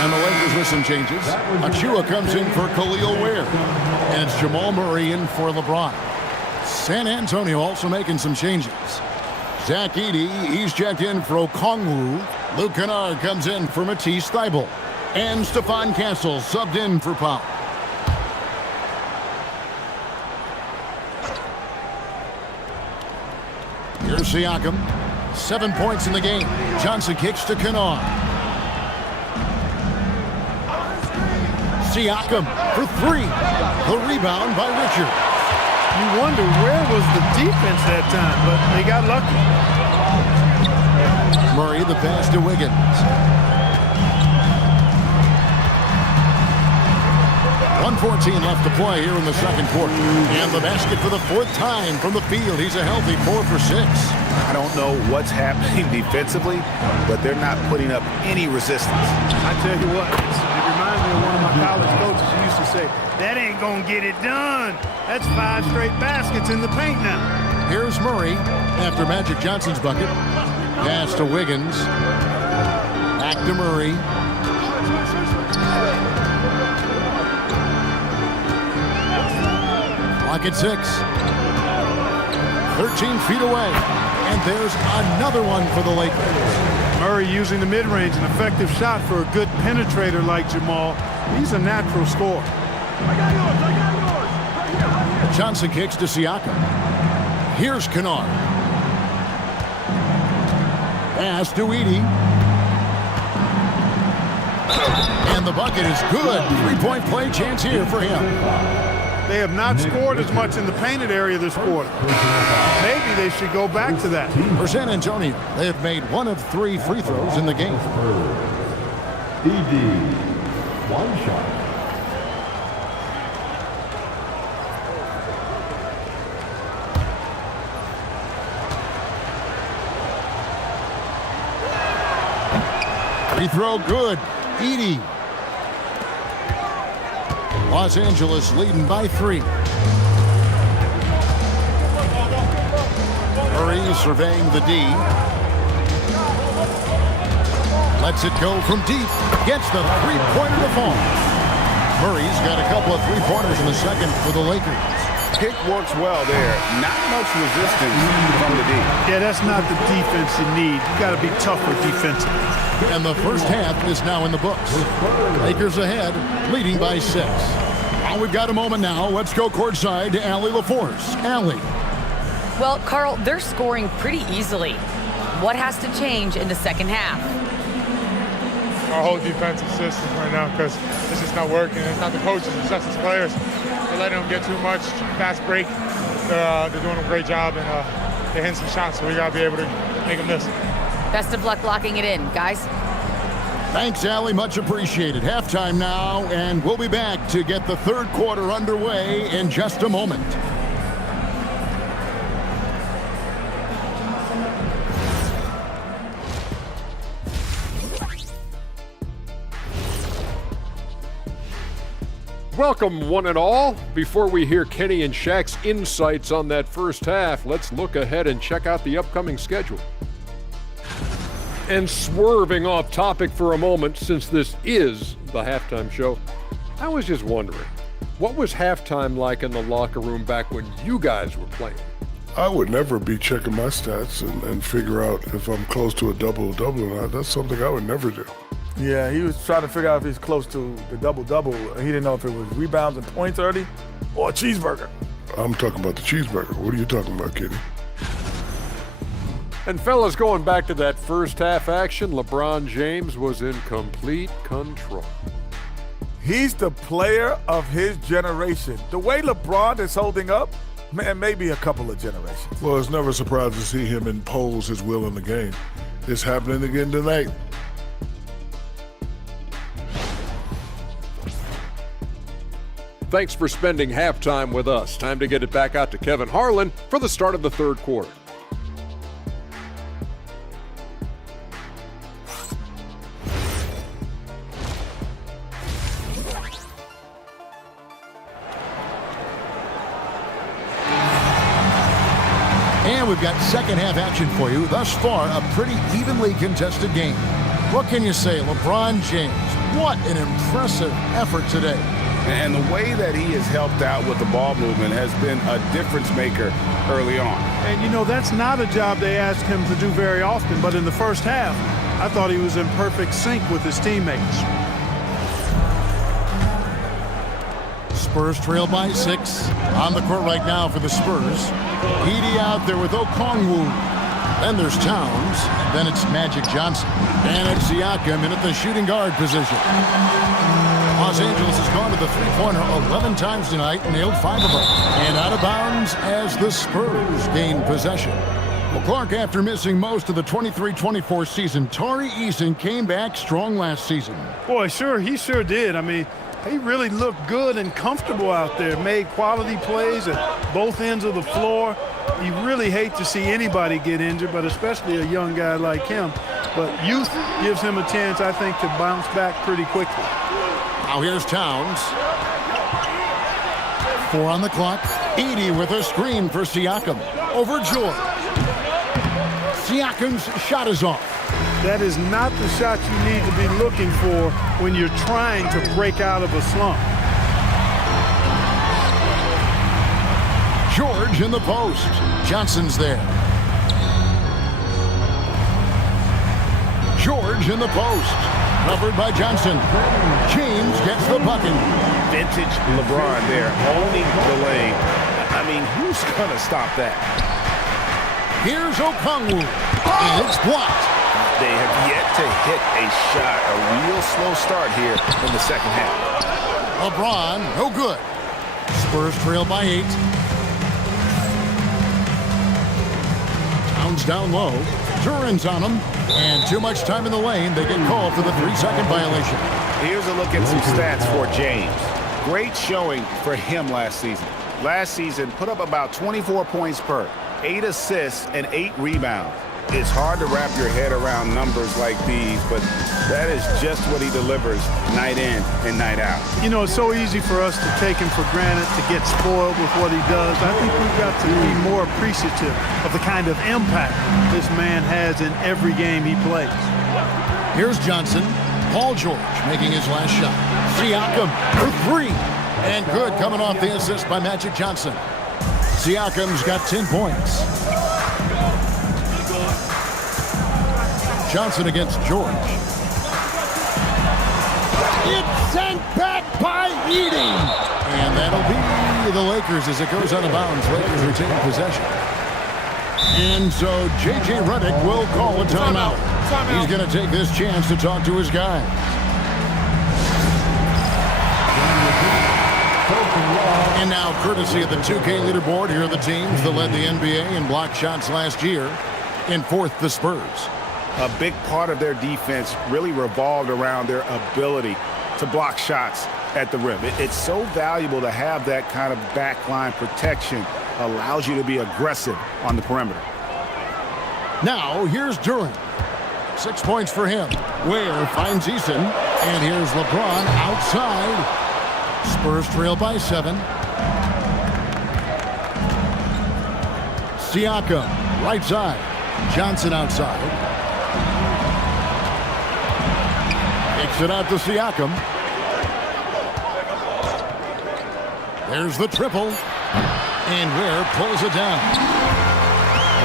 And the Lakers with some changes. Achua comes in for Khalil Ware. And it's Jamal Murray in for LeBron. San Antonio also making some changes. Zach Edey, he's checked in for Okongwu. Luke Kennard comes in for Matisse Thybulle. And Stephon Castle subbed in for Powell. Here's Siakam. 7 points in the game. Johnson kicks to Kennard. Siakam for 3. The rebound by Richards. You wonder where was the defense that time, but they got lucky. Murray the pass to Wiggins. 1:14 left to play here in the second quarter. And the basket for the 4th time from the field. He's a healthy 4 for 6. I don't know what's happening defensively, but they're not putting up any resistance. I tell you what, it reminds me of one of my college coaches who used to say, that ain't gonna get it done. That's 5 straight baskets in the paint now. Here's Murray after Magic Johnson's bucket. Pass to Wiggins. Back to Murray. Clock at 6. 13 feet away. And there's another one for the Lakers. Murray using the mid-range, an effective shot for a good penetrator like Jamal. He's a natural scorer. Johnson kicks to Siakam. Here's Kennard. Pass to Edey. And the bucket is good. Three-point play chance here for him. They have not scored as much in the painted area this quarter. Maybe they should go back to that. For San Antonio, they have made 1 of 3 free throws in the game. ED, one shot. Free throw good. Edey. Los Angeles leading by 3. Murray surveying the D. Lets it go from deep. Gets the three-pointer to fall. Murray's got a couple of three-pointers in the second for the Lakers. Pick works well there. Not much resistance from the D. Yeah, that's not the defense you need. You got to be tougher defensively. And the first half is now in the books. Lakers ahead, leading by 6. Well, we've got a moment now. Let's go courtside to Allie LaForce. Allie. Well, Carl, they're scoring pretty easily. What has to change in the second half? Our whole defensive system right now, because it's just not working. It's not the coaches, it's just the players. They're letting them get too much, fast break. They're doing a great job, and they're hitting some shots, so we got to be able to make them miss. Best of luck locking it in, guys. Thanks, Allie. Much appreciated. Halftime now, and we'll be back to get the third quarter underway in just a moment. Welcome, one and all. Before we hear Kenny and Shaq's insights on that first half, let's look ahead and check out the upcoming schedule. And swerving off topic for a moment, since this is the halftime show, I was just wondering, what was halftime like in the locker room back when you guys were playing? I would never be checking my stats and figure out if I'm close to a double-double or not. That's something I would never do. Yeah, he was trying to figure out if he's close to the double-double. He didn't know if it was rebounds and points early or a cheeseburger. I'm talking about the cheeseburger. What are you talking about, Kitty? And fellas, going back to that first half action, LeBron James was in complete control. He's the player of his generation. The way LeBron is holding up, man, maybe a couple of generations. Well, it's never surprising to see him impose his will in the game. It's happening again tonight. Thanks for spending halftime with us. Time to get it back out to Kevin Harlan for the start of the third quarter. And we've got second half action for you. Thus far, a pretty evenly contested game. What can you say? LeBron James, what an impressive effort today. And the way that he has helped out with the ball movement has been a difference maker early on. And, you know, that's not a job they ask him to do very often, but in the first half, I thought he was in perfect sync with his teammates. Spurs trail by 6. On the court right now for the Spurs. Edey out there with Okongwu. Then there's Towns. Then it's Magic Johnson. And it's Siakam in at the shooting guard position. Los Angeles has gone to the three-pointer 11 times tonight, nailed 5 of them. And out of bounds as the Spurs gain possession. Well, Clark, after missing most of the 23-24 season, Tari Eason came back strong last season. Boy, he sure did. I mean, he really looked good and comfortable out there, made quality plays at both ends of the floor. You really hate to see anybody get injured, but especially a young guy like him. But youth gives him a chance, I think, to bounce back pretty quickly. Now here's Towns. 4 on the clock. Edey with a screen for Siakam. Over George. Siakam's shot is off. That is not the shot you need to be looking for when you're trying to break out of a slump. George in the post. Johnson's there. George in the post. Covered by Johnson. James gets the bucket. Vintage LeBron there, owning the lane. I mean, who's going to stop that? Here's Okongwu. And it's blocked. They have yet to hit a shot, a real slow start here in the second half. LeBron, no good. Spurs trail by 8. Towns down low. Duran's on him. And too much time in the lane. They get called for the 3-second violation. Here's a look at some stats for James. Great showing for him last season. Last season, put up about 24 points per, 8 assists, and 8 rebounds. It's hard to wrap your head around numbers like these, but that is just what he delivers night in and night out. You know, it's so easy for us to take him for granted, to get spoiled with what he does. I think we've got to be more appreciative of the kind of impact this man has in every game he plays. Here's Johnson. Paul George making his last shot. Siakam for 3. And good, coming off the assist by Magic Johnson. Siakam's got 10 points. Johnson against George. It's sent back by Edey. And that'll be the Lakers as it goes out of bounds. Lakers retain possession. And so J.J. Redick will call a timeout. He's going to take this chance to talk to his guys. And now, courtesy of the 2K leaderboard, here are the teams that led the NBA in block shots last year. In 4th, the Spurs. A big part of their defense really revolved around their ability to block shots at the rim. It's so valuable to have that kind of backline protection. Allows you to be aggressive on the perimeter. Now, here's Durant. 6 points for him. Ware finds Eason. And here's LeBron outside. Spurs trail by 7. Siakam, right side. Johnson outside. Kicks it out to Siakam. There's the triple. And Ware pulls it down.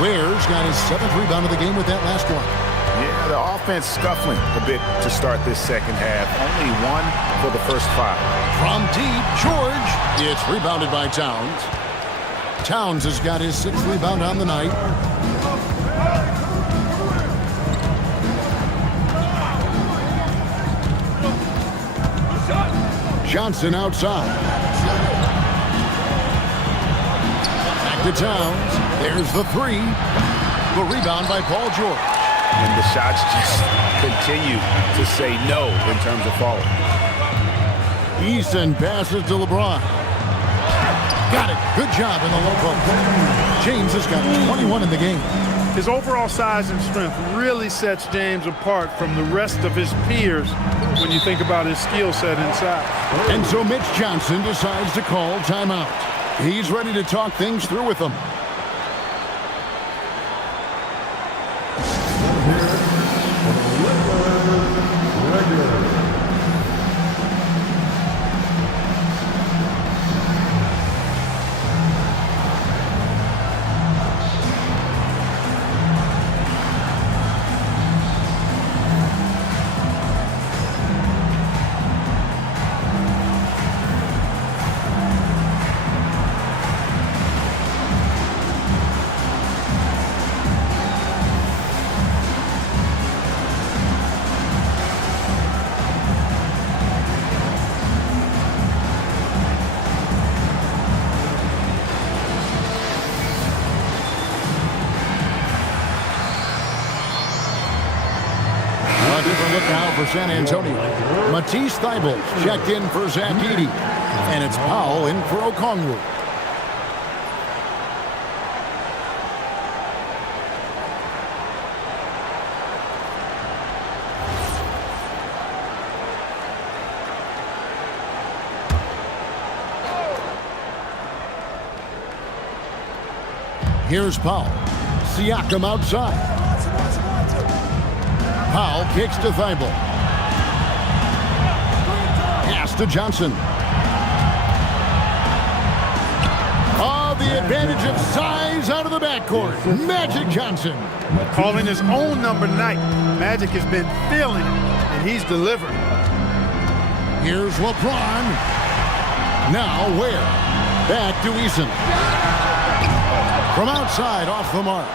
Ware's got his 7th rebound of the game with that last one. Yeah, the offense scuffling a bit to start this second half. Only 1 for the first 5. From deep, George. It's rebounded by Towns. Towns has got his 6th rebound on the night. Johnson outside. Back to Towns. There's the 3. The rebound by Paul George. And the shots just continue to say no in terms of falling. Eason passes to LeBron. Got it. Good job in the low post. James has got 21 in the game. His overall size and strength really sets James apart from the rest of his peers when you think about his skill set inside. And so Mitch Johnson decides to call timeout. He's ready to talk things through with them. Look now for San Antonio. Matisse Thybulle checked in for Zach Edey. And it's Powell in for Okongwu. Here's Powell. Siakam outside. Powell kicks to Thybulle. Pass to Johnson. Oh, the advantage of size out of the backcourt. Magic Johnson. Calling his own number night. Magic has been feeling it, and he's delivered. Here's LeBron. Now Ware. Back to Eason. From outside, off the mark.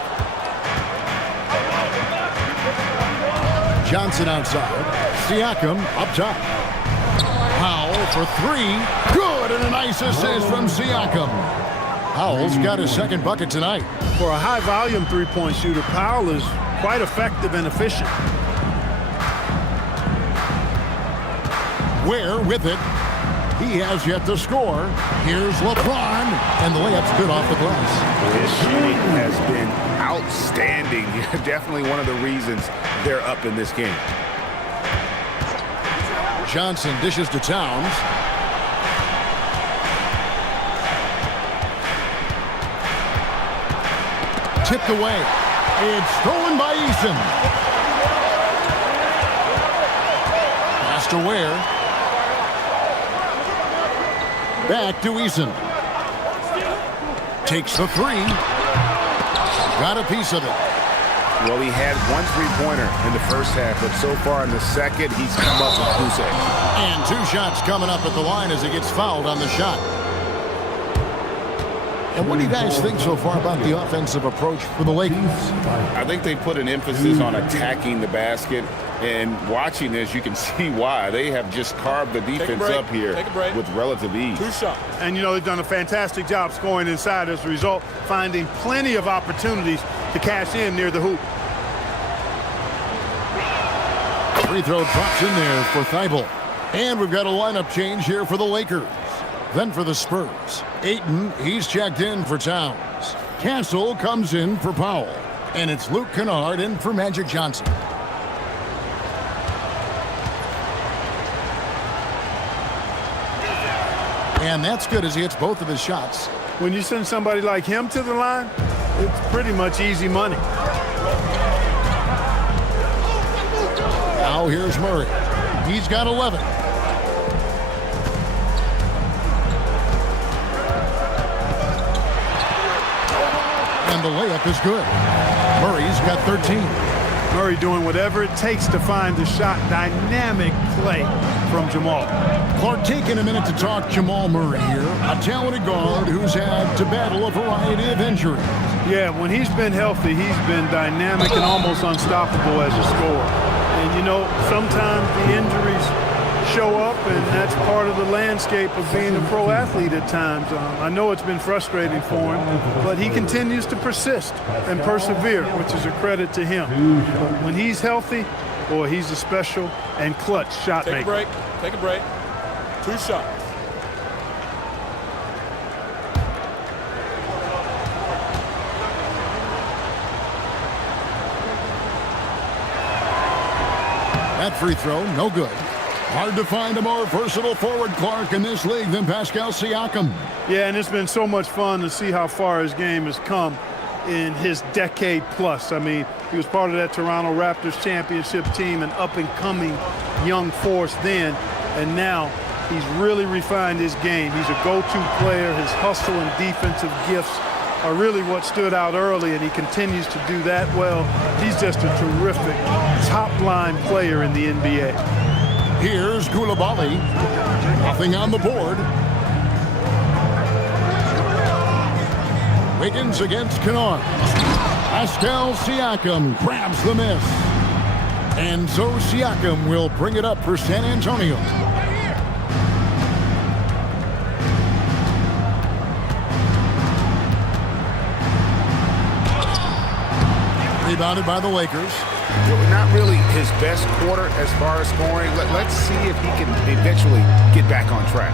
Johnson outside. Siakam up top. Powell for three. Good, and a nice assist from Siakam. Powell's got his second bucket tonight. For a high-volume three-point shooter, Powell is quite effective and efficient. Ware with it. He has yet to score. Here's LeBron, and the layup's good off the glass. His shooting has been outstanding. Definitely one of the reasons they're up in this game. Johnson dishes to Towns. Tipped away. It's stolen by Eason. Pass to Ware. Back to Eason. Takes the three. Got a piece of it. Well, he had one three-pointer in the first half, but so far in the second, he's come up with goose eggs. And two shots coming up at the line as he gets fouled on the shot. And what do you guys think so far about the offensive approach for the Lakers? I think they put an emphasis on attacking the basket. And watching this, you can see why. They have just carved the defense up here with relative ease. Two shots. And, you know, they've done a fantastic job scoring inside as a result, finding plenty of opportunities to cash in near the hoop. Free throw drops in there for Thibault. And we've got a lineup change here for the Lakers. Then for the Spurs. Ayton, he's checked in for Towns. Castle comes in for Powell. And it's Luke Kennard in for Magic Johnson. And that's good as he hits both of his shots. When you send somebody like him to the line, it's pretty much easy money. Now here's Murray. He's got 11. And the layup is good. Murray's got 13. Murray doing whatever it takes to find the shot. Dynamic play from Jamal. Clark, taking a minute to talk Jamal Murray here, a talented guard who's had to battle a variety of injuries. Yeah, when he's been healthy, he's been dynamic and almost unstoppable as a scorer. And, you know, sometimes the injuries show up, and that's part of the landscape of being a pro athlete at times. I know it's been frustrating for him, but he continues to persist and persevere, which is a credit to him. When he's healthy, boy, he's a special and clutch shot maker. Take a break. Take a break. Two shots. That free throw, no good. Hard to find a more versatile forward, Clark, in this league than Pascal Siakam. Yeah, and it's been so much fun to see how far his game has come in his decade plus. I mean, he was part of that Toronto Raptors championship team, an up-and-coming young force then, and now he's really refined his game. He's a go-to player. His hustle and defensive gifts are really what stood out early, and he continues to do that well. He's just a terrific top-line player in the NBA. Here's Coulibaly. Nothing on the board. Wiggins against Kennard. Pascal Siakam grabs the miss. And so Siakam will bring it up for San Antonio. Rebounded by the Lakers. Not really his best quarter as far as scoring. Let's see if he can eventually get back on track.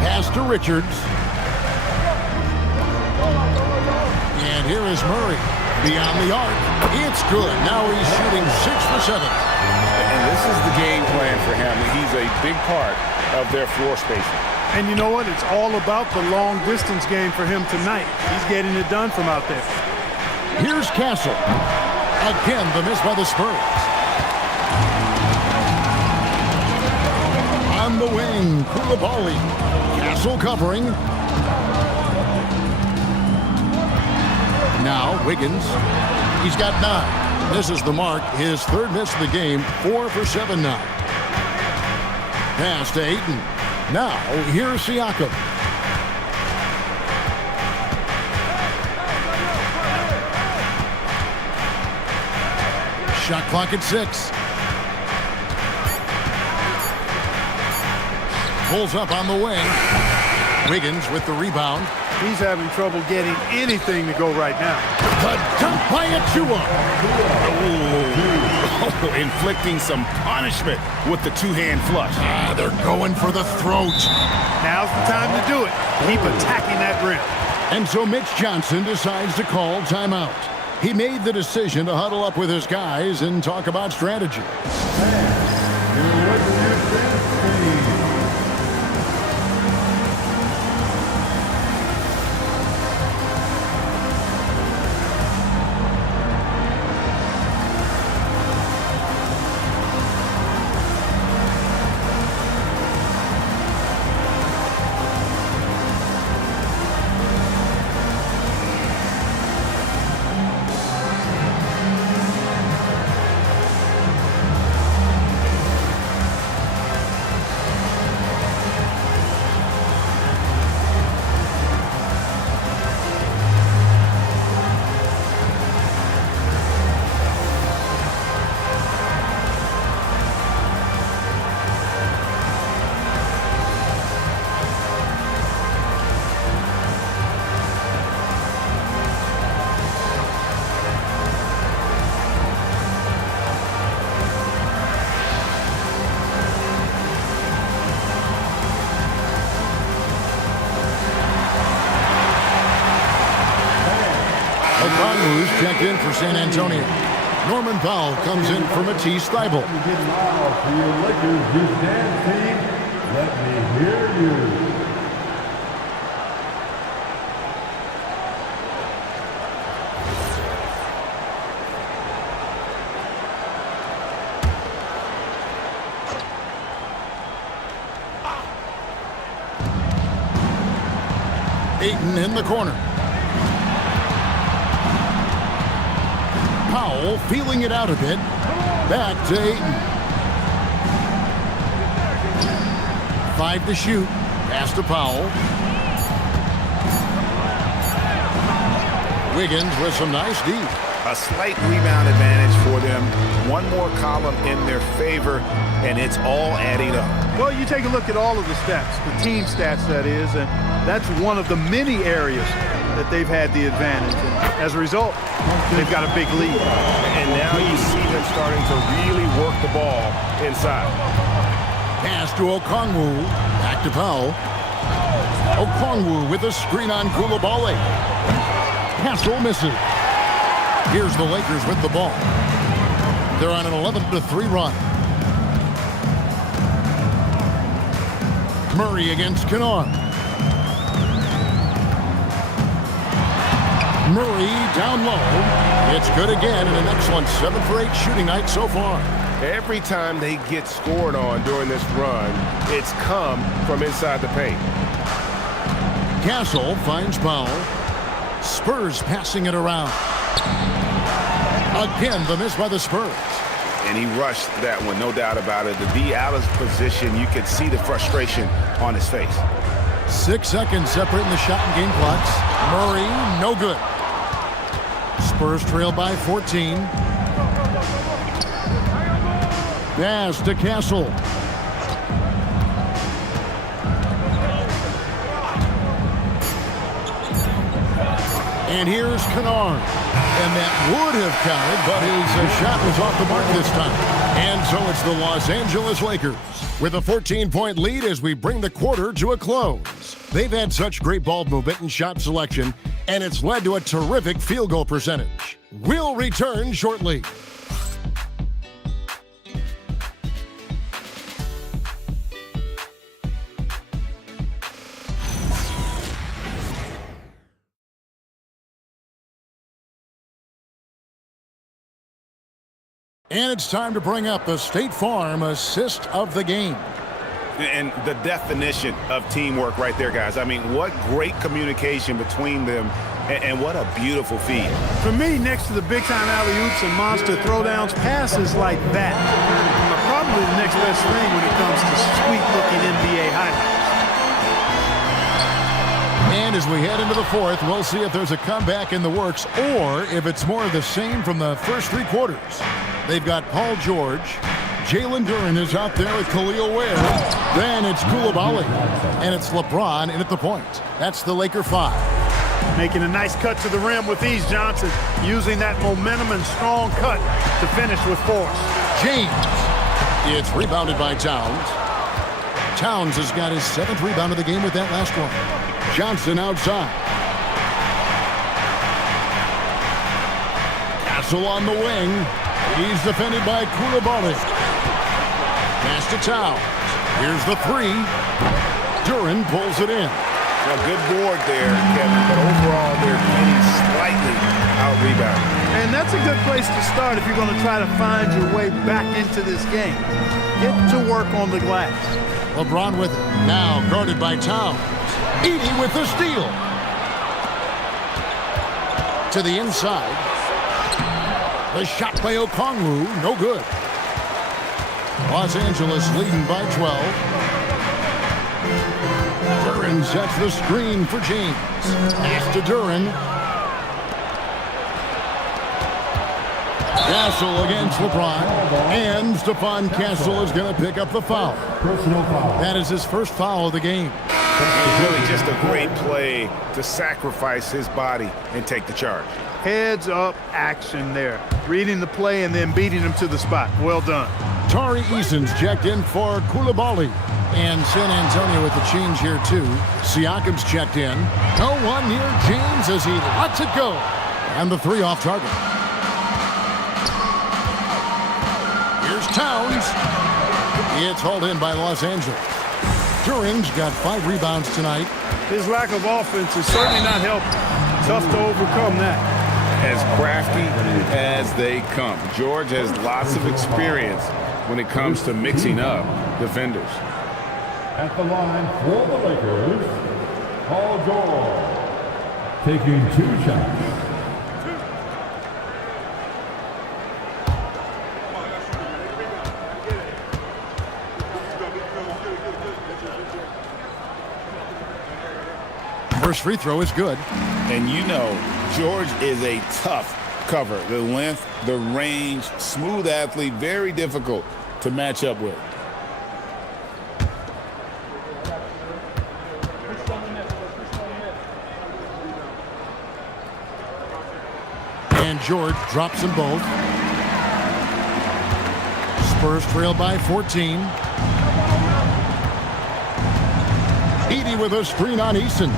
Pass to Richards. And here is Murray. Beyond the arc. It's good. Now he's shooting 6 for 7. And this is the game plan for him. He's a big part of their floor spacing. And you know what? It's all about the long distance game for him tonight. He's getting it done from out there. Here's Castle. Again, the miss by the Spurs. On the wing, Coulibaly. Castle covering. Now, Wiggins. He's got 9. Misses the mark. His third miss of the game. 4 for 7 now. Pass to Ayton. Now, here's Siakam. Shot clock at 6. Pulls up on the wing. Wiggins with the rebound. He's having trouble getting anything to go right now. The dunk by Achua. Oh, inflicting some punishment with the two-hand flush. They're going for the throat. Now's the time to do it. Keep attacking that rim. And so Mitch Johnson decides to call timeout. He made the decision to huddle up with his guys and talk about strategy. Okongwu's checked in for San Antonio. Norman Powell comes in for Matisse Thybulle. Let me hear you. Ayton in the corner. Powell feeling it out a bit. Back to Ayton. 5 to shoot. Pass to Powell. Wiggins with some nice D. A slight rebound advantage for them. One more column in their favor, and it's all adding up. Well, you take a look at all of the stats, the team stats that is, and that's one of the many areas that they've had the advantage. And as a result, they've got a big lead. And now you see them starting to really work the ball inside. Pass to Okongwu. Back to Powell. Okongwu with a screen on Coulibaly. Castle misses. Here's the Lakers with the ball. They're on an 11-3 run. Murray against Kennard. Murray down low. It's good again and an excellent 7 for 8 shooting night so far. Every time they get scored on during this run, it's come from inside the paint. Castle finds Powell. Spurs passing it around. Again, the miss by the Spurs. And he rushed that one, no doubt about it. To be out of position, you could see the frustration on his face. 6 seconds separating the shot and game clocks. Murray, no good. Spurs trail by 14. Pass to Castle. And here's Kennard. And that would have counted, but his shot was off the mark this time. And so it's the Los Angeles Lakers with a 14-point lead as we bring the quarter to a close. They've had such great ball movement and shot selection, and it's led to a terrific field goal percentage. We'll return shortly. And it's time to bring up the State Farm assist of the game. And the definition of teamwork right there, guys. I mean, what great communication between them, and what a beautiful feed. For me, next to the big-time alley-oops and monster throwdowns, passes like that are probably the next best thing when it comes to sweet-looking NBA highlights. And as we head into the fourth, we'll see if there's a comeback in the works or if it's more of the same from the first 3 quarters. They've got Paul George. Jalen Duren is out there with Khalil Ware. Then it's Coulibaly. And it's LeBron in at the point. That's the Laker 5. Making a nice cut to the rim with ease, Johnson. Using that momentum and strong cut to finish with force. James. It's rebounded by Towns. Towns has got his 7th rebound of the game with that last one. Johnson outside. Castle on the wing. He's defended by Coulibaly. Pass to Towns. Here's the 3. Duren pulls it in. A good board there, Kevin, but overall they're getting slightly out-rebounded. And that's a good place to start if you're going to try to find your way back into this game. Get to work on the glass. LeBron with it. Now guarded by Towns. Edey with the steal. To the inside. The shot by Okongwu, no good. Los Angeles leading by 12. Duren sets the screen for James. Pass to Duren. Castle against LeBron. And Stephon Castle is going to pick up the foul. That is his first foul of the game. It's really just a great play to sacrifice his body and take the charge. Heads up action there. Reading the play and then beating him to the spot. Well done. Tari Eason's checked in for Coulibaly. And San Antonio with the change here too. Siakam's checked in. No one near James as he lets it go. And the 3 off target. Here's Towns. It's hauled in by Los Angeles. Duren's got 5 rebounds tonight. His lack of offense is certainly not helping. Tough to overcome that. As crafty as they come. George has lots of experience when it comes to mixing up defenders. At the line for the Lakers, Paul George taking 2 shots. First free throw is good. And you know, George is a tough cover. The length, the range, smooth athlete, very difficult to match up with. And George drops them both. Spurs trail by 14. Edey with a screen on Eason.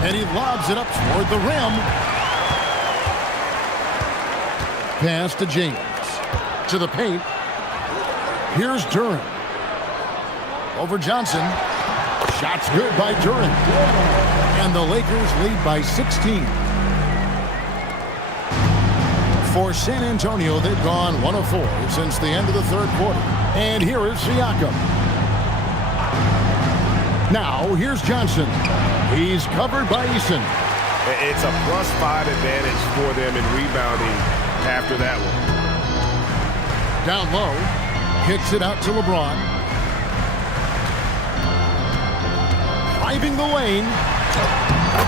And he lobs it up toward the rim. Pass to James. To the paint. Here's Duren. Over Johnson. Shots good by Duren. And the Lakers lead by 16. For San Antonio, they've gone 1 of 4 since the end of the 3rd quarter. And here is Siakam. Now, here's Johnson. He's covered by Eason. It's a +5 advantage for them in rebounding after that one. Down low. Kicks it out to LeBron. Driving the lane.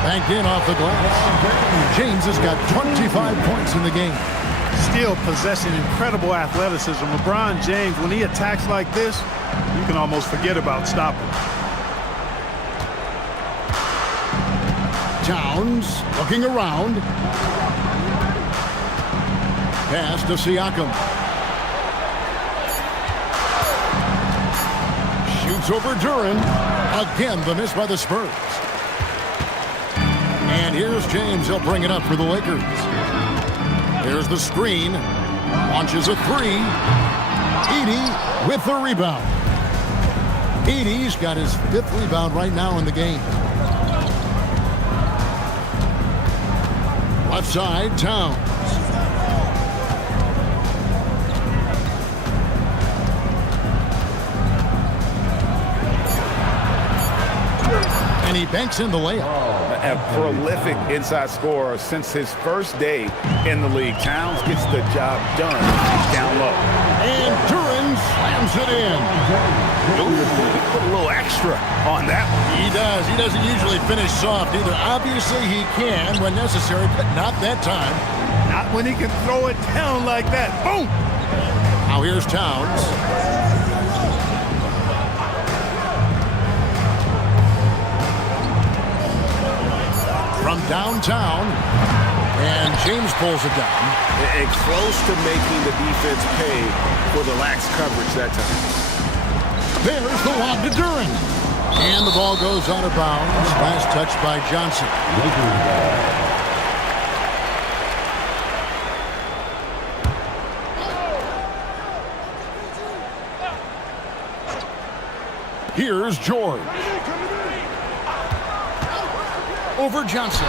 Banked in off the glass. James has got 25 points in the game. Still possessing incredible athleticism. LeBron James, when he attacks like this, you can almost forget about stopping. Towns looking around. Pass to Siakam. Shoots over Duren. Again, the miss by the Spurs. And here's James. He'll bring it up for the Lakers. Here's the screen. Launches a 3. Edey with the rebound. Edey's got his 5th rebound right now in the game. Left side, Towns. And he banks in the layup. A prolific inside scorer since his first day in the league. Towns gets the job done down low. And Duren slams it in. Ooh, put a little extra on that one. He does. He doesn't usually finish soft either. Obviously, he can when necessary, but not that time. Not when he can throw it down like that. Boom! Now here's Towns. From downtown, and James pulls it down. And close to making the defense pay for the lax coverage that time. There's the lob to Duren. And the ball goes out of bounds. Last touch by Johnson. Here's George. Over Johnson.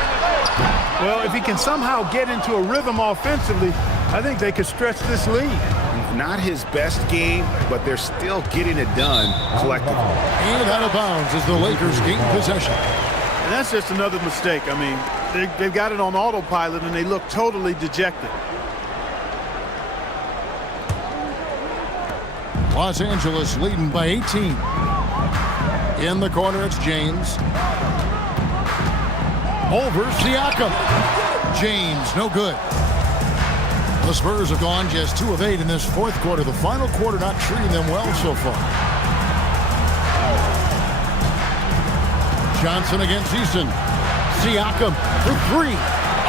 Well, if he can somehow get into a rhythm offensively, I think they could stretch this lead. Not his best game, but they're still getting it done collectively. And out of bounds as the Lakers gain possession. And that's just another mistake. I mean, they've got it on autopilot, and they look totally dejected. Los Angeles leading by 18. In the corner, it's James. Over Siakam. James, no good. The Spurs have gone just 2 of 8 in this fourth quarter. The final quarter not treating them well so far. Johnson against Easton. Siakam for 3.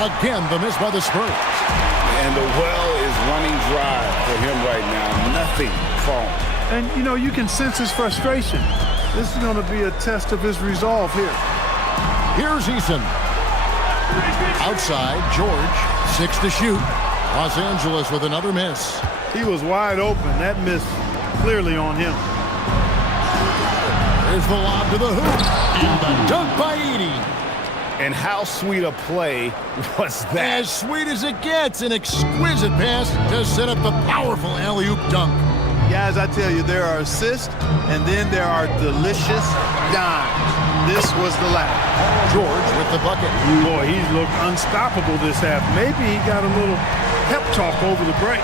Again, the miss by the Spurs. And the well is running dry for him right now. Nothing falling. And, you know, you can sense his frustration. This is going to be a test of his resolve here. Here's Easton. Outside, George, 6 to shoot. Los Angeles with another miss. He was wide open. That miss clearly on him. There's the lob to the hoop. And the dunk by Edey. And how sweet a play was that? As sweet as it gets. An exquisite pass to set up the powerful alley-oop dunk. Guys, I tell you, there are assists, and then there are delicious dimes. This was the last. George with the bucket. Boy, he's looked unstoppable this half. Maybe he got a little pep talk over the break.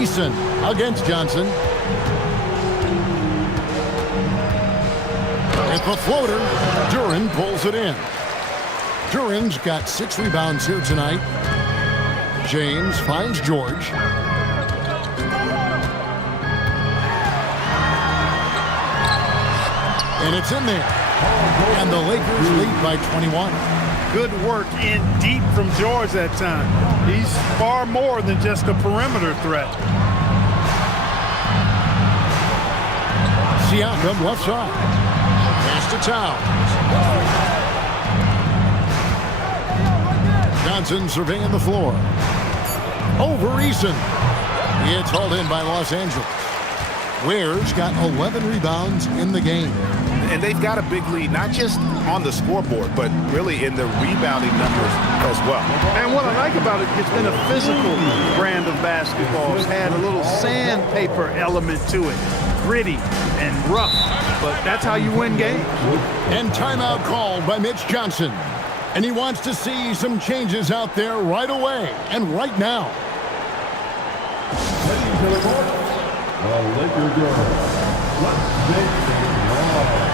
Eason against Johnson. With the floater, Duren pulls it in. Duren's got 6 rebounds here tonight. James finds George. And it's in there. And the Lakers lead by 21. Good work in deep from George that time. He's far more than just a perimeter threat. Siakam left side. Pass to Towns. Johnson surveying the floor. Over Eason. It's hauled in by Los Angeles. Ware's got 11 rebounds in the game. And they've got a big lead, not just on the scoreboard, but really in the rebounding numbers as well. And what I like about it, it's been a physical brand of basketball. It's had a little sandpaper element to it. Gritty and rough, but that's how you win games. And timeout called by Mitch Johnson. And he wants to see some changes out there right away and right now. Heading to the court, the Laker girls. Let's make some noise.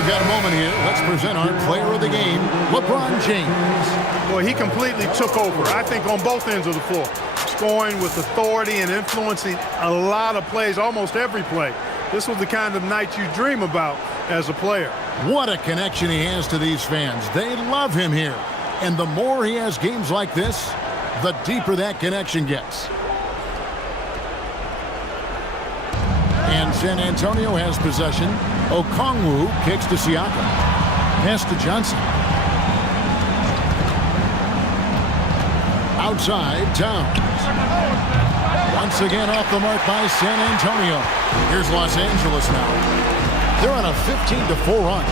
We've got a moment here. Let's present our player of the game, LeBron James. Boy, he completely took over, I think, on both ends of the floor. Scoring with authority and influencing a lot of plays, almost every play. This was the kind of night you dream about as a player. What a connection he has to these fans. They love him here. And the more he has games like this, the deeper that connection gets. And San Antonio has possession. Okongwu kicks to Siakam. Pass to Johnson. Outside, Towns. Once again off the mark by San Antonio. Here's Los Angeles now. They're on a 15-4 run.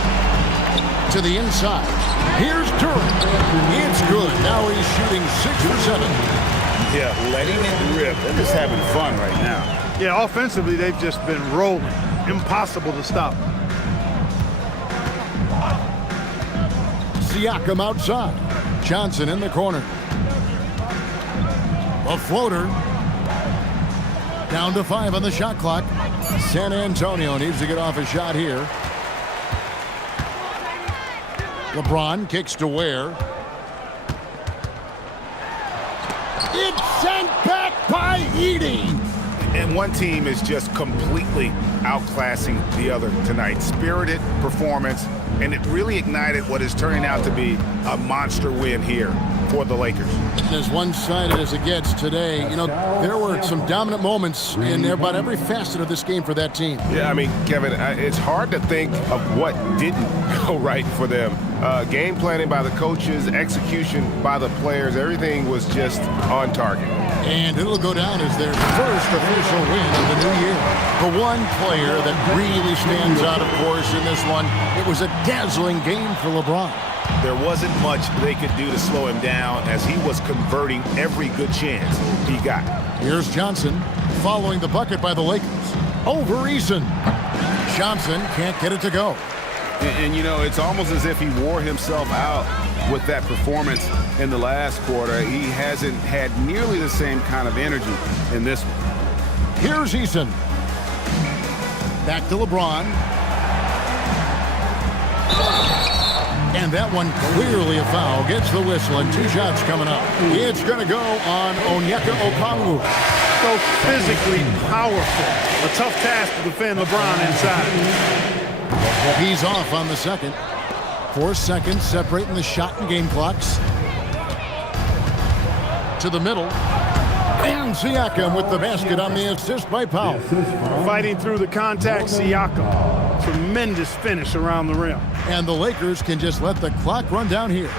To the inside. Here's Durant. It's good. Now he's shooting 6 for 7. Yeah, letting it rip. They're just having fun right now. Yeah, offensively, they've just been rolling. Impossible to stop. Siakam outside. Johnson in the corner. A floater. Down to 5 on the shot clock. San Antonio needs to get off a shot here. LeBron kicks to Ware. It's sent back by Edey. And one team is just completely outclassing the other tonight. Spirited performance, and it really ignited what is turning out to be a monster win here for the Lakers. As one-sided as it gets today, you know, there were some dominant moments in about every facet of this game for that team. Yeah, I mean, Kevin, it's hard to think of what didn't go right for them. Game planning by the coaches, execution by the players, everything was just on target. And it'll go down as their first official win of the new year. The one player that really stands out, of course, in this one, it was a dazzling game for LeBron. There wasn't much they could do to slow him down as he was converting every good chance he got. Here's Johnson following the bucket by the Lakers. Over Eason. Johnson can't get it to go. And you know, it's almost as if he wore himself out with that performance in the last quarter. He hasn't had nearly the same kind of energy in this one. Here's Eason. Back to LeBron. And that one clearly a foul. Gets the whistle and 2 shots coming up. It's going to go on Onyeka Okongwu. So physically powerful. A tough task to defend LeBron inside. He's off on the second. 4 seconds separating the shot and game clocks. To the middle. And Siakam with the basket on the assist by Powell. Fighting through the contact, Siakam. Tremendous finish around the rim. And the Lakers can just let the clock run down here.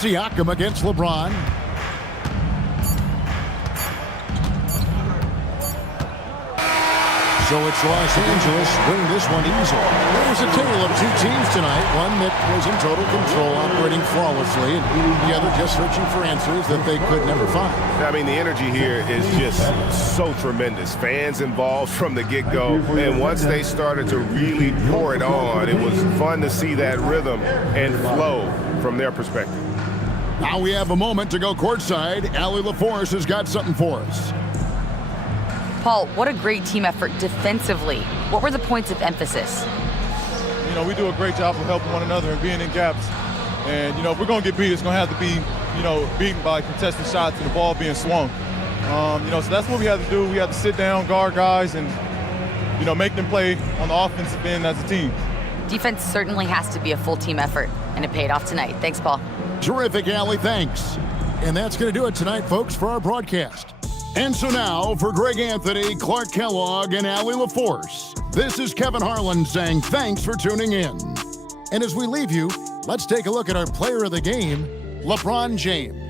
Siakam against LeBron. So it's Los Angeles winning this one easily. There was a tale of 2 teams tonight. One that was in total control, operating flawlessly, and the other just searching for answers that they could never find. I mean, the energy here is just so tremendous. Fans involved from the get-go, and once they started to really pour it on, it was fun to see that rhythm and flow from their perspective. Now we have a moment to go courtside. Allie LaForce has got something for us. Paul, what a great team effort defensively. What were the points of emphasis? You know, we do a great job of helping one another and being in gaps. And, you know, if we're going to get beat, it's going to have to be, you know, beaten by contested shots and the ball being swung. You know, so that's what we have to do. We have to sit down, guard guys, and, you know, make them play on the offensive end as a team. Defense certainly has to be a full team effort, and it paid off tonight. Thanks, Paul. Terrific, Allie. Thanks. And that's going to do it tonight, folks, for our broadcast. And so now, for Greg Anthony, Clark Kellogg, and Allie LaForce, this is Kevin Harlan saying thanks for tuning in. And as we leave you, let's take a look at our player of the game, LeBron James.